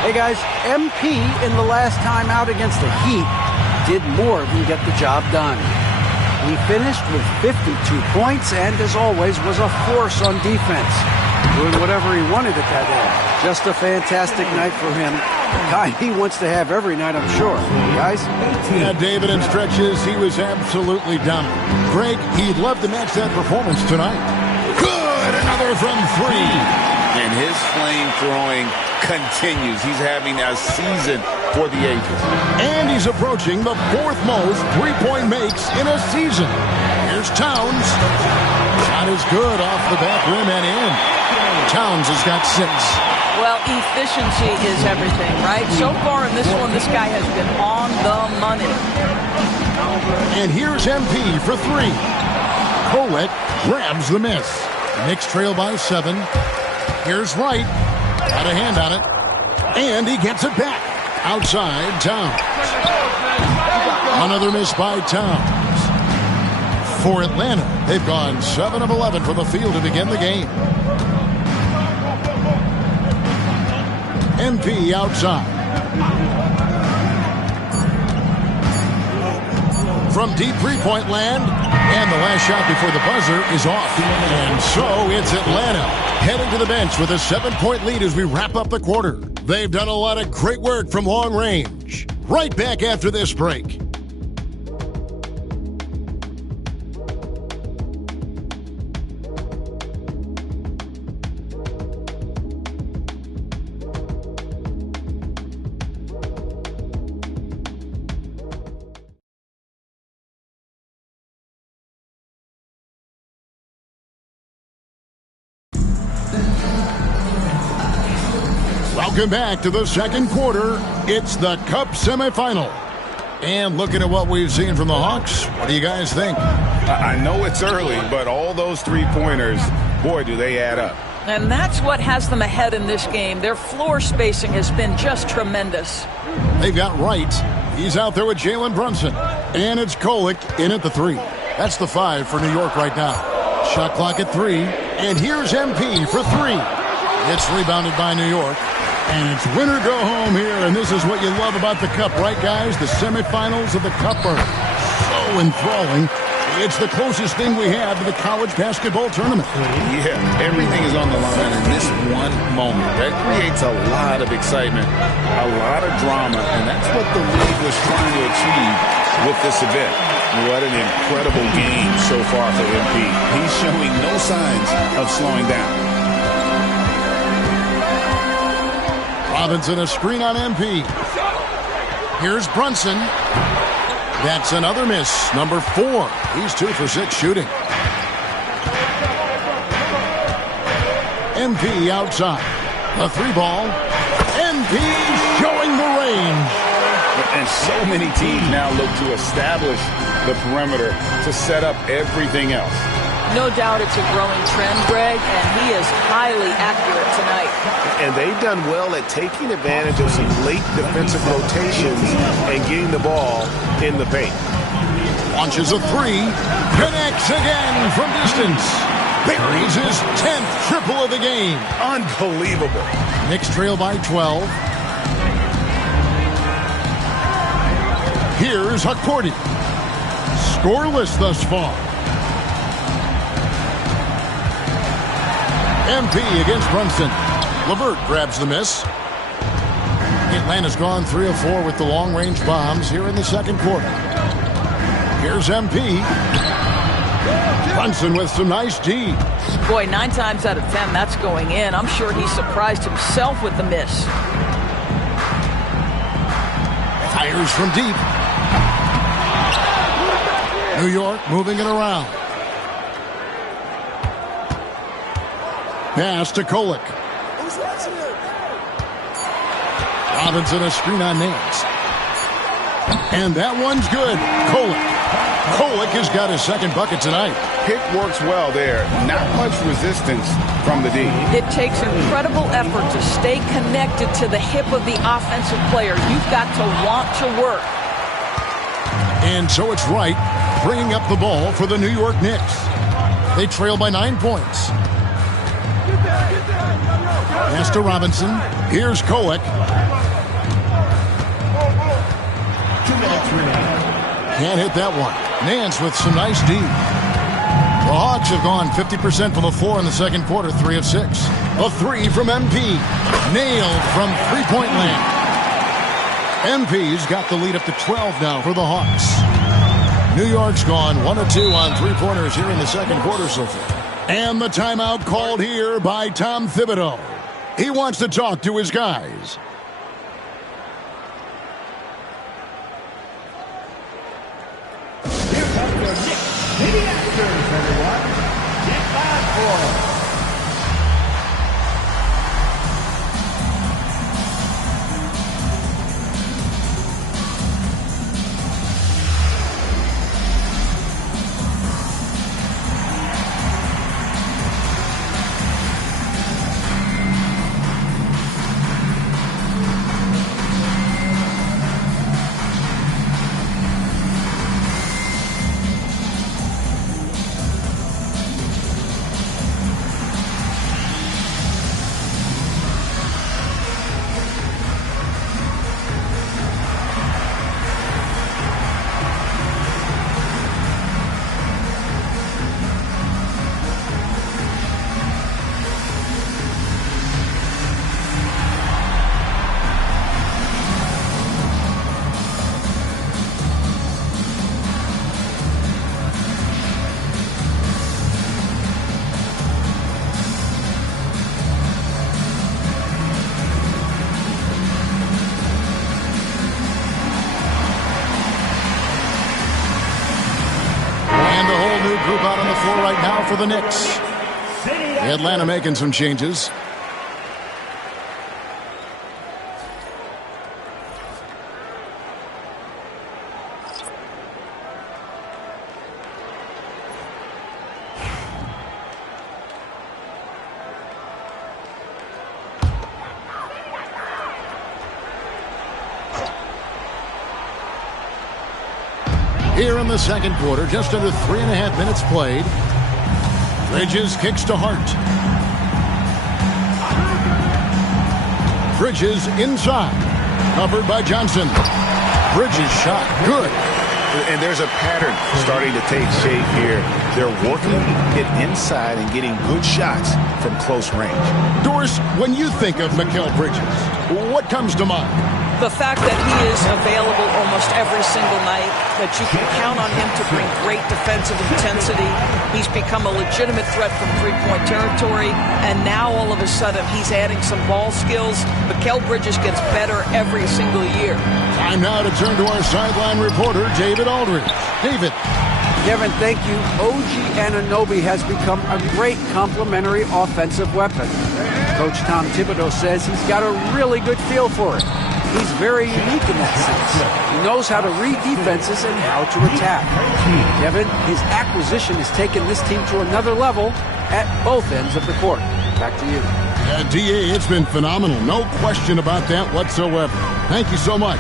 Hey guys, MP in the last time out against the Heat did more than get the job done. He finished with 52 points and, as always, was a force on defense, doing whatever he wanted at that end. Just a fantastic night for him. The guy he wants to have every night, I'm sure. Guys? Yeah, David, in stretches, he was absolutely dominant. Greg, he'd love to match that performance tonight. Good! Another from three. And his flame throwing continues. He's having a season for the ages. And he's approaching the fourth most three-point makes in a season. Here's Towns. Shot is good off the back rim and in. Towns has got 6. Well, efficiency is everything, right? So far in this one, this guy has been on the money. And here's MP for 3. Colette grabs the miss. Knicks trail by 7. Here's Wright. Got a hand on it. And he gets it back. Outside, Towns. Another miss by Towns. For Atlanta, they've gone 7 of 11 from the field to begin the game. MP outside. From deep three-point land. And the last shot before the buzzer is off. And so it's Atlanta heading to the bench with a 7-point lead as we wrap up the quarter. They've done a lot of great work from long range. Right back after this break. Welcome back to the second quarter. It's the Cup semifinal. And looking at what we've seen from the Hawks, what do you guys think? I know it's early, but all those three-pointers, boy, do they add up. And that's what has them ahead in this game. Their floor spacing has been just tremendous. They've got Wright. He's out there with Jalen Brunson. And it's Kolek in at the 3. That's the 5 for New York right now. Shot clock at 3. And here's MP for 3. It's rebounded by New York. And it's win or go home here, and this is what you love about the Cup, right, guys? The semifinals of the Cup are so enthralling. It's the closest thing we have to the college basketball tournament. Yeah, everything is on the line in this one moment. That creates a lot of excitement, a lot of drama, and that's what the league was trying to achieve with this event. What an incredible game so far for MP. He's showing no signs of slowing down. Robinson, a screen on MP. Here's Brunson. That's another miss. Number 4. He's 2 for 6 shooting. MP outside. The 3-ball. MP showing the range. And so many teams now look to establish the perimeter to set up everything else. No doubt it's a growing trend, Greg, and he is highly accurate tonight. And they've done well at taking advantage of some late defensive rotations and getting the ball in the paint. Launches a 3. Connects again from distance. Buries his 10th triple of the game. Unbelievable. Knicks trail by 12. Here's Hakordi. Scoreless thus far. MP against Brunson. LeVert grabs the miss. Atlanta's gone 3 of 4 with the long-range bombs here in the second quarter. Here's MP. Brunson with some nice D. Boy, 9 times out of 10, that's going in. I'm sure he surprised himself with the miss. Fires from deep. New York moving it around. Pass to Kolek. Robinson a screen on Nance. And that one's good. Kolek has got his second bucket tonight. Pick works well there. Not much resistance from the D. It takes incredible effort to stay connected to the hip of the offensive player. You've got to want to work. And so it's Wright bringing up the ball for the New York Knicks. They trail by 9 points. Pass to Robinson. Here's Kolek. Can't hit that one. Nance with some nice D. The Hawks have gone 50% from the floor in the second quarter, 3 of 6. A 3 from MP. Nailed from three-point land. MP's got the lead up to 12 now for the Hawks. New York's gone 1 of 2 on three-pointers here in the second quarter so far. And the timeout called here by Tom Thibodeau. He wants to talk to his guys. Here comes your Knicks City Actors, everyone. Get back for them. Group out on the floor right now for the Knicks. Atlanta making some changes. Here in the second quarter, just under 3.5 minutes played. Bridges kicks to Hart. Bridges inside. Covered by Johnson. Bridges shot. Good. And there's a pattern starting to take shape here. They're working it inside and getting good shots from close range. Doris, when you think of Mikal Bridges, what comes to mind? The fact that he is available almost every single night, that you can count on him to bring great defensive intensity. He's become a legitimate threat from three-point territory, and now all of a sudden he's adding some ball skills. Mikal Bridges gets better every single year. Time now to turn to our sideline reporter, David Aldridge. David. Kevin, thank you. OG Anunoby has become a great complementary offensive weapon. Coach Tom Thibodeau says he's got a really good feel for it. He's very unique in that sense. He knows how to read defenses and how to attack. Kevin, his acquisition has taken this team to another level at both ends of the court. Back to you. D.A., it's been phenomenal. No question about that whatsoever. Thank you so much.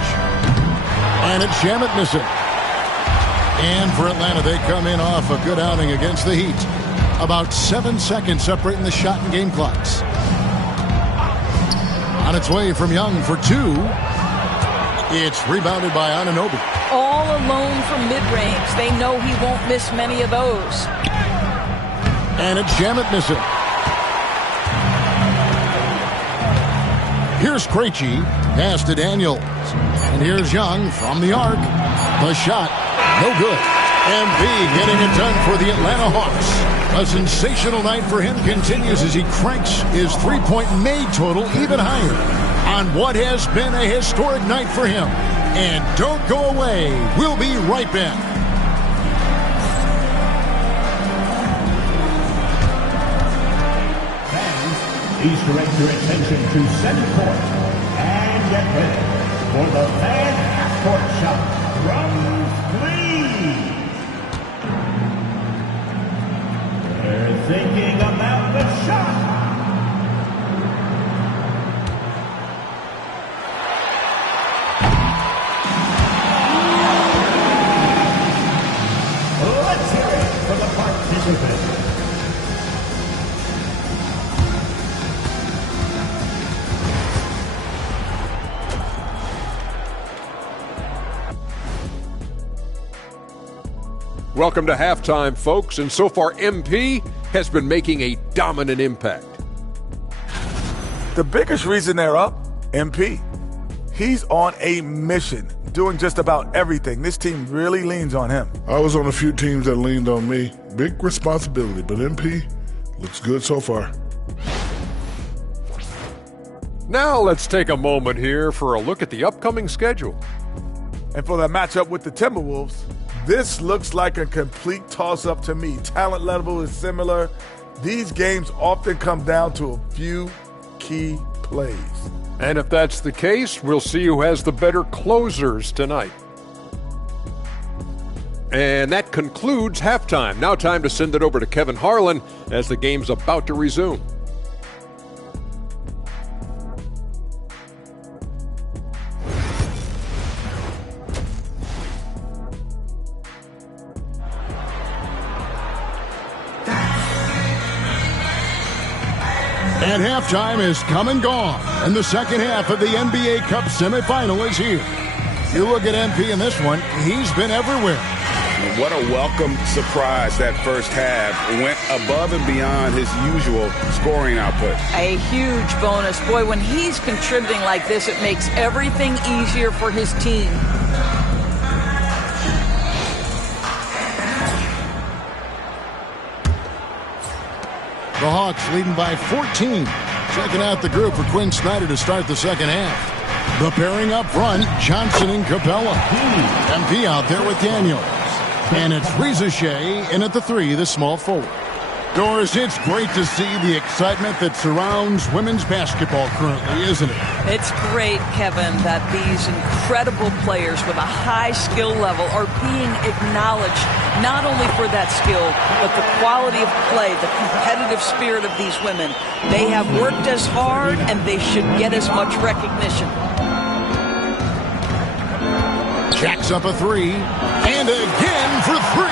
And it's Shamet missing. And for Atlanta, they come in off a good outing against the Heat. About 7 seconds separating the shot and game clocks. On its way from Young for 2. It's rebounded by Anunoby. All alone from mid-range. They know he won't miss many of those. And it's Shamet missing. Here's Krejci. Pass to Daniels. And here's Young from the arc. The shot. No good. MB getting it done for the Atlanta Hawks. A sensational night for him continues as he cranks his three-point made total even higher on what has been a historic night for him. And don't go away. We'll be right back. Fans, please direct your attention to center court and get ready for the fan half-court shot from three. They're thinking about the shot. Let's hear it for the participants. Welcome to halftime, folks, and so far MP has been making a dominant impact. The biggest reason they're up, MP. He's on a mission, doing just about everything. This team really leans on him. I was on a few teams that leaned on me. Big responsibility, but MP looks good so far. Now let's take a moment here for a look at the upcoming schedule. And for that matchup with the Timberwolves, this looks like a complete toss-up to me. Talent level is similar. These games often come down to a few key plays. And if that's the case, we'll see who has the better closers tonight. And that concludes halftime. Now time to send it over to Kevin Harlan as the game's about to resume. And halftime is come and gone, and the second half of the NBA Cup semifinal is here. You look at MP in this one, he's been everywhere. What a welcome surprise that first half. Went above and beyond his usual scoring output. A huge bonus. Boy, when he's contributing like this, it makes everything easier for his team. The Hawks leading by 14. Checking out the group for Quinn Snyder to start the second half. The pairing up front, Johnson and Capella. MP out there with Daniels. And it's Reza Shea in at the 3, the small forward. Doris, it's great to see the excitement that surrounds women's basketball currently, isn't it? It's great, Kevin, that these incredible players with a high skill level are being acknowledged not only for that skill, but the quality of play, the competitive spirit of these women. They have worked as hard, and they should get as much recognition. Jacks up a 3, and again for 3.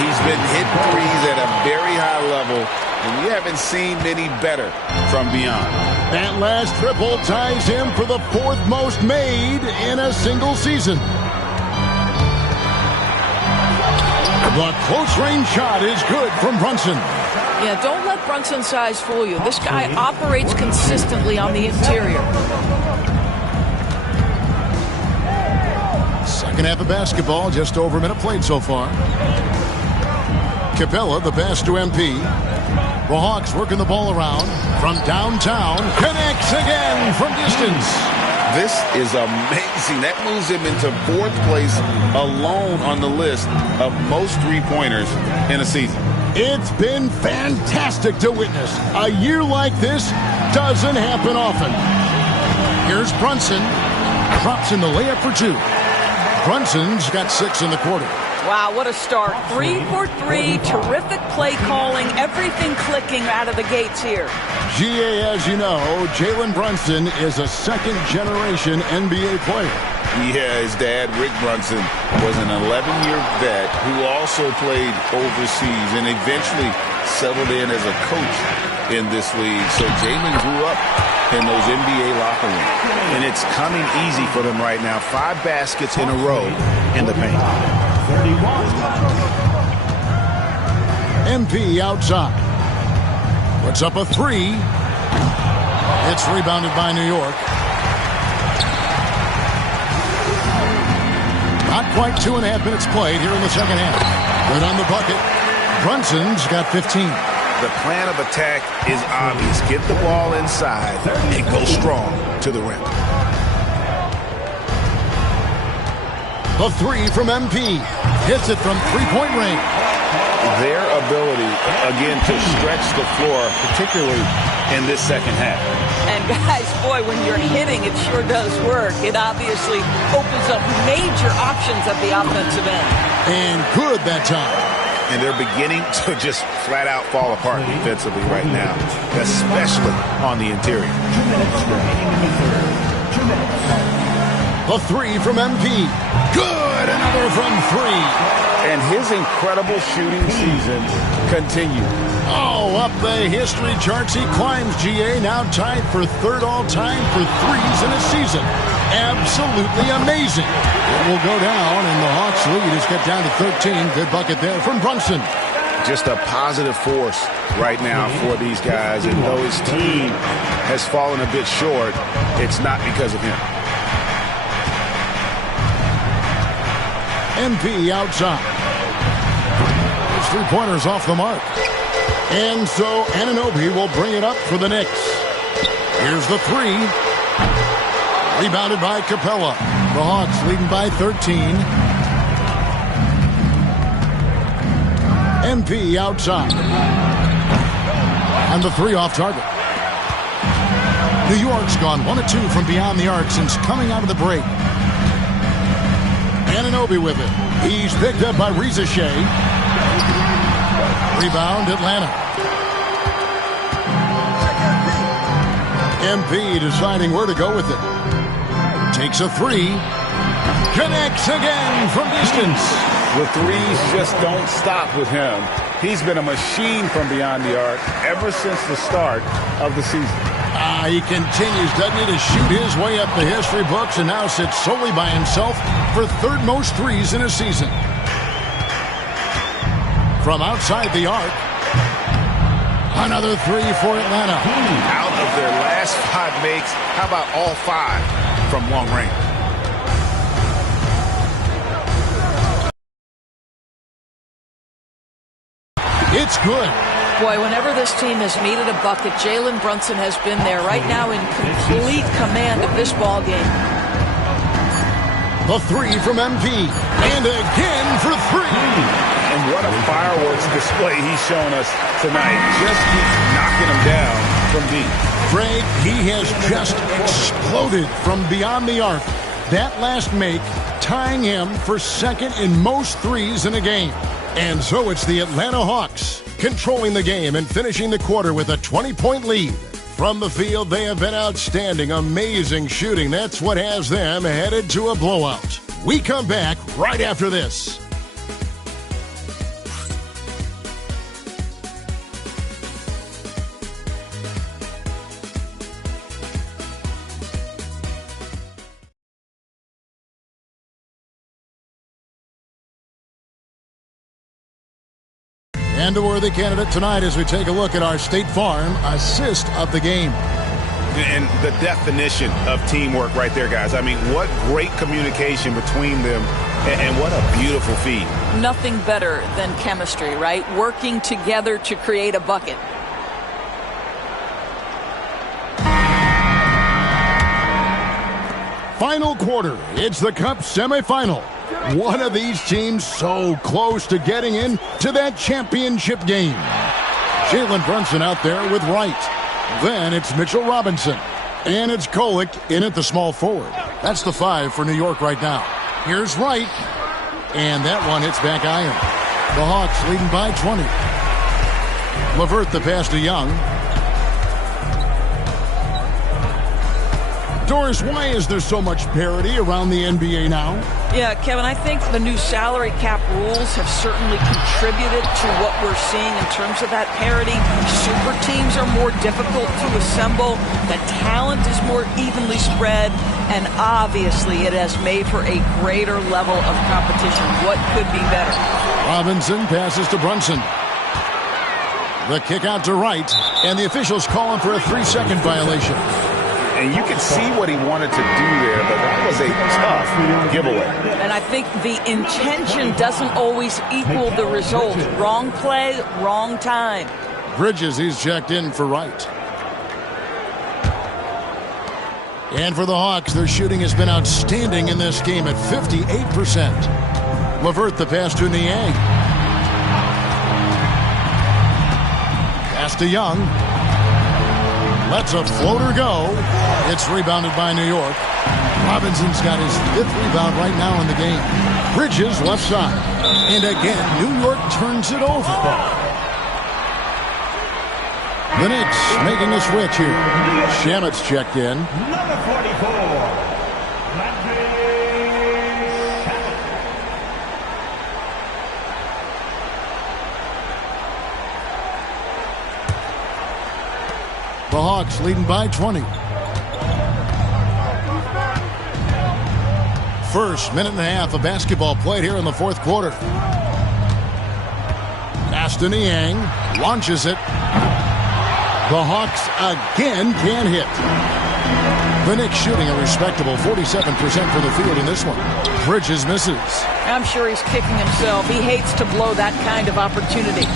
He's been hitting threes at a very high level, and we haven't seen many better from beyond. That last triple ties him for the 4th most made in a single season. The close-range shot is good from Brunson. Yeah, don't let Brunson's size fool you. This guy operates consistently on the interior. Second half of basketball, just over a minute played so far. Capella, the pass to MP. The Hawks working the ball around from downtown. Connects again from distance. This is amazing. That moves him into 4th place alone on the list of most three-pointers in a season. It's been fantastic to witness. A year like this doesn't happen often. Here's Brunson. Drops in the layup for 2. Brunson's got 6 in the quarter. Wow, what a start. 3 for 3, terrific play calling, everything clicking out of the gates here. GA, as you know, Jalen Brunson is a second-generation NBA player. Yeah, his dad, Rick Brunson, was an 11-year vet who also played overseas and eventually settled in as a coach in this league. So Jalen grew up in those NBA locker rooms. And it's coming easy for them right now. 5 baskets in a row in the paint. MP outside. Puts up a 3. It's rebounded by New York. Not quite 2.5 minutes played here in the second half. Good on the bucket. Brunson's got 15. The plan of attack is obvious. Get the ball inside and go strong to the rim. The three from MP. Hits it from three-point range. Their ability, again, to stretch the floor, particularly in this second half. And guys, boy, when you're hitting, it sure does work. It obviously opens up major options at the offensive end. And good that time. And they're beginning to just flat out fall apart defensively right now, especially on the interior. 2 minutes remaining in the third. 2 minutes. The three from MP. Good. Another from three. And his incredible shooting season continues. Oh, up the history charts he climbs, GA. Now tied for third all-time for threes in a season. Absolutely amazing. It will go down, and the Hawks lead is cut down to 13. Good bucket there from Brunson. Just a positive force right now for these guys. And though his team has fallen a bit short, it's not because of him. MP outside. His three-pointers off the mark. And so Anunoby will bring it up for the Knicks. Here's the three. Rebounded by Capella. The Hawks leading by 13. MP outside. And the three off target. New York's gone 1 of 2 from beyond the arc since coming out of the break. Anunoby with it. He's picked up by Reza Shea. Rebound, Atlanta. MP deciding where to go with it. Takes a three. Connects again from distance. The threes just don't stop with him. He's been a machine from beyond the arc ever since the start of the season. He continues, doesn't he, to shoot his way up the history books and now sits solely by himself for third most threes in a season. From outside the arc, another three for Atlanta. Out of their last 5 makes, how about all 5 from long range? It's good. Boy, whenever this team has needed a bucket, Jalen Brunson has been there right now in complete command of this ball game. The three from MP. And again for three. And what a fireworks display he's shown us tonight. Just keeps knocking him down from deep. Greg, he has just exploded from beyond the arc. That last make tying him for second in most threes in a game. And so it's the Atlanta Hawks controlling the game and finishing the quarter with a 20-point lead. From the field, they have been outstanding, amazing shooting. That's what has them headed to a blowout. We come back right after this. And a worthy candidate tonight as we take a look at our State Farm assist of the game. And the definition of teamwork right there, guys. I mean, what great communication between them, and what a beautiful feed. Nothing better than chemistry, right? Working together to create a bucket. Final quarter. It's the Cup semifinal. One of these teams so close to getting into that championship game. Jalen Brunson out there with Wright. Then it's Mitchell Robinson. And it's Kolek in at the small forward. That's the 5 for New York right now. Here's Wright. And that one hits back iron. The Hawks leading by 20. LeVert the pass to Young. Doris, why is there so much parity around the NBA now? Yeah, Kevin, I think the new salary cap rules have certainly contributed to what we're seeing in terms of that parity. Super teams are more difficult to assemble. The talent is more evenly spread. And obviously, it has made for a greater level of competition. What could be better? Robinson passes to Brunson. The kick out to Wright. And the officials call him for a 3-second violation. And you can see what he wanted to do there, but that was a tough giveaway. And I think the intention doesn't always equal the result. Wrong play, wrong time. Bridges, he's checked in for Wright. And for the Hawks, their shooting has been outstanding in this game at 58%. LeVert the pass to Niang. Pass to Young. Lets a floater go. It's rebounded by New York. Robinson's got his 5th rebound right now in the game. Bridges left side. And again, New York turns it over. The Knicks making a switch here. Shamet's checked in. Number 44, Landry Shamet. The Hawks leading by 20. First minute and a half of basketball played here in the 4th quarter. Pass to Niang. Launches it. The Hawks again can't hit. The Knicks shooting a respectable 47% for the field in this one. Bridges misses. I'm sure he's kicking himself. He hates to blow that kind of opportunity.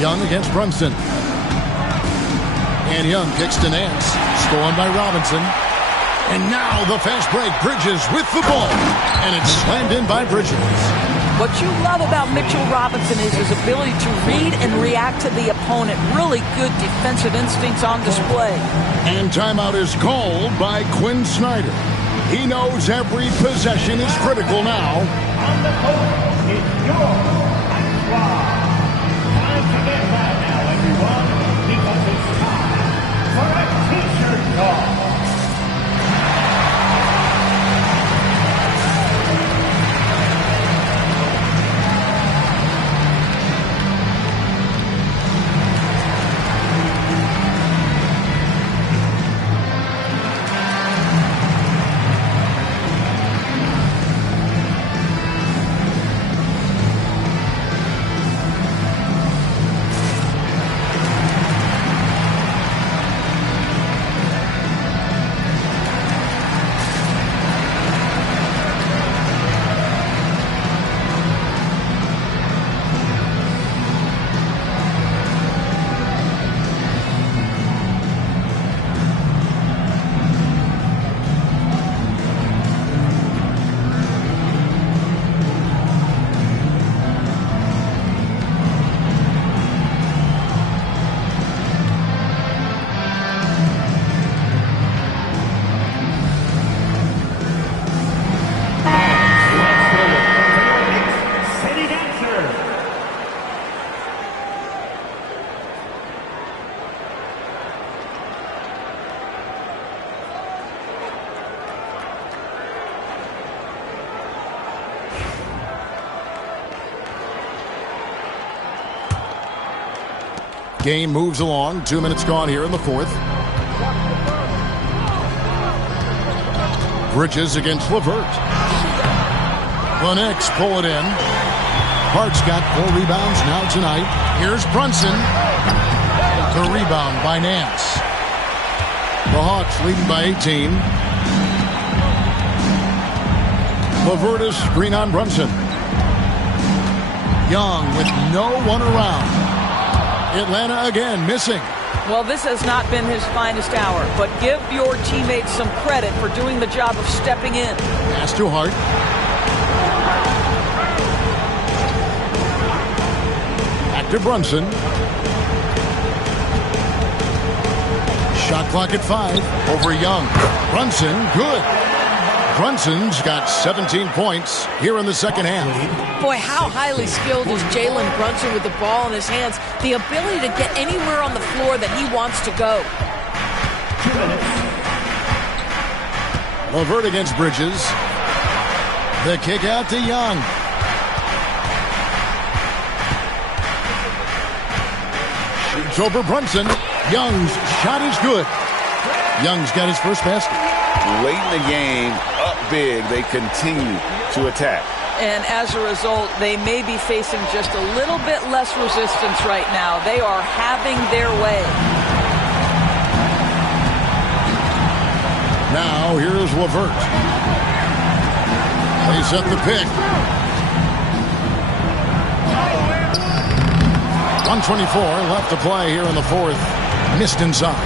Young against Brunson. And Young kicks to Nance. Stolen by Robinson. And now the fast break. Bridges with the ball. And it's slammed in by Bridges. What you love about Mitchell Robinson is his ability to read and react to the opponent. Really good defensive instincts on display. And timeout is called by Quinn Snyder. He knows every possession is critical now. On the court is your squad. Time to get mad now, everyone, because it's time for a t-shirt toss. Game moves along. 2 minutes gone here in the 4th. Bridges against LeVert. The Knicks pull it in. Hart's got 4 rebounds now tonight. Here's Brunson. The rebound by Nance. The Hawks leading by 18. LeVert is screen on Brunson. Young with no one around. Atlanta again missing. Well, this has not been his finest hour, but give your teammates some credit for doing the job of stepping in. Pass to Hart. Back to Brunson. Shot clock at 5 over Young. Brunson, good. Brunson's got 17 points here in the second half. Boy, how highly skilled is Jalen Brunson with the ball in his hands. The ability to get anywhere on the floor that he wants to go. 2 minutes. LeVert against Bridges. The kick out to Young. Shoots over Brunson. Young's shot is good. Young's got his first basket. Late in the game, up big, they continue to attack. And as a result, they may be facing just a little bit less resistance right now. They are having their way. Now, here's LeVert. They set the pick. 1:24 left to play here in the 4th. missed inside.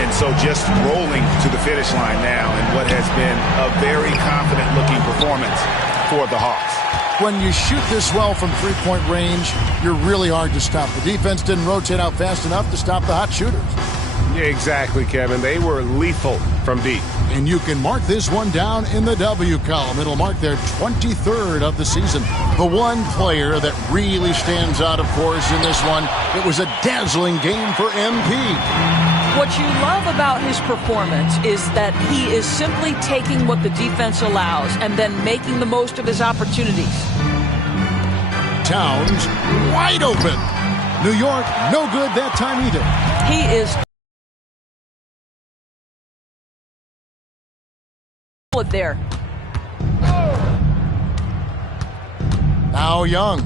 And so just rolling to the finish line now in what has been a very confident-looking performance for the Hawks. When you shoot this well from three-point range, you're really hard to stop. The defense didn't rotate out fast enough to stop the hot shooters. Yeah, exactly, Kevin. They were lethal from deep. And you can mark this one down in the W column. It'll mark their 23rd of the season. The one player that really stands out, of course, in this one, it was a dazzling game for MP. What you love about his performance is that he is simply taking what the defense allows and then making the most of his opportunities. Towns wide open. New York, no good that time either. He is there. Now Young.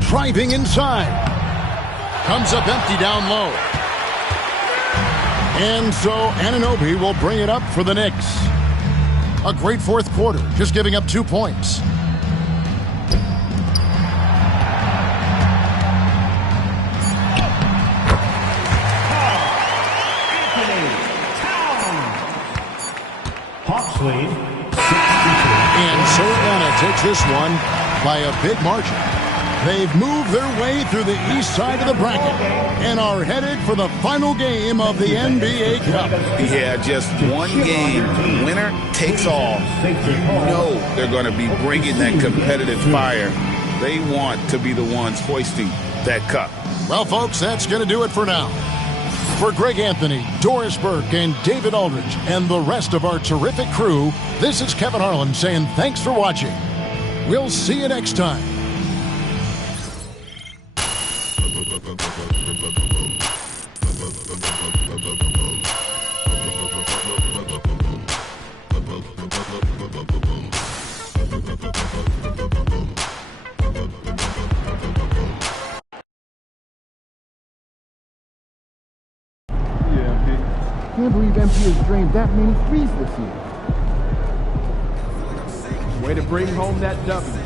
Driving inside. Comes up empty down low. And so Anunoby will bring it up for the Knicks. A great fourth quarter, just giving up 2 points. Hawks lead 62. And so Atlanta takes this one by a big margin. They've moved their way through the east side of the bracket and are headed for the final game of the NBA Cup. Yeah, just one game. Winner takes all. You know they're going to be bringing that competitive fire. They want to be the ones hoisting that cup. Well, folks, that's going to do it for now. For Greg Anthony, Doris Burke, and David Aldridge, and the rest of our terrific crew, this is Kevin Harlan saying thanks for watching. We'll see you next time. Can't believe MP has drained that many threes this year. Way to bring home that W.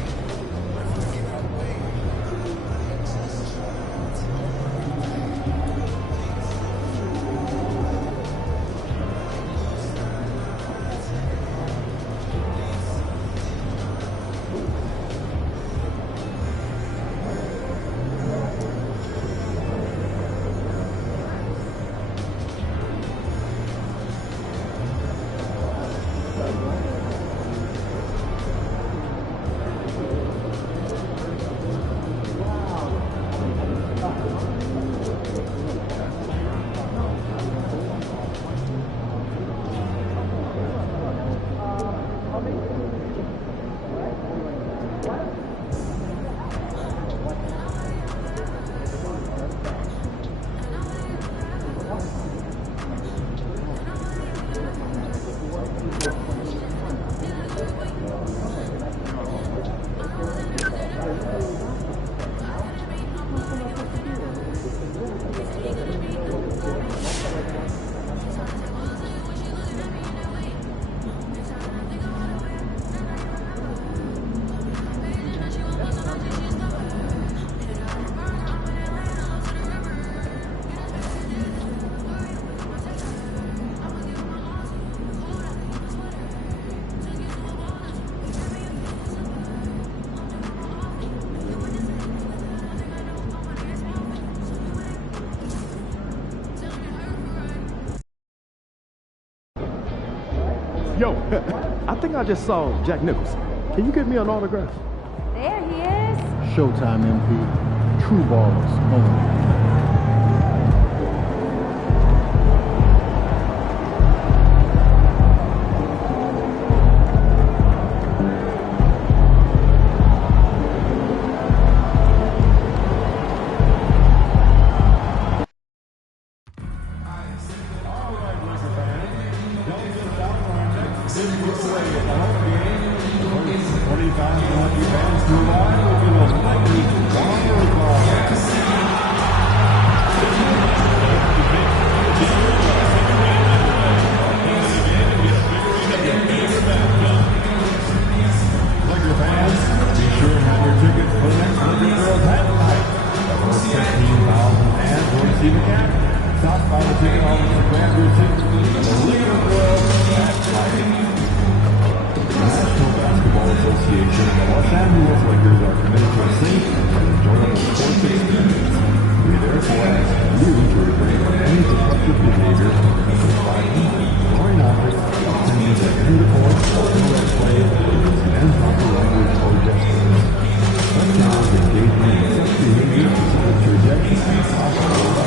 Yo, I think I just saw Jack Nicholson. Can you get me an autograph? There he is. Showtime, MP. True ballers only. Association, the Los Angeles Lakers are committed to a safe and enjoyable sports experience. We therefore ask you to refrain from any disruptive behavior such as fighting, throwing objects, attending activity points, or indoor play, and improper language or gestures. Such as engagement in such behavior is subject to rejection and possible.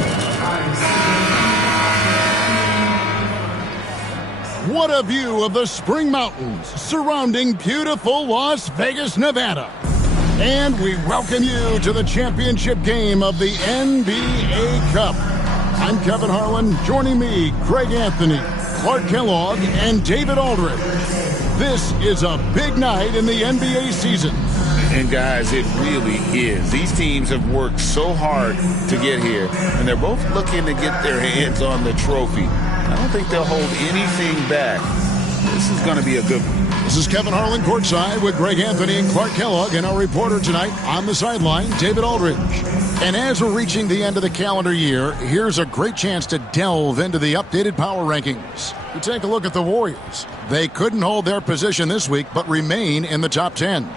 What a view of the Spring Mountains surrounding beautiful Las Vegas, Nevada. And we welcome you to the championship game of the NBA Cup. I'm Kevin Harlan. Joining me, Greg Anthony, Clark Kellogg, and David Aldridge. This is a big night in the NBA season. And guys, it really is. These teams have worked so hard to get here, and they're both looking to get their hands on the trophy. I don't think they'll hold anything back. This is going to be a good one. This is Kevin Harlan courtside with Greg Anthony and Clark Kellogg, and our reporter tonight on the sideline, David Aldridge. And as we're reaching the end of the calendar year, here's a great chance to delve into the updated power rankings. You take a look at the Warriors. They couldn't hold their position this week, but remain in the top 10.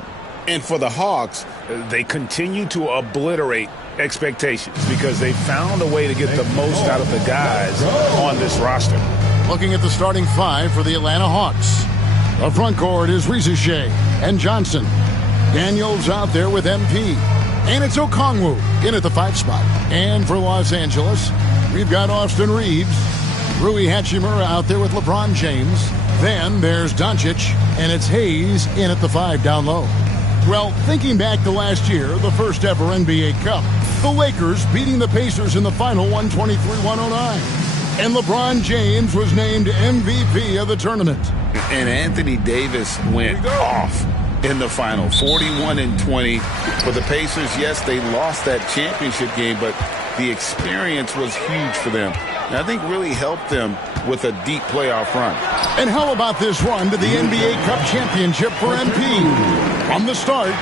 And for the Hawks, they continue to obliterate expectations because they found a way to get the most out of the guys on this roster. Looking at the starting five for the Atlanta Hawks. The front court is Rizuche and Johnson. Daniels out there with MP. And it's Okongwu in at the 5 spot. And for Los Angeles, we've got Austin Reeves. Rui Hachimura out there with LeBron James. Then there's Doncic, and it's Hayes in at the 5 down low. Well, thinking back to last year, the first ever NBA Cup, the Lakers beating the Pacers in the final 123-109. And LeBron James was named MVP of the tournament. And Anthony Davis went off in the final, 41-20. For the Pacers, yes, they lost that championship game, but the experience was huge for them. And I think really helped them with a deep playoff run. And how about this run to the NBA Cup championship for MP? From the start,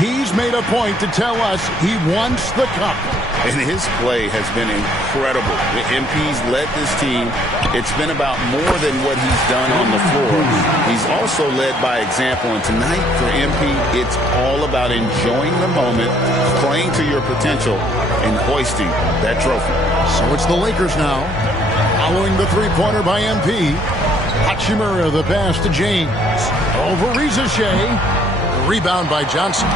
he's made a point to tell us he wants the cup. And his play has been incredible. The MP's led this team. It's been about more than what he's done on the floor. He's also led by example. And tonight for MP, it's all about enjoying the moment, playing to your potential, and hoisting that trophy. So it's the Lakers now. Following the three-pointer by MP. Hachimura the pass to James. Over Rizuche. The rebound by Johnson.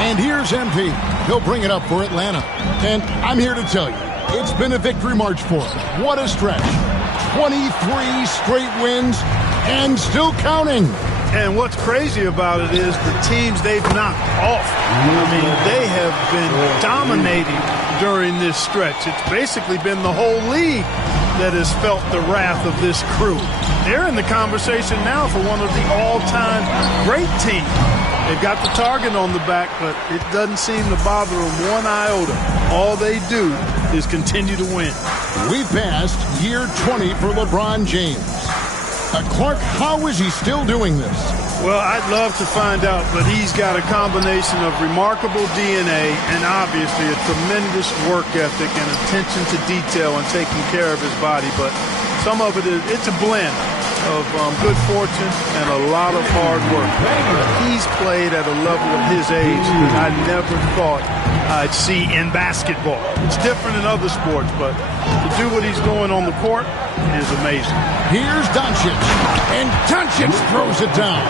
And here's MP. He'll bring it up for Atlanta. And I'm here to tell you, it's been a victory march for him. What a stretch. 23 straight wins and still counting. And what's crazy about it is the teams they've knocked off. I mean, they have been dominating during this stretch. It's basically been the whole league that has felt the wrath of this crew. They're in the conversation now for one of the all-time great teams. They've got the target on the back, but it doesn't seem to bother them one iota. All they do is continue to win. We've passed year 20 for LeBron James. Clark, how is he still doing this? Well, I'd love to find out, but he's got a combination of remarkable DNA and obviously a tremendous work ethic and attention to detail and taking care of his body. But some of it it's a blend of good fortune and a lot of hard work. He's played at a level of his age that I never thought I'd see in basketball. It's different in other sports, but to do what he's doing on the court is amazing. Here's Doncic, and Doncic throws it down.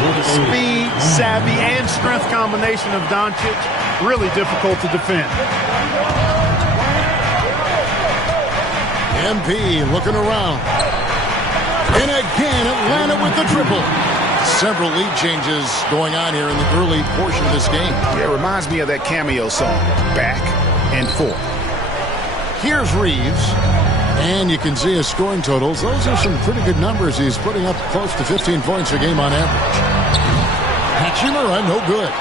The speed, savvy, and strength combination of Doncic, really difficult to defend. MP looking around. And again, Atlanta with the triple. Several lead changes going on here in the early portion of this game. Yeah, it reminds me of that cameo song, Back and Forth. Here's Reeves. And you can see his scoring totals. Those are some pretty good numbers. He's putting up close to 15 points a game on average. Hachimura, no good.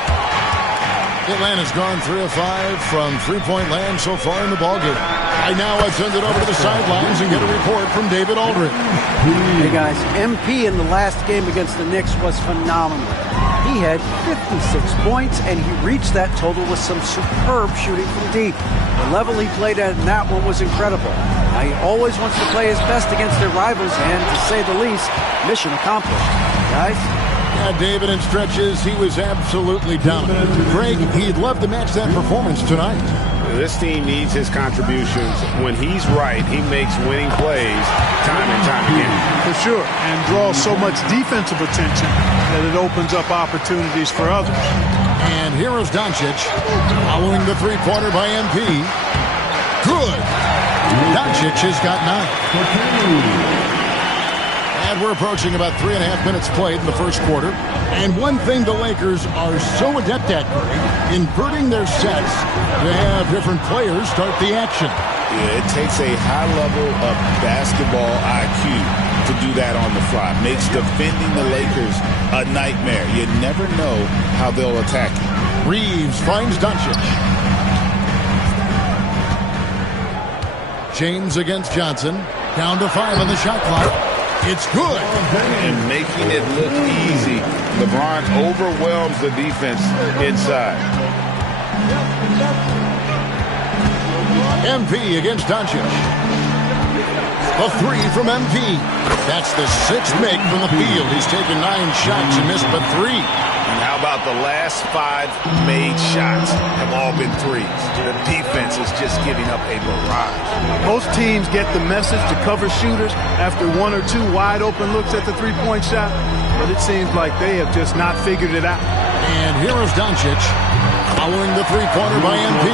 Atlanta's gone 3 of 5 from three-point land so far in the ballgame. I now send it over to the sidelines and get a report from David Aldridge. Hey guys, MP in the last game against the Knicks was phenomenal. He had 56 points, and he reached that total with some superb shooting from deep. The level he played at in that one was incredible. Now, he always wants to play his best against their rivals, and to say the least, mission accomplished. Guys, Yeah, David, in stretches, he was absolutely dominant. Greg, he'd love to match that performance tonight. This team needs his contributions. When he's right, he makes winning plays time and time again. For sure, and draws so much defensive attention that it opens up opportunities for others. And here is Doncic following the three-pointer by MP. Good. Doncic has got 9. And we're approaching about 3.5 minutes played in the first quarter. And one thing the Lakers are so adept at, Greg, inverting their sets to have different players start the action. Yeah, it takes a high level of basketball IQ to do that on the fly. Makes defending the Lakers a nightmare. You never know how they'll attack you. Reeves finds Doncic. James against Johnson. Down to 5 on the shot clock. It's good. And making it look easy. LeBron overwhelms the defense inside. MP against Doncic. A 3 from MP. That's the 6th make from the field. He's taken 9 shots and missed but 3. And how about the last 5 made shots have all been threes? The defense is just giving up a barrage. Most teams get the message to cover shooters after 1 or 2 wide open looks at the three-point shot, but it seems like they have just not figured it out. And here is Doncic following the three-pointer by MP.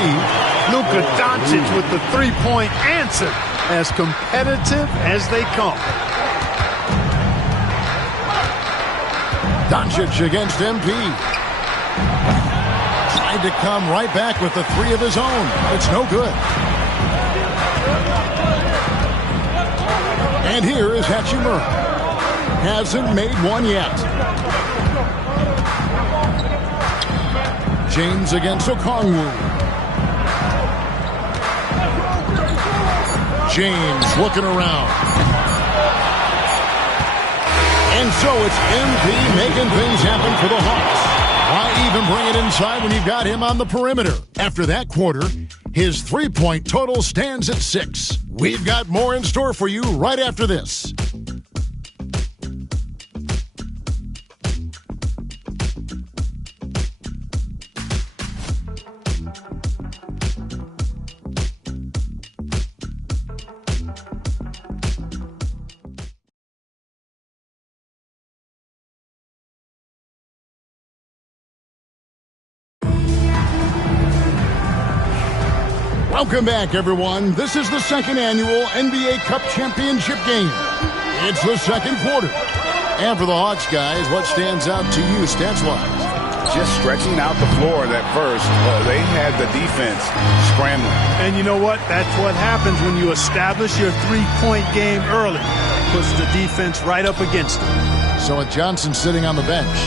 Luka Doncic with the three-point answer, as competitive as they come. Doncic against MP. Tried to come right back with the 3 of his own. It's no good. And here is Hachimura. Hasn't made one yet. James against Okongwu. James looking around. And so it's MP making things happen for the Hawks. Why even bring it inside when you've got him on the perimeter? After that quarter, his three-point total stands at 6. We've got more in store for you right after this. Welcome back, everyone. This is the second annual NBA Cup Championship game. It's the second quarter. And for the Hawks, guys, what stands out to you stats-wise? Just stretching out the floor that first. They had the defense scrambling. And you know what? That's what happens when you establish your three-point game early. Puts the defense right up against it. So with Johnson sitting on the bench,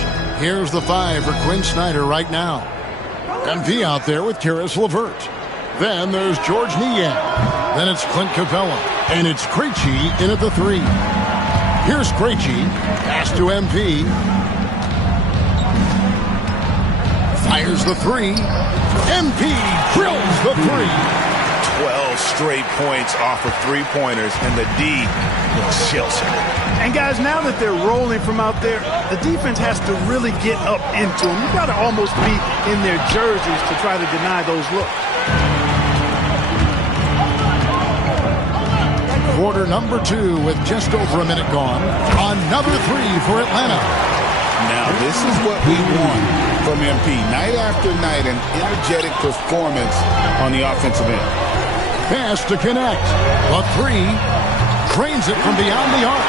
here's the 5 for Quinn Snyder right now. MP out there with Karis LeVert. Then there's George Niang. Then it's Clint Capella. And it's Krejci in at the 3. Here's Krejci. Pass to MP. Fires the 3. MP drills the 3. 12 straight points off of three-pointers, and the D chills him. And guys, now that they're rolling from out there, the defense has to really get up into them. You've got to almost be in their jerseys to try to deny those looks. Quarter number 2 with just over a minute gone. Another 3 for Atlanta. Now, this is what we want from MP. Night after night, an energetic performance on the offensive end. Pass to connect. A 3. Drains it from beyond the arc.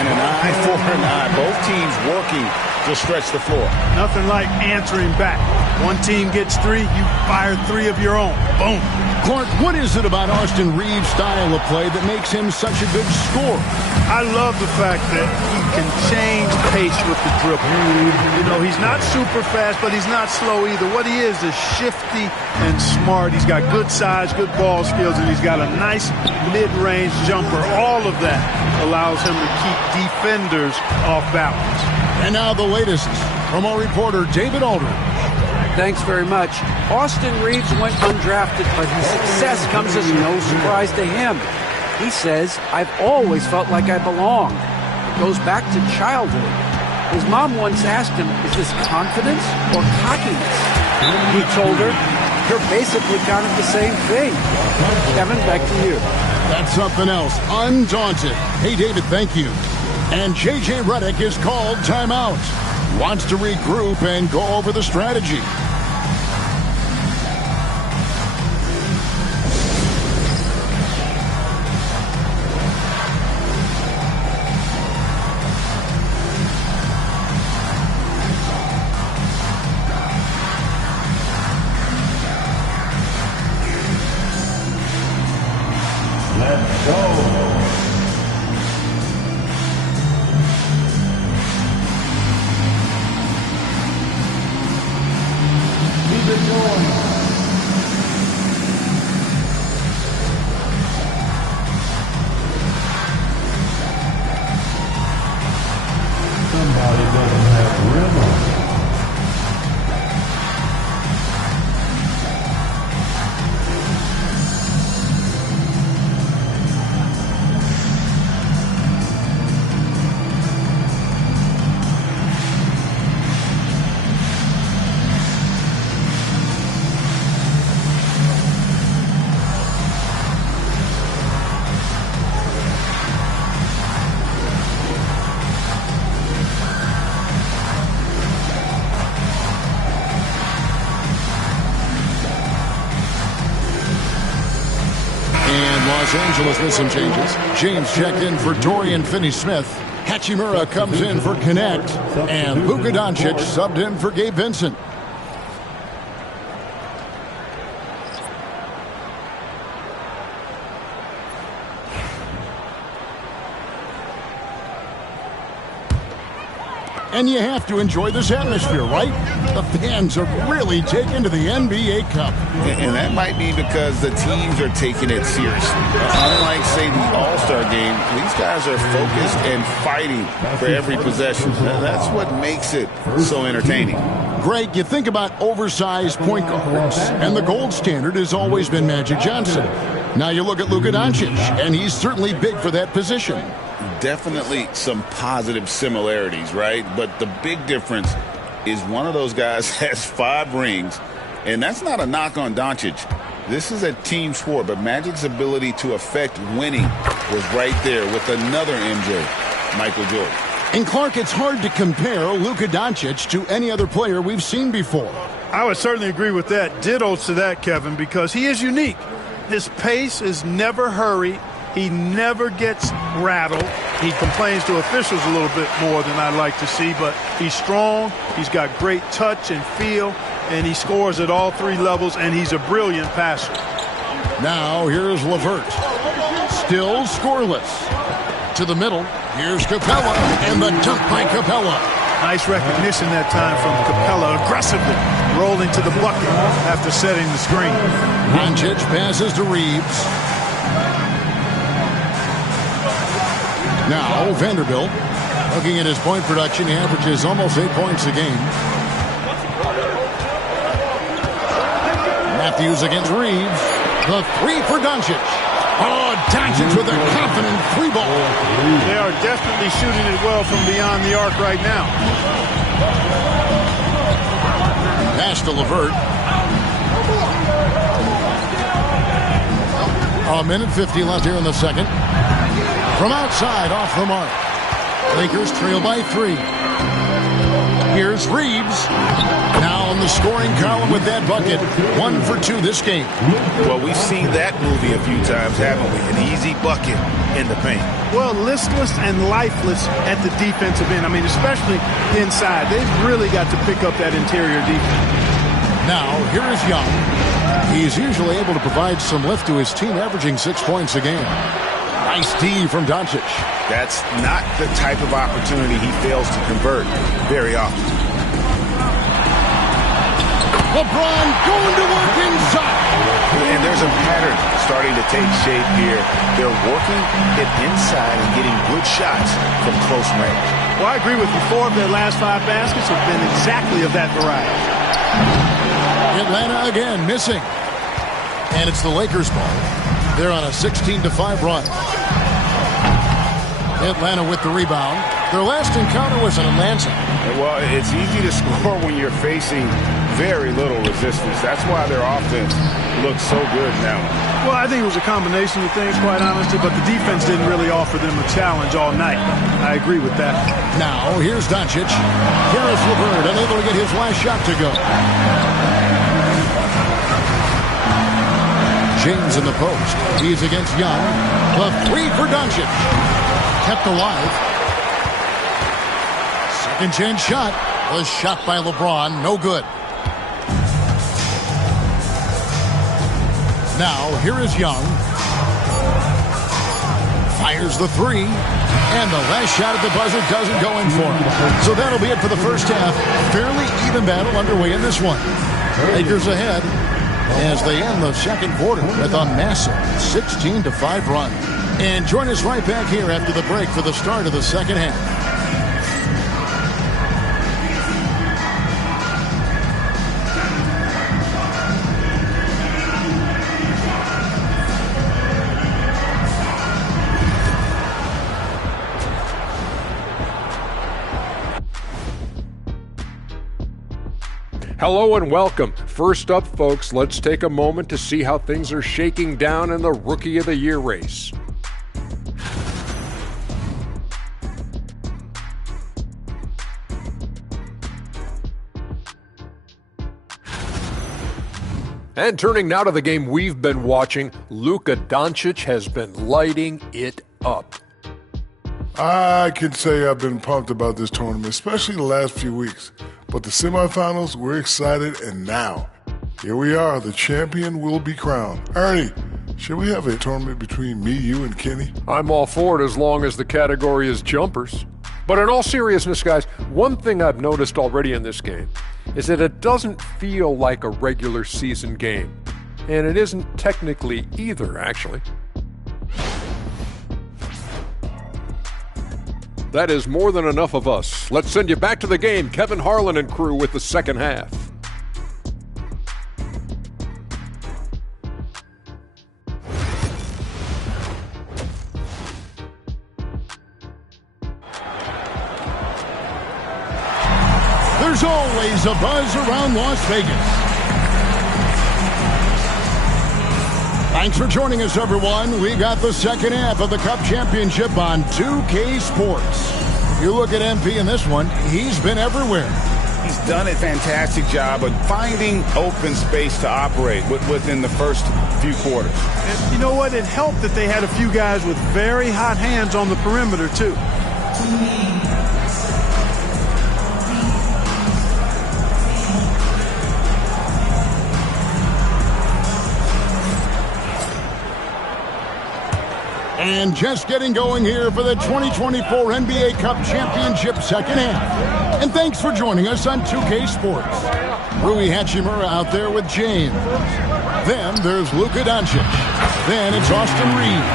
And an eye for an eye. Both teams working to stretch the floor. Nothing like answering back. One team gets 3, you fire 3 of your own. Boom. Clark, what is it about Austin Reeves' style of play that makes him such a good scorer? I love the fact that he can change pace with the dribble. You know, he's not super fast, but he's not slow either. What he is shifty and smart. He's got good size, good ball skills, and he's got a nice mid-range jumper. All of that allows him to keep defenders off balance. And now the latest from our reporter, David Aldridge. Thanks very much. Austin Reeves went undrafted, but his success comes as no surprise to him. He says, I've always felt like I belong. It goes back to childhood. His mom once asked him, is this confidence or cockiness? He told her, you're basically kind of the same thing. Kevin, back to you. That's something else. Undaunted. Hey, David, thank you. And J.J. Redick is called timeout. Wants to regroup and go over the strategy. Let's go. Keep it going. Somebody doesn't have rhythm. Los Angeles with some changes. James checked in for Dorian Finney-Smith. Hachimura comes in for Connect. And Luka Doncic subbed in for Gabe Vincent. And you have to enjoy this atmosphere, right? The fans are really taking to the NBA Cup. And that might be because the teams are taking it seriously. Unlike, say, the All-Star game, these guys are focused and fighting for every possession. That's what makes it so entertaining. Greg, you think about oversized point guards, and the gold standard has always been Magic Johnson. Now you look at Luka Doncic, and he's certainly big for that position. Definitely some positive similarities, right? But the big difference is one of those guys has 5 rings, and that's not a knock on Doncic. This is a team sport, but Magic's ability to affect winning was right there with another MJ, Michael Jordan. And Clark, it's hard to compare Luka Doncic to any other player we've seen before. I would certainly agree with that. Ditto to that, Kevin, because he is unique. His pace is never hurried. He never gets rattled. He complains to officials a little bit more than I'd like to see, but he's strong. He's got great touch and feel, and he scores at all 3 levels, and he's a brilliant passer. Now here's LeVert. Still scoreless. To the middle. Here's Capella, and the dunk by Capella. Nice recognition that time from Capella, aggressively rolling to the bucket after setting the screen. Doncic passes to Reeves. Now Vanderbilt, looking at his point production, he averages almost 8 points a game. Matthews against Reeves. The 3 for Doncic. Oh, Doncic with a confident 3-ball. They are definitely shooting it well from beyond the arc right now. Pass to LeVert. A minute 50 left here in the second. From outside, off the mark. Lakers trail by 3. Here's Reeves. Now in the scoring column with that bucket. 1 for 2 this game. Well, we've seen that movie a few times, haven't we? An easy bucket in the paint. Well, listless and lifeless at the defensive end. I mean, especially inside. They've really got to pick up that interior defense. Now, here is Young. He's usually able to provide some lift to his team, averaging 6 points a game. Nice D from Doncic. That's not the type of opportunity he fails to convert very often. LeBron going to work inside. And there's a pattern starting to take shape here. They're working it inside and getting good shots from close range. Well, I agree with you. 4 of their last 5 baskets have been exactly of that variety. Atlanta again missing. And it's the Lakers' ball. They're on a 16-5 run. Atlanta with the rebound. Their last encounter was in Atlanta. Well, it's easy to score when you're facing very little resistance. That's why their offense looks so good now. Well, I think it was a combination of things, quite honestly, but the defense didn't really offer them a challenge all night. I agree with that. Now, here's Doncic. Karis LeVert unable to get his last shot to go. James in the post. He's against Young. The three for Doncic. Kept alive. Second chance shot was shot by LeBron. No good. Now, here is Young. Fires the three. And the last shot at the buzzer doesn't go in for him. So that'll be it for the first half. Fairly even battle underway in this one. Lakers ahead as they end the second quarter with a massive 16-5 run. And join us right back here after the break for the start of the second half. Hello and welcome. First up, folks, let's take a moment to see how things are shaking down in the Rookie of the Year race. And turning now to the game we've been watching, Luka Doncic has been lighting it up. I can say I've been pumped about this tournament, especially the last few weeks. But the semifinals, we're excited, and now, here we are, the champion will be crowned. Ernie, should we have a tournament between me, you, and Kenny? I'm all for it as long as the category is jumpers. But in all seriousness, guys, one thing I've noticed already in this game is that it doesn't feel like a regular season game. And it isn't technically either, actually. That is more than enough of us. Let's send you back to the game. Kevin Harlan and crew with the second half. There's always a buzz around Las Vegas. Thanks for joining us, everyone. We got the second half of the Cup Championship on 2K Sports. You look at MP in this one, he's been everywhere. He's done a fantastic job of finding open space to operate within the first few quarters. And you know what? It helped that they had a few guys with very hot hands on the perimeter, too. And just getting going here for the 2024 NBA Cup Championship second half. And thanks for joining us on 2K Sports. Rui Hachimura out there with James. Then there's Luka Doncic. Then it's Austin Reeves.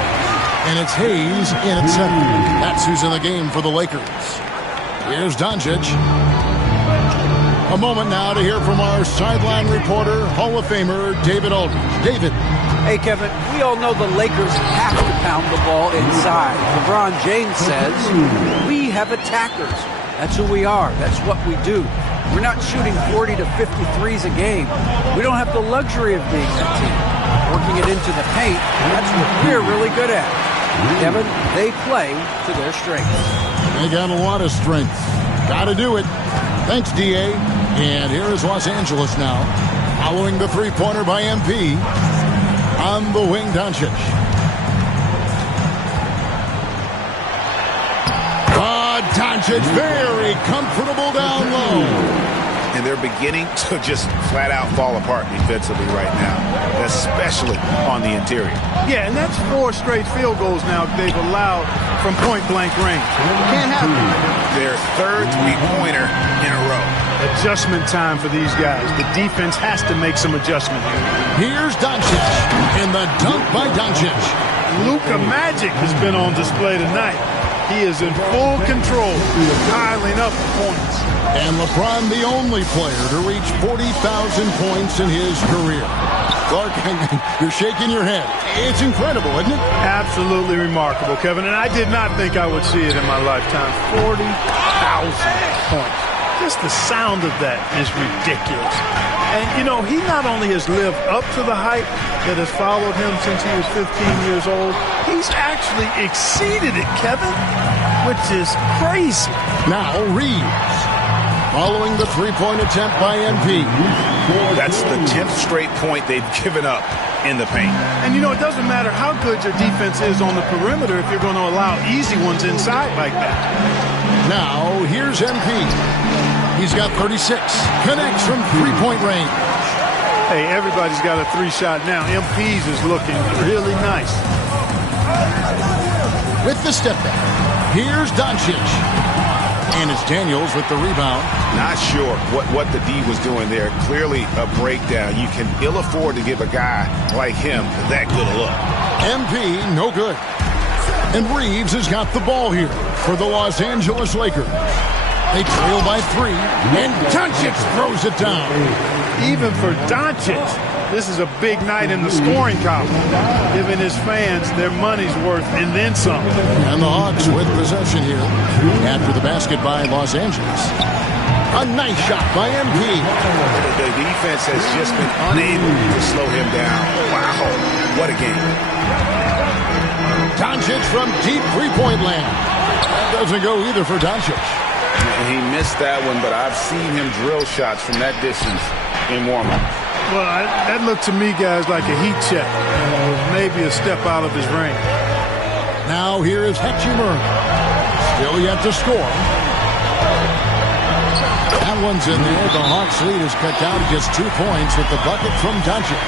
And it's Hayes in at center. That's who's in the game for the Lakers. Here's Doncic. A moment now to hear from our sideline reporter, Hall of Famer David Aldridge. David. Hey, Kevin, we all know the Lakers have to pound the ball inside. LeBron James says, we have attackers. That's who we are. That's what we do. We're not shooting 40 to 53s a game. We don't have the luxury of being that team. Working it into the paint, that's what we're really good at. Kevin, they play to their strengths. They got a lot of strength. Got to do it. Thanks, D.A. And here is Los Angeles now. Following the three-pointer by MP. On the wing, Doncic. Doncic very comfortable down low. And they're beginning to just flat out fall apart defensively right now, especially on the interior. Yeah, and that's 4 straight field goals now they've allowed from point-blank range. Can't happen. Their third three-pointer in a row. Adjustment time for these guys. The defense has to make some adjustment here. Here's Doncic, and the dunk by Doncic. Luka Magic has been on display tonight. He is in full control, piling up points. And LeBron, the only player to reach 40,000 points in his career. Clark, you're shaking your head. It's incredible, isn't it? Absolutely remarkable, Kevin. And I did not think I would see it in my lifetime. 40,000 points. Just the sound of that is ridiculous. And, you know, he not only has lived up to the hype that has followed him since he was 15 years old, he's actually exceeded it, Kevin, which is crazy. Now, Reeves. Following the three-point attempt by MP. That's the 10th straight point they've given up in the paint. And, you know, it doesn't matter how good your defense is on the perimeter if you're going to allow easy ones inside like that. Now, here's MP. He's got 36. Connects from three-point range. Hey, everybody's got a three-shot now. MP's is looking really nice. With the step back, here's Doncic. And it's Daniels with the rebound. Not sure what the D was doing there. Clearly a breakdown. You can ill afford to give a guy like him that good a look. MP, no good. And Reeves has got the ball here for the Los Angeles Lakers. They trail by 3, and Doncic throws it down. Even for Doncic, this is a big night in the scoring column, giving his fans their money's worth and then some. And the Hawks with possession here after the basket by Los Angeles. A nice shot by MP. The defense has just been unable to slow him down. Wow, what a game. Doncic from deep three-point land. That doesn't go either for Doncic. He missed that one, but I've seen him drill shots from that distance in warm-up. Well, that looked to me, guys, like a heat check. Maybe a step out of his range. Now here is Hachimura. Still yet to score. That one's in there. The Hawks lead is cut down to just 2 points with the bucket from Doncic.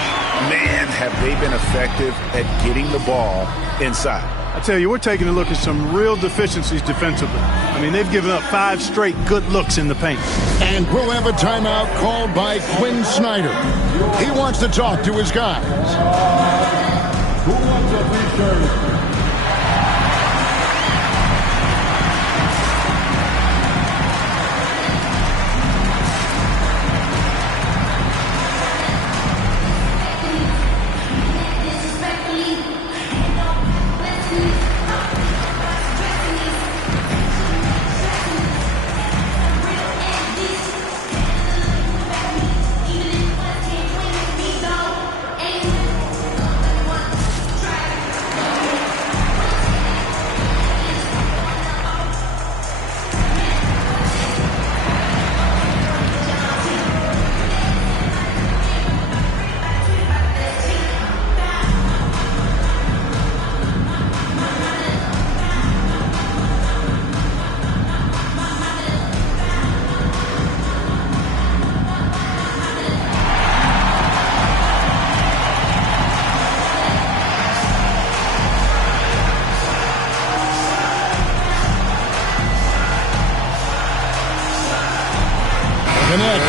Man, have they been effective at getting the ball inside. I tell you, we're taking a look at some real deficiencies defensively. I mean, they've given up 5 straight good looks in the paint. And we'll have a timeout called by Quinn Snyder. He wants to talk to his guys. Who wants a free shirt?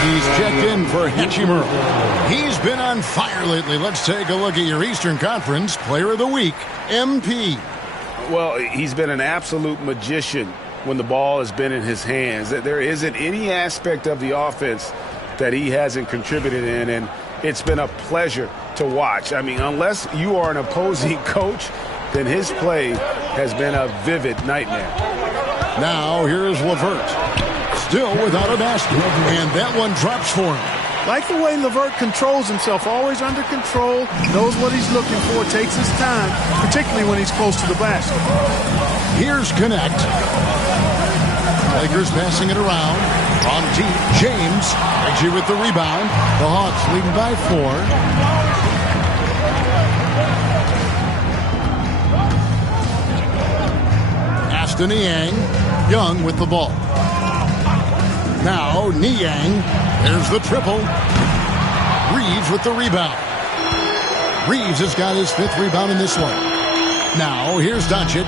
He's checked in for Hachimura. He's been on fire lately. Let's take a look at your Eastern Conference Player of the Week, MP. Well, he's been an absolute magician when the ball has been in his hands. There isn't any aspect of the offense that he hasn't contributed in, and it's been a pleasure to watch. I mean, unless you are an opposing coach, then his play has been a vivid nightmare. Now, here's LeVert. Still without a basket, and that one drops for him. Like the way LeVert controls himself, always under control, knows what he's looking for, takes his time, particularly when he's close to the basket. Here's Connect. Lakers passing it around. On deep, James actually with the rebound. The Hawks leading by 4. Aston Niang, Young with the ball. Now, Niang, there's the triple. Reeves with the rebound. Reeves has got his 5th rebound in this one. Now, here's Doncic.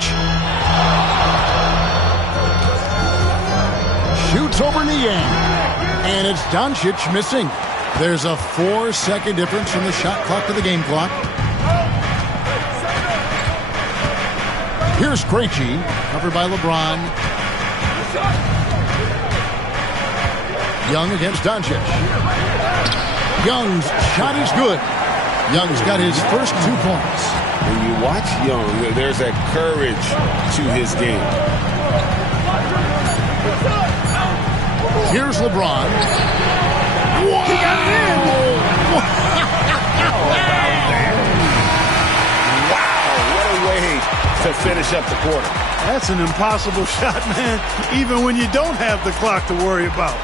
Shoots over Niang. And it's Doncic missing. There's a 4-second difference from the shot clock to the game clock. Here's Krejci, covered by LeBron. Young against Doncic. Young's shot is good. Young's got his first 2 points. When you watch Young, there's that courage to his game. Here's LeBron. Wow. He got it in. Wow, what a way to finish up the quarter. That's an impossible shot, man, even when you don't have the clock to worry about.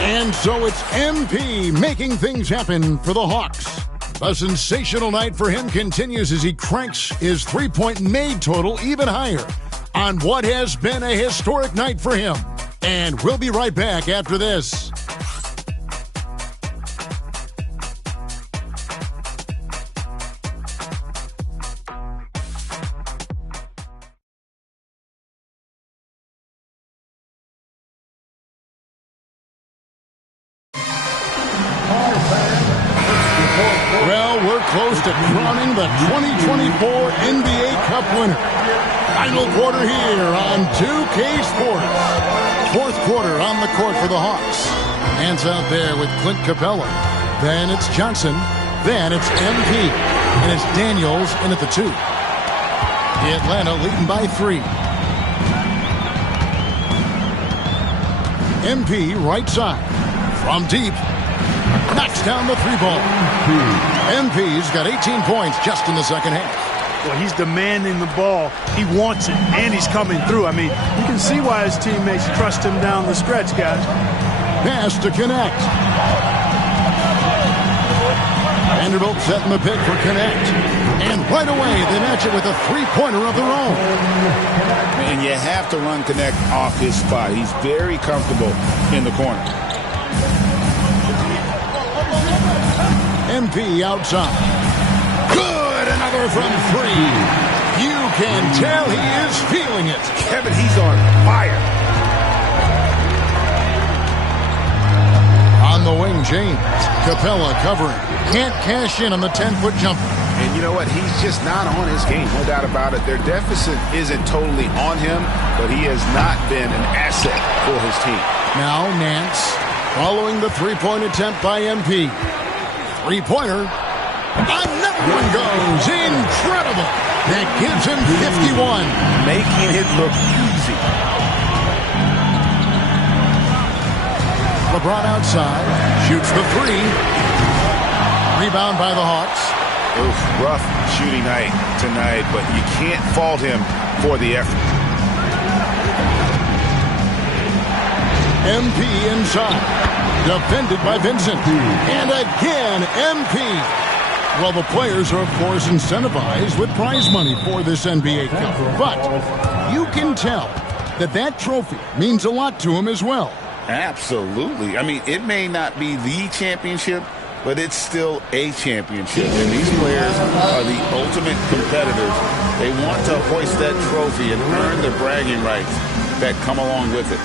And so it's MP making things happen for the Hawks. A sensational night for him continues as he cranks his three-point made total even higher on what has been a historic night for him. And we'll be right back after this. Well, we're close to crowning the 2024 NBA Cup winner. Final quarter here on 2K Sports. Fourth quarter on the court for the Hawks. Hands out there with Clint Capella. Then it's Johnson. Then it's MP. And it's Daniels in at the 2. Atlanta leading by 3. MP right side. From deep. Knocks down the 3-ball. MP's got 18 points just in the second half. Well, he's demanding the ball. He wants it, and he's coming through. I mean, you can see why his teammates trust him down the stretch, guys. Pass to Connect. Vanderbilt setting the pick for Connect. And right away, they match it with a three-pointer of their own. And you have to run Connect off his spot. He's very comfortable in the corner. MP outside. Good, another from 3. You can tell he is feeling it. Kevin, he's on fire. On the wing, James. Capella covering. Can't cash in on the 10-foot jumper. And you know what? He's just not on his game. No doubt about it. Their deficit isn't totally on him, but he has not been an asset for his team. Now Nance following the three-point attempt by MP. Three-pointer. Another one goes. Incredible. That gives him 51. Making it look easy. LeBron outside. Shoots the 3. Rebound by the Hawks. Oof, rough shooting night tonight, but you can't fault him for the effort. MP inside. Defended by Vincent. And again, MP. Well, the players are, of course, incentivized with prize money for this NBA Cup. But you can tell that trophy means a lot to him as well. Absolutely. I mean, it may not be the championship, but it's still a championship. And these players are the ultimate competitors. They want to hoist that trophy and earn the bragging rights that come along with it.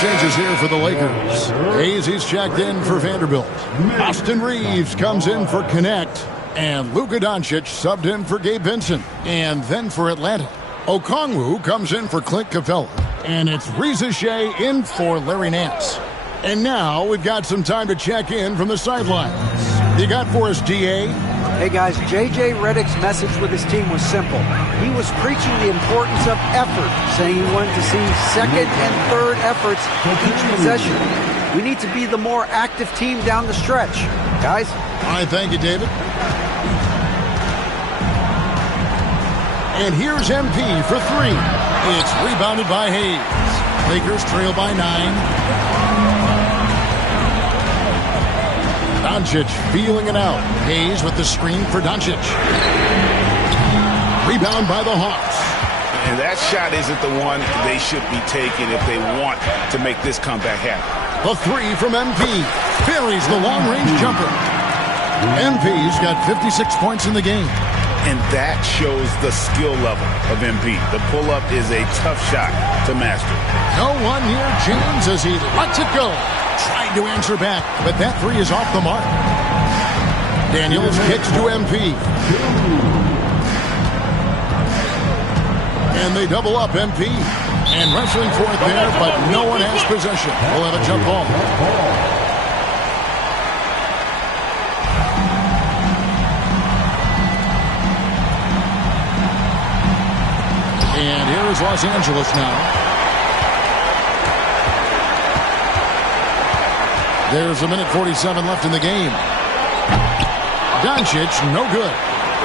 Changes here for the Lakers. He's checked in for Vanderbilt. Austin Reeves comes in for Connect. And Luka Doncic subbed in for Gabe Vincent. And then for Atlanta, Okongwu comes in for Clint Capella. And it's Reza Shea in for Larry Nance. And now we've got some time to check in from the sidelines. You got for us, DA? Hey guys, J.J. Redick's message with his team was simple. He was preaching the importance of effort, saying he wanted to see second and third efforts each possession. We need to be the more active team down the stretch. Guys? All right, thank you, David. And here's MP for three. It's rebounded by Hayes. Lakers trail by 9. Doncic feeling it out. Hayes with the screen for Doncic. Rebound by the Hawks. And that shot isn't the one they should be taking if they want to make this comeback happen. The three from MP. Buries the long-range jumper. MP's got 56 points in the game. And that shows the skill level of MP. The pull-up is a tough shot to master. No one near James as he lets it go. Tried to answer back, but that three is off the mark. Daniels kicks to MP. And they double up MP. And wrestling for it there, but no one has possession. We'll have a jump ball. And here is Los Angeles now. There's a minute 47 left in the game. Doncic, no good.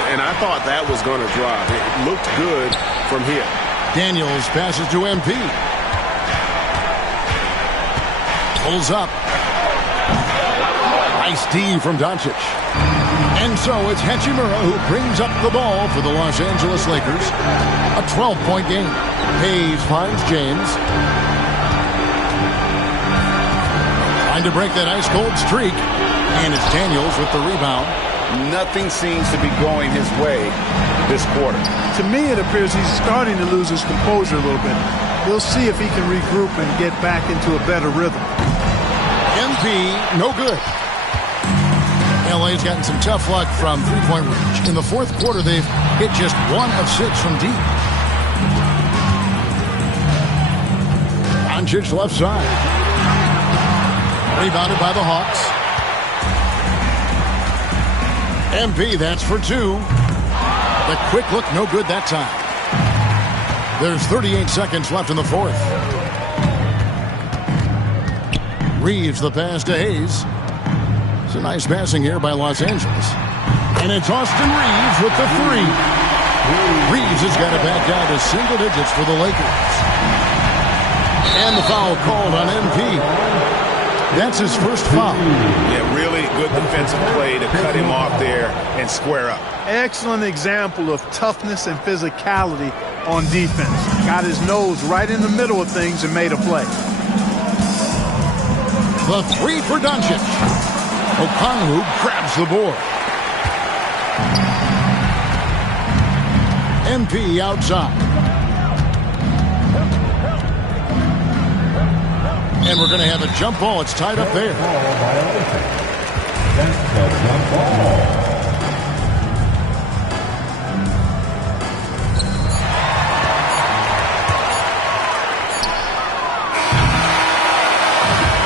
And I thought that was going to drop. It looked good from here. Daniels passes to MP. Pulls up. Nice D from Doncic. And so it's Hachimura who brings up the ball for the Los Angeles Lakers. A 12-point game. Hayes finds James. Trying to break that ice-cold streak. And it's Daniels with the rebound. Nothing seems to be going his way this quarter. To me, it appears he's starting to lose his composure a little bit. We'll see if he can regroup and get back into a better rhythm. MP, no good. LA's gotten some tough luck from three-point range. In the fourth quarter, they've hit just 1 of 6 from deep. Doncic left side. Rebounded by the Hawks. MP, that's for 2. The quick look, no good that time. There's 38 seconds left in the fourth. Reeves the pass to Hayes. It's a nice passing here by Los Angeles. And it's Austin Reeves with the 3. Reeves has got it back down to single digits for the Lakers. And the foul called on MP. That's his first foul. Yeah, really good defensive play to cut him off there and square up. Excellent example of toughness and physicality on defense. Got his nose right in the middle of things and made a play. The 3 for Doncic. Okongwu grabs the board. MP outside. And we're going to have a jump ball. It's tied up there. That's the jump ball.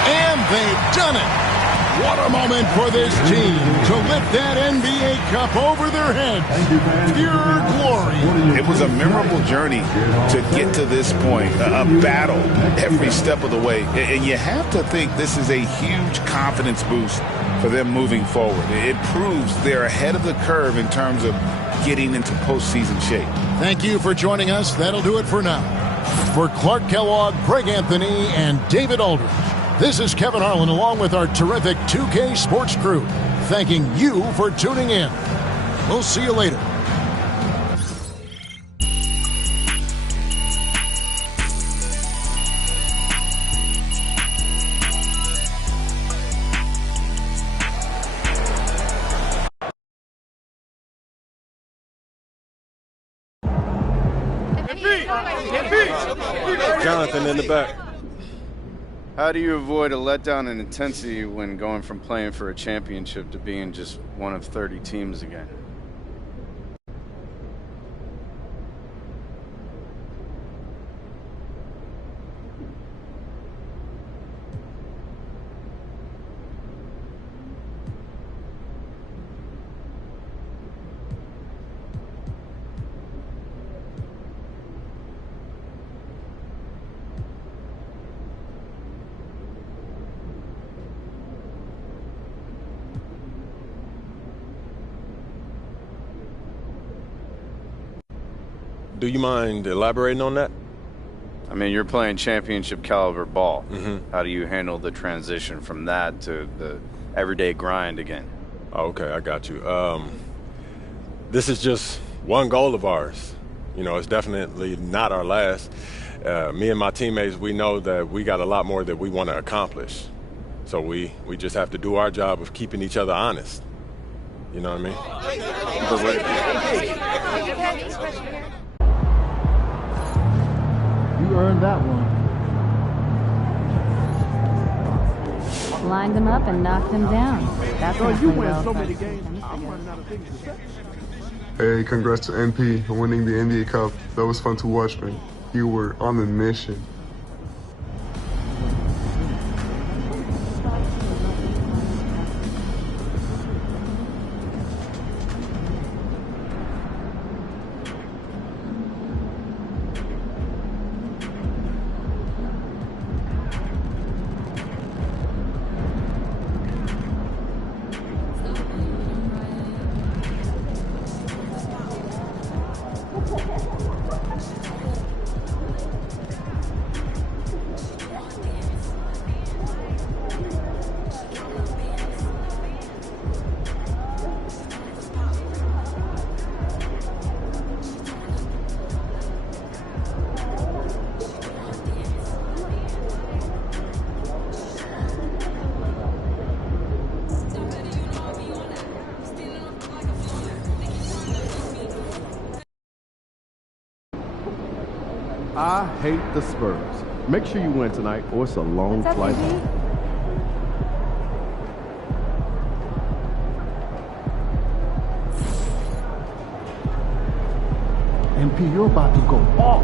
And they've done it. What a moment for this team to lift that NBA Cup over their heads. Pure glory. It was a memorable journey to get to this point, a battle every step of the way. And you have to think this is a huge confidence boost for them moving forward. It proves they're ahead of the curve in terms of getting into postseason shape. Thank you for joining us. That'll do it for now. For Clark Kellogg, Greg Anthony, and David Aldridge, this is Kevin Harlan along with our terrific 2K Sports crew, thanking you for tuning in. We'll see you later. Jonathan in the back. How do you avoid a letdown in intensity when going from playing for a championship to being just one of 30 teams again? Do you mind elaborating on that? I mean, you're playing championship caliber ball. Mm-hmm. How do you handle the transition from that to the everyday grind again? Oh, okay, I got you. This is just one goal of ours. You know, it's definitely not our last. Me and my teammates, we know that we got a lot more that we want to accomplish. So we just have to do our job of keeping each other honest. You know what I You earned that one. Lined them up and knocked them down. That's Oh, not you play win well so for many us. games. I'm running out of things to say. Hey, congrats to NP for winning the NBA Cup. That was fun to watch, man. You were on a mission. I hate the Spurs. Make sure you win tonight, or it's a long flight home. MP, you're about to go off.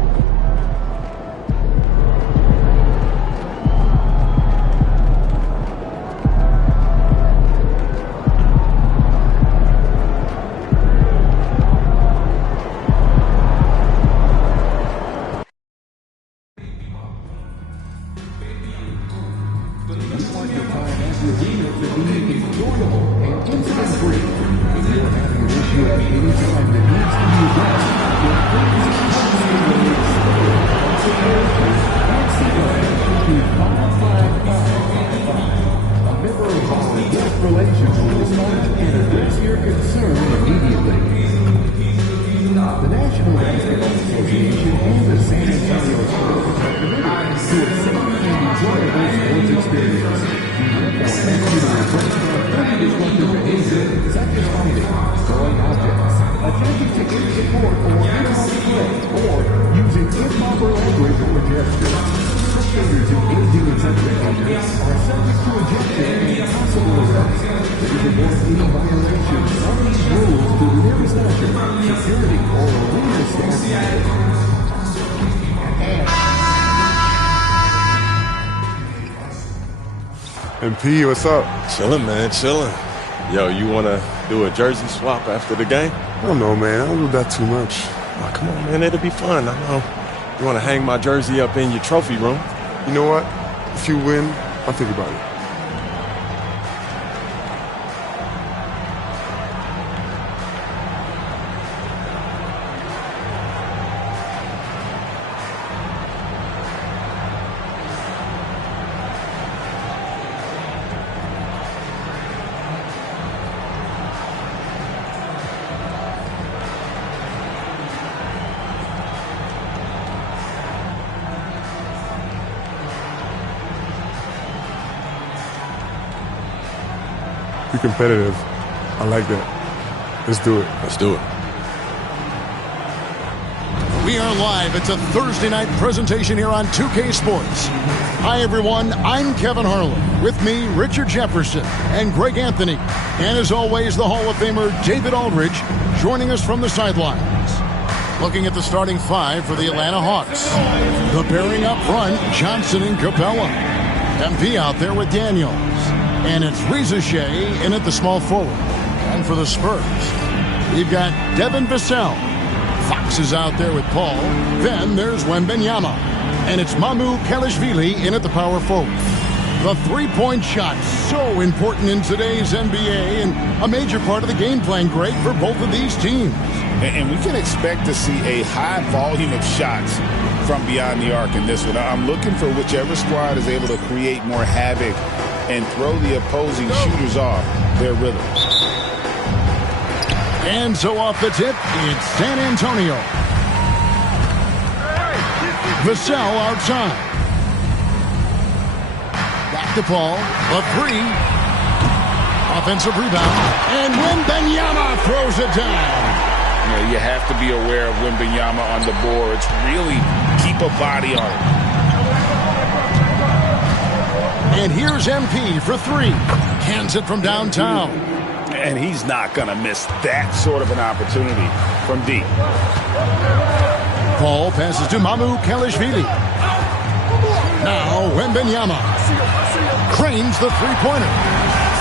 MP, what's up? Chilling, man, chilling. Yo, you want to do a jersey swap after the game? I don't know, man. I don't do that too much. Oh, come on, man. It'll be fun. I know. You want to hang my jersey up in your trophy room? You know what? If you win, I'll think about it. Be competitive. I like that. Let's do it. Let's do it. We are live. It's a Thursday night presentation here on 2K Sports. Hi, everyone. I'm Kevin Harlan. With me, Richard Jefferson and Greg Anthony. And as always, the Hall of Famer David Aldridge joining us from the sidelines. Looking at the starting five for the Atlanta Hawks. The pairing up front, Johnson and Capella. MP out there with Daniels. And it's Reza Shea in at the small forward. And for the Spurs, we've got Devin Vassell. Fox is out there with Paul. Then there's Wembanyama. And it's Mamu Kalashvili in at the power forward. The three-point shot, so important in today's NBA and a major part of the game plan, Greg, for both of these teams. And we can expect to see a high volume of shots from beyond the arc in this one. I'm looking for whichever squad is able to create more havoc and throw the opposing shooters off their rhythm. And so off the tip, it's San Antonio. Vassell outside. Back to Paul. A three. Offensive rebound. And Wembanyama throws it down. You have to be aware of Wembanyama on the boards. Really keep a body on it. And here's MP for three. Cans it from downtown. And he's not going to miss that sort of an opportunity from deep. Paul passes to Mamu Kelishvili. Now Wembanyama cranes the three-pointer.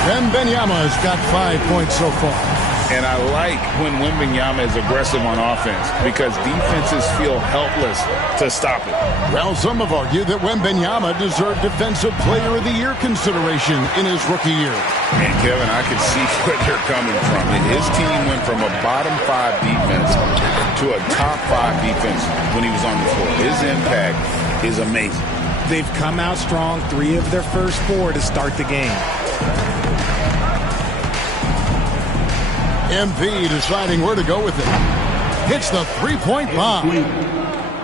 Wembanyama's got 5 points so far. And I like when Wembanyama is aggressive on offense because defenses feel helpless to stop it. Well, some have argued that Wembanyama deserved Defensive Player of the Year consideration in his rookie year. And Kevin, I can see where they're coming from. His team went from a bottom 5 defense to a top 5 defense when he was on the floor. His impact is amazing. They've come out strong, 3 of their first 4 to start the game. MP deciding where to go with it. Hits the three-point bomb.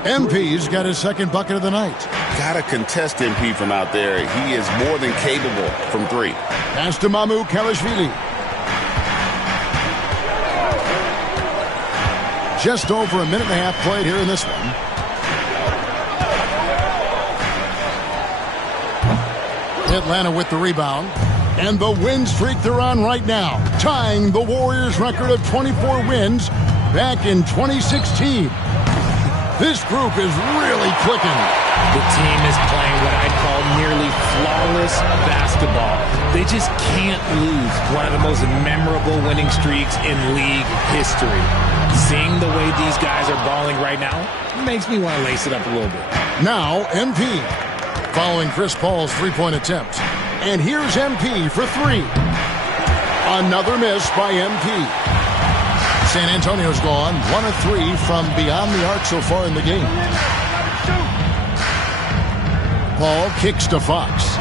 MP's got his second bucket of the night. Got to contest MP from out there. He is more than capable from 3. Pass to Mamu Kelishvili. Just over a minute and a half played here in this one. Atlanta with the rebound. And the win streak they're on right now, tying the Warriors' record of 24 wins back in 2016. This group is really clicking. The team is playing what I'd call nearly flawless basketball. They just can't lose. One of the most memorable winning streaks in league history. Seeing the way these guys are balling right now makes me want to lace it up a little bit. Now MP, following Chris Paul's three-point attempt. And here's MP for 3. Another miss by MP. San Antonio's gone 1 of 3 from beyond the arc so far in the game. Paul kicks to Fox.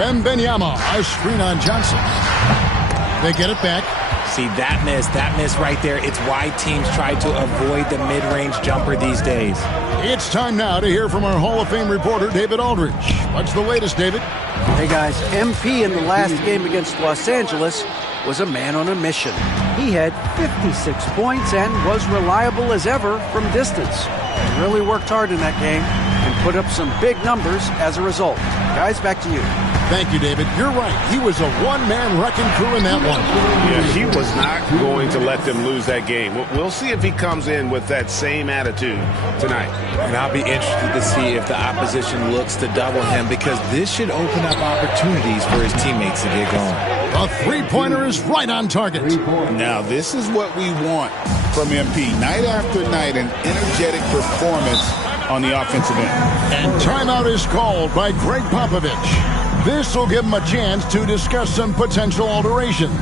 Wembanyama, a screen on Johnson. They get it back. See, that miss right there, it's why teams try to avoid the mid-range jumper these days. It's time now to hear from our Hall of Fame reporter, David Aldridge. What's the latest, David? Hey, guys, MP in the last game against Los Angeles was a man on a mission. He had 56 points and was reliable as ever from distance. He really worked hard in that game and put up some big numbers as a result. Guys, back to you. Thank you, David. You're right. He was a one-man wrecking crew in that one. Yeah, he was not going to let them lose that game. We'll see if he comes in with that same attitude tonight. And I'll be interested to see if the opposition looks to double him because this should open up opportunities for his teammates to get going. A three-pointer is right on target. Now, this is what we want from MP. Night after night, an energetic performance on the offensive end. And timeout is called by Greg Popovich. This will give him a chance to discuss some potential alterations.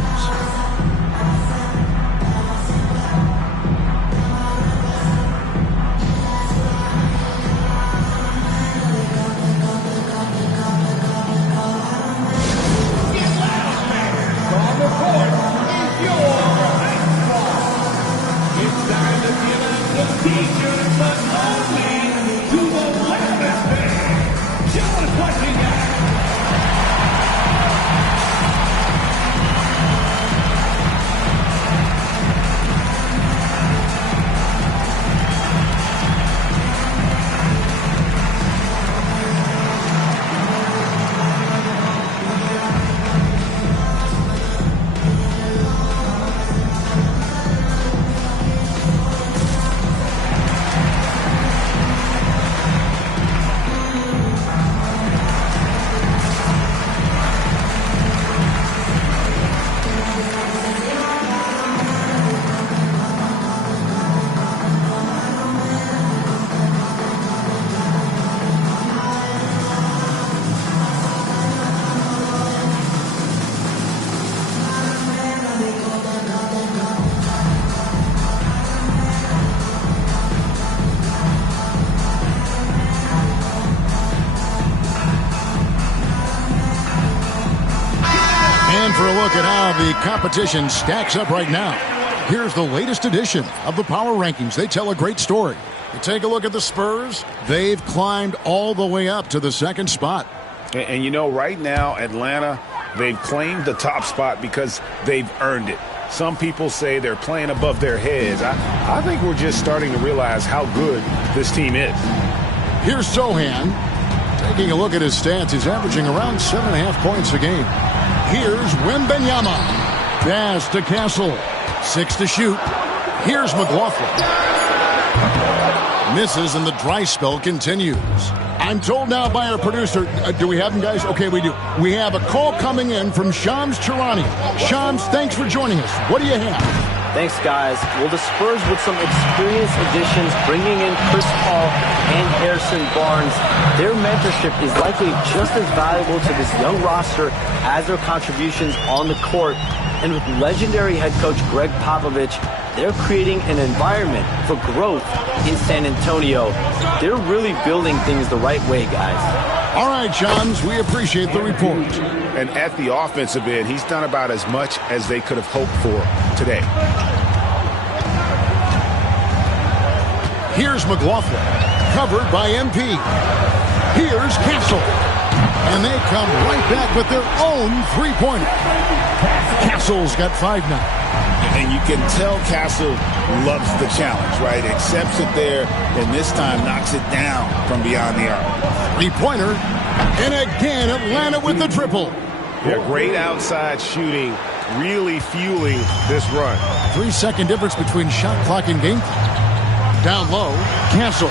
Well, the competition stacks up right now. Here's the latest edition of the Power Rankings. They tell a great story. You take a look at the Spurs. They've climbed all the way up to the second spot. And you know, right now, Atlanta, they've claimed the top spot because they've earned it. Some people say they're playing above their heads. I think we're just starting to realize how good this team is. Here's Sohan. Taking a look at his stats, he's averaging around 7.5 points a game. Here's Wembanyama. Pass to Castle. 6 to shoot. Here's McLaughlin. Misses and the dry spell continues. I'm told now by our producer, do we have him, guys? Okay, we do. We have a call coming in from Shams Charania. Shams, thanks for joining us. What do you have? Thanks, guys. Well, the Spurs with some experienced additions, bringing in Chris Paul and Harrison Barnes. Their mentorship is likely just as valuable to this young roster as their contributions on the court. And with legendary head coach Greg Popovich, they're creating an environment for growth in San Antonio. They're really building things the right way, guys. All right, Shams, we appreciate the report. And at the offensive end, he's done about as much as they could have hoped for today. Here's McLaughlin, covered by MP. Here's Castle. And they come right back with their own three-pointer. Castle's got 5 now. And you can tell Castle loves the challenge, right? Accepts it there, and this time knocks it down from beyond the arc. Three-pointer. And again, Atlanta with the triple. Yeah, great outside shooting, really fueling this run. 3-second difference between shot clock and game clock. Down low, Castle.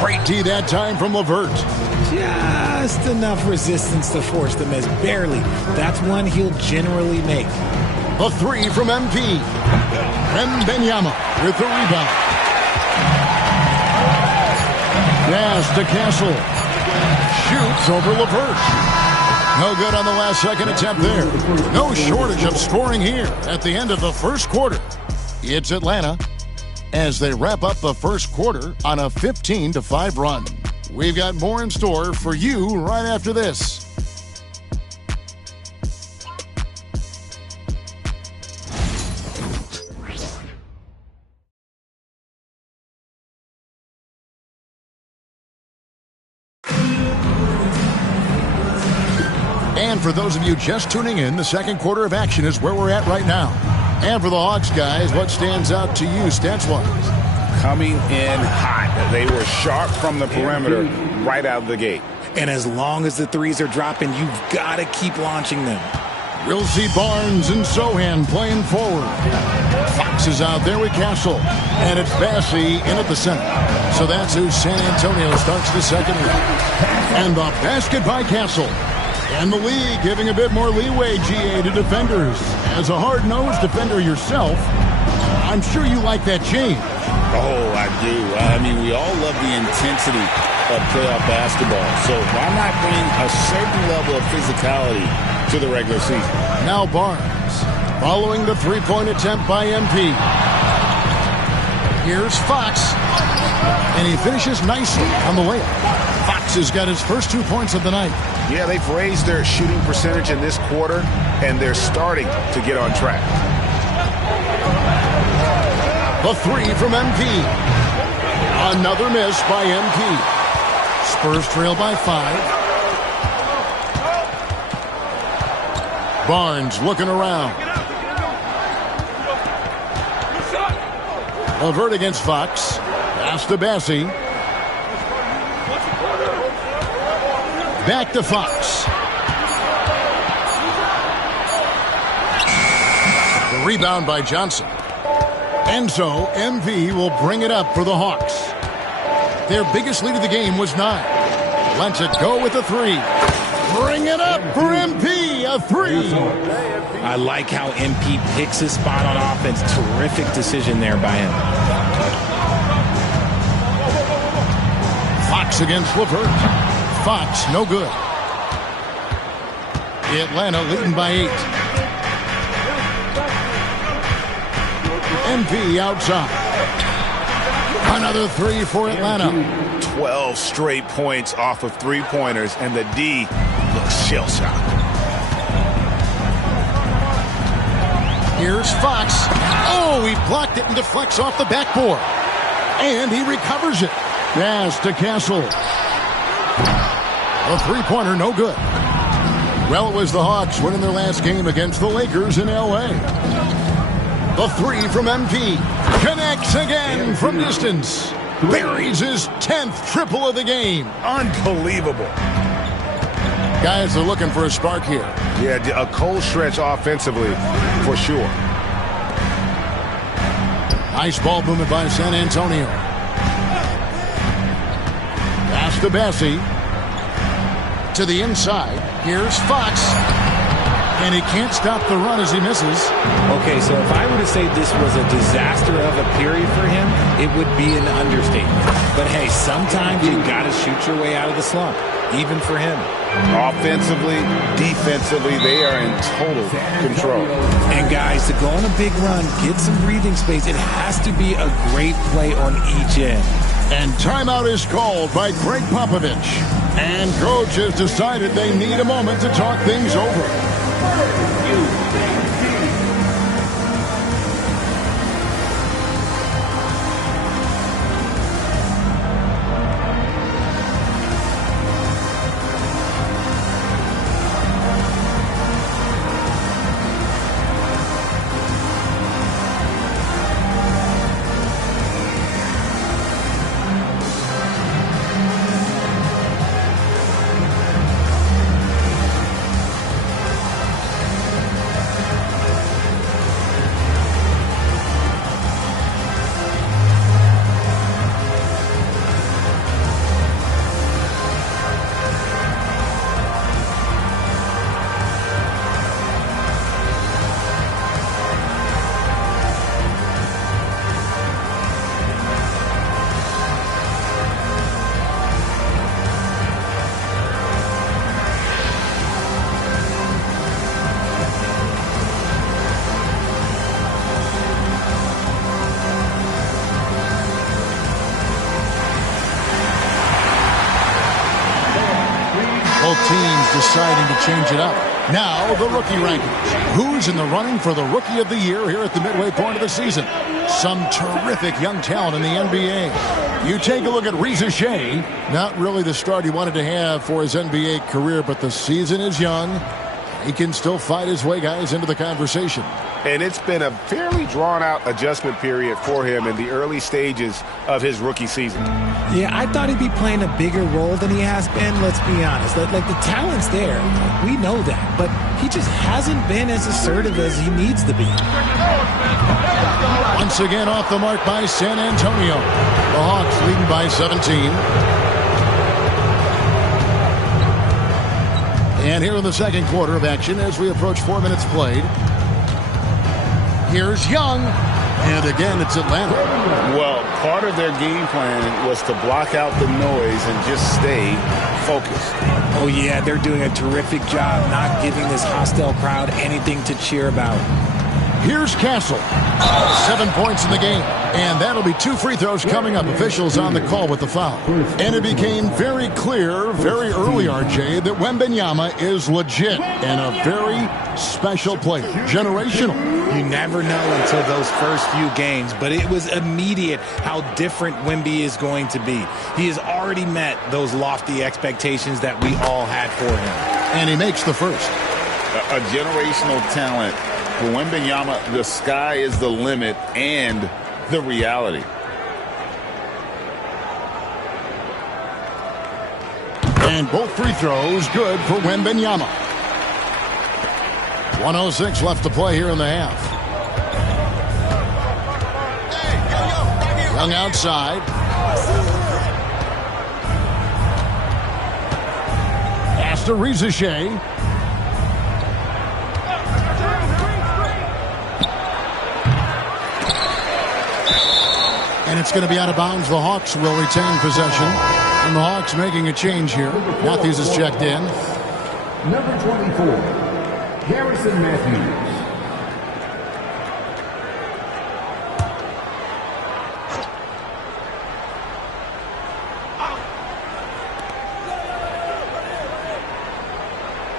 Great D that time from LeVert. Just enough resistance to force the miss. Barely. That's one he'll generally make. A 3 from MP. Wembanyama with the rebound. Pass to Castle. Shoots over LeVert. No good on the last second attempt there. No shortage of scoring here at the end of the first quarter. It's Atlanta as they wrap up the first quarter on a 15-5 run. We've got more in store for you right after this. And for those of you just tuning in, the second quarter of action is where we're at right now. And for the Hawks, guys, what stands out to you stats-wise? Coming in hot. They were sharp from the perimeter right out of the gate. And as long as the threes are dropping, you've got to keep launching them. We'll see Barnes and Sohan playing forward. Fox is out there with Castle. And it's Bassey in at the center. So that's who San Antonio starts the second half. And the basket by Castle. And the league giving a bit more leeway, GA, to defenders. As a hard-nosed defender yourself, I'm sure you like that change. Oh, I do. I mean, we all love the intensity of playoff basketball. So why not bring a certain level of physicality to the regular season? Now Barnes, following the three-point attempt by MP. Here's Fox, and he finishes nicely on the layup. Fox has got his first 2 points of the night. Yeah, they've raised their shooting percentage in this quarter, and they're starting to get on track. The 3 from MP. Another miss by MP. Spurs trail by 5. Barnes looking around. LeVert against Fox. Pass to Bassey. Back to Fox. The rebound by Johnson. And so, MP will bring it up for the Hawks. Their biggest lead of the game was 9. Lets it go with a 3. Bring it up for MP, a 3. I like how MP picks his spot on offense. Terrific decision there by him. Fox against LeVert. Fox, no good. Atlanta leading by 8. MP outside. Another 3 for Atlanta. 12 straight points off of three-pointers, and the D looks shell-shocked. Here's Fox. Oh, he blocked it and deflects off the backboard. And he recovers it. Pass to Castle. A three-pointer, no good. Well, it was the Hawks winning their last game against the Lakers in L.A. The three from MP. Connects again from distance. Buries his 10th triple of the game. Unbelievable. Guys are looking for a spark here. Yeah, a cold stretch offensively, for sure. Nice ball movement by San Antonio. Pass to Bessie. To the inside. Here's Fox. And he can't stop the run as he misses. Okay, so if I were to say this was a disaster of a period for him, it would be an understatement. But hey, sometimes you got to shoot your way out of the slump, even for him. Offensively, defensively, they are in total control. And guys, to go on a big run, get some breathing space, it has to be a great play on each end. And timeout is called by Greg Popovich. And coach has decided they need a moment to talk things over. Teams deciding to change it up. Now the rookie rankings. Who's in the running for the Rookie of the Year here at the midway point of the season? Some terrific young talent in the NBA. You take a look at Reza Shea. Not really the start he wanted to have for his NBA career, but the season is young. He can still fight his way, guys, into the conversation. And it's been a fairly drawn-out adjustment period for him in the early stages of his rookie season. Yeah, I thought he'd be playing a bigger role than he has been, let's be honest. Like the talent's there. We know that. But he just hasn't been as assertive as he needs to be. Once again off the mark by San Antonio. The Hawks leading by 17. And here in the second quarter of action as we approach 4 minutes played. Here's Young. And again, it's Atlanta. Well, part of their game plan was to block out the noise and just stay focused. Oh, yeah, they're doing a terrific job not giving this hostile crowd anything to cheer about. Here's Castle. 7 points in the game. And that'll be 2 free throws coming up. Officials on the call with the foul. And it became very clear very early, RJ, that Wembanyama is legit and a very special player. Generational. You never know until those first few games, but it was immediate how different Wemby is going to be. He has already met those lofty expectations that we all had for him. And he makes the first. A generational talent. For Wembanyama, the sky is the limit and the reality. And both free throws good for Wembanyama. 1:06 left to play here in the half. Young outside. Pass to Reza Shea. And it's going to be out of bounds. The Hawks will retain possession. And the Hawks making a change here. Matthews is checked in. Number 24, Harrison Matthews.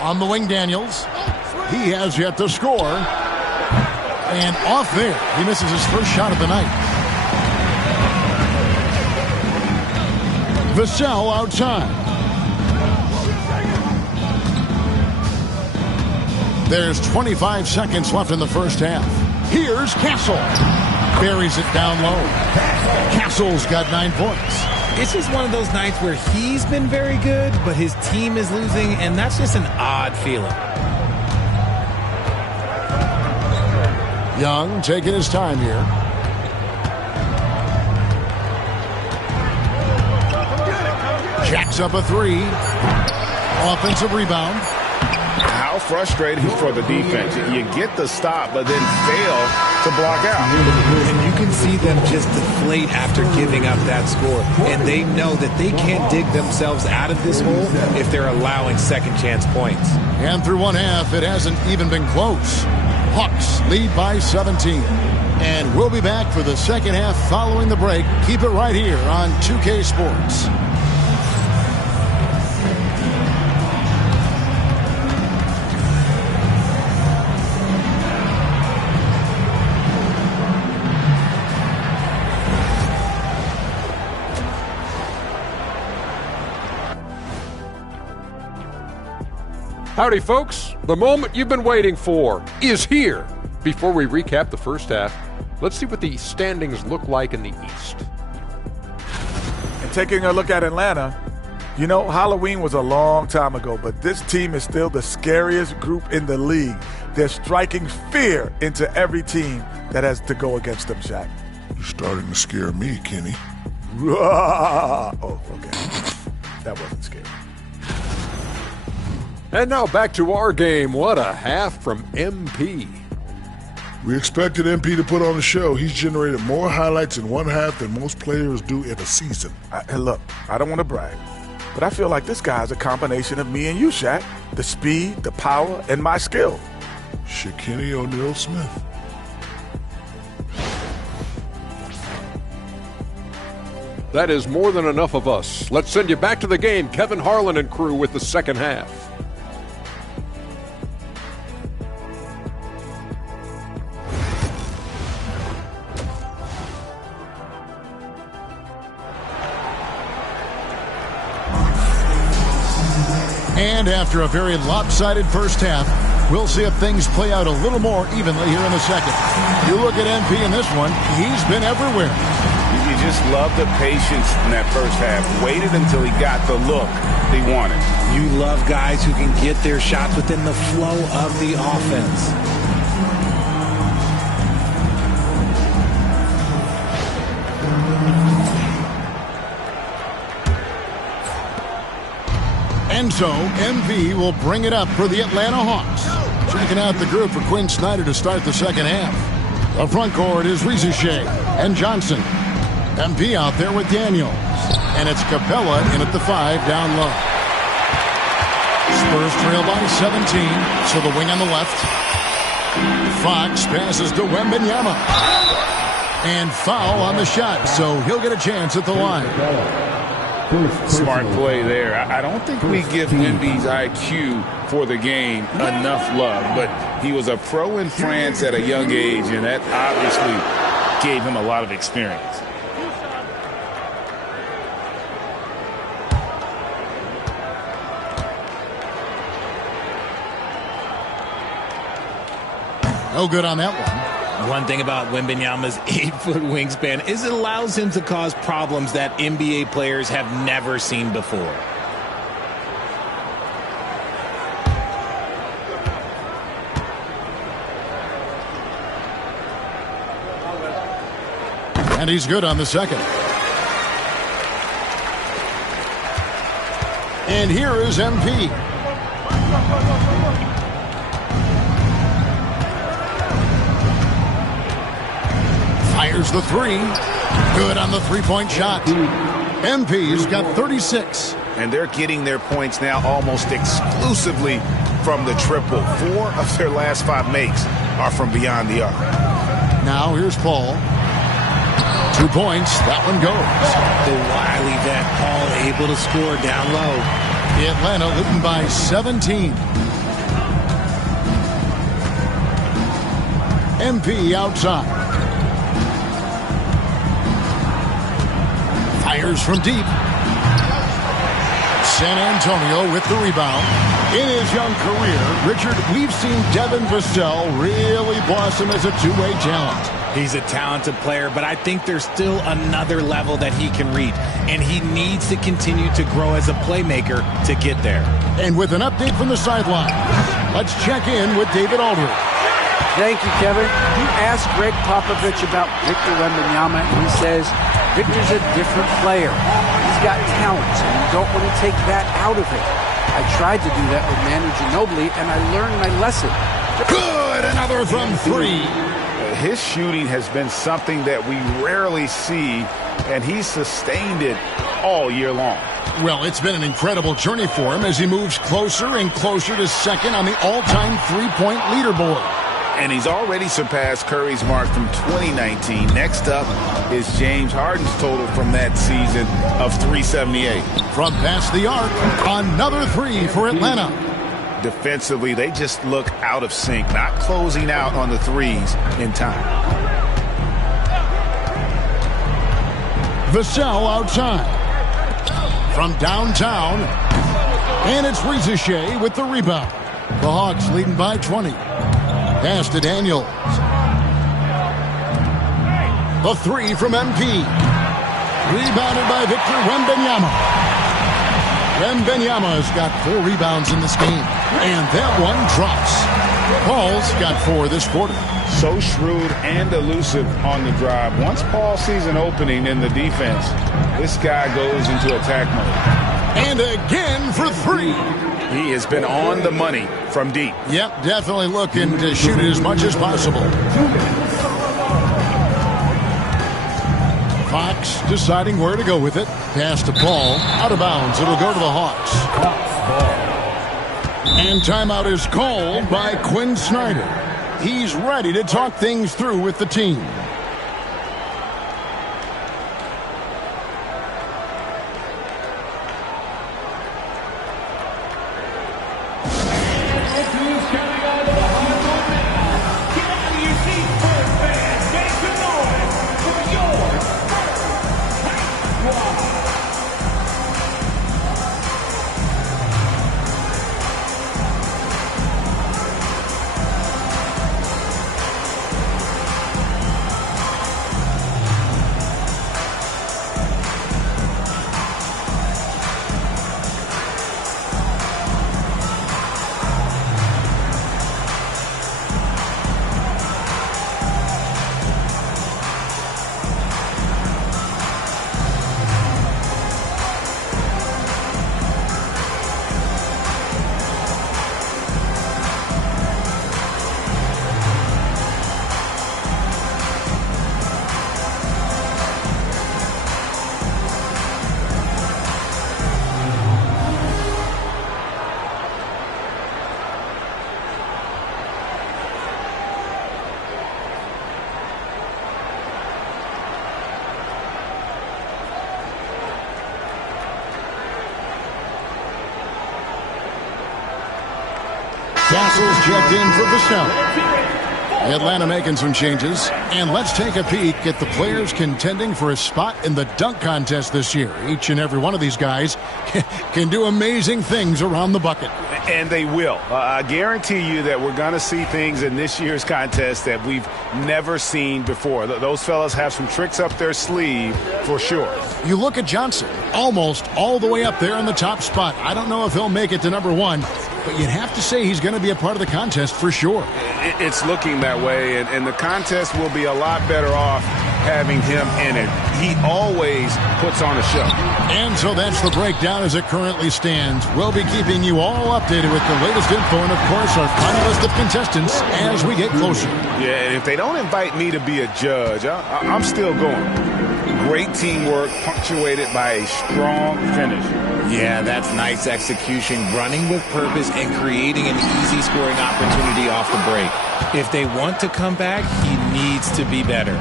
On the wing, Daniels. He has yet to score. And off there. He misses his first shot of the night. Vassell outside. There's 25 seconds left in the first half. Here's Castle. Buries it down low. Castle's got 9 points. It's just one of those nights where he's been very good, but his team is losing, and that's just an odd feeling. Young taking his time here. Jacks up a 3. Offensive rebound. How frustrating for the defense. You get the stop, but then fail to block out. And you can see them just deflate after giving up that score. And they know that they can't dig themselves out of this hole if they're allowing second chance points. And through one half, it hasn't even been close. Hawks lead by 17. And we'll be back for the second half following the break. Keep it right here on 2K Sports. Howdy, folks. The moment you've been waiting for is here. Before we recap the first half, let's see what the standings look like in the East. And taking a look at Atlanta, you know, Halloween was a long time ago, but this team is still the scariest group in the league. They're striking fear into every team that has to go against them, Shaq. You're starting to scare me, Kenny. Oh, okay. That wasn't scary. And now back to our game. What a half from MP. We expected MP to put on a show. He's generated more highlights in one half than most players do in a season. Look, I don't want to brag, but I feel like this guy's a combination of me and you, Shaq. The speed, the power, and my skill. Shaquille O'Neal Smith. That is more than enough of us. Let's send you back to the game. Kevin Harlan and crew with the second half. And after a very lopsided first half, we'll see if things play out a little more evenly here in the second. You look at MP in this one, he's been everywhere. You just love the patience in that first half. Waited until he got the look he wanted. You love guys who can get their shots within the flow of the offense. And so, MP will bring it up for the Atlanta Hawks. Checking out the group for Quinn Snyder to start the second half. The front court is Rizuche and Johnson. MP out there with Daniels. And it's Capella in at the 5 down low. Spurs trail by 17. So the wing on the left. Fox passes to Wembanyama. And foul on the shot. So he'll get a chance at the line. Smart play there. I don't think we give Wemby's IQ for the game enough love, but he was a pro in France at a young age, and that obviously gave him a lot of experience. No good on that one. One thing about Wembanyama's 8-foot wingspan is it allows him to cause problems that NBA players have never seen before. And he's good on the second. And here is MP. Fires the 3. Good on the three-point shot. MP's got 36. And they're getting their points now almost exclusively from the triple. 4 of their last 5 makes are from beyond the arc. Now here's Paul. 2 points. That one goes. The wily vet Paul able to score down low. Atlanta leading by 17. MP outside. Fires from deep. San Antonio with the rebound. In his young career, Richard, we've seen Devin Vassell really blossom as a two-way talent. He's a talented player, but I think there's still another level that he can reach, and he needs to continue to grow as a playmaker to get there. And with an update from the sideline, let's check in with David Aldridge. Thank you, Kevin. You asked Greg Popovich about Victor Wembanyama, and he says Victor's a different player. He's got talent, and you don't want to take that out of him. I tried to do that with Manu Ginobili, and I learned my lesson. Good! Another from three. His shooting has been something that we rarely see, and he's sustained it all year long. Well, it's been an incredible journey for him as he moves closer and closer to second on the all-time three-point leaderboard. And he's already surpassed Curry's mark from 2019. Next up is James Harden's total from that season of 378. From past the arc, another three for Atlanta. Defensively, they just look out of sync, not closing out on the threes in time. Vassell outside. From downtown, and it's Rizachet with the rebound. The Hawks leading by 20. Pass to Daniels. The three from MP. Rebounded by Victor Wembanyama. Wembanyama's got 4 rebounds in this game. And that one drops. Paul's got 4 this quarter. So shrewd and elusive on the drive. Once Paul sees an opening in the defense, this guy goes into attack mode. And again for 3. He has been on the money from deep. Yep, definitely looking to shoot it as much as possible. Fox deciding where to go with it. Pass to Paul. Out of bounds. It'll go to the Hawks. And timeout is called by Quinn Snyder. He's ready to talk things through with the team. Castles checked in for Vassell. Atlanta making some changes. And let's take a peek at the players contending for a spot in the dunk contest this year. Each and every one of these guys can do amazing things around the bucket. And they will. I guarantee you that we're going to see things in this year's contest that we've never seen before. Those fellas have some tricks up their sleeve for sure. You look at Johnson, almost all the way up there in the top spot. I don't know if he'll make it to number 1, but you'd have to say he's going to be a part of the contest for sure. It's looking that way, and the contest will be a lot better off having him in it. He always puts on a show. And so that's the breakdown as it currently stands. We'll be keeping you all updated with the latest info and, of course, our final list of contestants as we get closer. Yeah, and if they don't invite me to be a judge, I'm still going. Great teamwork punctuated by a strong finish. Yeah, that's nice execution, running with purpose and creating an easy scoring opportunity off the break. If they want to come back, he needs to be better.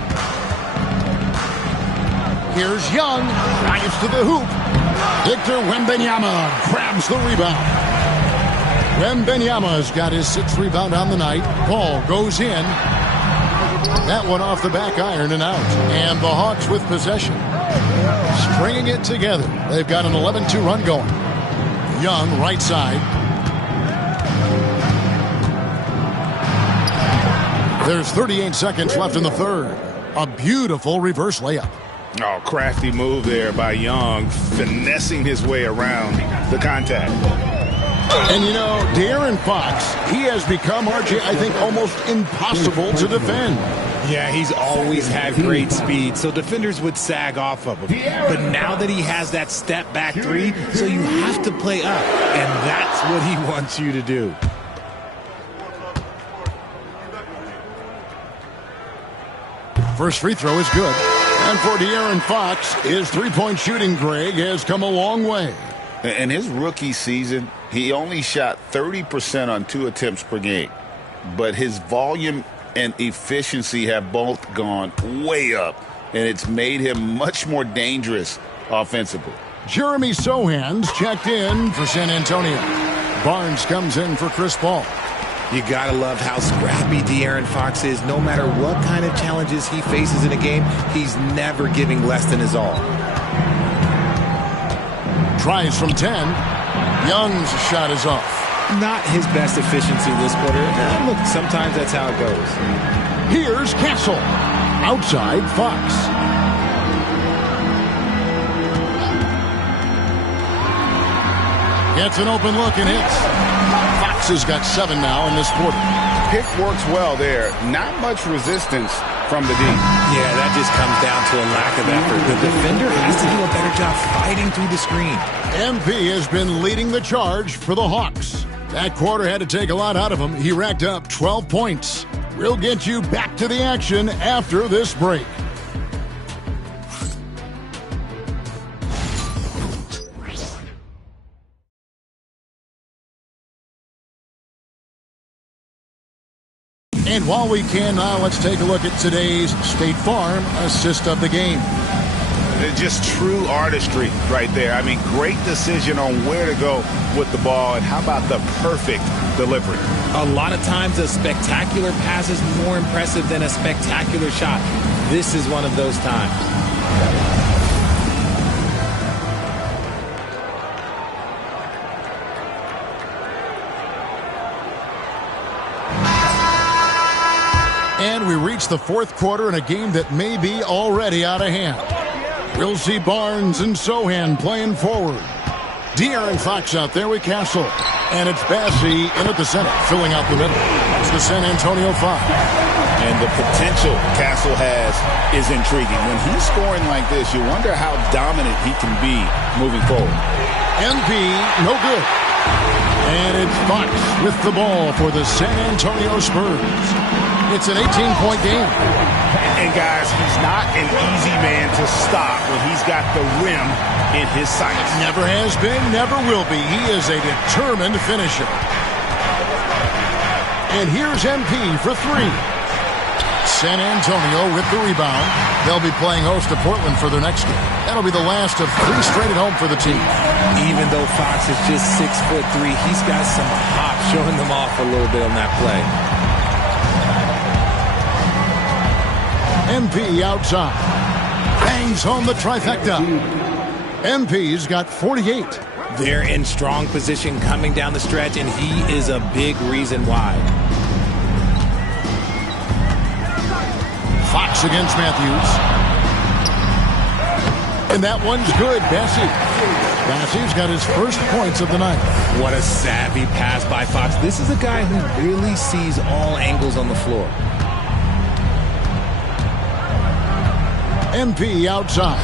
Here's Young, drives to the hoop. Victor Wembanyama grabs the rebound. Wembanyama's got his 6th rebound on the night. Ball goes in. That one off the back iron and out. And the Hawks with possession. Stringing it together. They've got an 11-2 run going. Young, right side. There's 38 seconds left in the third. A beautiful reverse layup. Oh, crafty move there by Young, finessing his way around the contact. And you know, De'Aaron Fox, he has become, RJ, I think, almost impossible to defend. Yeah, he's always had great speed, so defenders would sag off of him. But now that he has that step back three, so you have to play up, and that's what he wants you to do. First free throw is good. And for De'Aaron Fox, his three-point shooting, Greg, has come a long way. In his rookie season, he only shot 30% on 2 attempts per game. But his volume and efficiency have both gone way up, and it's made him much more dangerous offensively. Jeremy Sohan's checked in for San Antonio. Barnes comes in for Chris Paul. You gotta love how scrappy De'Aaron Fox is. No matter what kind of challenges he faces in a game, he's never giving less than his all. Tries from 10. Young's shot is off. Not his best efficiency this quarter. Look, sometimes that's how it goes. Here's Castle. Outside Fox. Gets an open look and hits. Fox has got 7 now in this quarter. Pick works well there. Not much resistance from the D. Yeah, that just comes down to a lack of effort. The defender has to do a better job fighting through the screen. MP has been leading the charge for the Hawks. That quarter had to take a lot out of him. He racked up 12 points. We'll get you back to the action after this break. And while we can now, let's take a look at today's State Farm assist of the game. Just true artistry right there. I mean, great decision on where to go with the ball, and how about the perfect delivery? A lot of times a spectacular pass is more impressive than a spectacular shot. This is one of those times. And we reach the fourth quarter in a game that may be already out of hand. We'll see Barnes and Sohan playing forward. De'Aaron Fox out there with Castle. And it's Bassey in at the center, filling out the middle. It's the San Antonio 5. And the potential Castle has is intriguing. When he's scoring like this, you wonder how dominant he can be moving forward. MP, no good. And it's Fox with the ball for the San Antonio Spurs. It's an 18-point game. And guys, he's not an easy man to stop when he's got the rim in his sights. Never has been, never will be. He is a determined finisher. And here's MP for 3. San Antonio with the rebound. They'll be playing host to Portland for their next game. That'll be the last of 3 straight at home for the team. Even though Fox is just 6'3", he's got some hop, showing them off a little bit on that play. MP outside. Bangs home the trifecta. MP's got 48. They're in strong position coming down the stretch, and he is a big reason why. Fox against Matthews. And that one's good. Bassey's got his first points of the night. What a savvy pass by Fox. This is a guy who really sees all angles on the floor. MP outside.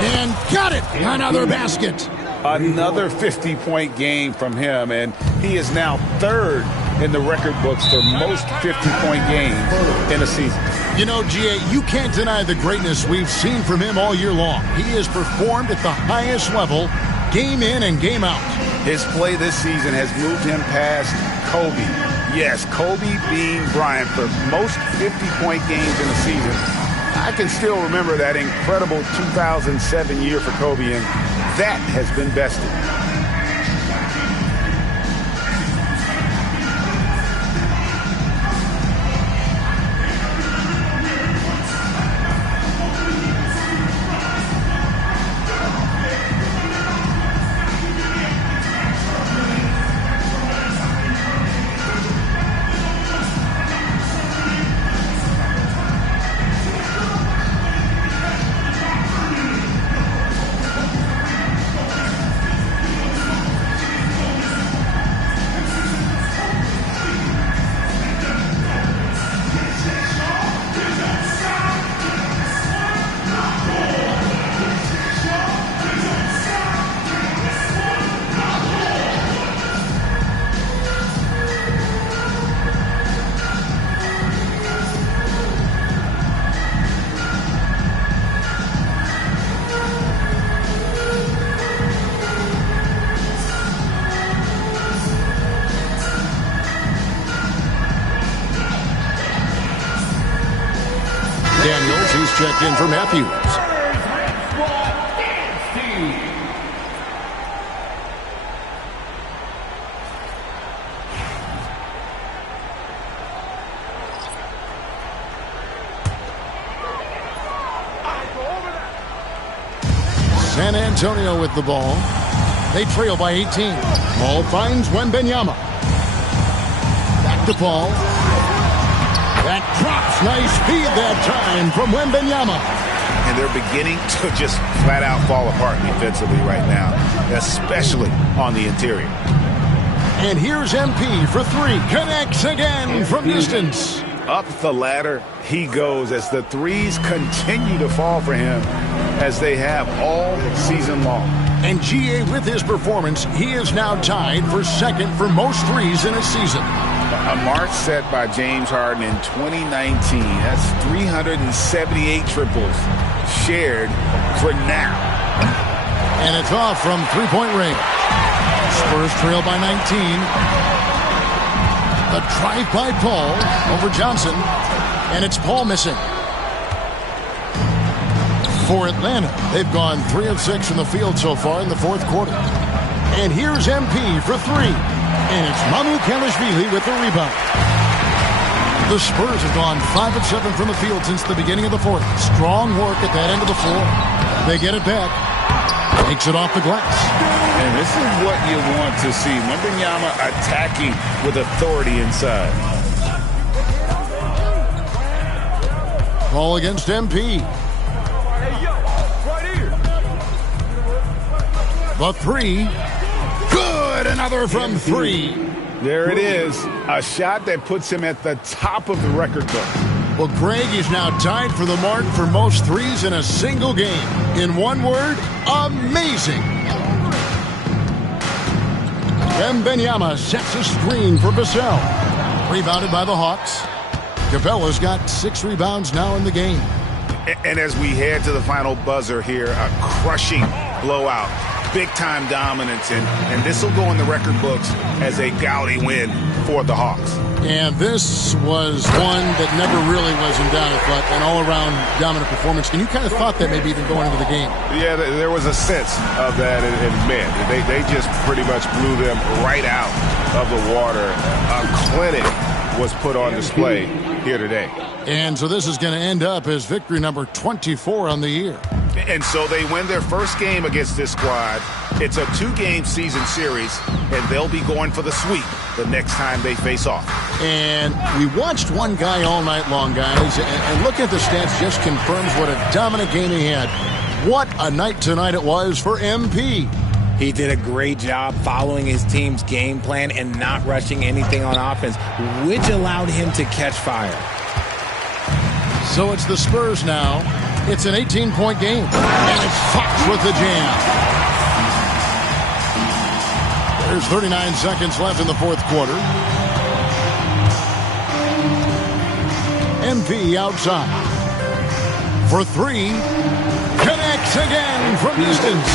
And got it! Another basket. Another 50-point game from him, and he is now 3rd in the record books for most 50-point games in a season. You know, G.A., you can't deny the greatness we've seen from him all year long. He has performed at the highest level, game in and game out. His play this season has moved him past Kobe. Yes, Kobe being Bryant for most 50-point games in a season. I can still remember that incredible 2007 year for Kobe, and that has been bested. in for Matthews. San Antonio with the ball. They trail by 18. Ball finds Wembanyama. Back to Paul. That drops. Nice feed that time from Wembanyama. And they're beginning to just flat out fall apart defensively right now, especially on the interior. And here's MP for three. Connects again from distance. Up the ladder he goes as the threes continue to fall for him, as they have all season long. And GA, with his performance, he is now tied for second for most threes in a season. A mark set by James Harden in 2019. That's 378 triples shared for now. And it's off from three-point range. Spurs trail by 19. The drive by Paul over Johnson. And it's Paul missing. For Atlanta, they've gone 3 of 6 from the field so far in the fourth quarter. And here's MP for three. And it's Mamukelashvili with the rebound. The Spurs have gone 5 of 7 from the field since the beginning of the fourth. Strong work at that end of the floor. They get it back. Takes it off the glass. And this is what you want to see. Wembanyama attacking with authority inside. Ball against MP. The three. Good. Another from three. There it is. A shot that puts him at the top of the record book. Well, Greg is now tied for the mark for most threes in a single game. In one word, amazing. Wembanyama sets a screen for Vassell. Rebounded by the Hawks. Capella's got 6 rebounds now in the game. And as we head to the final buzzer here, a crushing blowout. Big-time dominance, and this will go in the record books as a gaudy win for the Hawks. And this was one that never really was in doubt, but an all-around dominant performance. And you kind of thought that maybe even going into the game. Yeah, there was a sense of that, and man, they just pretty much blew them right out of the water. A clinic was put on display here today. And so this is going to end up as victory number 24 on the year. And so they win their first game against this squad. It's a 2-game season series, and they'll be going for the sweep the next time they face off. And we watched one guy all night long, guys, and looking at the stats just confirms what a dominant game he had. What a night tonight it was for MP. He did a great job following his team's game plan and not rushing anything on offense, which allowed him to catch fire. So it's the Spurs now. It's an 18-point game. And it's Fox with the jam. There's 39 seconds left in the fourth quarter. MP outside. For three. Connects again from distance.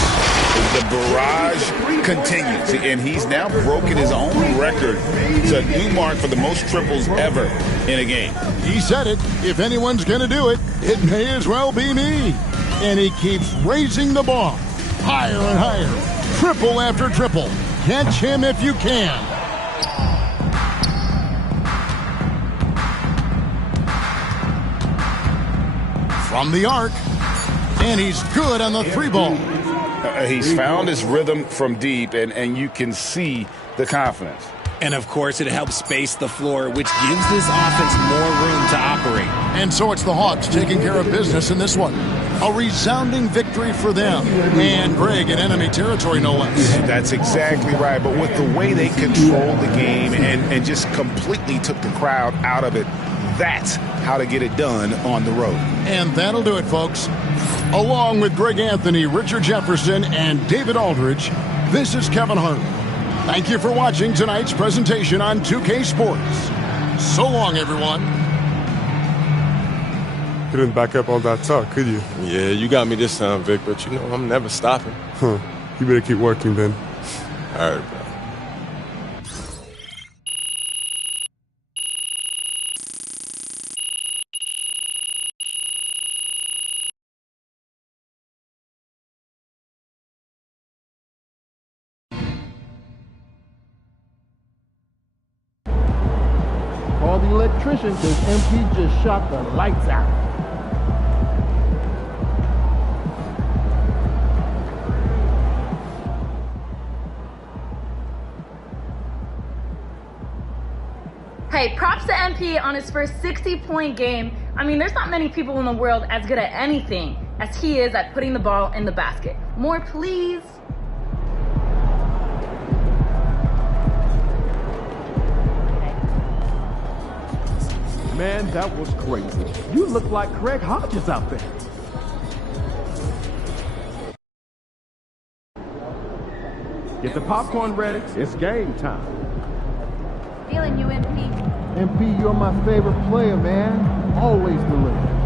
The barrage continues, and he's now broken his own record. It's a new mark for the most triples ever in a game. He said it. If anyone's going to do it, it may as well be me. And he keeps raising the bar. Higher and higher. Triple after triple. Catch him if you can. From the arc. And he's good on the three ball. He's found his rhythm from deep, and you can see the confidence. And, of course, it helps space the floor, which gives this offense more room to operate. And so it's the Hawks taking care of business in this one. A resounding victory for them. And Greg in enemy territory, no less. That's exactly right. But with the way they controlled the game and just completely took the crowd out of it, that's how to get it done on the road. And that'll do it, folks. Along with Greg Anthony, Richard Jefferson, and David Aldridge, this is Kevin Harlan. Thank you for watching tonight's presentation on 2K Sports. So long, everyone. Couldn't back up all that talk, could you? Yeah, you got me this time, Vic, but you know I'm never stopping. Huh. You better keep working then. All right, bro. call the electrician because MP just shot the lights out. Hey, props to MP on his first 60-point game. I mean, there's not many people in the world as good at anything as he is at putting the ball in the basket. More, please. Man, that was crazy. You look like Craig Hodges out there. Get the popcorn ready. It's game time. Feeling you, MP. MP, you're my favorite player, man. Always deliver.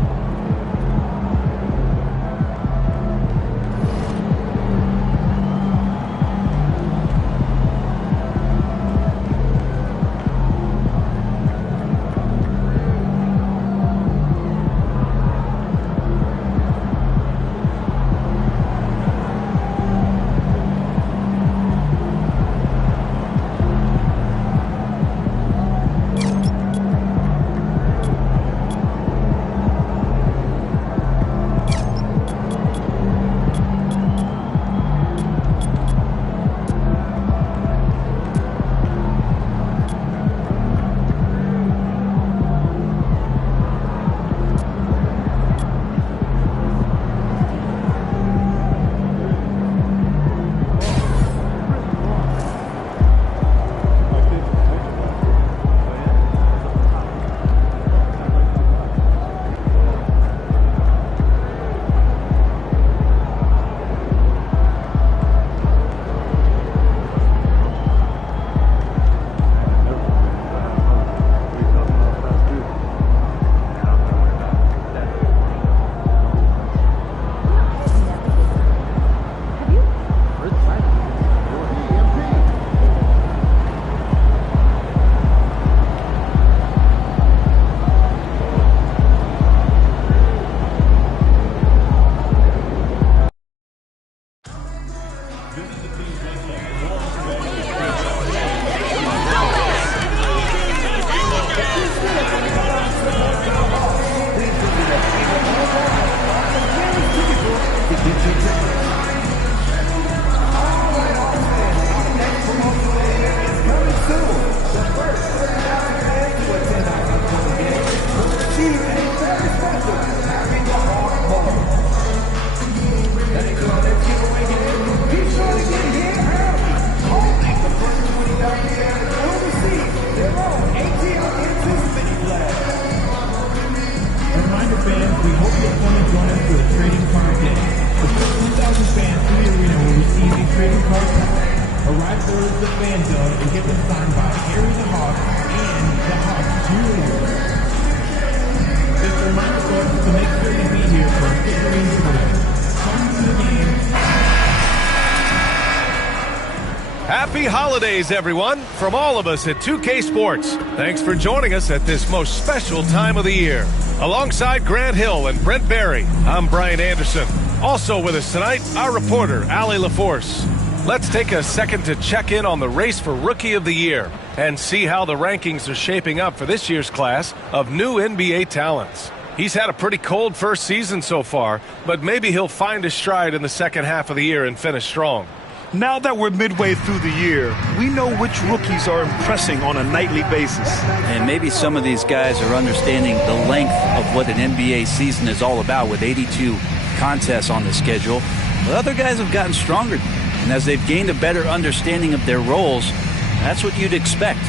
Happy holidays, everyone, from all of us at 2K Sports. Thanks for joining us at this most special time of the year. Alongside Grant Hill and Brent Barry, I'm Brian Anderson. Also with us tonight, our reporter, Allie LaForce. Let's take a second to check in on the race for Rookie of the Year and see how the rankings are shaping up for this year's class of new NBA talents. He's had a pretty cold first season so far, but maybe he'll find his stride in the second half of the year and finish strong. Now that we're midway through the year, we know which rookies are impressing on a nightly basis. And maybe some of these guys are understanding the length of what an NBA season is all about with 82 contests on the schedule. But other guys have gotten stronger. And as they've gained a better understanding of their roles, that's what you'd expect.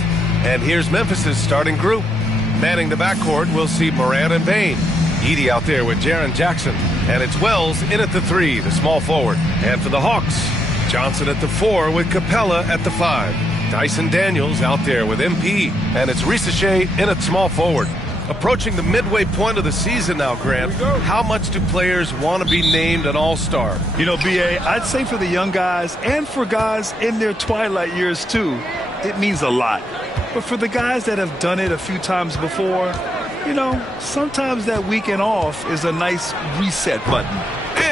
And here's Memphis's starting group. Manning the backcourt, we'll see Morant and Bane. Edey out there with Jaren Jackson. And it's Wells in at the 3, the small forward. And for the Hawks, Johnson at the 4 with Capella at the 5. Dyson Daniels out there with MP. And it's Risacher in at small forward. Approaching the midway point of the season now, Grant, how much do players want to be named an all-star? You know, B.A., I'd say for the young guys and for guys in their twilight years, too, it means a lot. But for the guys that have done it a few times before, you know, sometimes that weekend off is a nice reset button.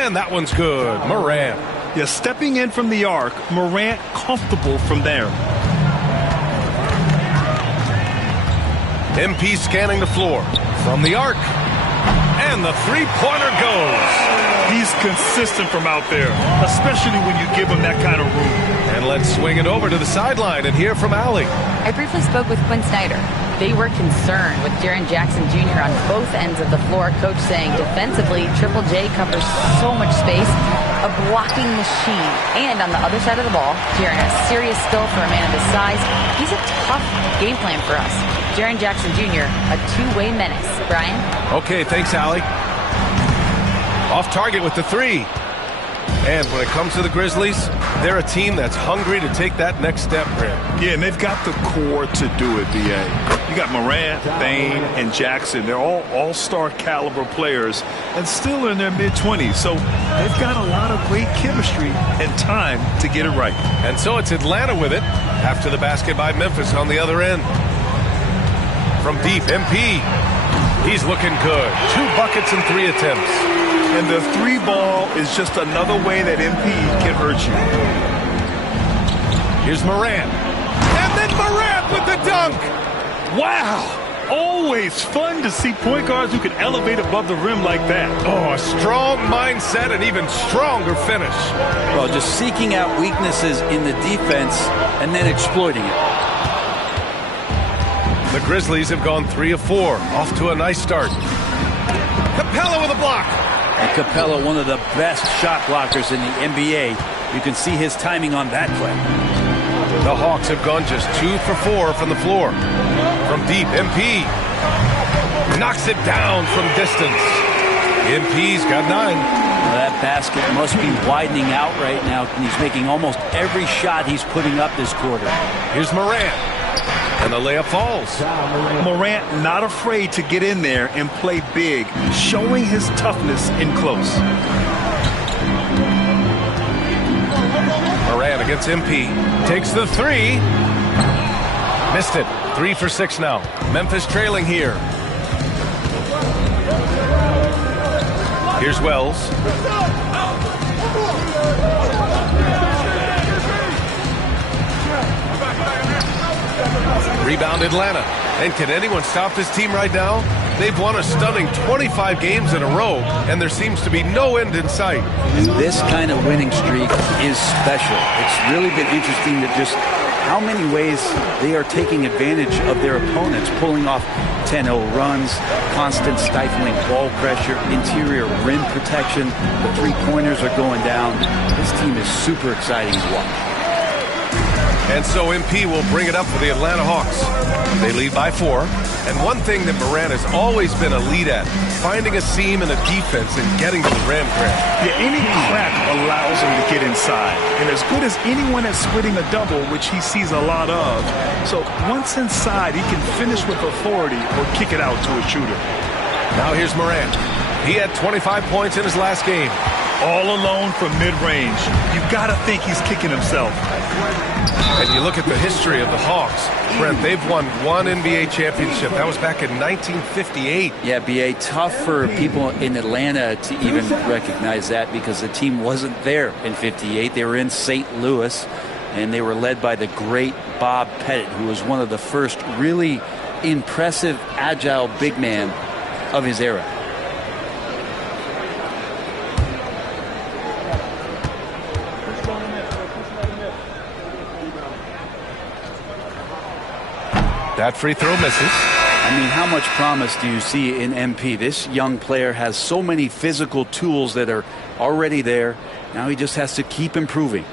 And that one's good. Morant. Yeah, stepping in from the arc, Morant comfortable from there. MP scanning the floor. From the arc. And the three-pointer goes. He's consistent from out there, especially when you give him that kind of room. And let's swing it over to the sideline and hear from Allie. I briefly spoke with Quinn Snyder. They were concerned with Jaren Jackson Jr. on both ends of the floor. Coach saying defensively, Triple J covers so much space, a blocking machine. And on the other side of the ball, Jaren has serious skill for a man of his size. He's a tough game plan for us. Jaren Jackson Jr., a two-way menace. Brian? Okay, thanks, Allie. Off target with the three. And when it comes to the Grizzlies, they're a team that's hungry to take that next step, Brent. Yeah, and they've got the core to do it, B.A. You got Morant, Bane, and Jackson. They're all all-star caliber players and still in their mid-20s. So they've got a lot of great chemistry and time to get it right. And so it's Atlanta with it after the basket by Memphis on the other end. From deep, MP. He's looking good. 2 buckets and 3 attempts. And the three ball is just another way that MP can hurt you. Here's Morant. And then Morant with the dunk. Wow. Always fun to see point guards who can elevate above the rim like that. Oh, a strong mindset and even stronger finish. Well, just seeking out weaknesses in the defense and then exploiting it. The Grizzlies have gone 3 of 4. Off to a nice start. Capella with a block. And Capella, one of the best shot blockers in the NBA. You can see his timing on that play. The Hawks have gone just 2 for 4 from the floor. From deep, MP knocks it down from distance. MP's got 9. Well, that basket must be widening out right now. And he's making almost every shot he's putting up this quarter. Here's Morant. And the layup falls. Morant not afraid to get in there and play big, showing his toughness in close. Morant against MP. Takes the 3. Missed it. 3 for 6 now. Memphis trailing here. Here's Wells. Rebound Atlanta. And can anyone stop this team right now? They've won a stunning 25 games in a row, and there seems to be no end in sight. And this kind of winning streak is special. It's really been interesting to just how many ways they are taking advantage of their opponents, pulling off 10-0 runs, constant stifling ball pressure, interior rim protection. The three-pointers are going down. This team is super exciting to watch. And so MP will bring it up for the Atlanta Hawks. They lead by 4. And one thing that Morant has always been a lead at, finding a seam in a defense and getting to the rim, Grant. Yeah, any crack allows him to get inside. And as good as anyone at splitting a double, which he sees a lot of. So once inside, he can finish with authority or kick it out to a shooter. Now here's Morant. He had 25 points in his last game. All alone from mid-range. You got to think he's kicking himself. And you look at the history of the Hawks, Brent, they've won 1 NBA championship. That was back in 1958. Yeah, B.A., tough for people in Atlanta to even recognize that because the team wasn't there in 58. They were in St. Louis, and they were led by the great Bob Pettit, who was one of the first really impressive, agile big man of his era. That free throw misses. I mean, how much promise do you see in MP? This young player has so many physical tools that are already there. Now he just has to keep improving.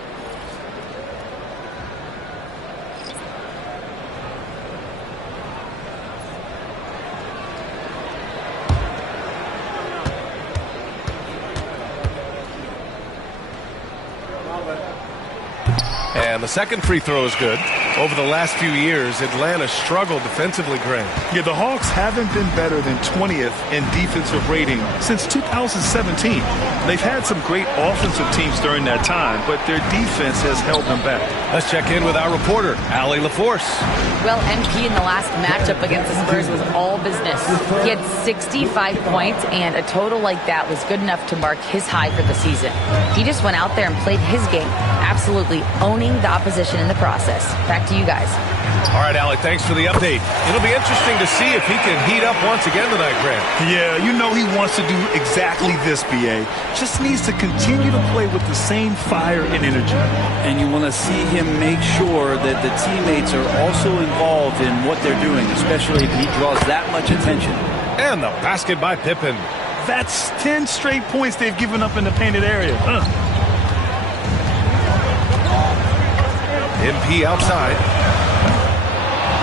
And the second free throw is good. Over the last few years, Atlanta struggled defensively, Grant. Yeah, the Hawks haven't been better than 20th in defensive rating since 2017. They've had some great offensive teams during that time, but their defense has held them back. Let's check in with our reporter, Allie LaForce. Well, MP in the last matchup against the Spurs was all business. He had 65 points, and a total like that was good enough to mark his high for the season. He just went out there and played his game, absolutely owning the opposition in the process. Back to you guys. All right, Alec, thanks for the update. It'll be interesting to see if he can heat up once again tonight, Grant. Yeah, you know he wants to do exactly this, B.A. Just needs to continue to play with the same fire and energy. And you want to see him make sure that the teammates are also involved in what they're doing, especially if he draws that much attention. And the basket by Pippen. That's 10 straight points they've given up in the painted area. MP outside.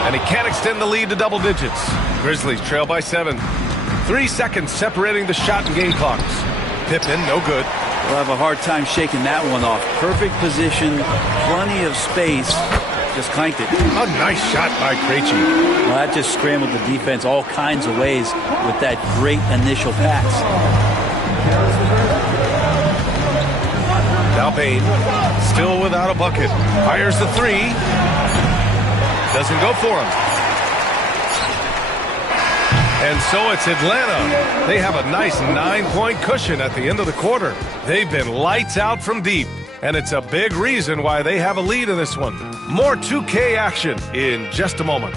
And he can't extend the lead to double digits. Grizzlies trail by 7. 3 seconds separating the shot and game clocks. Pippen, no good. We'll have a hard time shaking that one off. Perfect position, plenty of space. Just clanked it. A nice shot by Krejci. Well, that just scrambled the defense all kinds of ways with that great initial pass. Now Bane, still without a bucket. Fires the 3. Doesn't go for him. And so it's Atlanta. They have a nice 9-point cushion at the end of the quarter. They've been lights out from deep, and it's a big reason why they have a lead in this one. More 2K action in just a moment.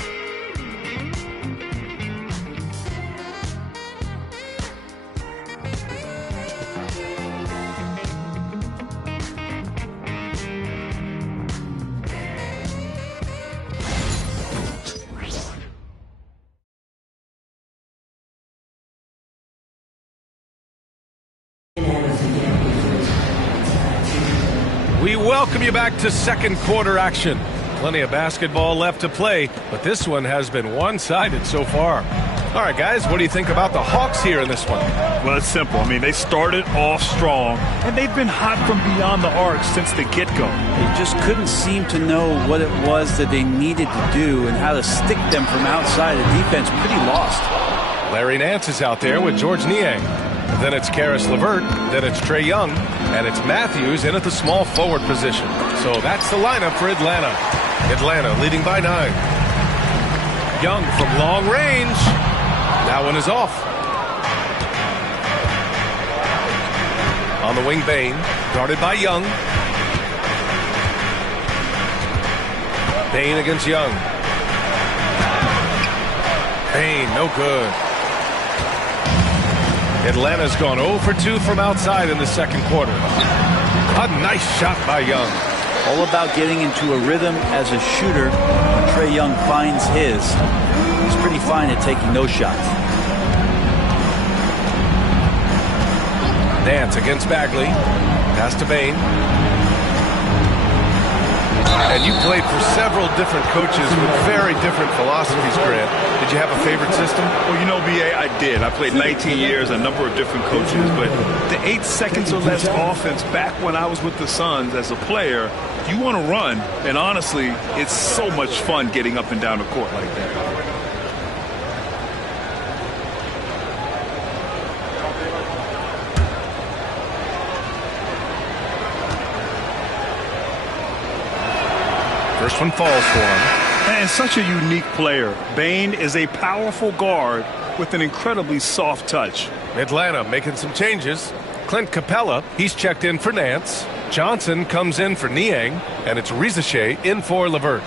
We welcome you back to second quarter action. Plenty of basketball left to play, but this one has been one-sided so far. All right, guys, what do you think about the Hawks here in this one? Well, it's simple. I mean, they started off strong, and they've been hot from beyond the arc since the get-go. They just couldn't seem to know what it was that they needed to do and how to stick them from outside. The defense pretty lost. Larry Nance is out there with George Niang. Then it's Karis LeVert, then it's Trae Young, and it's Matthews in at the small forward position. So that's the lineup for Atlanta. Atlanta leading by 9. Young from long range. That one is off. On the wing, Bane, guarded by Young. Bane against Young. Bane, no good. Atlanta's gone 0 for 2 from outside in the second quarter. A nice shot by Young. All about getting into a rhythm as a shooter. When Trae Young finds his, he's pretty fine at taking those shots. Nance against Bagley. Pass to Bane. And you played for several different coaches with very different philosophies, Grant. Did you have a favorite system? Well, you know, B.A., I did. I played 19 years, a number of different coaches. But the 8 seconds or less offense back when I was with the Suns as a player, you want to run. And honestly, it's so much fun getting up and down the court like that. First one falls for him. And such a unique player. Bane is a powerful guard with an incredibly soft touch. Atlanta making some changes. Clint Capella, he's checked in for Nance. Johnson comes in for Niang, and it's Rizachet in for LeVert.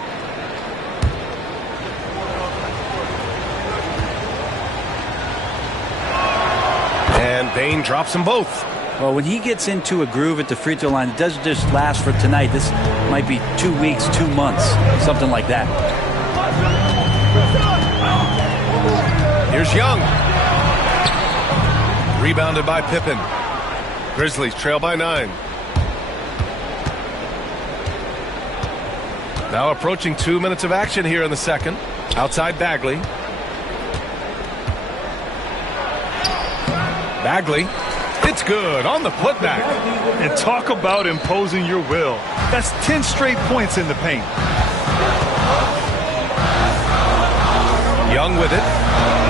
And Bane drops them both. Well, when he gets into a groove at the free throw line, it doesn't just last for tonight. This might be 2 weeks, 2 months, something like that. Here's Young. Rebounded by Pippen. Grizzlies trail by 9. Now approaching 2 minutes of action here in the second. Outside Bagley. Bagley. It's good on the putback. And talk about imposing your will. That's 10 straight points in the paint. Young with it.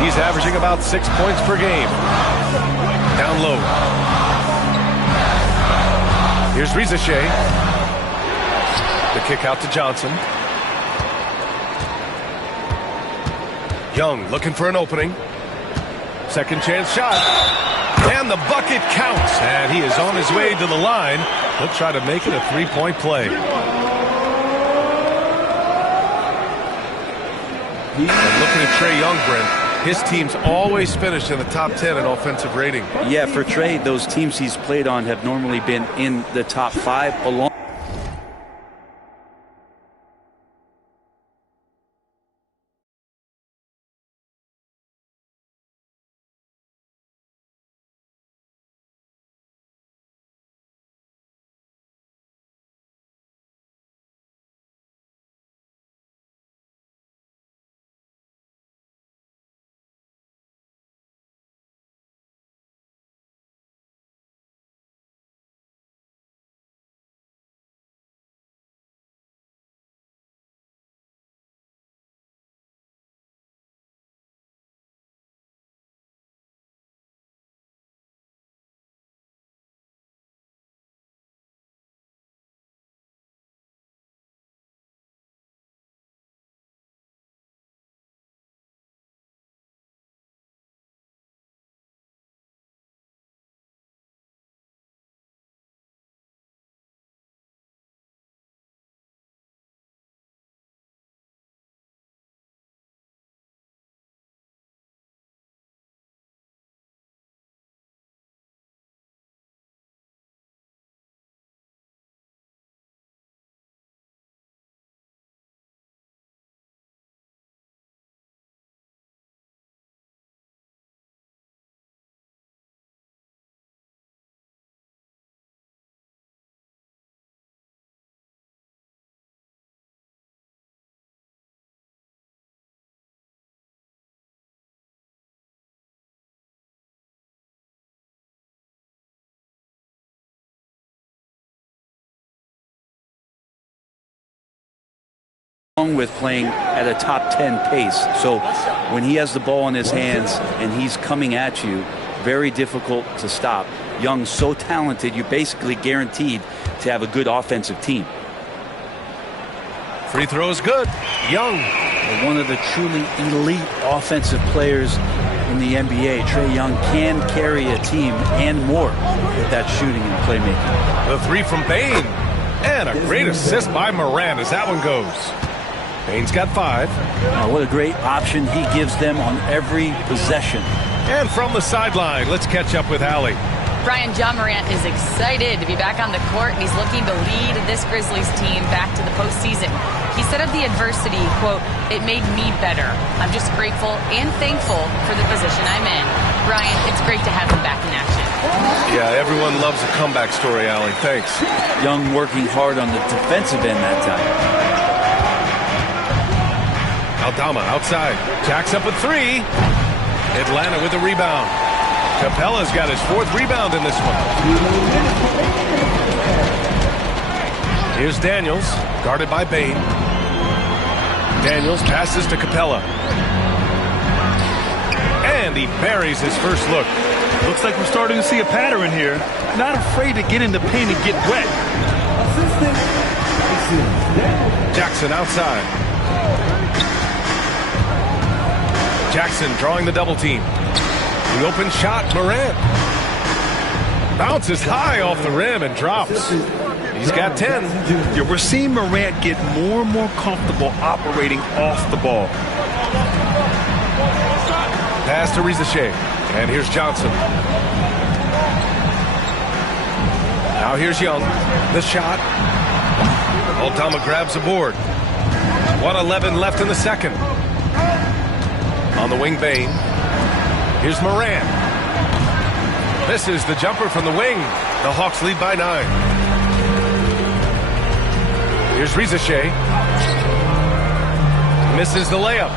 He's averaging about 6 points per game. Down low. Here's Rizachet. The kick out to Johnson. Young looking for an opening. Second chance shot. And the bucket counts. And he is on his way to the line. He'll try to make it a 3-point play. And looking at Trae Young, Brent, his team's always finished in the top 10 in offensive rating. Yeah, for Trae, those teams he's played on have normally been in the top 5 along. With playing at a top 10 pace. So when he has the ball in his hands and he's coming at you, very difficult to stop. Young's so talented, you're basically guaranteed to have a good offensive team. Free throw is good. Young. One of the truly elite offensive players in the NBA. Trae Young can carry a team and more with that shooting and playmaking. The three from Bane. And a great assist by Morant as that one goes. Bane's got 5. What a great option he gives them on every possession. And from the sideline, let's catch up with Allie. Brian, Ja Morant is excited to be back on the court, and he's looking to lead this Grizzlies team back to the postseason. He said of the adversity, quote, "It made me better. I'm just grateful and thankful for the position I'm in." Brian, it's great to have him back in action. Yeah, everyone loves a comeback story, Allie. Thanks. Young working hard on the defensive end that time. Aldama outside. Jacks up a 3. Atlanta with a rebound. Capella's got his 4th rebound in this one. Here's Daniels, guarded by Bane. Daniels passes to Capella. And he buries his first look. Looks like we're starting to see a pattern here. Not afraid to get in the paint and get wet. Jackson outside. Jackson drawing the double team. The open shot, Morant. Bounces high off the rim and drops. He's got 10. Yeah, we're seeing Morant get more and more comfortable operating off the ball. Pass to Rizachet. And here's Johnson. Now here's Young. The shot. Aldama grabs the board. 1:11 left in the second. On the wing, Bane. Here's Morant. Misses the jumper from the wing. The Hawks lead by 9. Here's Rizachet. Misses the layup.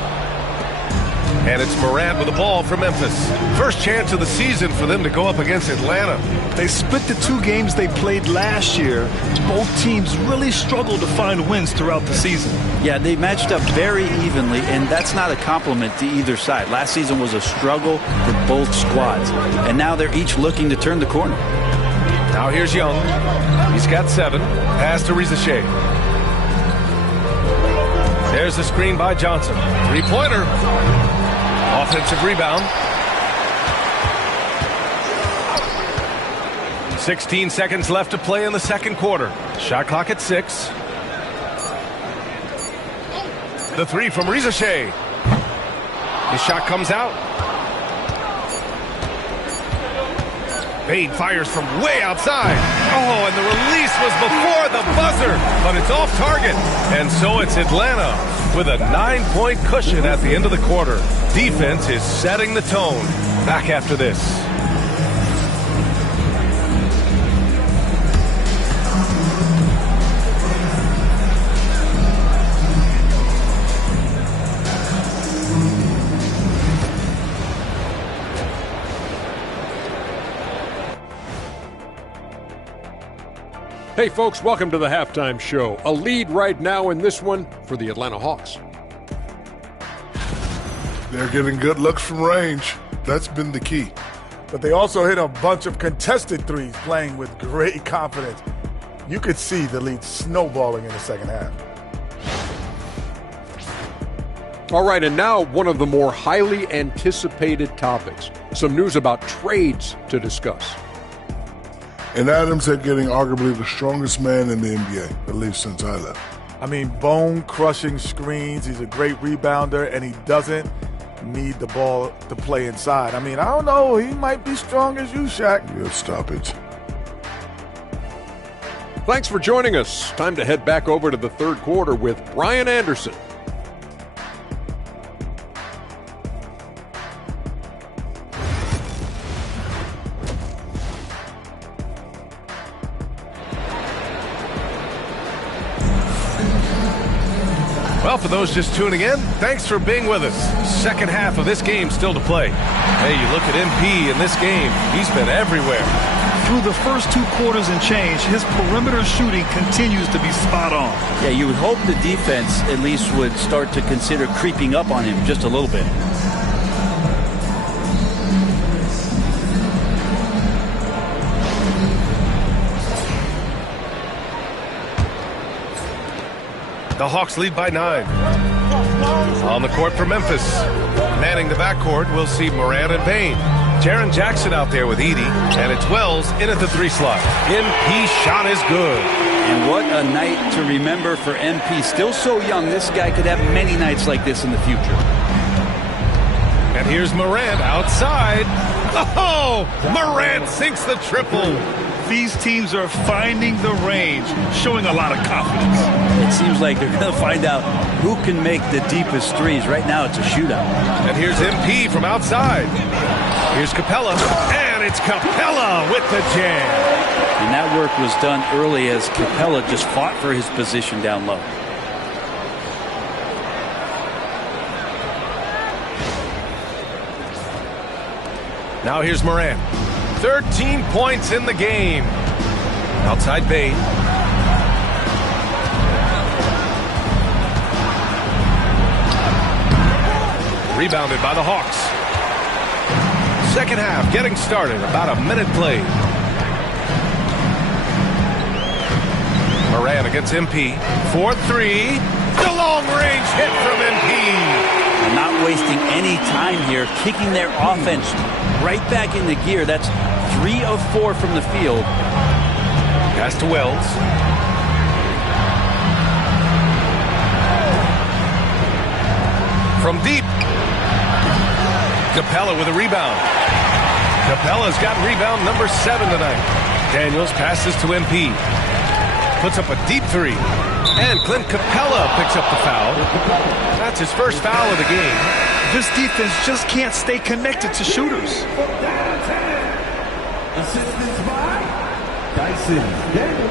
And it's Morant with the ball for Memphis. First chance of the season for them to go up against Atlanta. They split the 2 games they played last year. Both teams really struggled to find wins throughout the season. Yeah, they matched up very evenly, and that's not a compliment to either side. Last season was a struggle for both squads, and now they're each looking to turn the corner. Now here's Young. He's got 7. Pass to Rizachet. There's the screen by Johnson. 3-pointer. Offensive rebound. 16 seconds left to play in the second quarter. Shot clock at 6. The 3 from Rizachet. His shot comes out. Bane fires from way outside. Oh, and the release was before the buzzer, but it's off target. And so it's Atlanta with a 9-point cushion at the end of the quarter. Defense is setting the tone. Back after this. Hey folks, welcome to the Halftime Show. A lead right now in this one for the Atlanta Hawks. They're getting good looks from range. That's been the key. But they also hit a bunch of contested threes, playing with great confidence. You could see the lead snowballing in the second half. All right, and now one of the more highly anticipated topics. Some news about trades to discuss. And Adams had getting arguably the strongest man in the NBA, at least since I left. I mean, bone-crushing screens. He's a great rebounder, and he doesn't need the ball to play inside. I mean, I don't know. He might be strong as you, Shaq. Yeah, stop it. Thanks for joining us. Time to head back over to the third quarter with Brian Anderson. Well, for those just tuning in, thanks for being with us. Second half of this game still to play. Hey, you look at MP in this game, he's been everywhere. Through the first 2 quarters and change, his perimeter shooting continues to be spot on. Yeah, you would hope the defense at least would start to consider creeping up on him just a little bit. The Hawks lead by 9. On the court for Memphis. Manning the backcourt, we'll see Morant and Bane. Jaren Jackson out there with Edey, and it's Wells in at the 3 slot. MP shot is good. And what a night to remember for MP. Still so young, this guy could have many nights like this in the future. And here's Morant outside. Oh, Morant sinks the triple. These teams are finding the range, showing a lot of confidence. It seems like they're going to find out who can make the deepest threes. Right now, it's a shootout. And here's MP from outside. Here's Capella, and it's Capella with the jam. And that work was done early as Capella just fought for his position down low. Now here's Morant. 13 points in the game. Outside Bane. Rebounded by the Hawks. Second half getting started. About a minute played. Morant against MP. 4-3. The long-range hit from MP. And not wasting any time here. Kicking their offense right back into gear. That's 3 of 4 from the field. Pass to Wells. From deep. Capella with a rebound. Capella's got rebound number 7 tonight. Daniels passes to MP. Puts up a deep 3. And Clint Capella picks up the foul. That's his first foul of the game. This defense just can't stay connected to shooters. Assistance by Dyson Daniel.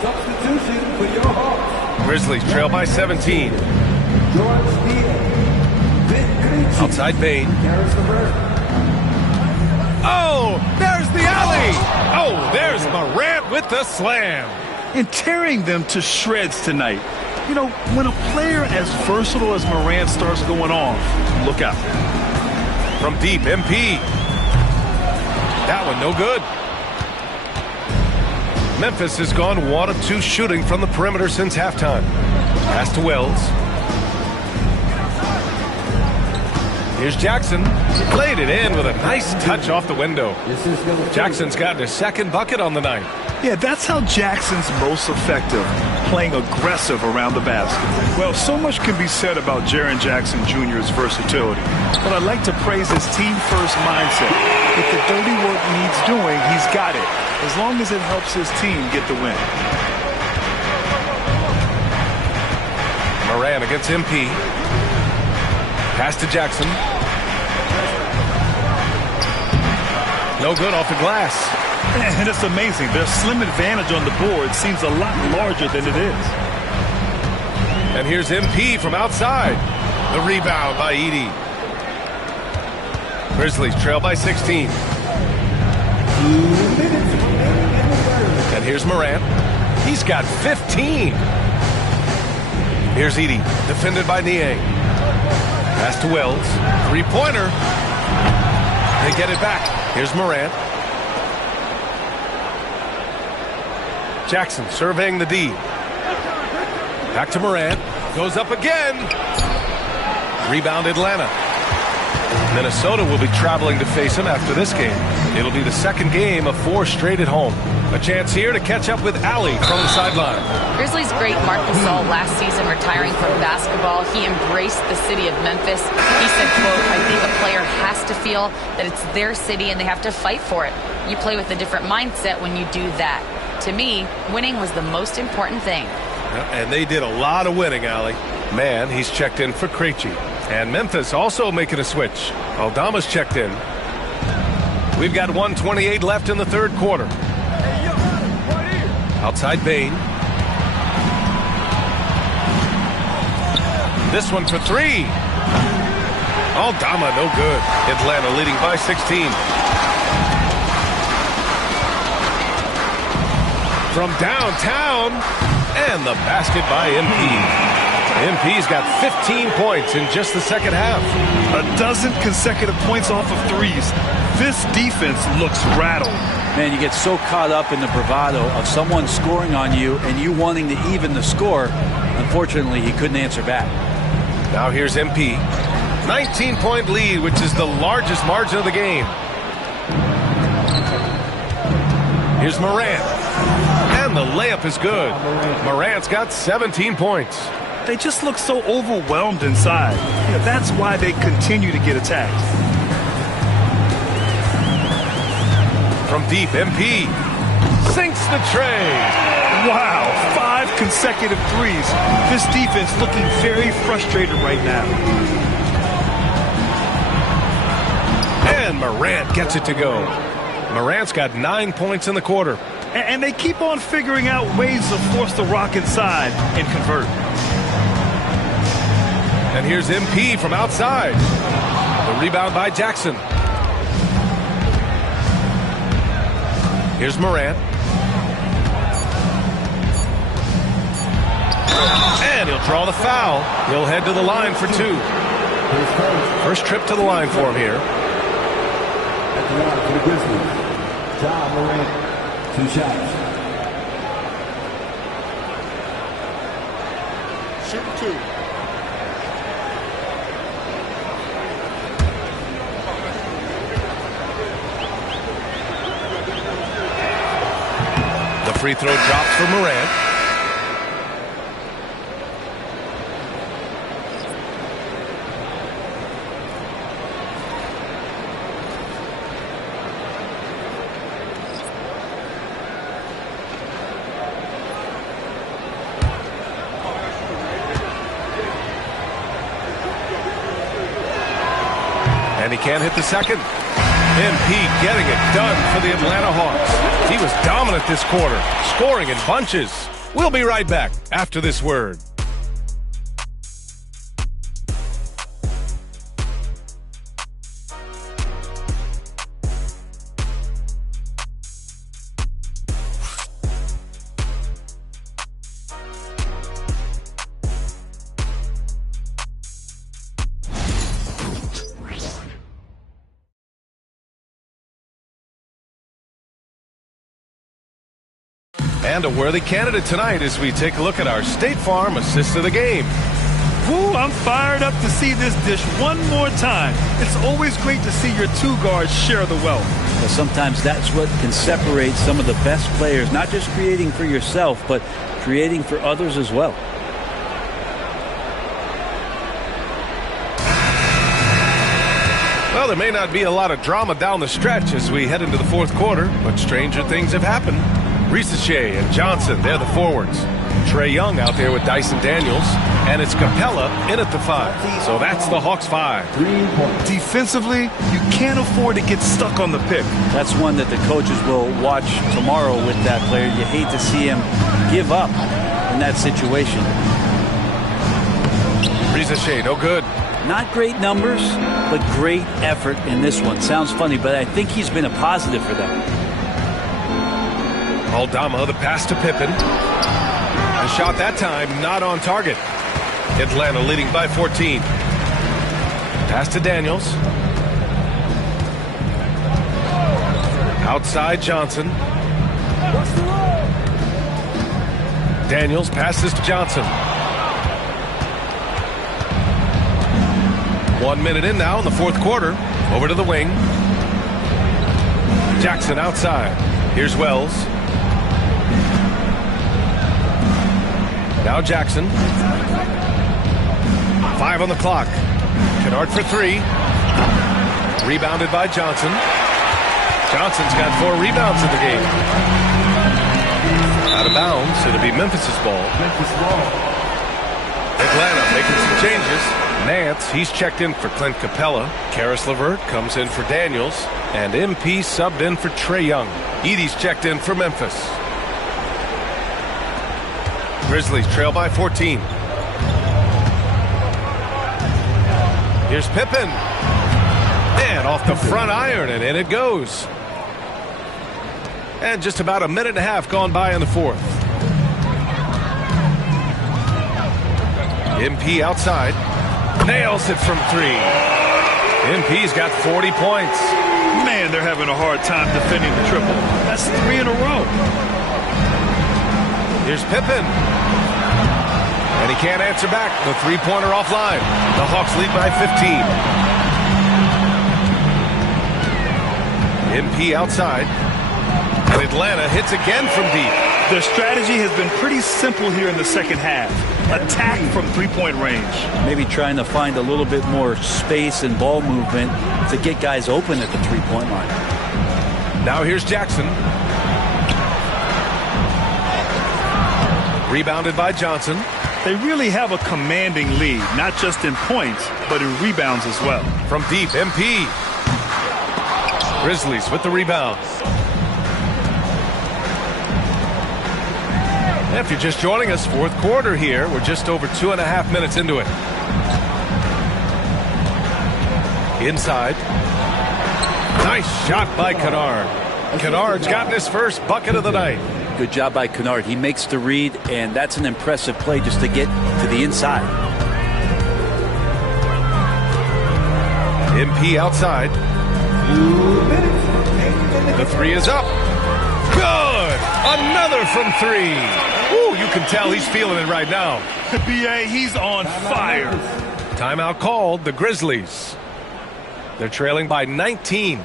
Substitution for your Hawks. Grizzlies trail by 17. Outside Bane. Oh, there's the alley. Oh, there's Morant with the slam. And tearing them to shreds tonight. You know, when a player as versatile as Morant starts going off, look out. From deep, MP. That one no good. Memphis has gone 1 of 2 shooting from the perimeter since halftime. Pass to Wells. Here's Jackson. Played it in with a nice touch off the window. Jackson's gotten his second bucket on the night. Yeah, that's how Jackson's most effective. playing aggressive around the basket. Well, so much can be said about Jaren Jackson Jr.'s versatility, but I'd like to praise his team-first mindset. If the dirty work needs doing, he's got it, as long as it helps his team get the win. Moran against MP. Pass to Jackson. No good off the glass. And it's amazing. Their slim advantage on the board seems a lot larger than it is. And here's MP from outside. The rebound by Edey. Grizzlies trail by 16. And here's Morant. He's got 15. Here's Edey, defended by Niang. Pass to Wells. Three-pointer. They get it back. Here's Morant. Jackson surveying the D. Back to Morant. Goes up again. Rebound Atlanta. Minnesota will be traveling to face him after this game. It'll be the second game of 4 straight at home. A chance here to catch up with Allie from the sideline. Grizzlies great Marc Gasol last season retiring from basketball. He embraced the city of Memphis. He said, quote, "I think a player has to feel that it's their city and they have to fight for it. You play with a different mindset when you do that. To me, winning was the most important thing." And they did a lot of winning, Allie. Man, he's checked in for Krejci. And Memphis also making a switch. Aldama's checked in. We've got 1:28 left in the third quarter. Outside Bane. This one for 3. Aldama, no good. Atlanta leading by 16. From downtown, and the basket by MP. MP's got 15 points in just the second half. A dozen consecutive points off of threes. This defense looks rattled. Man, you get so caught up in the bravado of someone scoring on you and you wanting to even the score. Unfortunately, he couldn't answer back. Now here's MP. 19-point lead, which is the largest margin of the game. Here's Morant. And the layup is good. Morant's got 17 points. They just look so overwhelmed inside. That's why they continue to get attacked. From deep, MP sinks the tray. Wow, 5 consecutive threes. This defense looking very frustrated right now. And Morant gets it to go. Morant's got 9 points in the quarter. And they keep on figuring out ways to force the rock inside and convert. And here's MP from outside. The rebound by Jackson. Here's Morant. And he'll draw the foul. He'll head to the line for 2. First trip to the line for him here. At the line for the Grizzlies, Ja Morant, 2 shots. Shoot 2. The free throw drops for Morant. And he can't hit the second. MP getting it done for the Atlanta Hawks. He was dominant this quarter, scoring in bunches. We'll be right back after this word. And a worthy candidate tonight as we take a look at our State Farm assist of the game. Woo, I'm fired up to see this dish one more time. It's always great to see your two guards share the wealth. Well, sometimes that's what can separate some of the best players, not just creating for yourself, but creating for others as well. Well, there may not be a lot of drama down the stretch as we head into the fourth quarter, but stranger things have happened. Risacher and Johnson, they're the forwards. Trae Young out there with Dyson Daniels, and it's Capella in at the 5. So that's the Hawks 5. Defensively, you can't afford to get stuck on the pick. That's one that the coaches will watch tomorrow with that player. You hate to see him give up in that situation. Risacher, no good. Not great numbers, but great effort in this one. Sounds funny, but I think he's been a positive for them. Aldama, the pass to Pippen. A shot that time, not on target. Atlanta leading by 14. Pass to Daniels. Outside Johnson. Daniels passes to Johnson. 1 minute in now in the fourth quarter. Over to the wing. Jackson outside. Here's Wells. Now Jackson. 5 on the clock. Kennard for 3. Rebounded by Johnson. Johnson's got 4 rebounds in the game. Out of bounds. It'll be Memphis's ball. Atlanta making some changes. Nance, he's checked in for Clint Capella. Karis LeVert comes in for Daniels. And MP subbed in for Trae Young. Edey's checked in for Memphis. Grizzlies trail by 14. Here's Pippen. And off the front iron, and in it goes. And just about a minute and a half gone by in the fourth. MP outside. Nails it from 3. MP's got 40 points. Man, they're having a hard time defending the triple. That's 3 in a row. Here's Pippen. And he can't answer back. The three-pointer offline. The Hawks lead by 15. MP outside. And Atlanta hits again from deep. Their strategy has been pretty simple here in the second half. Attack from three-point range. Maybe trying to find a little bit more space and ball movement to get guys open at the three-point line. Now here's Jackson. Rebounded by Johnson. They really have a commanding lead, not just in points, but in rebounds as well. From deep, MP. Grizzlies with the rebound. If you're just joining us, fourth quarter here. We're just over 2.5 minutes into it. Inside. Nice shot by Kennard. Kennard's gotten his first bucket of the night. Good job by Kennard. He makes the read, and that's an impressive play just to get to the inside. MP outside. The 3 is up. Good! Another from 3. Ooh, you can tell he's feeling it right now. BA, he's on fire. Timeout called. The Grizzlies. They're trailing by 19.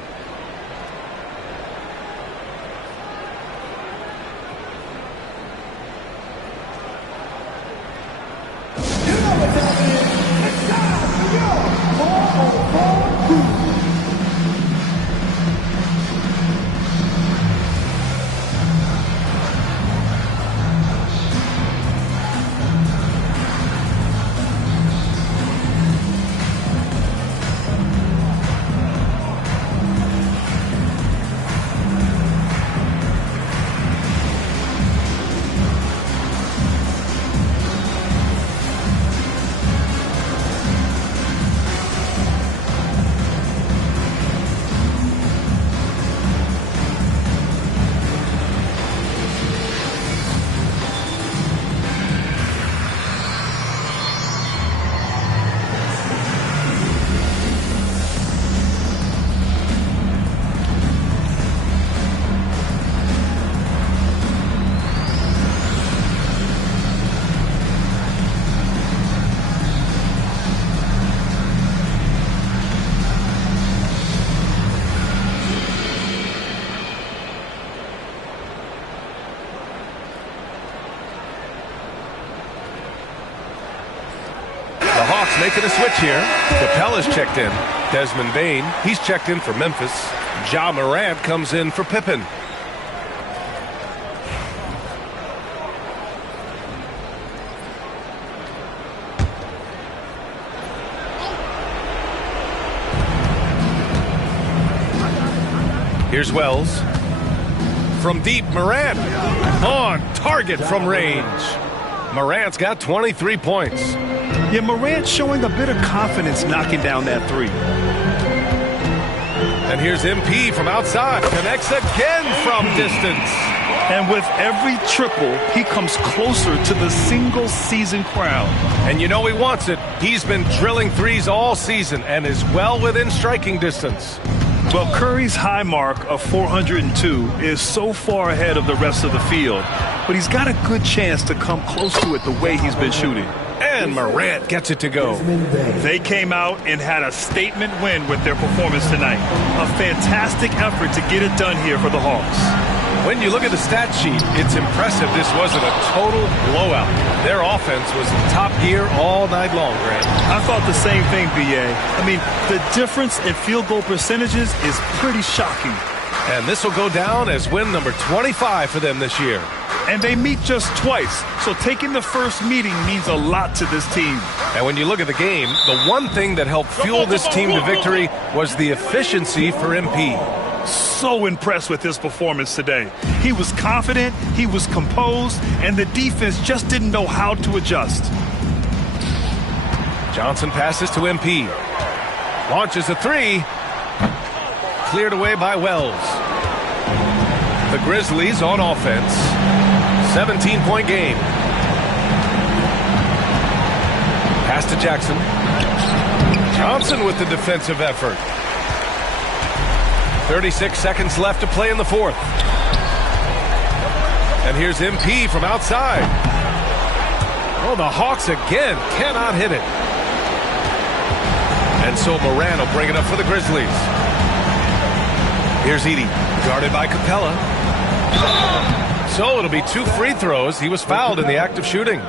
Hawks making a switch here. Capella's checked in. Desmond Bane, he's checked in for Memphis. Ja Morant comes in for Pippen. Here's Wells. From deep, Morant. On target from range. Morant's got 23 points. Yeah, Morant showing a bit of confidence knocking down that three. And here's MP from outside. Connects again from distance. And with every triple, he comes closer to the single-season crown. And you know he wants it. He's been drilling threes all season and is well within striking distance. Well, Curry's high mark of 402 is so far ahead of the rest of the field, but he's got a good chance to come close to it the way he's been shooting. And Morant gets it to go. They came out and had a statement win with their performance tonight. A fantastic effort to get it done here for the Hawks. When you look at the stat sheet, it's impressive this wasn't a total blowout. Their offense was top gear all night long, Grant. I thought the same thing, B.A. I mean, the difference in field goal percentages is pretty shocking. And this will go down as win number 25 for them this year. And they meet just twice, so taking the first meeting means a lot to this team. And when you look at the game, the one thing that helped fuel this team to victory was the efficiency for MP. So impressed with his performance today. He was confident, he was composed, and the defense just didn't know how to adjust. Johnson passes to MP. Launches a three. Cleared away by Wells. The Grizzlies on offense. 17-point game. Pass to Jackson. Johnson with the defensive effort. 36 seconds left to play in the fourth. And here's MP from outside. Oh, the Hawks again cannot hit it. And so Morant will bring it up for the Grizzlies. Here's Edey, guarded by Capella. So it'll be 2 free throws. He was fouled in the act of shooting.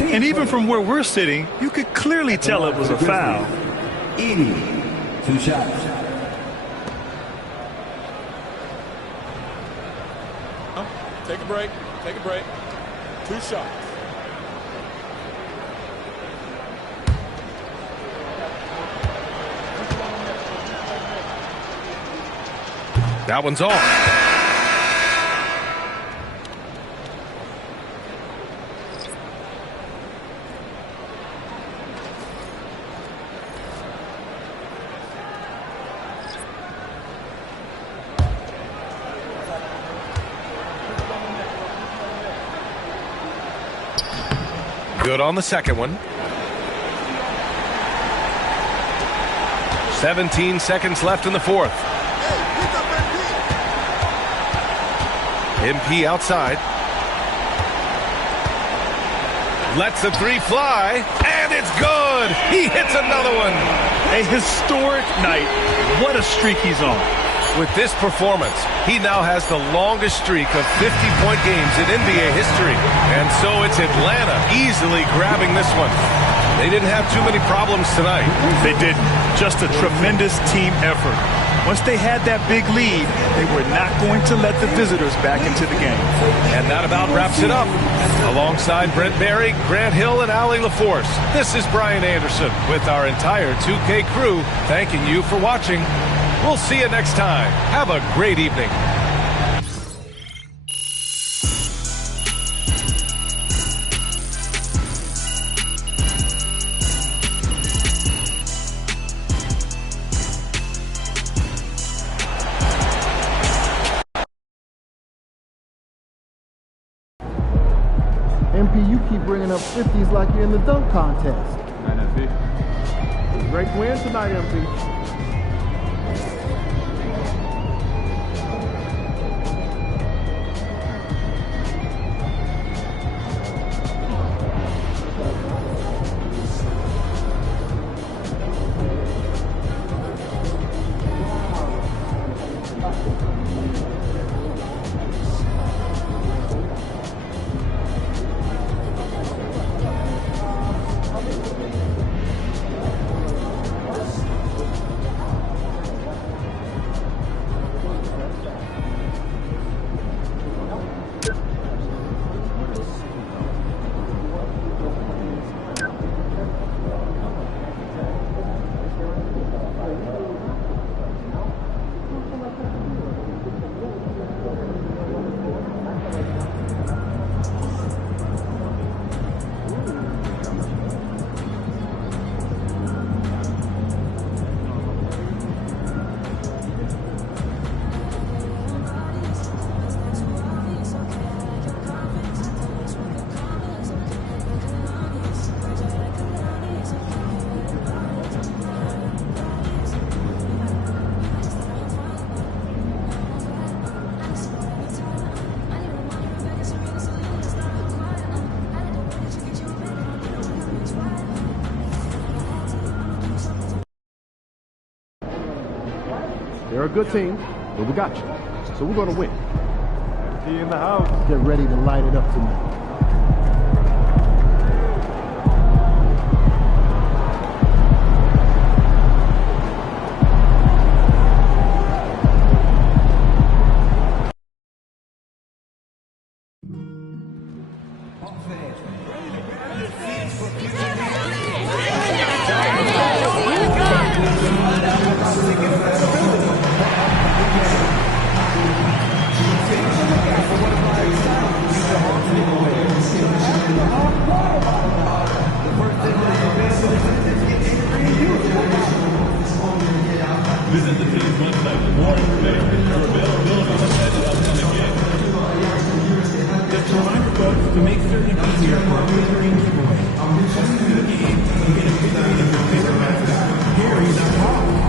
And even from where we're sitting, you could clearly tell it was a foul. Edey, 2 shots. Take a break. Take a break. 2 shots. That one's off. Good on the second one. 17 seconds left in the fourth. MP outside. Lets the three fly, and it's good. He hits another one. A historic night. What a streak he's on. With this performance, he now has the longest streak of 50-point games in NBA history. And so it's Atlanta easily grabbing this one. They didn't have too many problems tonight. They didn't. Just a tremendous team effort. Once they had that big lead, they were not going to let the visitors back into the game. And that about wraps it up. Alongside Brent Barry, Grant Hill, and Allie LaForce, this is Brian Anderson with our entire 2K crew thanking you for watching. We'll see you next time. Have a great evening. MP, you keep bringing up 50s like you're in the dunk contest. Great win tonight, MP. They're a good team, but we got you. So we're going to win. MP in the house. Get ready to light it up tonight. Visit the team's website for more information or availability at Just a reminder, folks, to make certain to be here for our figurine giveaway. Just to the game, you get a figurine of your favorite mascot. Harry.com.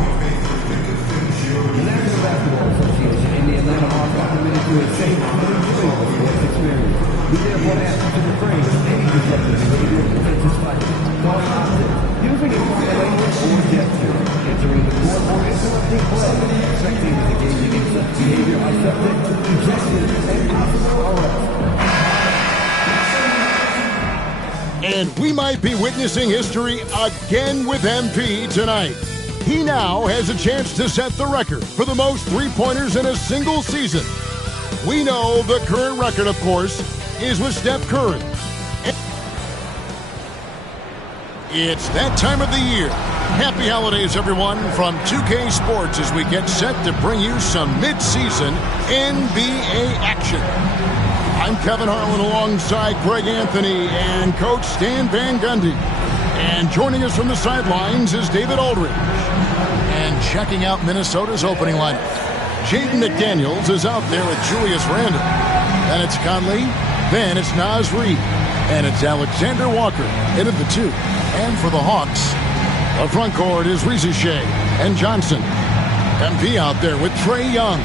The National Basketball Association and the Atlanta Hawks are committed to a safe, unenjoyable sports experience. We therefore ask you to refrain from any disruptive behavior and contentious fighting. Call opposite, using improper language or gesture, entering the court or interrupting play. Spectators engaging in such behavior are subject to ejection and possible arrest. And we might be witnessing history again with MP tonight. He now has a chance to set the record for the most three-pointers in a single season. We know the current record, of course, is with Steph Curry. It's that time of the year. Happy holidays, everyone, from 2K Sports as we get set to bring you some mid-season NBA action. I'm Kevin Harlan alongside Greg Anthony and Coach Stan Van Gundy. And joining us from the sidelines is David Aldridge. And checking out Minnesota's opening lineup, Jaden McDaniels is out there with Julius Randle. Then it's Conley. Then it's Naz Reid. And it's Alexander Walker in at the 2. And for the Hawks, the front court is Riza Shea and Johnson. MP out there with Trae Young.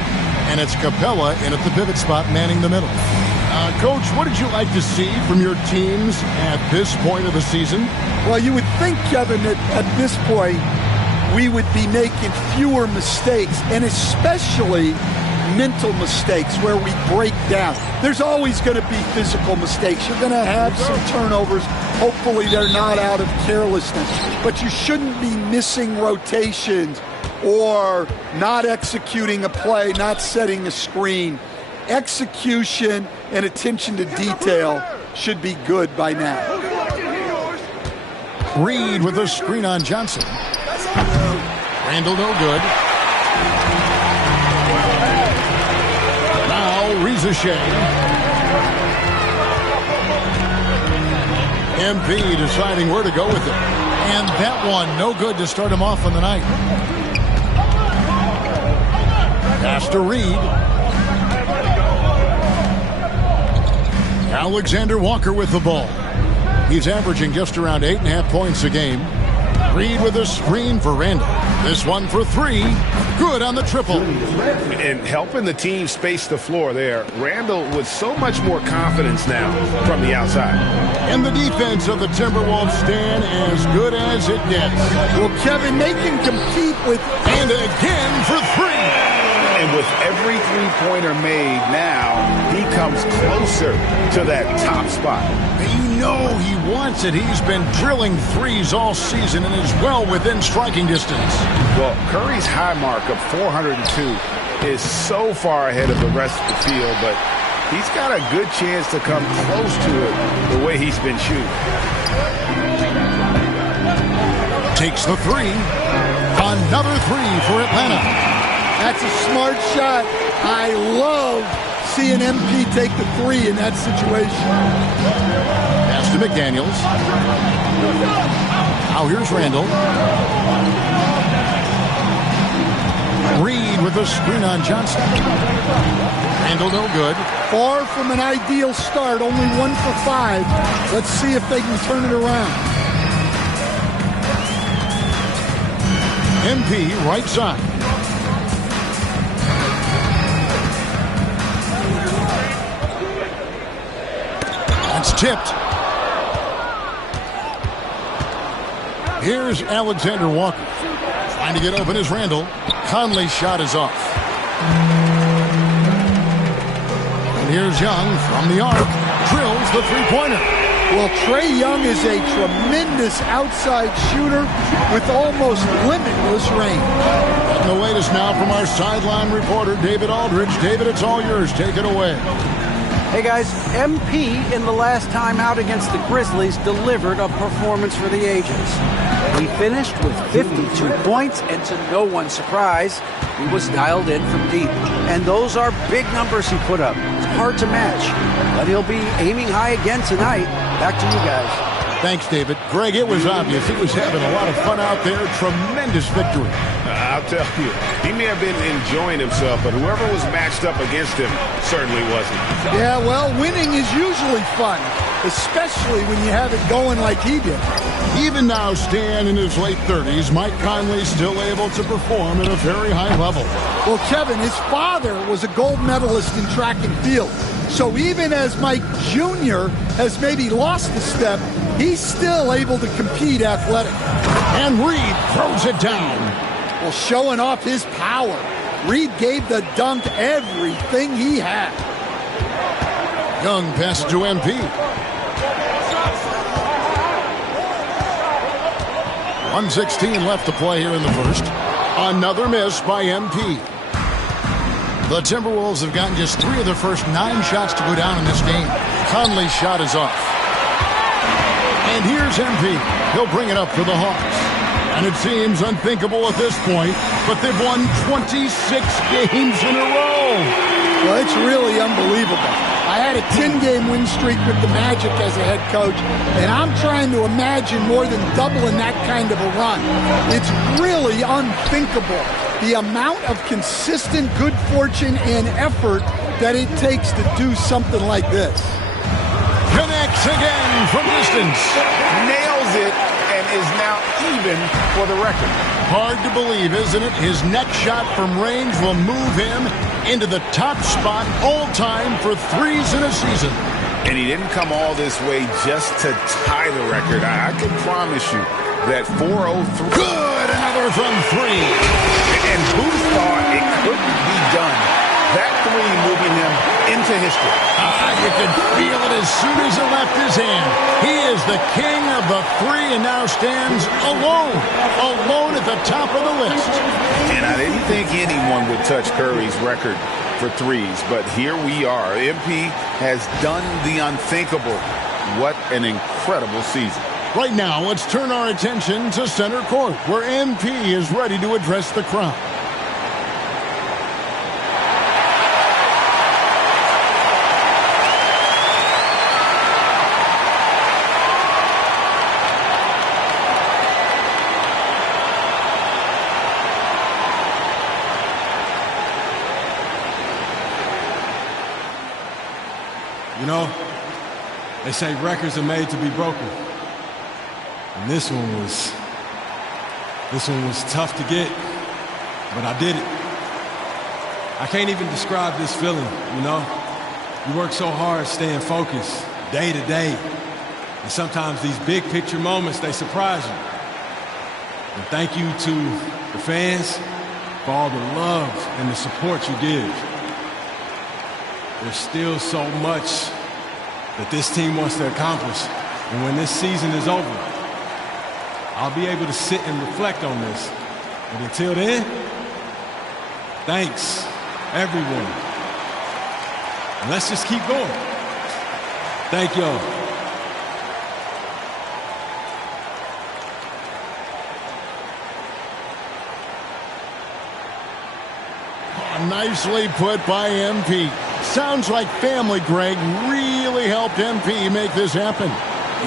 And it's Capella in at the pivot spot manning the middle. Coach, what did you like to see from your teams at this point of the season? Well, you would think, Kevin, that at this point we would be making fewer mistakes, and especially mental mistakes where we break down. There's always going to be physical mistakes. You're going to have some turnovers. Hopefully they're not out of carelessness. But you shouldn't be missing rotations or not executing a play, not setting a screen. Execution and attention to detail should be good by now. Reid with a screen on Johnson. Randle no good. Now Riza Shea. MP deciding where to go with it. And that one no good to start him off on the night. Pass to Reid. Alexander Walker with the ball. He's averaging just around 8.5 points a game. Reid with a screen for Randle. This one for 3. Good on the triple. And helping the team space the floor there. Randle with so much more confidence now from the outside. And the defense of the Timberwolves stand as good as it gets. Well, Kevin, they can compete with... And again for 3. And with every three-pointer made now, he comes closer to that top spot. You know he wants it. He's been drilling threes all season and is well within striking distance. Well, Curry's high mark of 402 is so far ahead of the rest of the field, but he's got a good chance to come close to it the way he's been shooting. Takes the 3. Another 3 for Atlanta. That's a smart shot. I love seeing MP take the 3 in that situation. Pass to McDaniels. Now here's Randle. Reid with a screen on Johnson. Randle no good. Far from an ideal start, only 1 for 5. Let's see if they can turn it around. MP right side. That's tipped. Here's Alexander Walker. Trying to get open is Randle. Conley's shot is off. And here's Young from the arc. Drills the three-pointer. Well, Trae Young is a tremendous outside shooter with almost limitless range. And the latest now from our sideline reporter, David Aldridge. David, it's all yours. Take it away. Hey guys, MP in the last time out against the Grizzlies delivered a performance for the ages. He finished with 52 points, and to no one's surprise, he was dialed in from deep. And those are big numbers he put up. It's hard to match, but he'll be aiming high again tonight. Back to you guys. Thanks, David. Greg, it was obvious he was having a lot of fun out there. Tremendous victory. I'll tell you, he may have been enjoying himself, but whoever was matched up against him certainly wasn't. Yeah, well, winning is usually fun, especially when you have it going like he did. Even now, Stan in his late 30s, Mike Conley still able to perform at a very high level. Well, Kevin, his father was a gold medalist in track and field. So even as Mike Jr. has maybe lost a step, he's still able to compete athletic. And Reed throws it down. Well, showing off his power. Reed gave the dunk everything he had. Young passes to MP. 1:16 left to play here in the first. Another miss by MP. The Timberwolves have gotten just 3 of their first 9 shots to go down in this game. Conley's shot is off. And here's MP. He'll bring it up for the Hawks. And it seems unthinkable at this point, but they've won 26 games in a row. Well, it's really unbelievable. I had a 10-game win streak with the Magic as a head coach, and I'm trying to imagine more than doubling that kind of a run. It's really unthinkable, the amount of consistent good fortune and effort that it takes to do something like this. Connects again from distance. Nails it and is now even for the record. Hard to believe, isn't it? His next shot from range will move him into the top spot all time for threes in a season. And he didn't come all this way just to tie the record. I can promise you that 403. Good, another from 3. And who thought it couldn't be done? That 3 moving him into history. You could feel it as soon as it left his hand. He is the king of the 3 and now stands alone at the top of the list. And I didn't think anyone would touch Curry's record for threes, but here we are. MP has done the unthinkable. What an incredible season. Right now, let's turn our attention to center court, where MP is ready to address the crowd. You know, they say records are made to be broken. And this one was tough to get, but I did it. I can't even describe this feeling, you know? You work so hard staying focused day to day. And sometimes these big picture moments, they surprise you. And thank you to the fans for all the love and the support you give. There's still so much that this team wants to accomplish. And when this season is over, I'll be able to sit and reflect on this. But until then, thanks, everyone. And let's just keep going. Thank y'all. Nicely put by MP. Sounds like family, Greg, really helped MP make this happen.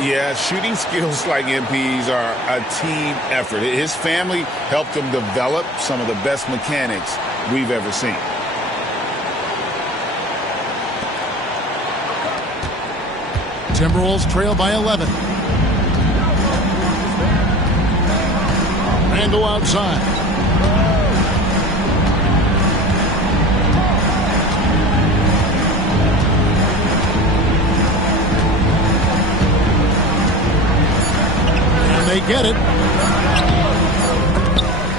Yeah, shooting skills like MP's are a team effort. His family helped him develop some of the best mechanics we've ever seen. Timberwolves trail by 11. Randall outside. They get it.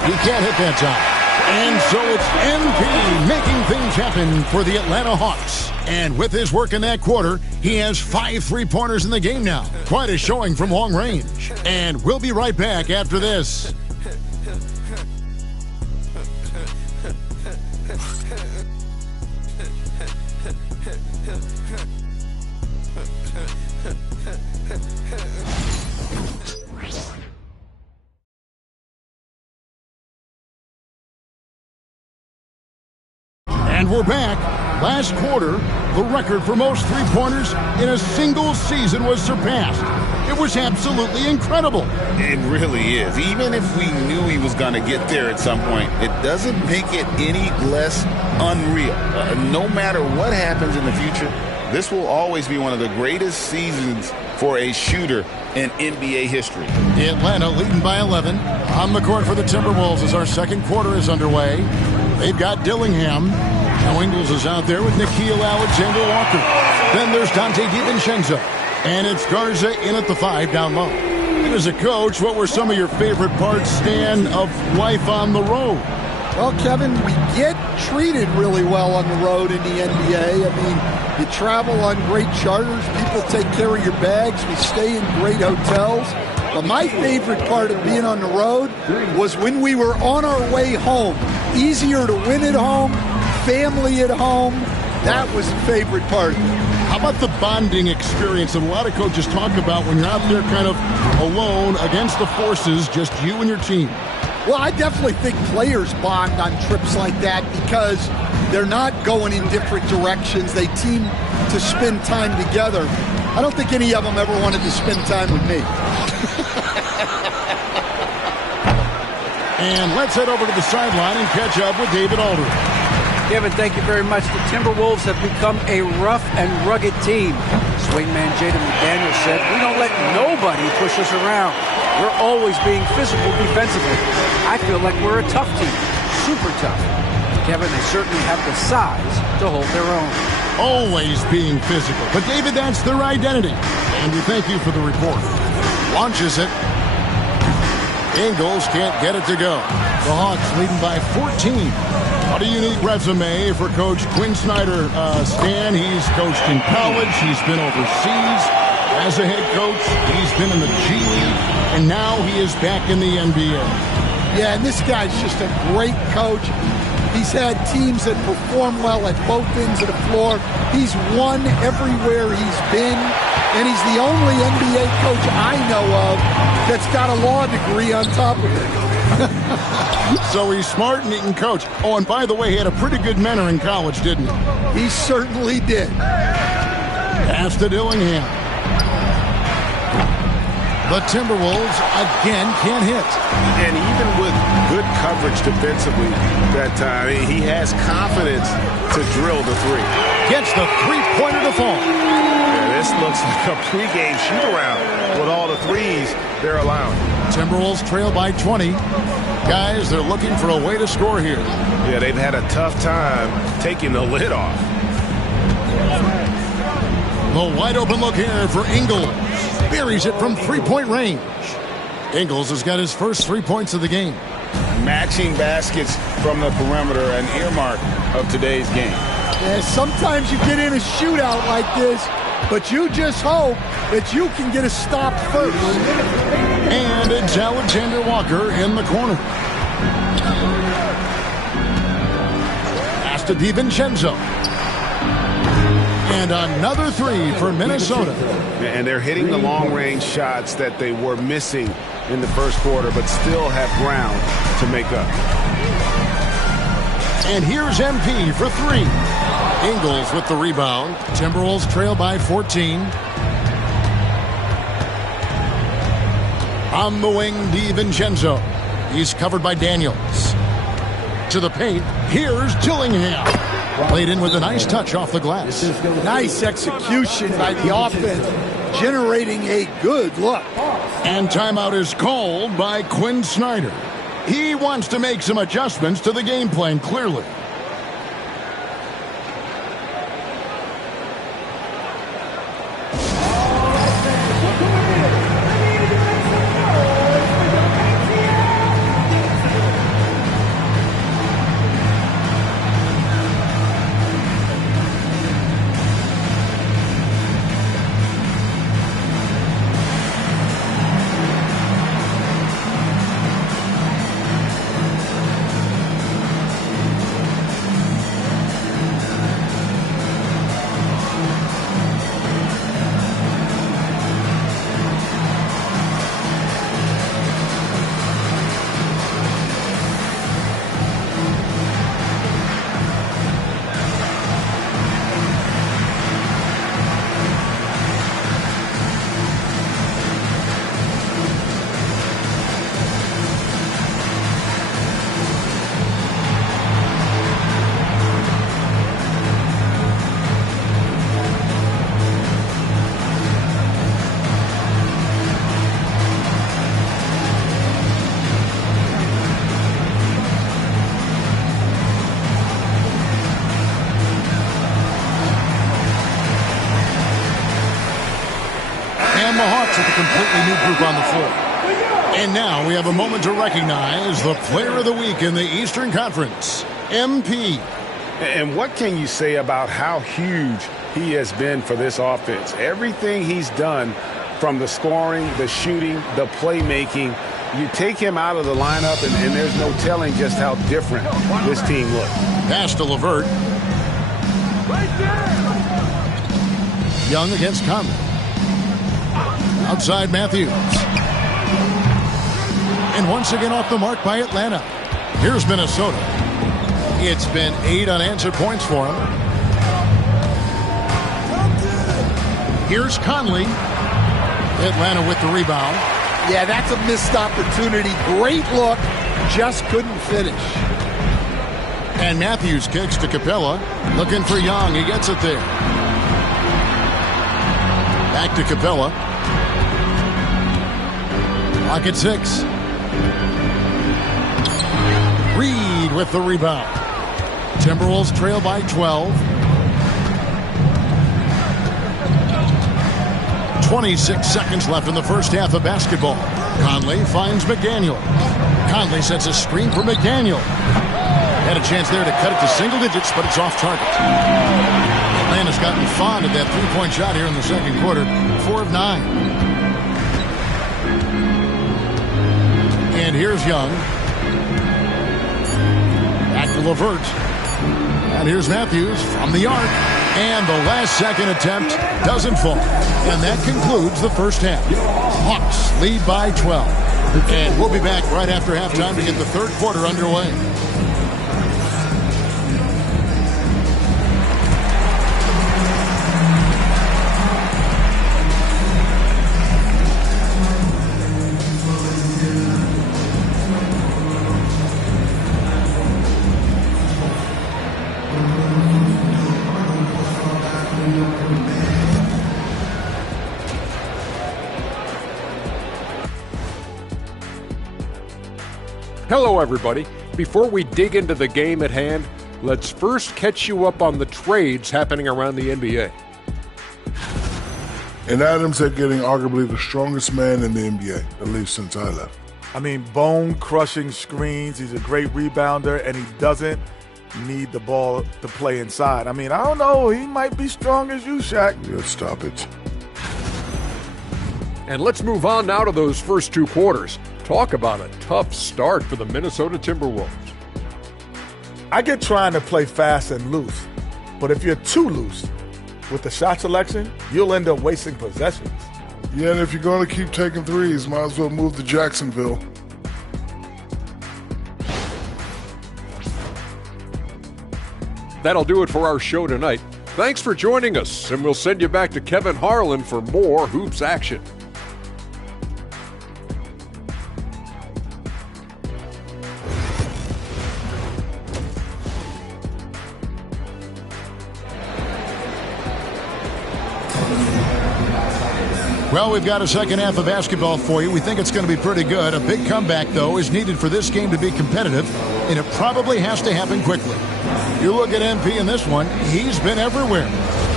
He can't hit that time. And so it's MP making things happen for the Atlanta Hawks. And with his work in that quarter, he has 5 3-pointers in the game now. Quite a showing from long range. And we'll be right back after this. And we're back. Last quarter, the record for most 3-pointers in a single season was surpassed. It was absolutely incredible. It really is. Even if we knew he was going to get there at some point, it doesn't make it any less unreal. No matter what happens in the future, this will always be one of the greatest seasons for a shooter in NBA history. Atlanta leading by 11. On the court for the Timberwolves as our second quarter is underway. They've got Dillingham. Now Ingles is out there with Nickeil Alexander-Walker. Then there's Dante DiVincenzo. And it's Garza in at the 5 down low. And as a coach, what were some of your favorite parts, Stan, of life on the road? Well, Kevin, we get treated really well on the road in the NBA. I mean, you travel on great charters. People take care of your bags. We stay in great hotels. But my favorite part of being on the road was when we were on our way home. Easier to win at home, family at home. That was the favorite part of it. How about the bonding experience that a lot of coaches talk about when you're out there kind of alone against the forces, just you and your team? Well, I definitely think players bond on trips like that because they're not going in different directions. They team to spend time together. I don't think any of them ever wanted to spend time with me. And let's head over to the sideline and catch up with David Aldridge. Kevin, thank you very much. The Timberwolves have become a rough and rugged team. Swingman Jaden McDaniels said, "We don't let nobody push us around. We're always being physical defensively. I feel like we're a tough team, super tough." Kevin, they certainly have the size to hold their own. Always being physical. But, David, that's their identity. And we thank you for the report. Launches it. Ingles can't get it to go. The Hawks leading by 14. What a unique resume for Coach Quinn Snyder. Stan, he's coached in college. He's been overseas as a head coach. He's been in the G League. And now he is back in the NBA. Yeah, and this guy's just a great coach. He's had teams that perform well at both ends of the floor. He's won everywhere he's been. And he's the only NBA coach I know of that's got a law degree on top of it. So he's smart and he can coach. Oh, and by the way, he had a pretty good mentor in college, didn't he? He certainly did. Pass to Dillingham. The Timberwolves again can't hit. And even with good coverage defensively that time, he has confidence to drill the three. Gets the three-pointer to fall. Yeah, this looks like a pregame shoot-around with all the threes they're allowing. Timberwolves trail by 20. Guys, they're looking for a way to score here. Yeah, they've had a tough time taking the lid off. The wide-open look here for Ingles. Buries it from three-point range. Ingles has got his first 3 points of the game. Matching baskets from the perimeter, an earmark of today's game. Yeah, sometimes you get in a shootout like this, but you just hope that you can get a stop first. And it's Alexander-Walker in the corner. Pass to DiVincenzo. And another three for Minnesota. And they're hitting the long-range shots that they were missing in the first quarter, but still have ground to make up. And here's MP for three. Ingles with the rebound. Timberwolves trail by 14. On the wing, DiVincenzo. He's covered by Daniels. To the paint, here's Dillingham. Played in with a nice touch off the glass. Nice execution by the offense, generating a good look. And timeout is called by Quinn Snyder. He wants to make some adjustments to the game plan, clearly. the Hawks with a completely new group on the floor. And now we have a moment to recognize the Player of the Week in the Eastern Conference, MP. And what can you say about how huge he has been for this offense? Everything he's done, from the scoring, the shooting, the playmaking, you take him out of the lineup, and there's no telling just how different this team looks. Pass to LeVert. Young against Conley. Outside Matthews. And once again off the mark by Atlanta. Here's Minnesota. It's been 8 unanswered points for him. Here's Conley. Atlanta with the rebound. Yeah, that's a missed opportunity. Great look. Just couldn't finish. And Matthews kicks to Capella. Looking for Young. He gets it there. Back to Capella. Clock at 6. Reed with the rebound. Timberwolves trail by 12. 26 seconds left in the first half of basketball. Conley finds McDaniel. Conley sets a screen for McDaniel. Had a chance there to cut it to single digits, but it's off target. Atlanta's gotten fond of that three-point shot here in the second quarter. 4 of 9. And here's Young. Back to LeVert. And here's Matthews from the arc. And the last second attempt doesn't fall. And that concludes the first half. Hawks lead by 12. And we'll be back right after halftime to get the third quarter underway. Hello, everybody. Before we dig into the game at hand, let's first catch you up on the trades happening around the NBA. And Adams at getting arguably the strongest man in the NBA, at least since I left. I mean, bone-crushing screens. He's a great rebounder, and he doesn't need the ball to play inside. I mean, I don't know. He might be strong as you, Shaq. Yeah, stop it. And let's move on now to those first two quarters. Talk about a tough start for the Minnesota Timberwolves. I get trying to play fast and loose, but if you're too loose with the shot selection, you'll end up wasting possessions. Yeah, and if you're going to keep taking threes, might as well move to Jacksonville. That'll do it for our show tonight. Thanks for joining us, and we'll send you back to Kevin Harlan for more Hoops action. Well, we've got a second half of basketball for you. We think it's going to be pretty good. A big comeback, though, is needed for this game to be competitive, and it probably has to happen quickly. You look at MP in this one, he's been everywhere.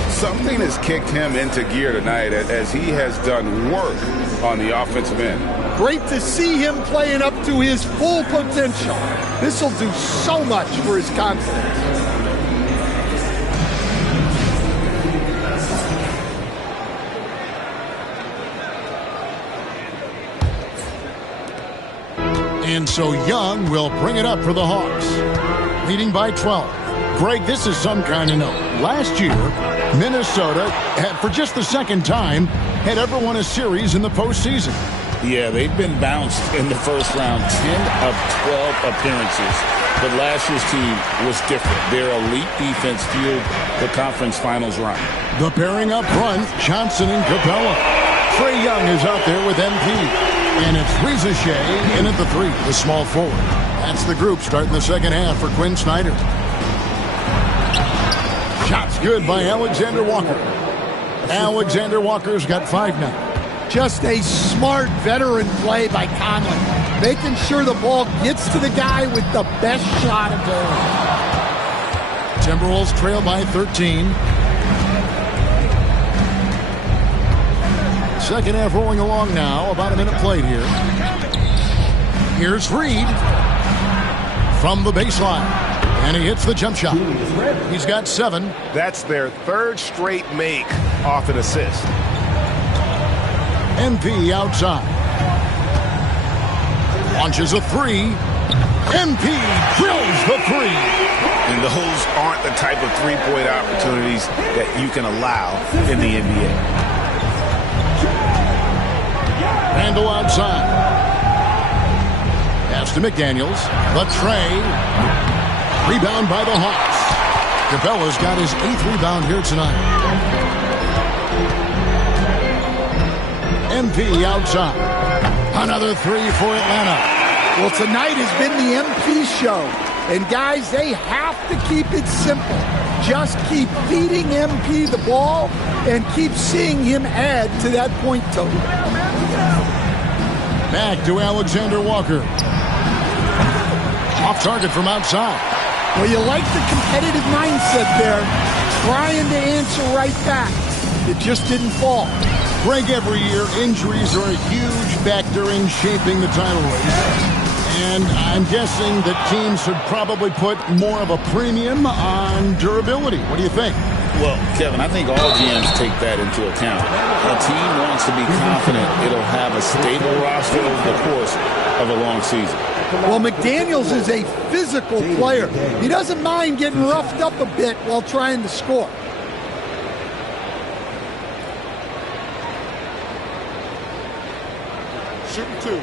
Something has kicked him into gear tonight as he has done work on the offensive end. Great to see him playing up to his full potential. This will do so much for his confidence. And so Young will bring it up for the Hawks, leading by 12. Greg, this is some kind of note. Last year, Minnesota had, for just the second time, had ever won a series in the postseason. Yeah, they've been bounced in the first round, 10 of 12 appearances. But last year's team was different. Their elite defense fueled the conference finals run. The pairing up front, Johnson and Capella. Trae Young is out there with MP. And it's Reza Shea in at the 3, the small forward. That's the group starting the second half for Quinn Snyder. Shots good by Alexander Walker. Alexander Walker's got 5 now. Just a smart veteran play by Conley, making sure the ball gets to the guy with the best shot available. Timberwolves trail by 13. Second half rolling along now. About a minute played here. Here's Reed from the baseline. And he hits the jump shot. He's got 7. That's their 3rd straight make off an assist. MP outside. Launches a 3. MP drills the 3. And those aren't the type of three-point opportunities that you can allow in the NBA. Randall outside. Pass to McDaniels. The tray. Rebound by the Hawks. Capella's got his 8th rebound here tonight. MP outside. Another 3 for Atlanta. Well, tonight has been the MP show. And, guys, they have to keep it simple. Just keep feeding MP the ball and keep seeing him add to that point total. Back to Alexander Walker. Off target from outside. Well, you like the competitive mindset there, trying to answer right back. It just didn't fall. Greg, every year, injuries are a huge factor in shaping the title race. And I'm guessing that teams should probably put more of a premium on durability. What do you think? Well, Kevin, I think all GMs take that into account. A team wants to be confident it'll have a stable roster over the course of a long season. Well, McDaniels is a physical player. He doesn't mind getting roughed up a bit while trying to score. Shooting 2.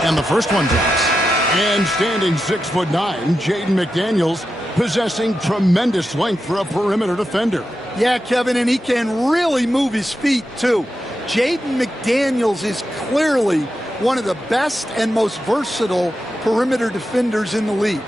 And the first one drops. And standing 6'9", Jaden McDaniels, possessing tremendous length for a perimeter defender. Yeah, Kevin, and he can really move his feet, too. Jaden McDaniels is clearly one of the best and most versatile perimeter defenders in the league.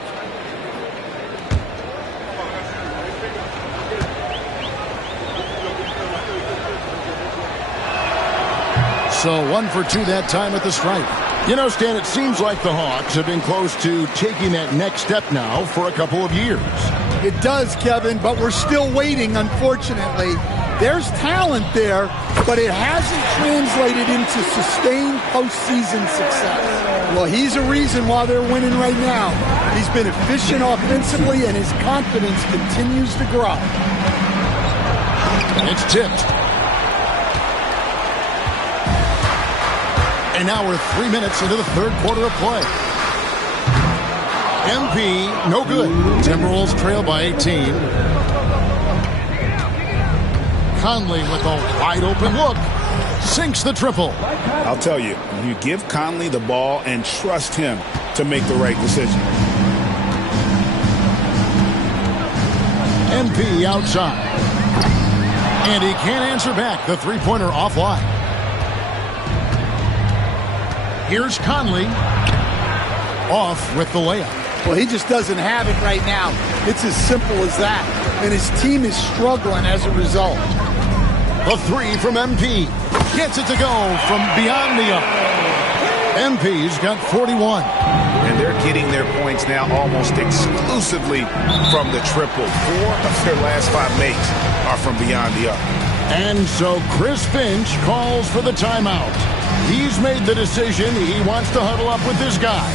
So 1 for 2 that time at the stripe. You know, Stan, it seems like the Hawks have been close to taking that next step now for a couple of years. It does, Kevin, but we're still waiting, unfortunately. There's talent there, but it hasn't translated into sustained postseason success. Well, he's a reason why they're winning right now. He's been efficient offensively, and his confidence continues to grow. It's tipped. And now we're 3 minutes into the third quarter of play. MP, no good. Timberwolves trail by 18. Conley with a wide open look. Sinks the triple. I'll tell you, you give Conley the ball and trust him to make the right decision. MP outside. And he can't answer back. The three-pointer offline. Here's Conley. Off with the layup. Well, he just doesn't have it right now. It's as simple as that. And his team is struggling as a result. The 3 from MP. Gets it to go from beyond the arc. MP's got 41. And they're getting their points now almost exclusively from the triple. 4 of their last 5 makes are from beyond the arc. And so Chris Finch calls for the timeout. He's made the decision. He wants to huddle up with this guy.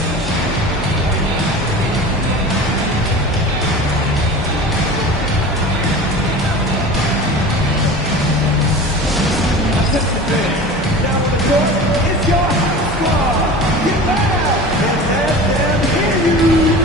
It's your squad. Get back and let them hear you.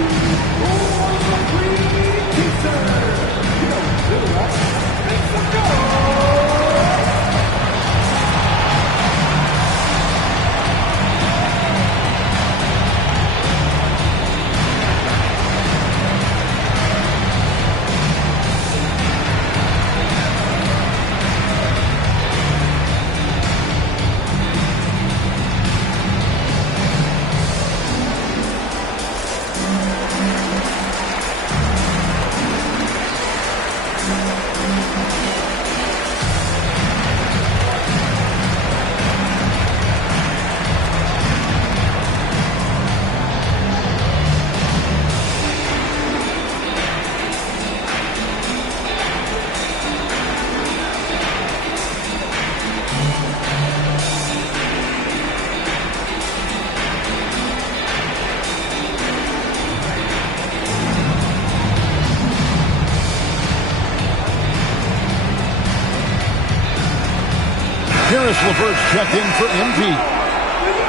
LeVert checked in for MP.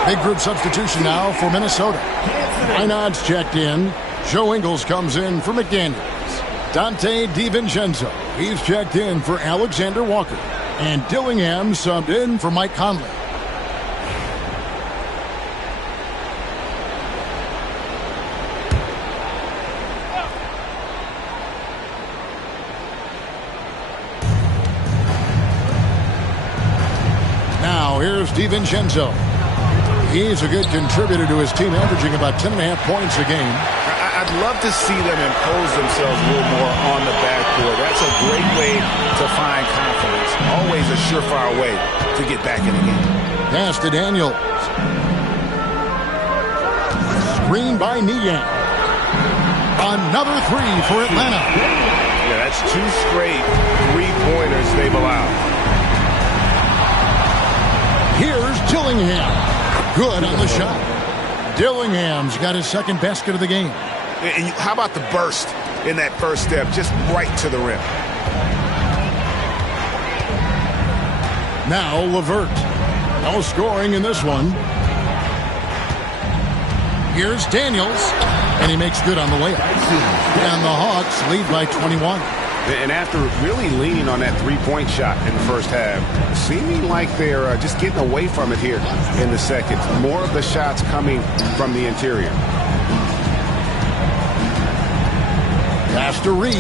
Big group substitution now for Minnesota. Minot's checked in. Joe Ingles comes in for McDaniels. Dante DiVincenzo, he's checked in for Alexander Walker. And Dillingham subbed in for Mike Conley. Now here's DiVincenzo. He's a good contributor to his team, averaging about 10.5 points a game. I'd love to see them impose themselves a little more on the backboard. That's a great way to find confidence. Always a surefire way to get back in the game. Pass to Daniels. Screen by Niang. Another three for Atlanta. Yeah, that's 2 straight three-pointers they've allowed. Here's Dillingham. Good on the shot. Dillingham's got his second basket of the game. And how about the burst in that first step, just right to the rim. Now LeVert. No scoring in this one. Here's Daniels, and he makes good on the layup. And the Hawks lead by 21. And after really leaning on that three-point shot in the first half, seeming like they're just getting away from it here in the second. More of the shots coming from the interior. Pass to Reed.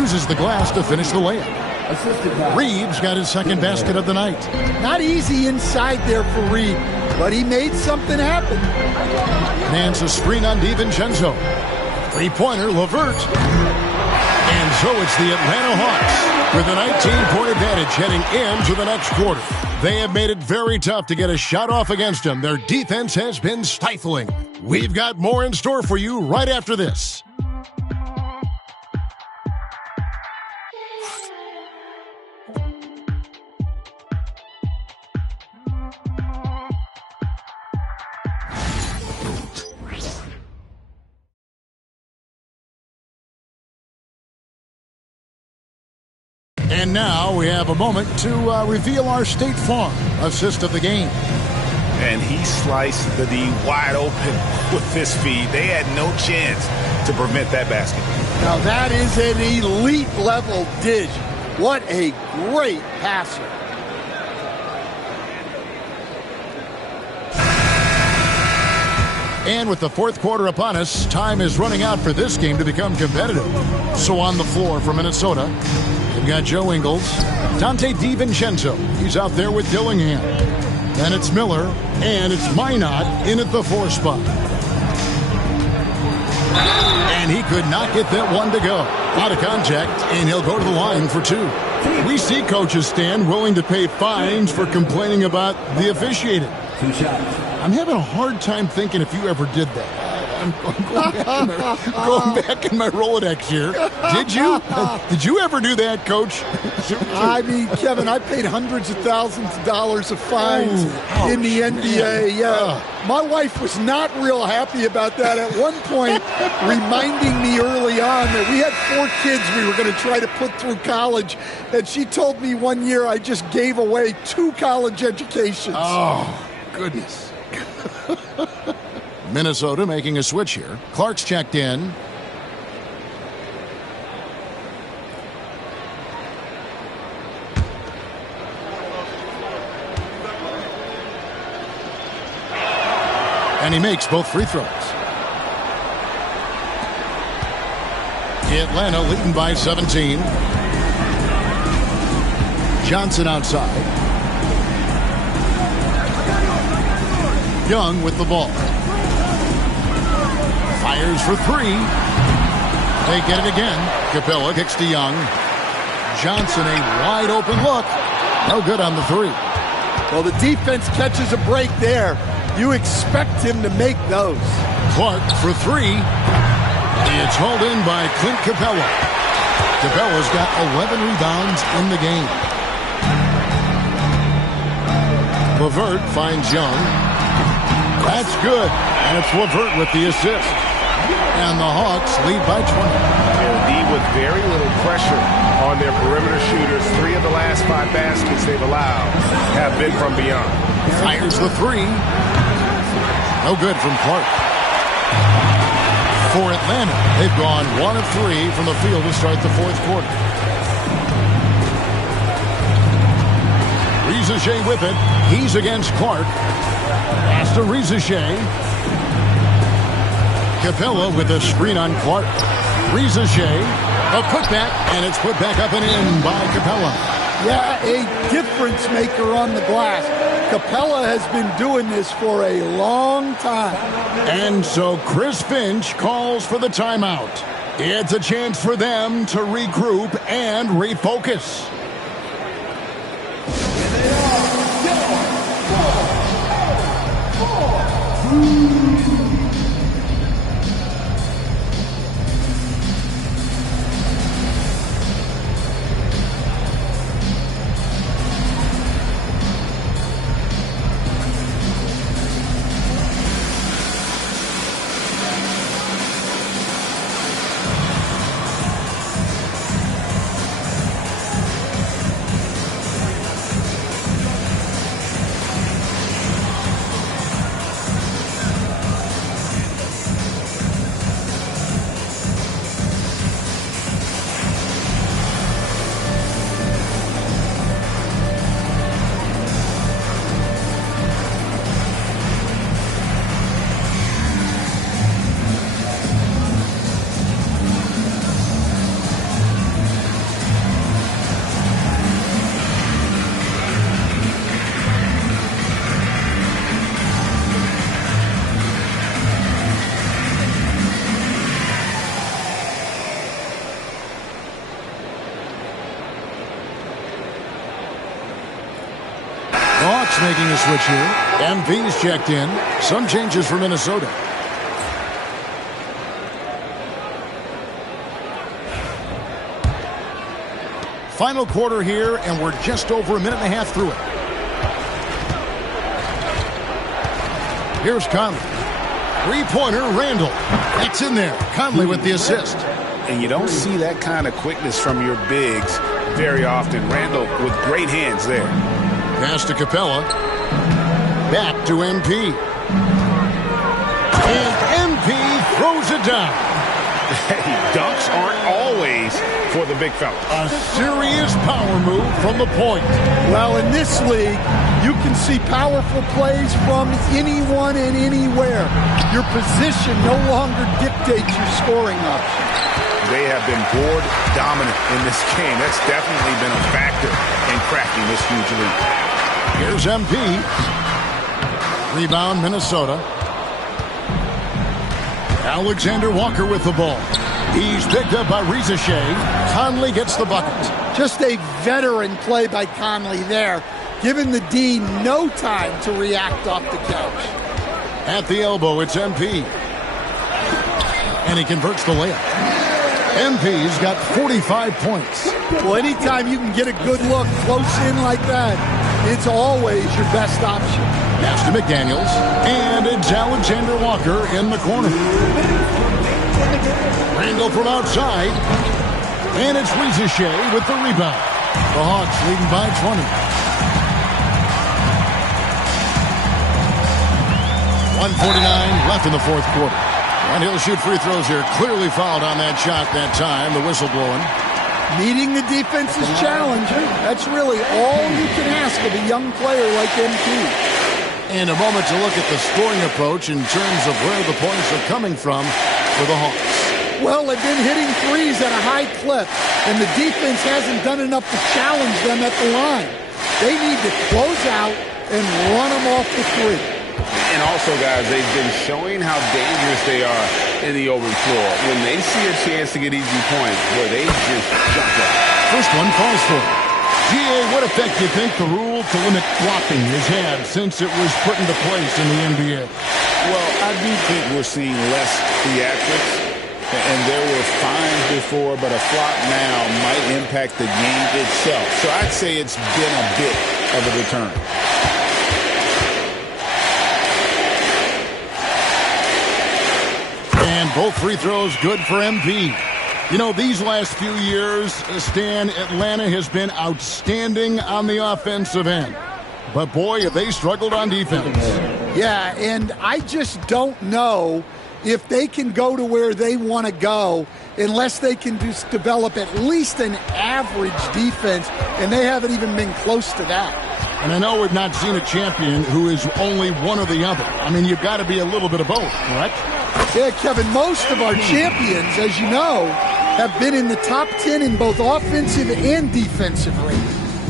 Uses the glass to finish the layup. Reed's got his second basket of the night. Not easy inside there for Reed, but he made something happen. Nance a screen on DiVincenzo. Three-pointer, LeVert. And so it's the Atlanta Hawks with a 19-point advantage heading into the next quarter. They have made it very tough to get a shot off against them. Their defense has been stifling. We've got more in store for you right after this. And now we have a moment to reveal our State Farm assist of the game. And he sliced the D wide open with this feed. They had no chance to prevent that basket. Now that is an elite level dish. What a great passer. And with the fourth quarter upon us, time is running out for this game to become competitive. So on the floor for Minnesota, we've got Joe Ingles, Dante DiVincenzo. He's out there with Dillingham. Then it's Miller, and it's Minot in at the 4 spot. And he could not get that one to go. Out of contact, and he'll go to the line for 2. We see coaches stand willing to pay fines for complaining about the officiating. I'm having a hard time thinking if you ever did that. I'm going back in my Rolodex here. Did you? Did you ever do that, Coach? I mean, Kevin, I paid hundreds of thousands of dollars of fines in the NBA. Yeah, my wife was not real happy about that at one point, reminding me early on that we had 4 kids we were going to try to put through college, and she told me one year I just gave away 2 college educations. Oh, goodness. Minnesota making a switch here. Clark's checked in. And he makes both free throws. Atlanta leading by 17. Johnson outside. Young with the ball. Fires for 3. They get it again. Capella kicks to Young. Johnson, a wide open look. No good on the 3. Well, the defense catches a break there. You expect him to make those. Clark for 3. It's hauled in by Clint Capella. Capella's got 11 rebounds in the game. LeVert finds Young. That's good. And it's LeVert with the assist. And the Hawks lead by 20. AD with very little pressure on their perimeter shooters. 3 of the last 5 baskets they've allowed have been from beyond. Fires the 3. No good from Clark. For Atlanta, they've gone 1 of 3 from the field to start the 4th quarter. Riza-Shea with it. He's against Clark. Pass to Riza-Shea. Capella with a screen on Clark. Riza-Shea, a putback, and it's put back up and in by Capella. Yeah, a difference maker on the glass. Capella has been doing this for a long time. And so Chris Finch calls for the timeout. It's a chance for them to regroup and refocus. Making a switch here. MP's checked in. Some changes for Minnesota. Final quarter here, and we're just over a minute and a half through it. Here's Conley. Three-pointer, Randall. That's in there. Conley with the assist. And you don't see that kind of quickness from your bigs very often. Randall with great hands there. Pass to Capella. Back to MP. And MP throws it down. Hey, dunks aren't always for the big fella. A serious power move from the point. Well, in this league, you can see powerful plays from anyone and anywhere. Your position no longer dictates your scoring options. They have been board dominant in this game. That's definitely been a factor in cracking this huge lead. Here's MP. Rebound, Minnesota. Alexander Walker with the ball. He's picked up by Riza-Shea. Conley gets the bucket. Just a veteran play by Conley there, giving the D no time to react off the couch. At the elbow, it's MP. And he converts the layup. MP's got 45 points. Well, anytime you can get a good look close in like that, it's always your best option. Pass to McDaniels, and it's Alexander Walker in the corner. Randall from outside, and it's Riza-Shea with the rebound. The Hawks leading by 20. 1:49 left in the 4th quarter. And he'll shoot free throws here. Clearly fouled on that shot that time. The whistle blowing. Meeting the defense's challenge. That's really all you can ask of a young player like MP. And a moment to look at the scoring approach in terms of where the points are coming from for the Hawks. Well, they've been hitting threes at a high clip, and the defense hasn't done enough to challenge them at the line. They need to close out and run them off the three. And also, guys, they've been showing how dangerous they are in the open floor. When they see a chance to get easy points, where they just jump up. First one falls for it. G.A., what effect do you think the rule to limit blocking has had since it was put into place in the NBA? Well, I do think we're seeing less theatrics. And there were fines before, but a flop now might impact the game itself. So I'd say it's been a bit of a deterrent. And both free throws good for MP. You know, these last few years, Stan, Atlanta has been outstanding on the offensive end. But, boy, have they struggled on defense. Yeah, and I just don't know if they can go to where they want to go unless they can just develop at least an average defense, and they haven't even been close to that. And I know we've not seen a champion who is only one or the other. I mean, you've got to be a little bit of both, correct? Yeah, Kevin, most of our champions, as you know, have been in the top 10 in both offensive and defensive rating.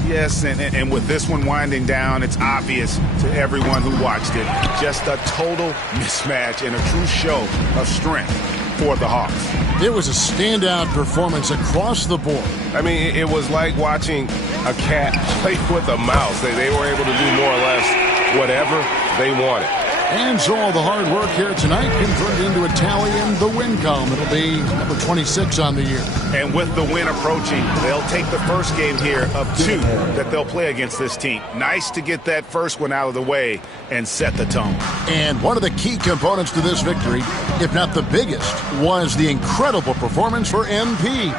Yes, and with this one winding down, it's obvious to everyone who watched it. Just a total mismatch and a true show of strength for the Hawks. It was a standout performance across the board. I mean, it was like watching a cat play with a mouse. They were able to do more or less whatever they wanted. And so all the hard work here tonight converted into a tally in the win column. It'll be number 26 on the year. And with the win approaching, they'll take the first game here of 2 that they'll play against this team. Nice to get that first one out of the way and set the tone. And one of the key components to this victory, if not the biggest, was the incredible performance for MP.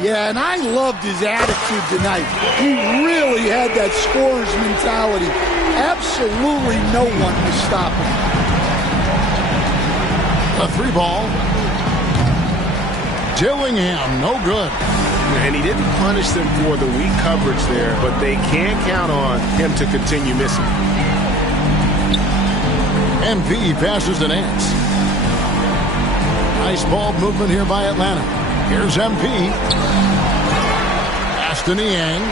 Yeah, and I loved his attitude tonight. He really had that scorer's mentality. Absolutely no one was stopping him. A 3-ball. Dillingham, no good. And he didn't punish them for the weak coverage there, but they can't count on him to continue missing. MP passes to Nance. Nice ball movement here by Atlanta. Here's MP. Pass to Niang.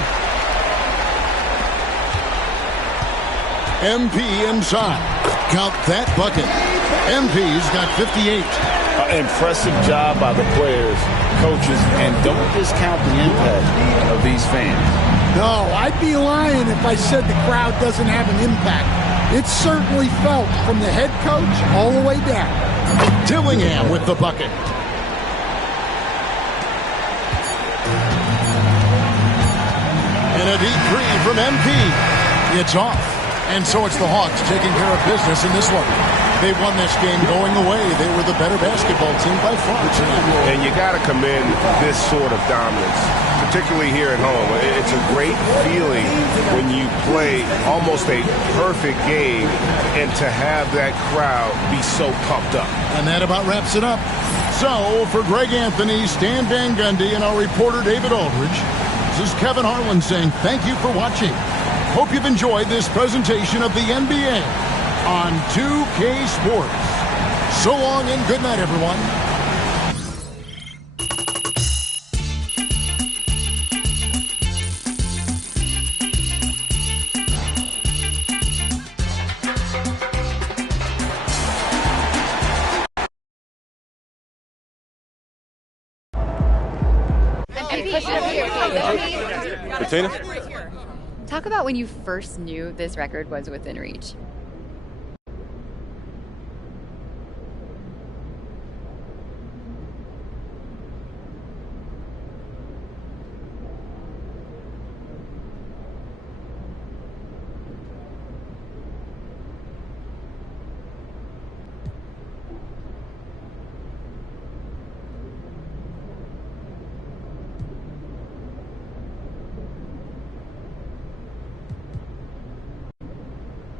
MP inside. Count that bucket. MP's got 58. Impressive job by the players, coaches, and don't discount the impact of these fans. No, I'd be lying if I said the crowd doesn't have an impact. It's certainly felt from the head coach all the way down. Dillingham with the bucket. And a deep three from MP. It's off. And so it's the Hawks taking care of business in this one. They won this game going away. They were the better basketball team by far tonight. And you got to commend this sort of dominance, particularly here at home. It's a great feeling when you play almost a perfect game and to have that crowd be so pumped up. And that about wraps it up. So, for Greg Anthony, Stan Van Gundy, and our reporter David Aldridge, this is Kevin Harlan saying thank you for watching. Hope you've enjoyed this presentation of the NBA on 2K Sports. So long and good night, everyone. Bettina? Talk about when you first knew this record was within reach.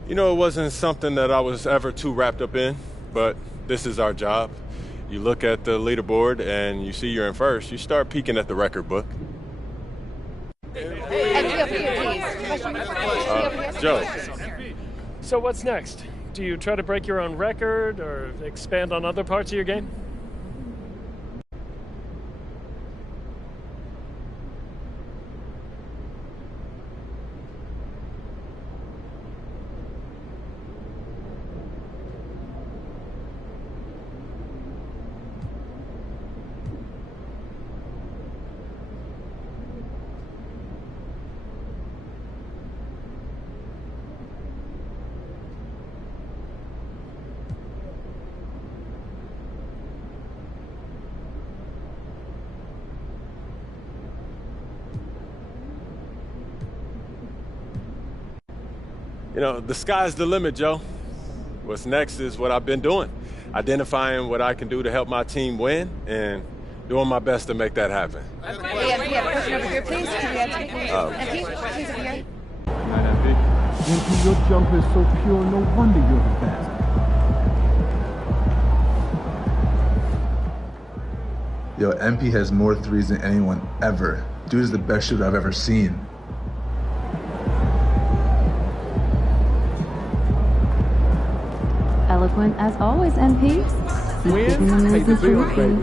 You know, it wasn't something that I was ever too wrapped up in, but this is our job. You look at the leaderboard and you see you're in first, you start peeking at the record book. Joe. So what's next? Do you try to break your own record or expand on other parts of your game? You know, the sky's the limit, Joe. What's next is what I've been doing, identifying what I can do to help my team win and doing my best to make that happen. Yeah, question over here, please. Can we have MP, please over here. MP, your jump is so pure, no wonder you're the best. Yo, MP has more threes than anyone ever. Dude is the best shooter I've ever seen. Eloquent as always, MP. Win, take the field, baby.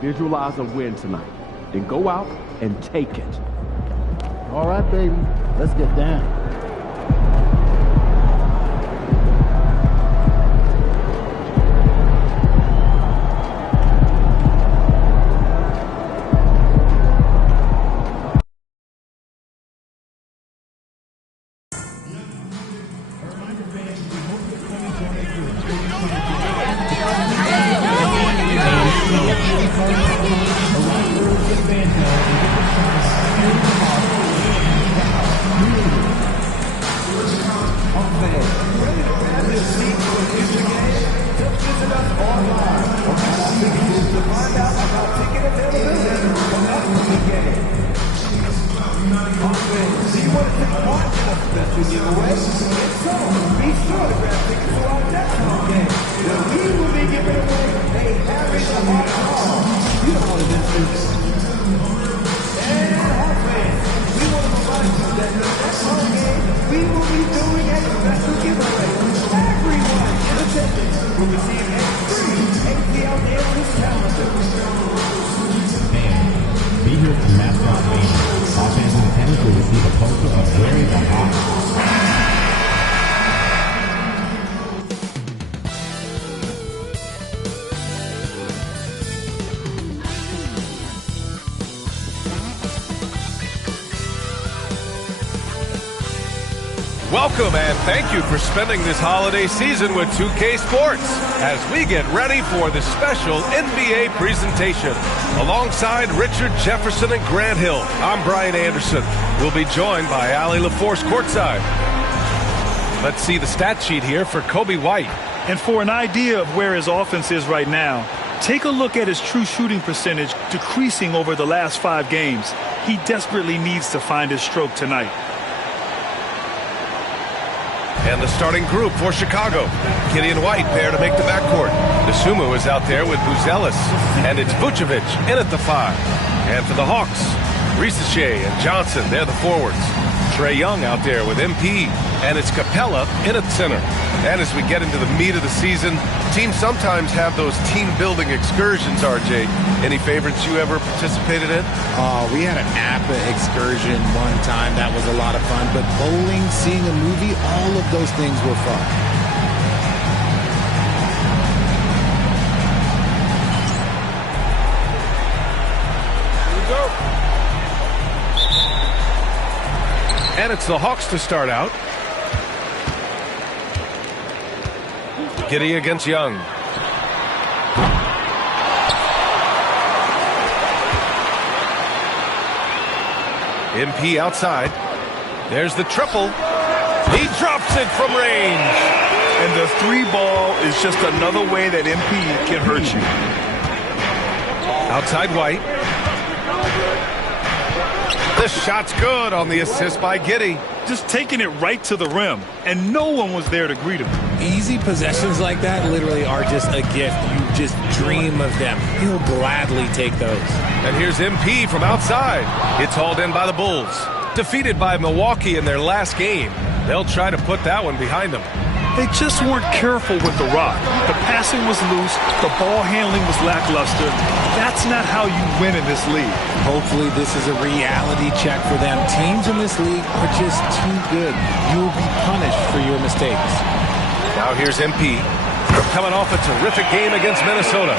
Visualize a win tonight. Then go out and take it. All right, baby. Let's get down. way. So be sure to grab tickets to our next home game, where we will be giving away a Harry the Hawk car. You know what it is, folks. And Hawk fans, we want to remind you that the next home game, we will be doing a special giveaway. Everyone in attendance will receive a free ATL Dancers calendar. Be here for mascot game. All fans in attendance will receive a poster of Harry the Hawk. Welcome and thank you for spending this holiday season with 2K Sports as we get ready for the special NBA presentation. Alongside Richard Jefferson and Grant Hill, I'm Brian Anderson. We'll be joined by Allie LaForce courtside. Let's see the stat sheet here for Coby White. And for an idea of where his offense is right now, take a look at his true shooting percentage decreasing over the last 5 games. He desperately needs to find his stroke tonight. And the starting group for Chicago. Gideon White there to make the backcourt. Dosunmu is out there with Buzelis. And it's Vucevic in at the 5. And for the Hawks, Risacher and Johnson, they're the forwards. Trae Young out there with MP. And it's Capella in at center. And as we get into the meat of the season, teams sometimes have those team-building excursions, RJ. Any favorites you ever participated in? We had an Napa excursion one time. That was a lot of fun. But bowling, seeing a movie, all of those things were fun. Here we go. And it's the Hawks to start out. Giddey against Young. MP outside. There's the triple. He drops it from range. And the 3 ball is just another way that MP can hurt you. Outside White. The shot's good on the assist by Giddey. Just taking it right to the rim, and no one was there to greet him. Easy possessions like that literally are just a gift. You just dream of them. He'll gladly take those. And here's MP from outside. It's hauled in by the Bulls. Defeated by Milwaukee in their last game. They'll try to put that one behind them. They just weren't careful with the rock. The passing was loose. The ball handling was lackluster. That's not how you win in this league. Hopefully this is a reality check for them. Teams in this league are just too good. You will be punished for your mistakes. Now here's MP. Coming off a terrific game against Minnesota.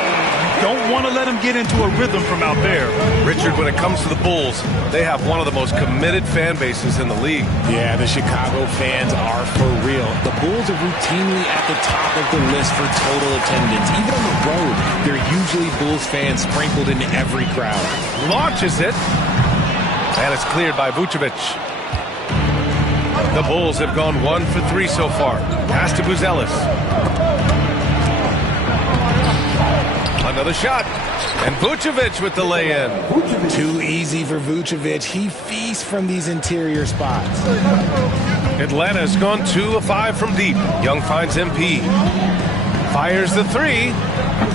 Don't want to let him get into a rhythm from out there. Richard, when it comes to the Bulls, they have one of the most committed fan bases in the league. Yeah, the Chicago fans are for real. The Bulls are routinely at the top of the list for total attendance. Even on the road, there are usually Bulls fans sprinkled into every crowd. Launches it. And it's cleared by Vucevic. The Bulls have gone 1 for 3 so far. Pass to Buzelis. Another shot. And Vucevic with the lay-in. Too easy for Vucevic. He feasts from these interior spots. Atlanta's gone 2 of 5 from deep. Young finds MP. Fires the 3.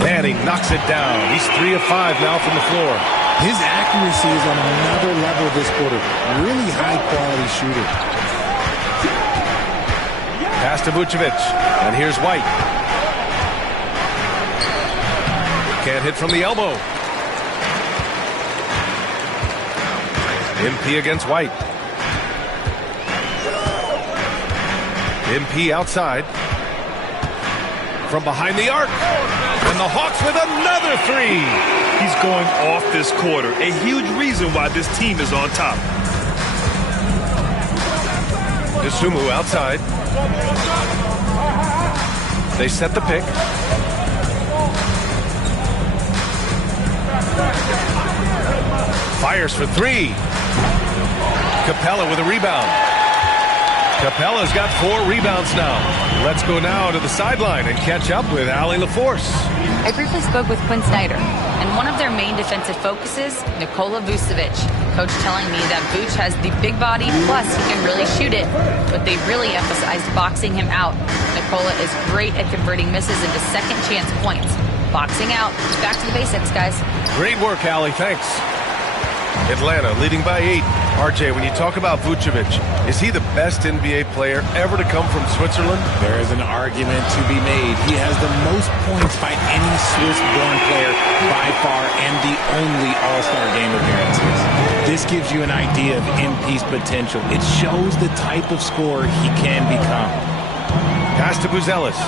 And he knocks it down. He's 3 of 5 now from the floor. His accuracy is on another level this quarter. Really high-quality shooter. Pass to Vucevic. And here's White. Can't hit from the elbow. MP against White. MP outside. From behind the arc. And the Hawks with another 3. He's going off this quarter. A huge reason why this team is on top. Dosunmu outside. They set the pick. Fires for 3. Capella with a rebound. Capella's got 4 rebounds now. Let's go now to the sideline and catch up with Allie LaForce. I briefly spoke with Quinn Snyder, and one of their main defensive focuses, Nikola Vucevic. Coach telling me that Vuce has the big body, plus he can really shoot it, but they really emphasized boxing him out. Nikola is great at converting misses into second chance points. Boxing out. Back to the basics, guys. Great work, Allie. Thanks. Atlanta leading by 8. RJ, when you talk about Vucevic, is he the best NBA player ever to come from Switzerland? There is an argument to be made. He has the most points by any Swiss-born player by far and the only All-Star game appearances. This gives you an idea of MP's potential. It shows the type of scorer he can become. Pass to Buzelis.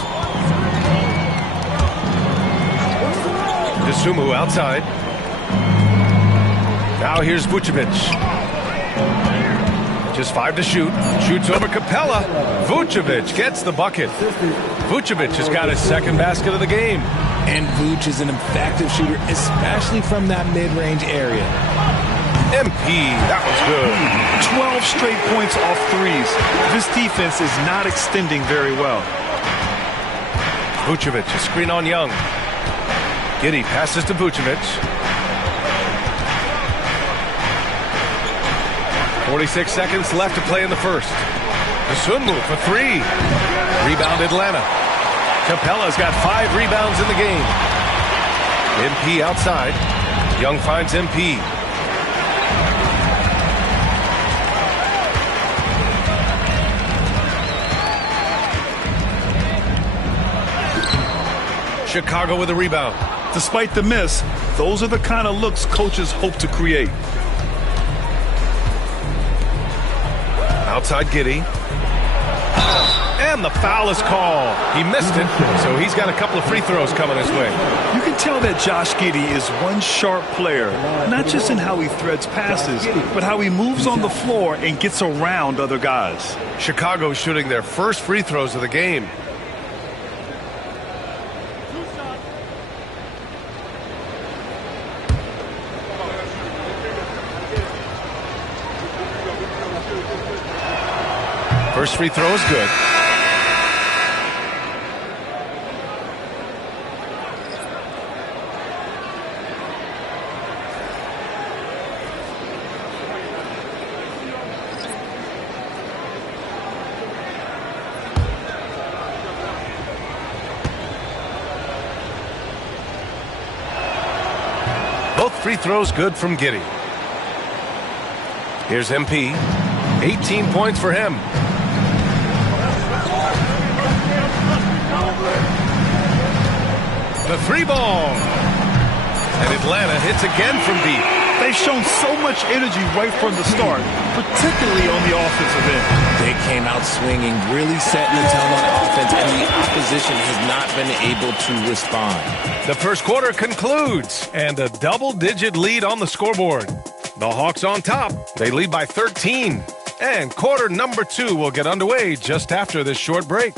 Dosunmu outside. Now here's Vucevic. Just 5 to shoot. Shoots over Capella. Vucevic gets the bucket. Vucevic has got his second basket of the game. And Vuce is an effective shooter, especially from that mid-range area. MP, that was good. 12 straight points off threes. This defense is not extending very well. Vucevic, a screen on Young. Giddey passes to Vucevic. 46 seconds left to play in the first. Dosunmu for 3. Rebound Atlanta. Capella's got 5 rebounds in the game. MP outside. Young finds MP. Chicago with a rebound. Despite the miss, those are the kind of looks coaches hope to create. Outside Giddey. And the foul is called. He missed it, so he's got a couple of free throws coming his way. You can tell that Josh Giddey is one sharp player, not just in how he threads passes, but how he moves on the floor and gets around other guys. Chicago shooting their first free throws of the game. First free throw is good. Both free throws good from Giddey. Here's MP. 18 points for him. The 3 ball. And Atlanta hits again from deep. They've shown so much energy right from the start, particularly on the offensive end. They came out swinging, really setting the tone on offense, and the opposition has not been able to respond. The first quarter concludes, and a double-digit lead on the scoreboard. The Hawks on top. They lead by 13. And quarter number 2 will get underway just after this short break.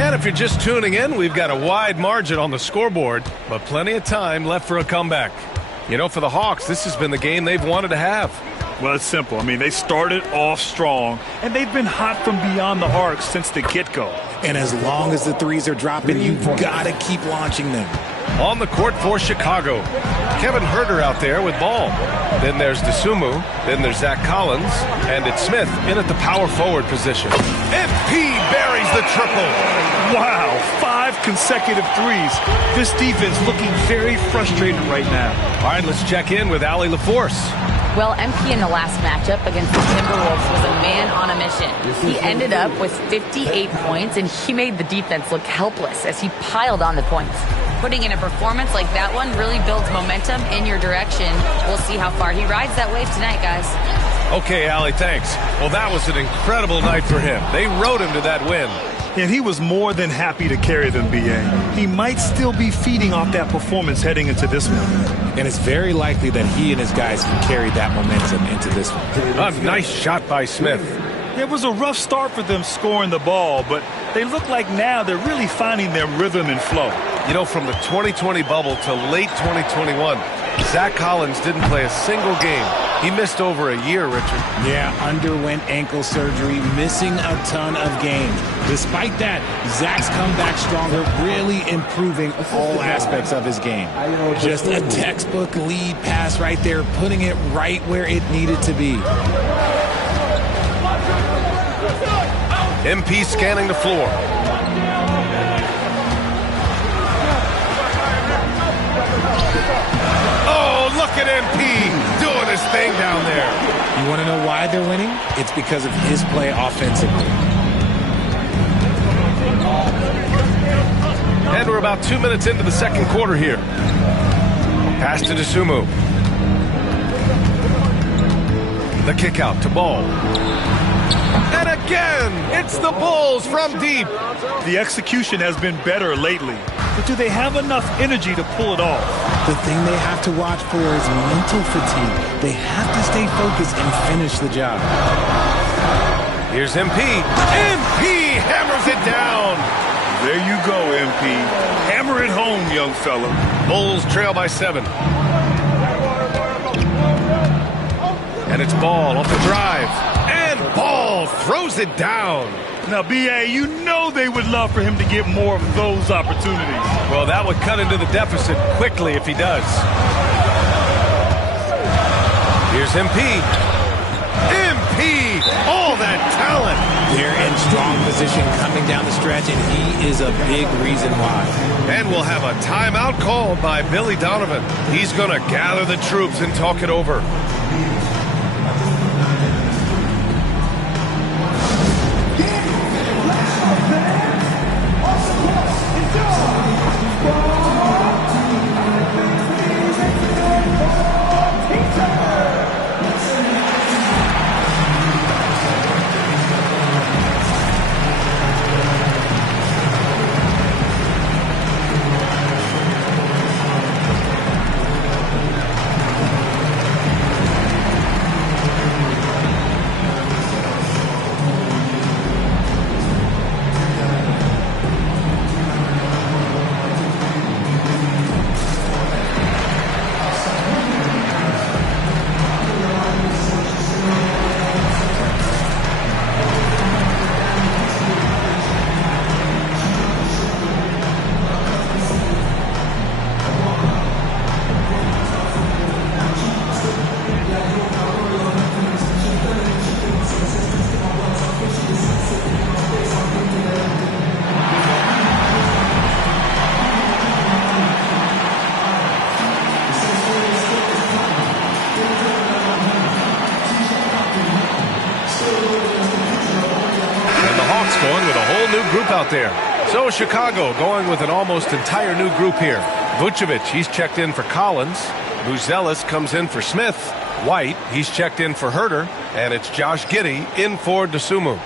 And if you're just tuning in, we've got a wide margin on the scoreboard, but plenty of time left for a comeback. You know, for the Hawks, this has been the game they've wanted to have. Well, it's simple. I mean, they started off strong, and they've been hot from beyond the arc since the get-go. And as long as the threes are dropping, you've got to keep launching them. On the court for Chicago, Kevin Huerter out there with ball. Then there's Dosunmu. Then there's Zach Collins. And it's Smith in at the power forward position. MP buries the triple. Wow, 5 consecutive threes. This defense looking very frustrated right now. All right, let's check in with Allie LaForce. Well, MP in the last matchup against the Timberwolves was a man on a mission. He ended up with 58 points, and he made the defense look helpless as he piled on the points. Putting in a performance like that one really builds momentum in your direction. We'll see how far he rides that wave tonight, guys. Okay, Allie, thanks. Well, that was an incredible night for him. They rode him to that win. And he was more than happy to carry them, B.A. He might still be feeding off that performance heading into this one. And it's very likely that he and his guys can carry that momentum into this one. A nice shot by Smith. It was a rough start for them scoring the ball, but they look like now they're really finding their rhythm and flow. You know, from the 2020 bubble to late 2021, Zach Collins didn't play a single game. He missed over a year, Richard. Yeah, underwent ankle surgery, missing a ton of games. Despite that, Zach's come back stronger, really improving all aspects of his game. Just a textbook lead pass right there, putting it right where it needed to be. MP scanning the floor. Oh, look at MP doing his thing down there. You want to know why they're winning? It's because of his play offensively. And we're about 2 minutes into the second quarter here. Pass to Dosunmu. The kick out to Ball. And again, it's the Bulls from deep. The execution has been better lately, but do they have enough energy to pull it off? The thing they have to watch for is mental fatigue. They have to stay focused and finish the job. Here's MP. MP hammers it down. There you go, MP. Hammer it home, young fella. Bulls trail by 7. And it's Ball off the drive. And Ball throws it down. Now, B.A., you know they would love for him to get more of those opportunities. Well, that would cut into the deficit quickly if he does. Here's MP. MP! All that talent! They're in strong position coming down the stretch, and he is a big reason why. And we'll have a timeout called by Billy Donovan. He's going to gather the troops and talk it over. Out there. So Chicago going with an almost entire new group here. Vucevic, he's checked in for Collins. Buzelis comes in for Smith. White, he's checked in for Herter. And it's Josh Giddey in for Dosunmu.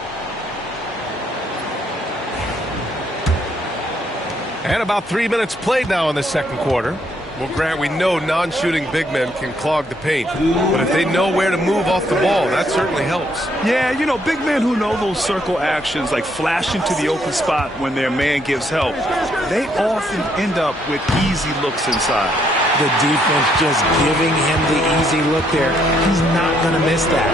And about 3 minutes played now in the second quarter. Well, Grant, we know non-shooting big men can clog the paint. But if they know where to move off the ball, that certainly helps. Yeah, you know, big men who know those circle actions, like flashing to the open spot when their man gives help, they often end up with easy looks inside. The defense just giving him the easy look there. He's not going to miss that.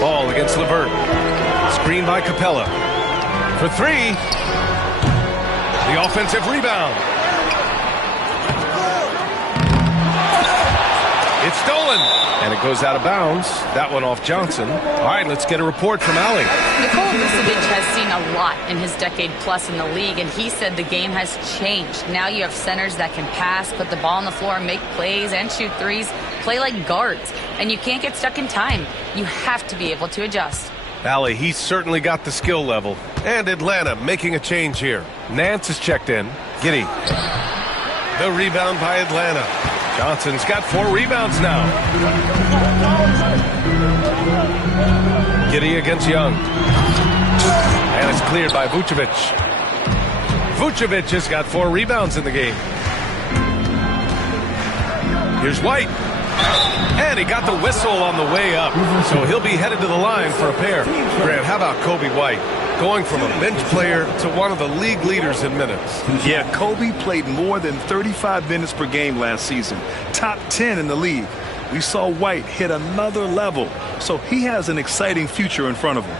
Ball against LeVert. Screen by Capella. For 3. The offensive rebound. It's stolen. And it goes out of bounds. That one off Johnson. All right, let's get a report from Allie. Nikola Vucevic has seen a lot in his decade plus in the league, and he said the game has changed. Now you have centers that can pass, put the ball on the floor, make plays, and shoot threes, play like guards. And you can't get stuck in time. You have to be able to adjust. Allie, he's certainly got the skill level. And Atlanta making a change here. Nance is checked in. Giddey. The rebound by Atlanta. Johnson's got 4 rebounds now. Giddey against Young. And it's cleared by Vucevic. Vucevic has got 4 rebounds in the game. Here's White. And he got the whistle on the way up. So he'll be headed to the line for a pair. Grant, how about Kobe White? going from a bench player to one of the league leaders in minutes. Yeah, Kobe played more than 35 minutes per game last season. Top 10 in the league. We saw White hit another level, so he has an exciting future in front of him.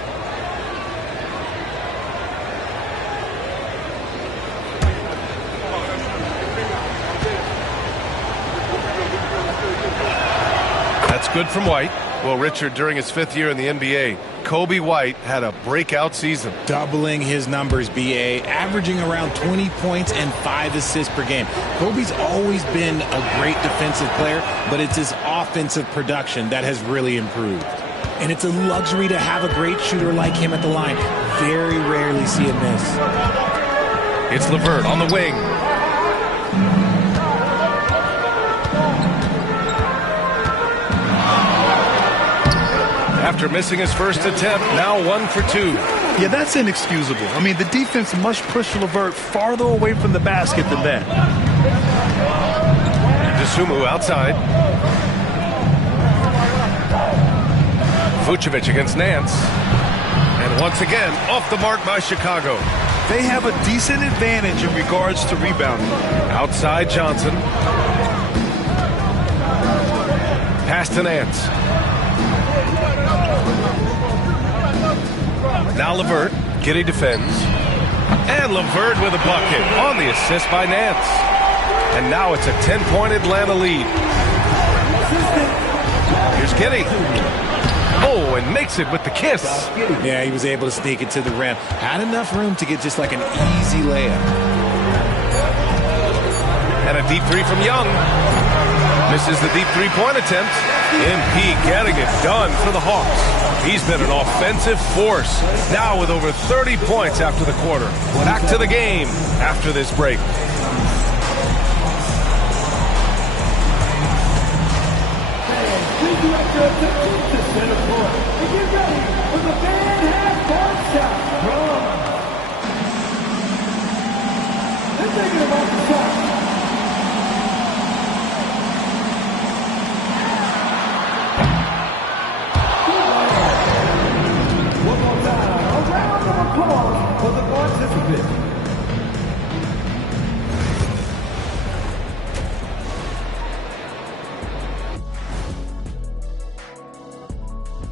That's good from White. Well, Richard, during his 5th year in the NBA, Kobe White had a breakout season. Doubling his numbers, B.A., averaging around 20 points and 5 assists per game. Kobe's always been a great defensive player, but it's his offensive production that has really improved. And it's a luxury to have a great shooter like him at the line. Very rarely see him miss. It's LeVert on the wing. After missing his first attempt, now 1 for 2. Yeah, that's inexcusable. I mean, the defense must push LeVert farther away from the basket than that. Dosunmu outside. Vucevic against Nance. And once again, off the mark by Chicago. They have a decent advantage in regards to rebounding. Outside Johnson. Pass to Nance. Now LeVert. Giddey defends. And LeVert with a bucket on the assist by Nance. And now it's a 10-point Atlanta lead. Here's Giddey. Oh, and makes it with the kiss. Yeah, he was able to sneak it to the rim. Had enough room to get just like an easy layup. And a deep 3 from Young. Misses the deep 3-point attempt. MP getting it done for the Hawks. He's been an offensive force. Now with over 30 points after the quarter. Back to the game after this break.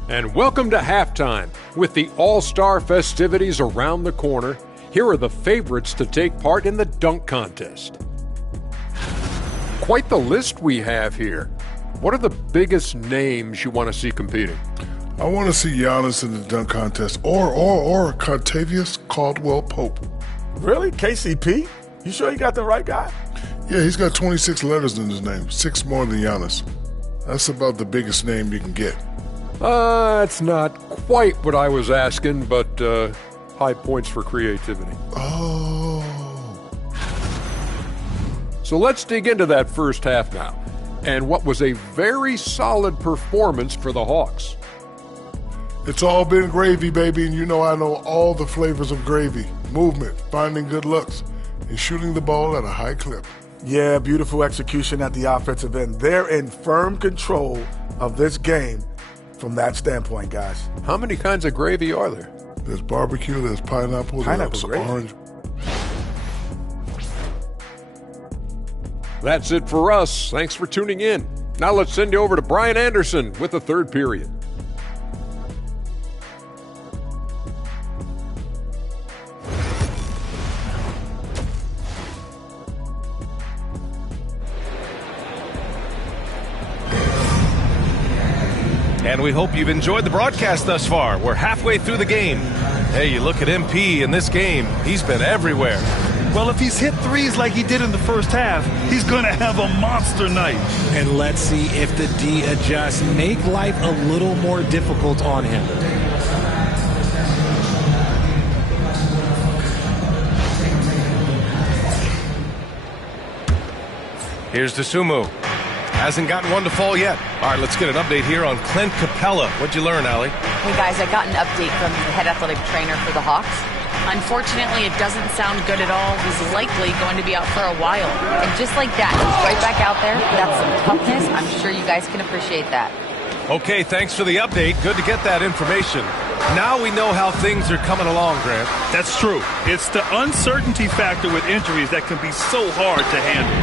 And welcome to halftime. With the All-Star festivities around the corner, here are the favorites to take part in the dunk contest. Quite the list we have here. What are the biggest names you want to see competing? I want to see Giannis in the dunk contest or Contavious Caldwell-Pope. Really? KCP? You sure you got the right guy? Yeah, he's got 26 letters in his name, 6 more than Giannis. That's about the biggest name you can get. It's not quite what I was asking, but high points for creativity. Oh. So let's dig into that first half now, and what was a very solid performance for the Hawks. It's all been gravy, baby, and you know I know all the flavors of gravy. Movement, finding good looks, and shooting the ball at a high clip. Yeah, beautiful execution at the offensive end. They're in firm control of this game from that standpoint, guys. How many kinds of gravy are there? There's barbecue, there's pineapple, there's orange. That's it for us. Thanks for tuning in. Now let's send you over to Brian Anderson with the third period. And we hope you've enjoyed the broadcast thus far. We're halfway through the game. Hey, you look at MP in this game, he's been everywhere. Well, if he's hit threes like he did in the first half, he's going to have a monster night. And let's see if the D adjusts, make life a little more difficult on him. Here's Dosunmu. Hasn't gotten one to fall yet. All right, let's get an update here on Clint Capella. What'd you learn, Allie? Hey, guys, I got an update from the head athletic trainer for the Hawks. Unfortunately, it doesn't sound good at all. He's likely going to be out for a while. And just like that, he's right back out there. That's some toughness. I'm sure you guys can appreciate that. Okay, thanks for the update. Good to get that information. Now we know how things are coming along, Grant. That's true. It's the uncertainty factor with injuries that can be so hard to handle.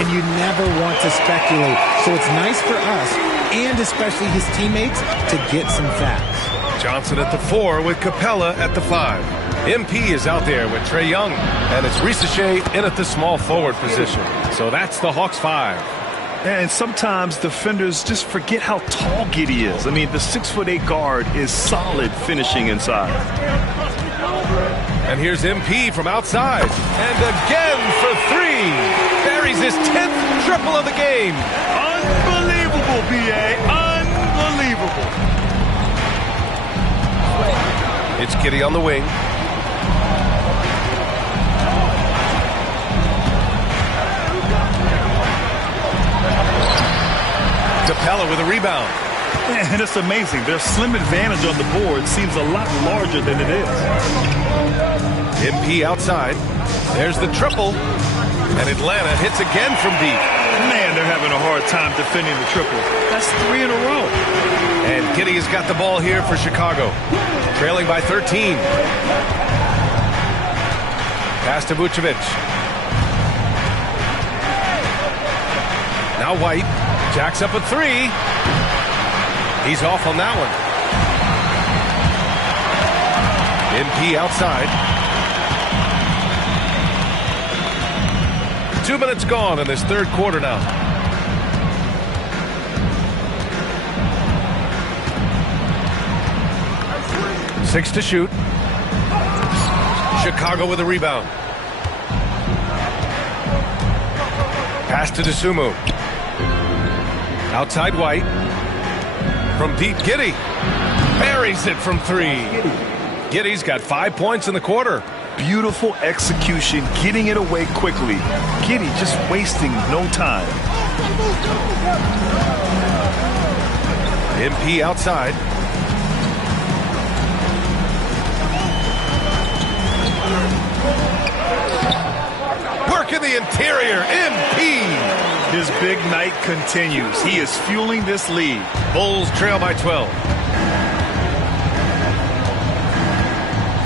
And you never want to speculate. So it's nice for us, and especially his teammates, to get some facts. Johnson at the 4 with Capella at the 5. MP is out there with Trae Young, and it's Risacher in at the small forward position. So that's the Hawks 5. And sometimes defenders just forget how tall Giddey is. I mean, the 6'8" guard is solid finishing inside. And here's MP from outside. And again for 3. Buries his 10th triple of the game. Unbelievable, B.A. Unbelievable. It's Giddey on the wing. Capella with a rebound. And it's amazing. Their slim advantage on the board seems a lot larger than it is. MP outside. There's the triple. And Atlanta hits again from deep. Man, they're having a hard time defending the triple. That's 3 in a row. And Giddey has got the ball here for Chicago. Trailing by 13. Pass to Vucevic. Now White. Jacks up a 3. He's off on that one. MP outside. 2 minutes gone in this third quarter now. Six to shoot. Chicago with a rebound. Pass to DeSumo. Outside White. From deep, Giddey. Buries it from 3. Giddey's got 5 points in the quarter. Beautiful execution, getting it away quickly. Giddey just wasting no time. MP outside. Work in the interior. MP. His big night continues. He is fueling this lead. Bulls trail by 12.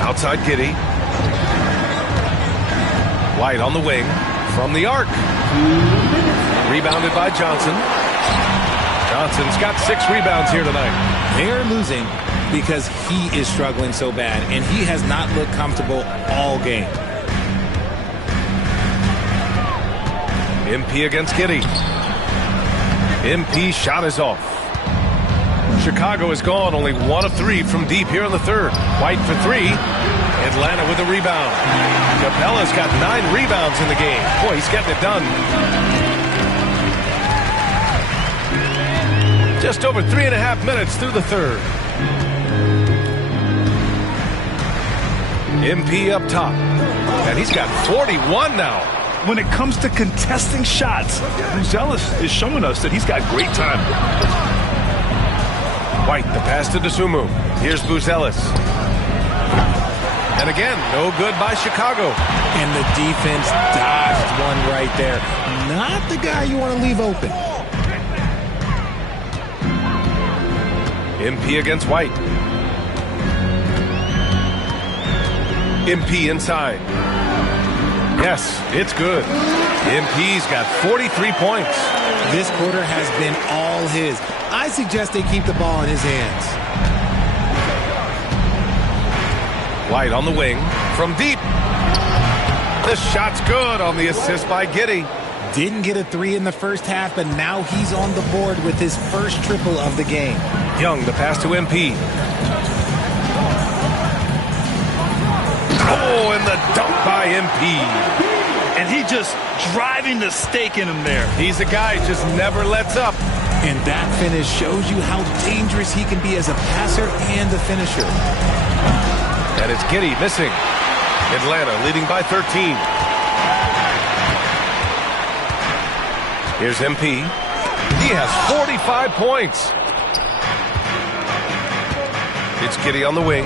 Outside Giddey. White on the wing from the arc. Rebounded by Johnson. Johnson's got 6 rebounds here tonight. They're losing because he is struggling so bad, and he has not looked comfortable all game. MP against Giddey. MP shot is off. Chicago is gone, only 1 of 3 from deep here in the third. White for 3. Atlanta with a rebound. Capella's got 9 rebounds in the game. Boy, he's getting it done. Just over 3.5 minutes through the third. MP up top. And he's got 41 now. When it comes to contesting shots, Buzelis is showing us that he's got great time. White, the pass to DeSumo. Here's Buzelis. And again, no good by Chicago. And the defense dodged one right there. Not the guy you want to leave open. MP against White. MP inside. Yes, it's good. MP's got 43 points. This quarter has been all his. I suggest they keep the ball in his hands. White on the wing from deep. The shot's good on the assist by Giddey. Didn't get a 3 in the first half, but now he's on the board with his first triple of the game. Young, the pass to MP. Oh, and the dunk by MP. And he just driving the stake in him there. He's a guy who just never lets up. And that finish shows you how dangerous he can be as a passer and a finisher. And it's Giddey missing. Atlanta leading by 13. Here's MP. He has 45 points. It's Giddey on the wing.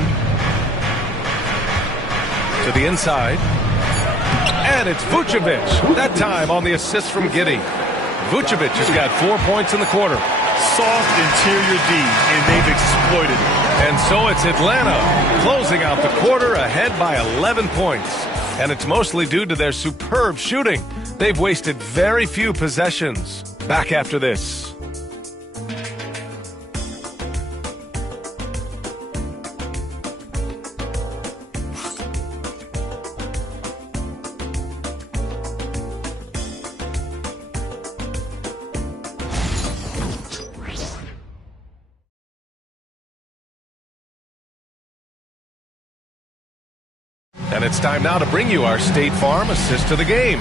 To the inside. And it's Vucevic. That time on the assist from Giddey. Vucevic has got 4 points in the quarter. soft interior D, and they've exploited it. And so it's Atlanta closing out the quarter ahead by 11 points. And it's mostly due to their superb shooting. They've wasted very few possessions. Back after this. And it's time now to bring you our State Farm assist to the game.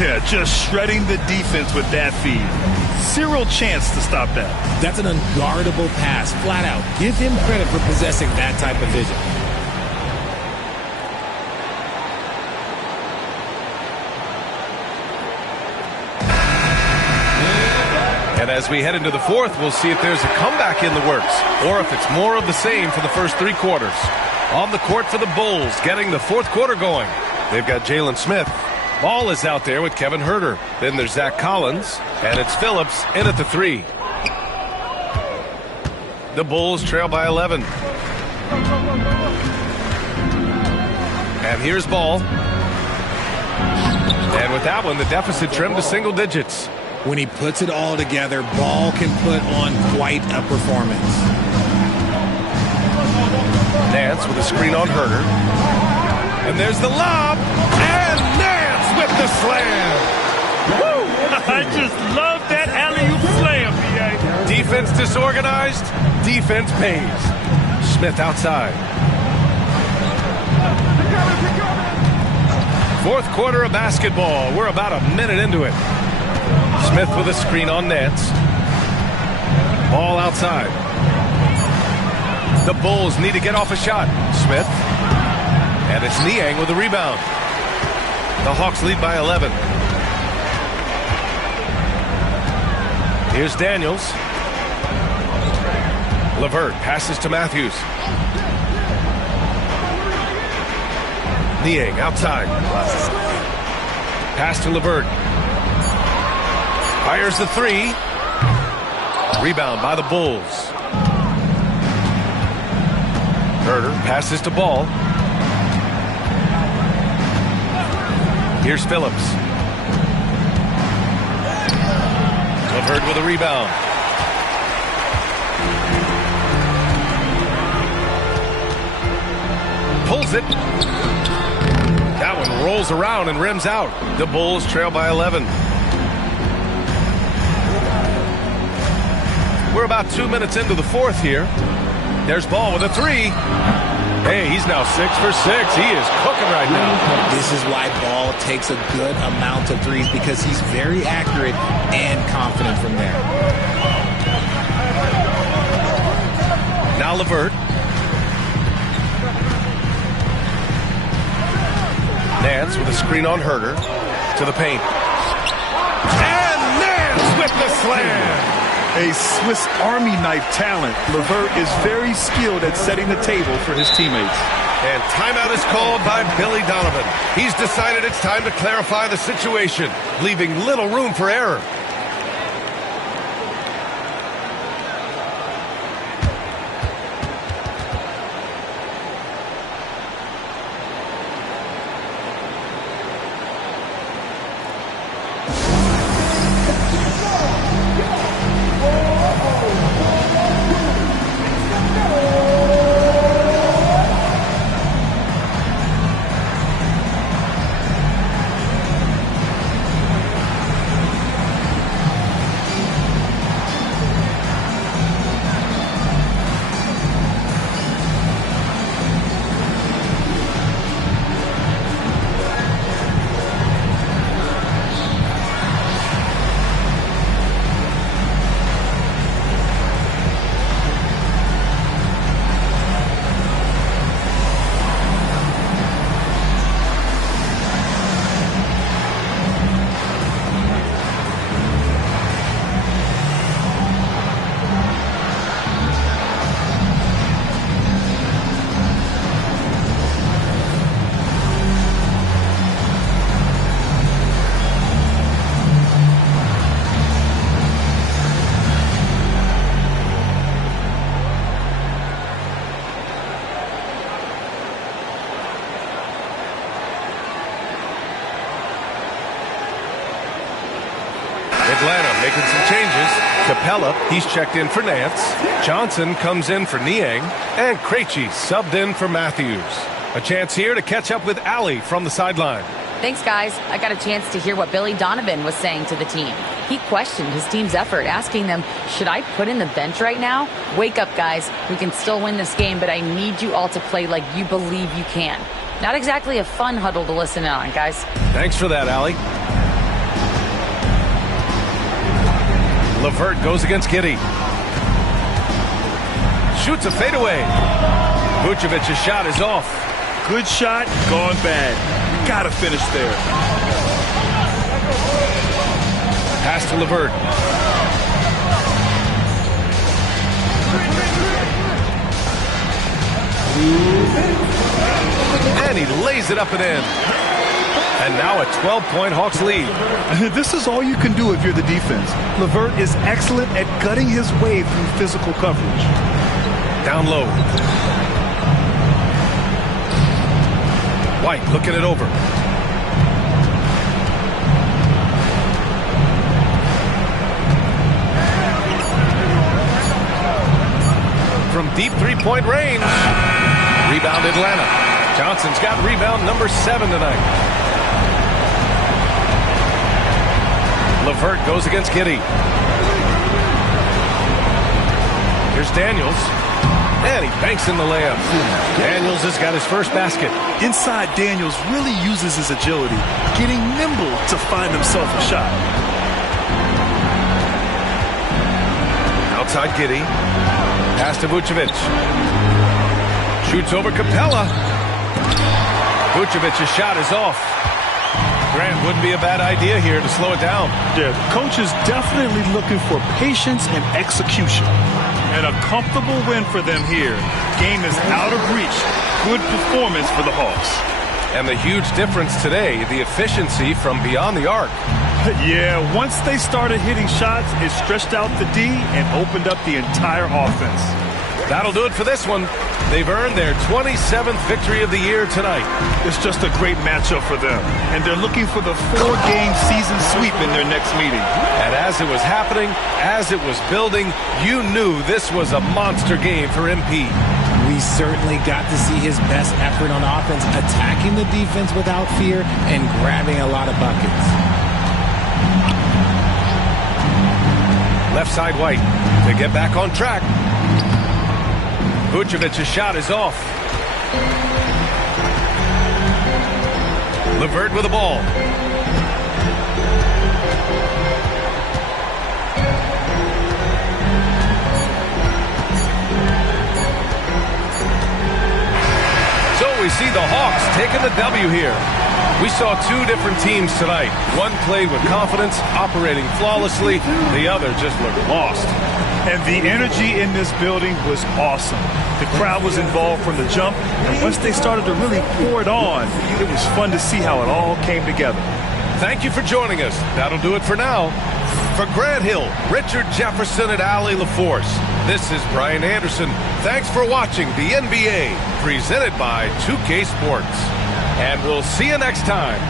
Yeah, just shredding the defense with that feed. Zero chance to stop that. That's an unguardable pass, flat out. Give him credit for possessing that type of vision. And as we head into the fourth, we'll see if there's a comeback in the works or if it's more of the same for the first 3 quarters. On the court for the Bulls, getting the fourth quarter going. They've got Jalen Smith. Ball is out there with Kevin Huerter. Then there's Zach Collins, and it's Phillips in at the 3. The Bulls trail by 11. And here's Ball. And with that one, the deficit trimmed to single digits. When he puts it all together, Ball can put on quite a performance. Nance with a screen on Huerter. And there's the lob. And Nance with the slam. Woo! I just love that alley-oop slam, B.A. Defense disorganized. Defense pays. Smith outside. Fourth quarter of basketball. We're about a minute into it. Smith with a screen on Nance. Ball outside. The Bulls need to get off a shot. Smith. And it's Niang with a rebound. The Hawks lead by 11. Here's Daniels. LeVert passes to Matthews. Niang outside. Pass to LeVert. Fires the 3. Rebound by the Bulls. Huerter passes to Ball. Here's Phillips. LeVert with a rebound. Pulls it. That one rolls around and rims out. The Bulls trail by 11. We're about 2 minutes into the fourth here. There's Ball with a 3. Hey, he's now 6 for 6. He is cooking right now. This is why Ball takes a good amount of threes, because he's very accurate and confident from there. Now LeVert. Nance with a screen on Huerter to the paint. And Nance with the slam. A Swiss Army knife talent. LeVert is very skilled at setting the table for his teammates. And timeout is called by Billy Donovan. He's decided it's time to clarify the situation, leaving little room for error. Making some changes. Capella, he's checked in for Nance. Johnson comes in for Niang. And Krejci subbed in for Matthews. A chance here to catch up with Allie from the sideline. Thanks, guys. I got a chance to hear what Billy Donovan was saying to the team. He questioned his team's effort, asking them, should I put in the bench right now? Wake up, guys. We can still win this game, but I need you all to play like you believe you can. Not exactly a fun huddle to listen in on, guys. Thanks for that, Allie. LeVert goes against Giddey. Shoots a fadeaway. Vucevic's shot is off. Good shot, gone bad. Gotta finish there. Pass to LeVert. And he lays it up and in. And now a 12-point Hawks lead. This is all you can do if you're the defense. LeVert is excellent at gutting his way through physical coverage. Down low. White looking it over. From deep three-point range. Rebound Atlanta. Johnson's got rebound number 7 tonight. LeVert goes against Giddey. Here's Daniels. And he banks in the layup. Daniels has got his first basket. Inside, Daniels really uses his agility, getting nimble to find himself a shot. Outside Giddey. Pass to Vucevic. Shoots over Capella. Vucevic's shot is off. Grant, wouldn't be a bad idea here to slow it down. Yeah, the coach is definitely looking for patience and execution. And a comfortable win for them here. Game is out of reach. Good performance for the Hawks. And the huge difference today, the efficiency from beyond the arc. Yeah, once they started hitting shots, it stretched out the D and opened up the entire offense. That'll do it for this one. They've earned their 27th victory of the year tonight. It's just a great matchup for them. And they're looking for the 4-game season sweep in their next meeting. And as it was happening, as it was building, you knew this was a monster game for MP. We certainly got to see his best effort on offense, attacking the defense without fear and grabbing a lot of buckets. Left side White to get back on track. Vucevic's shot is off. LeVert with the ball. So we see the Hawks taking the W here. We saw two different teams tonight. One played with confidence, operating flawlessly. The other just looked lost. And the energy in this building was awesome. The crowd was involved from the jump, and once they started to really pour it on, it was fun to see how it all came together. Thank you for joining us. That'll do it for now. For Grant Hill, Richard Jefferson, and Allie LaForce, this is Brian Anderson. Thanks for watching the NBA, presented by 2K Sports. And we'll see you next time.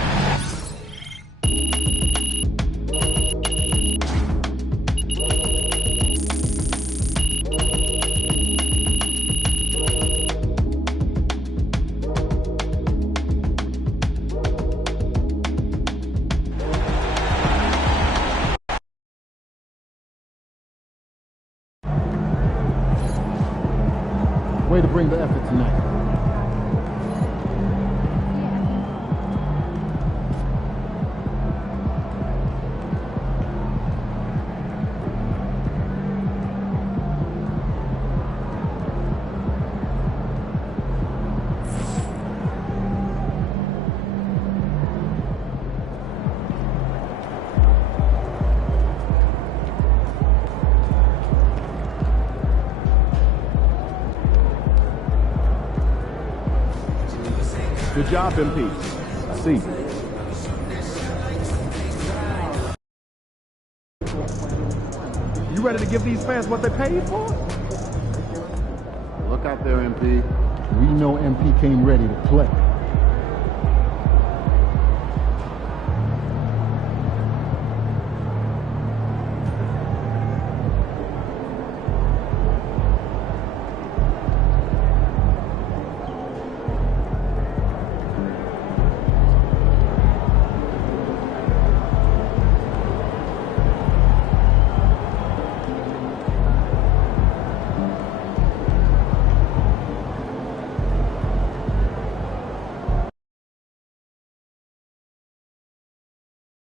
Way to bring the effort tonight. Good job, MP. I see. You ready to give these fans what they paid for? Look out there, MP. We know MP came ready to play.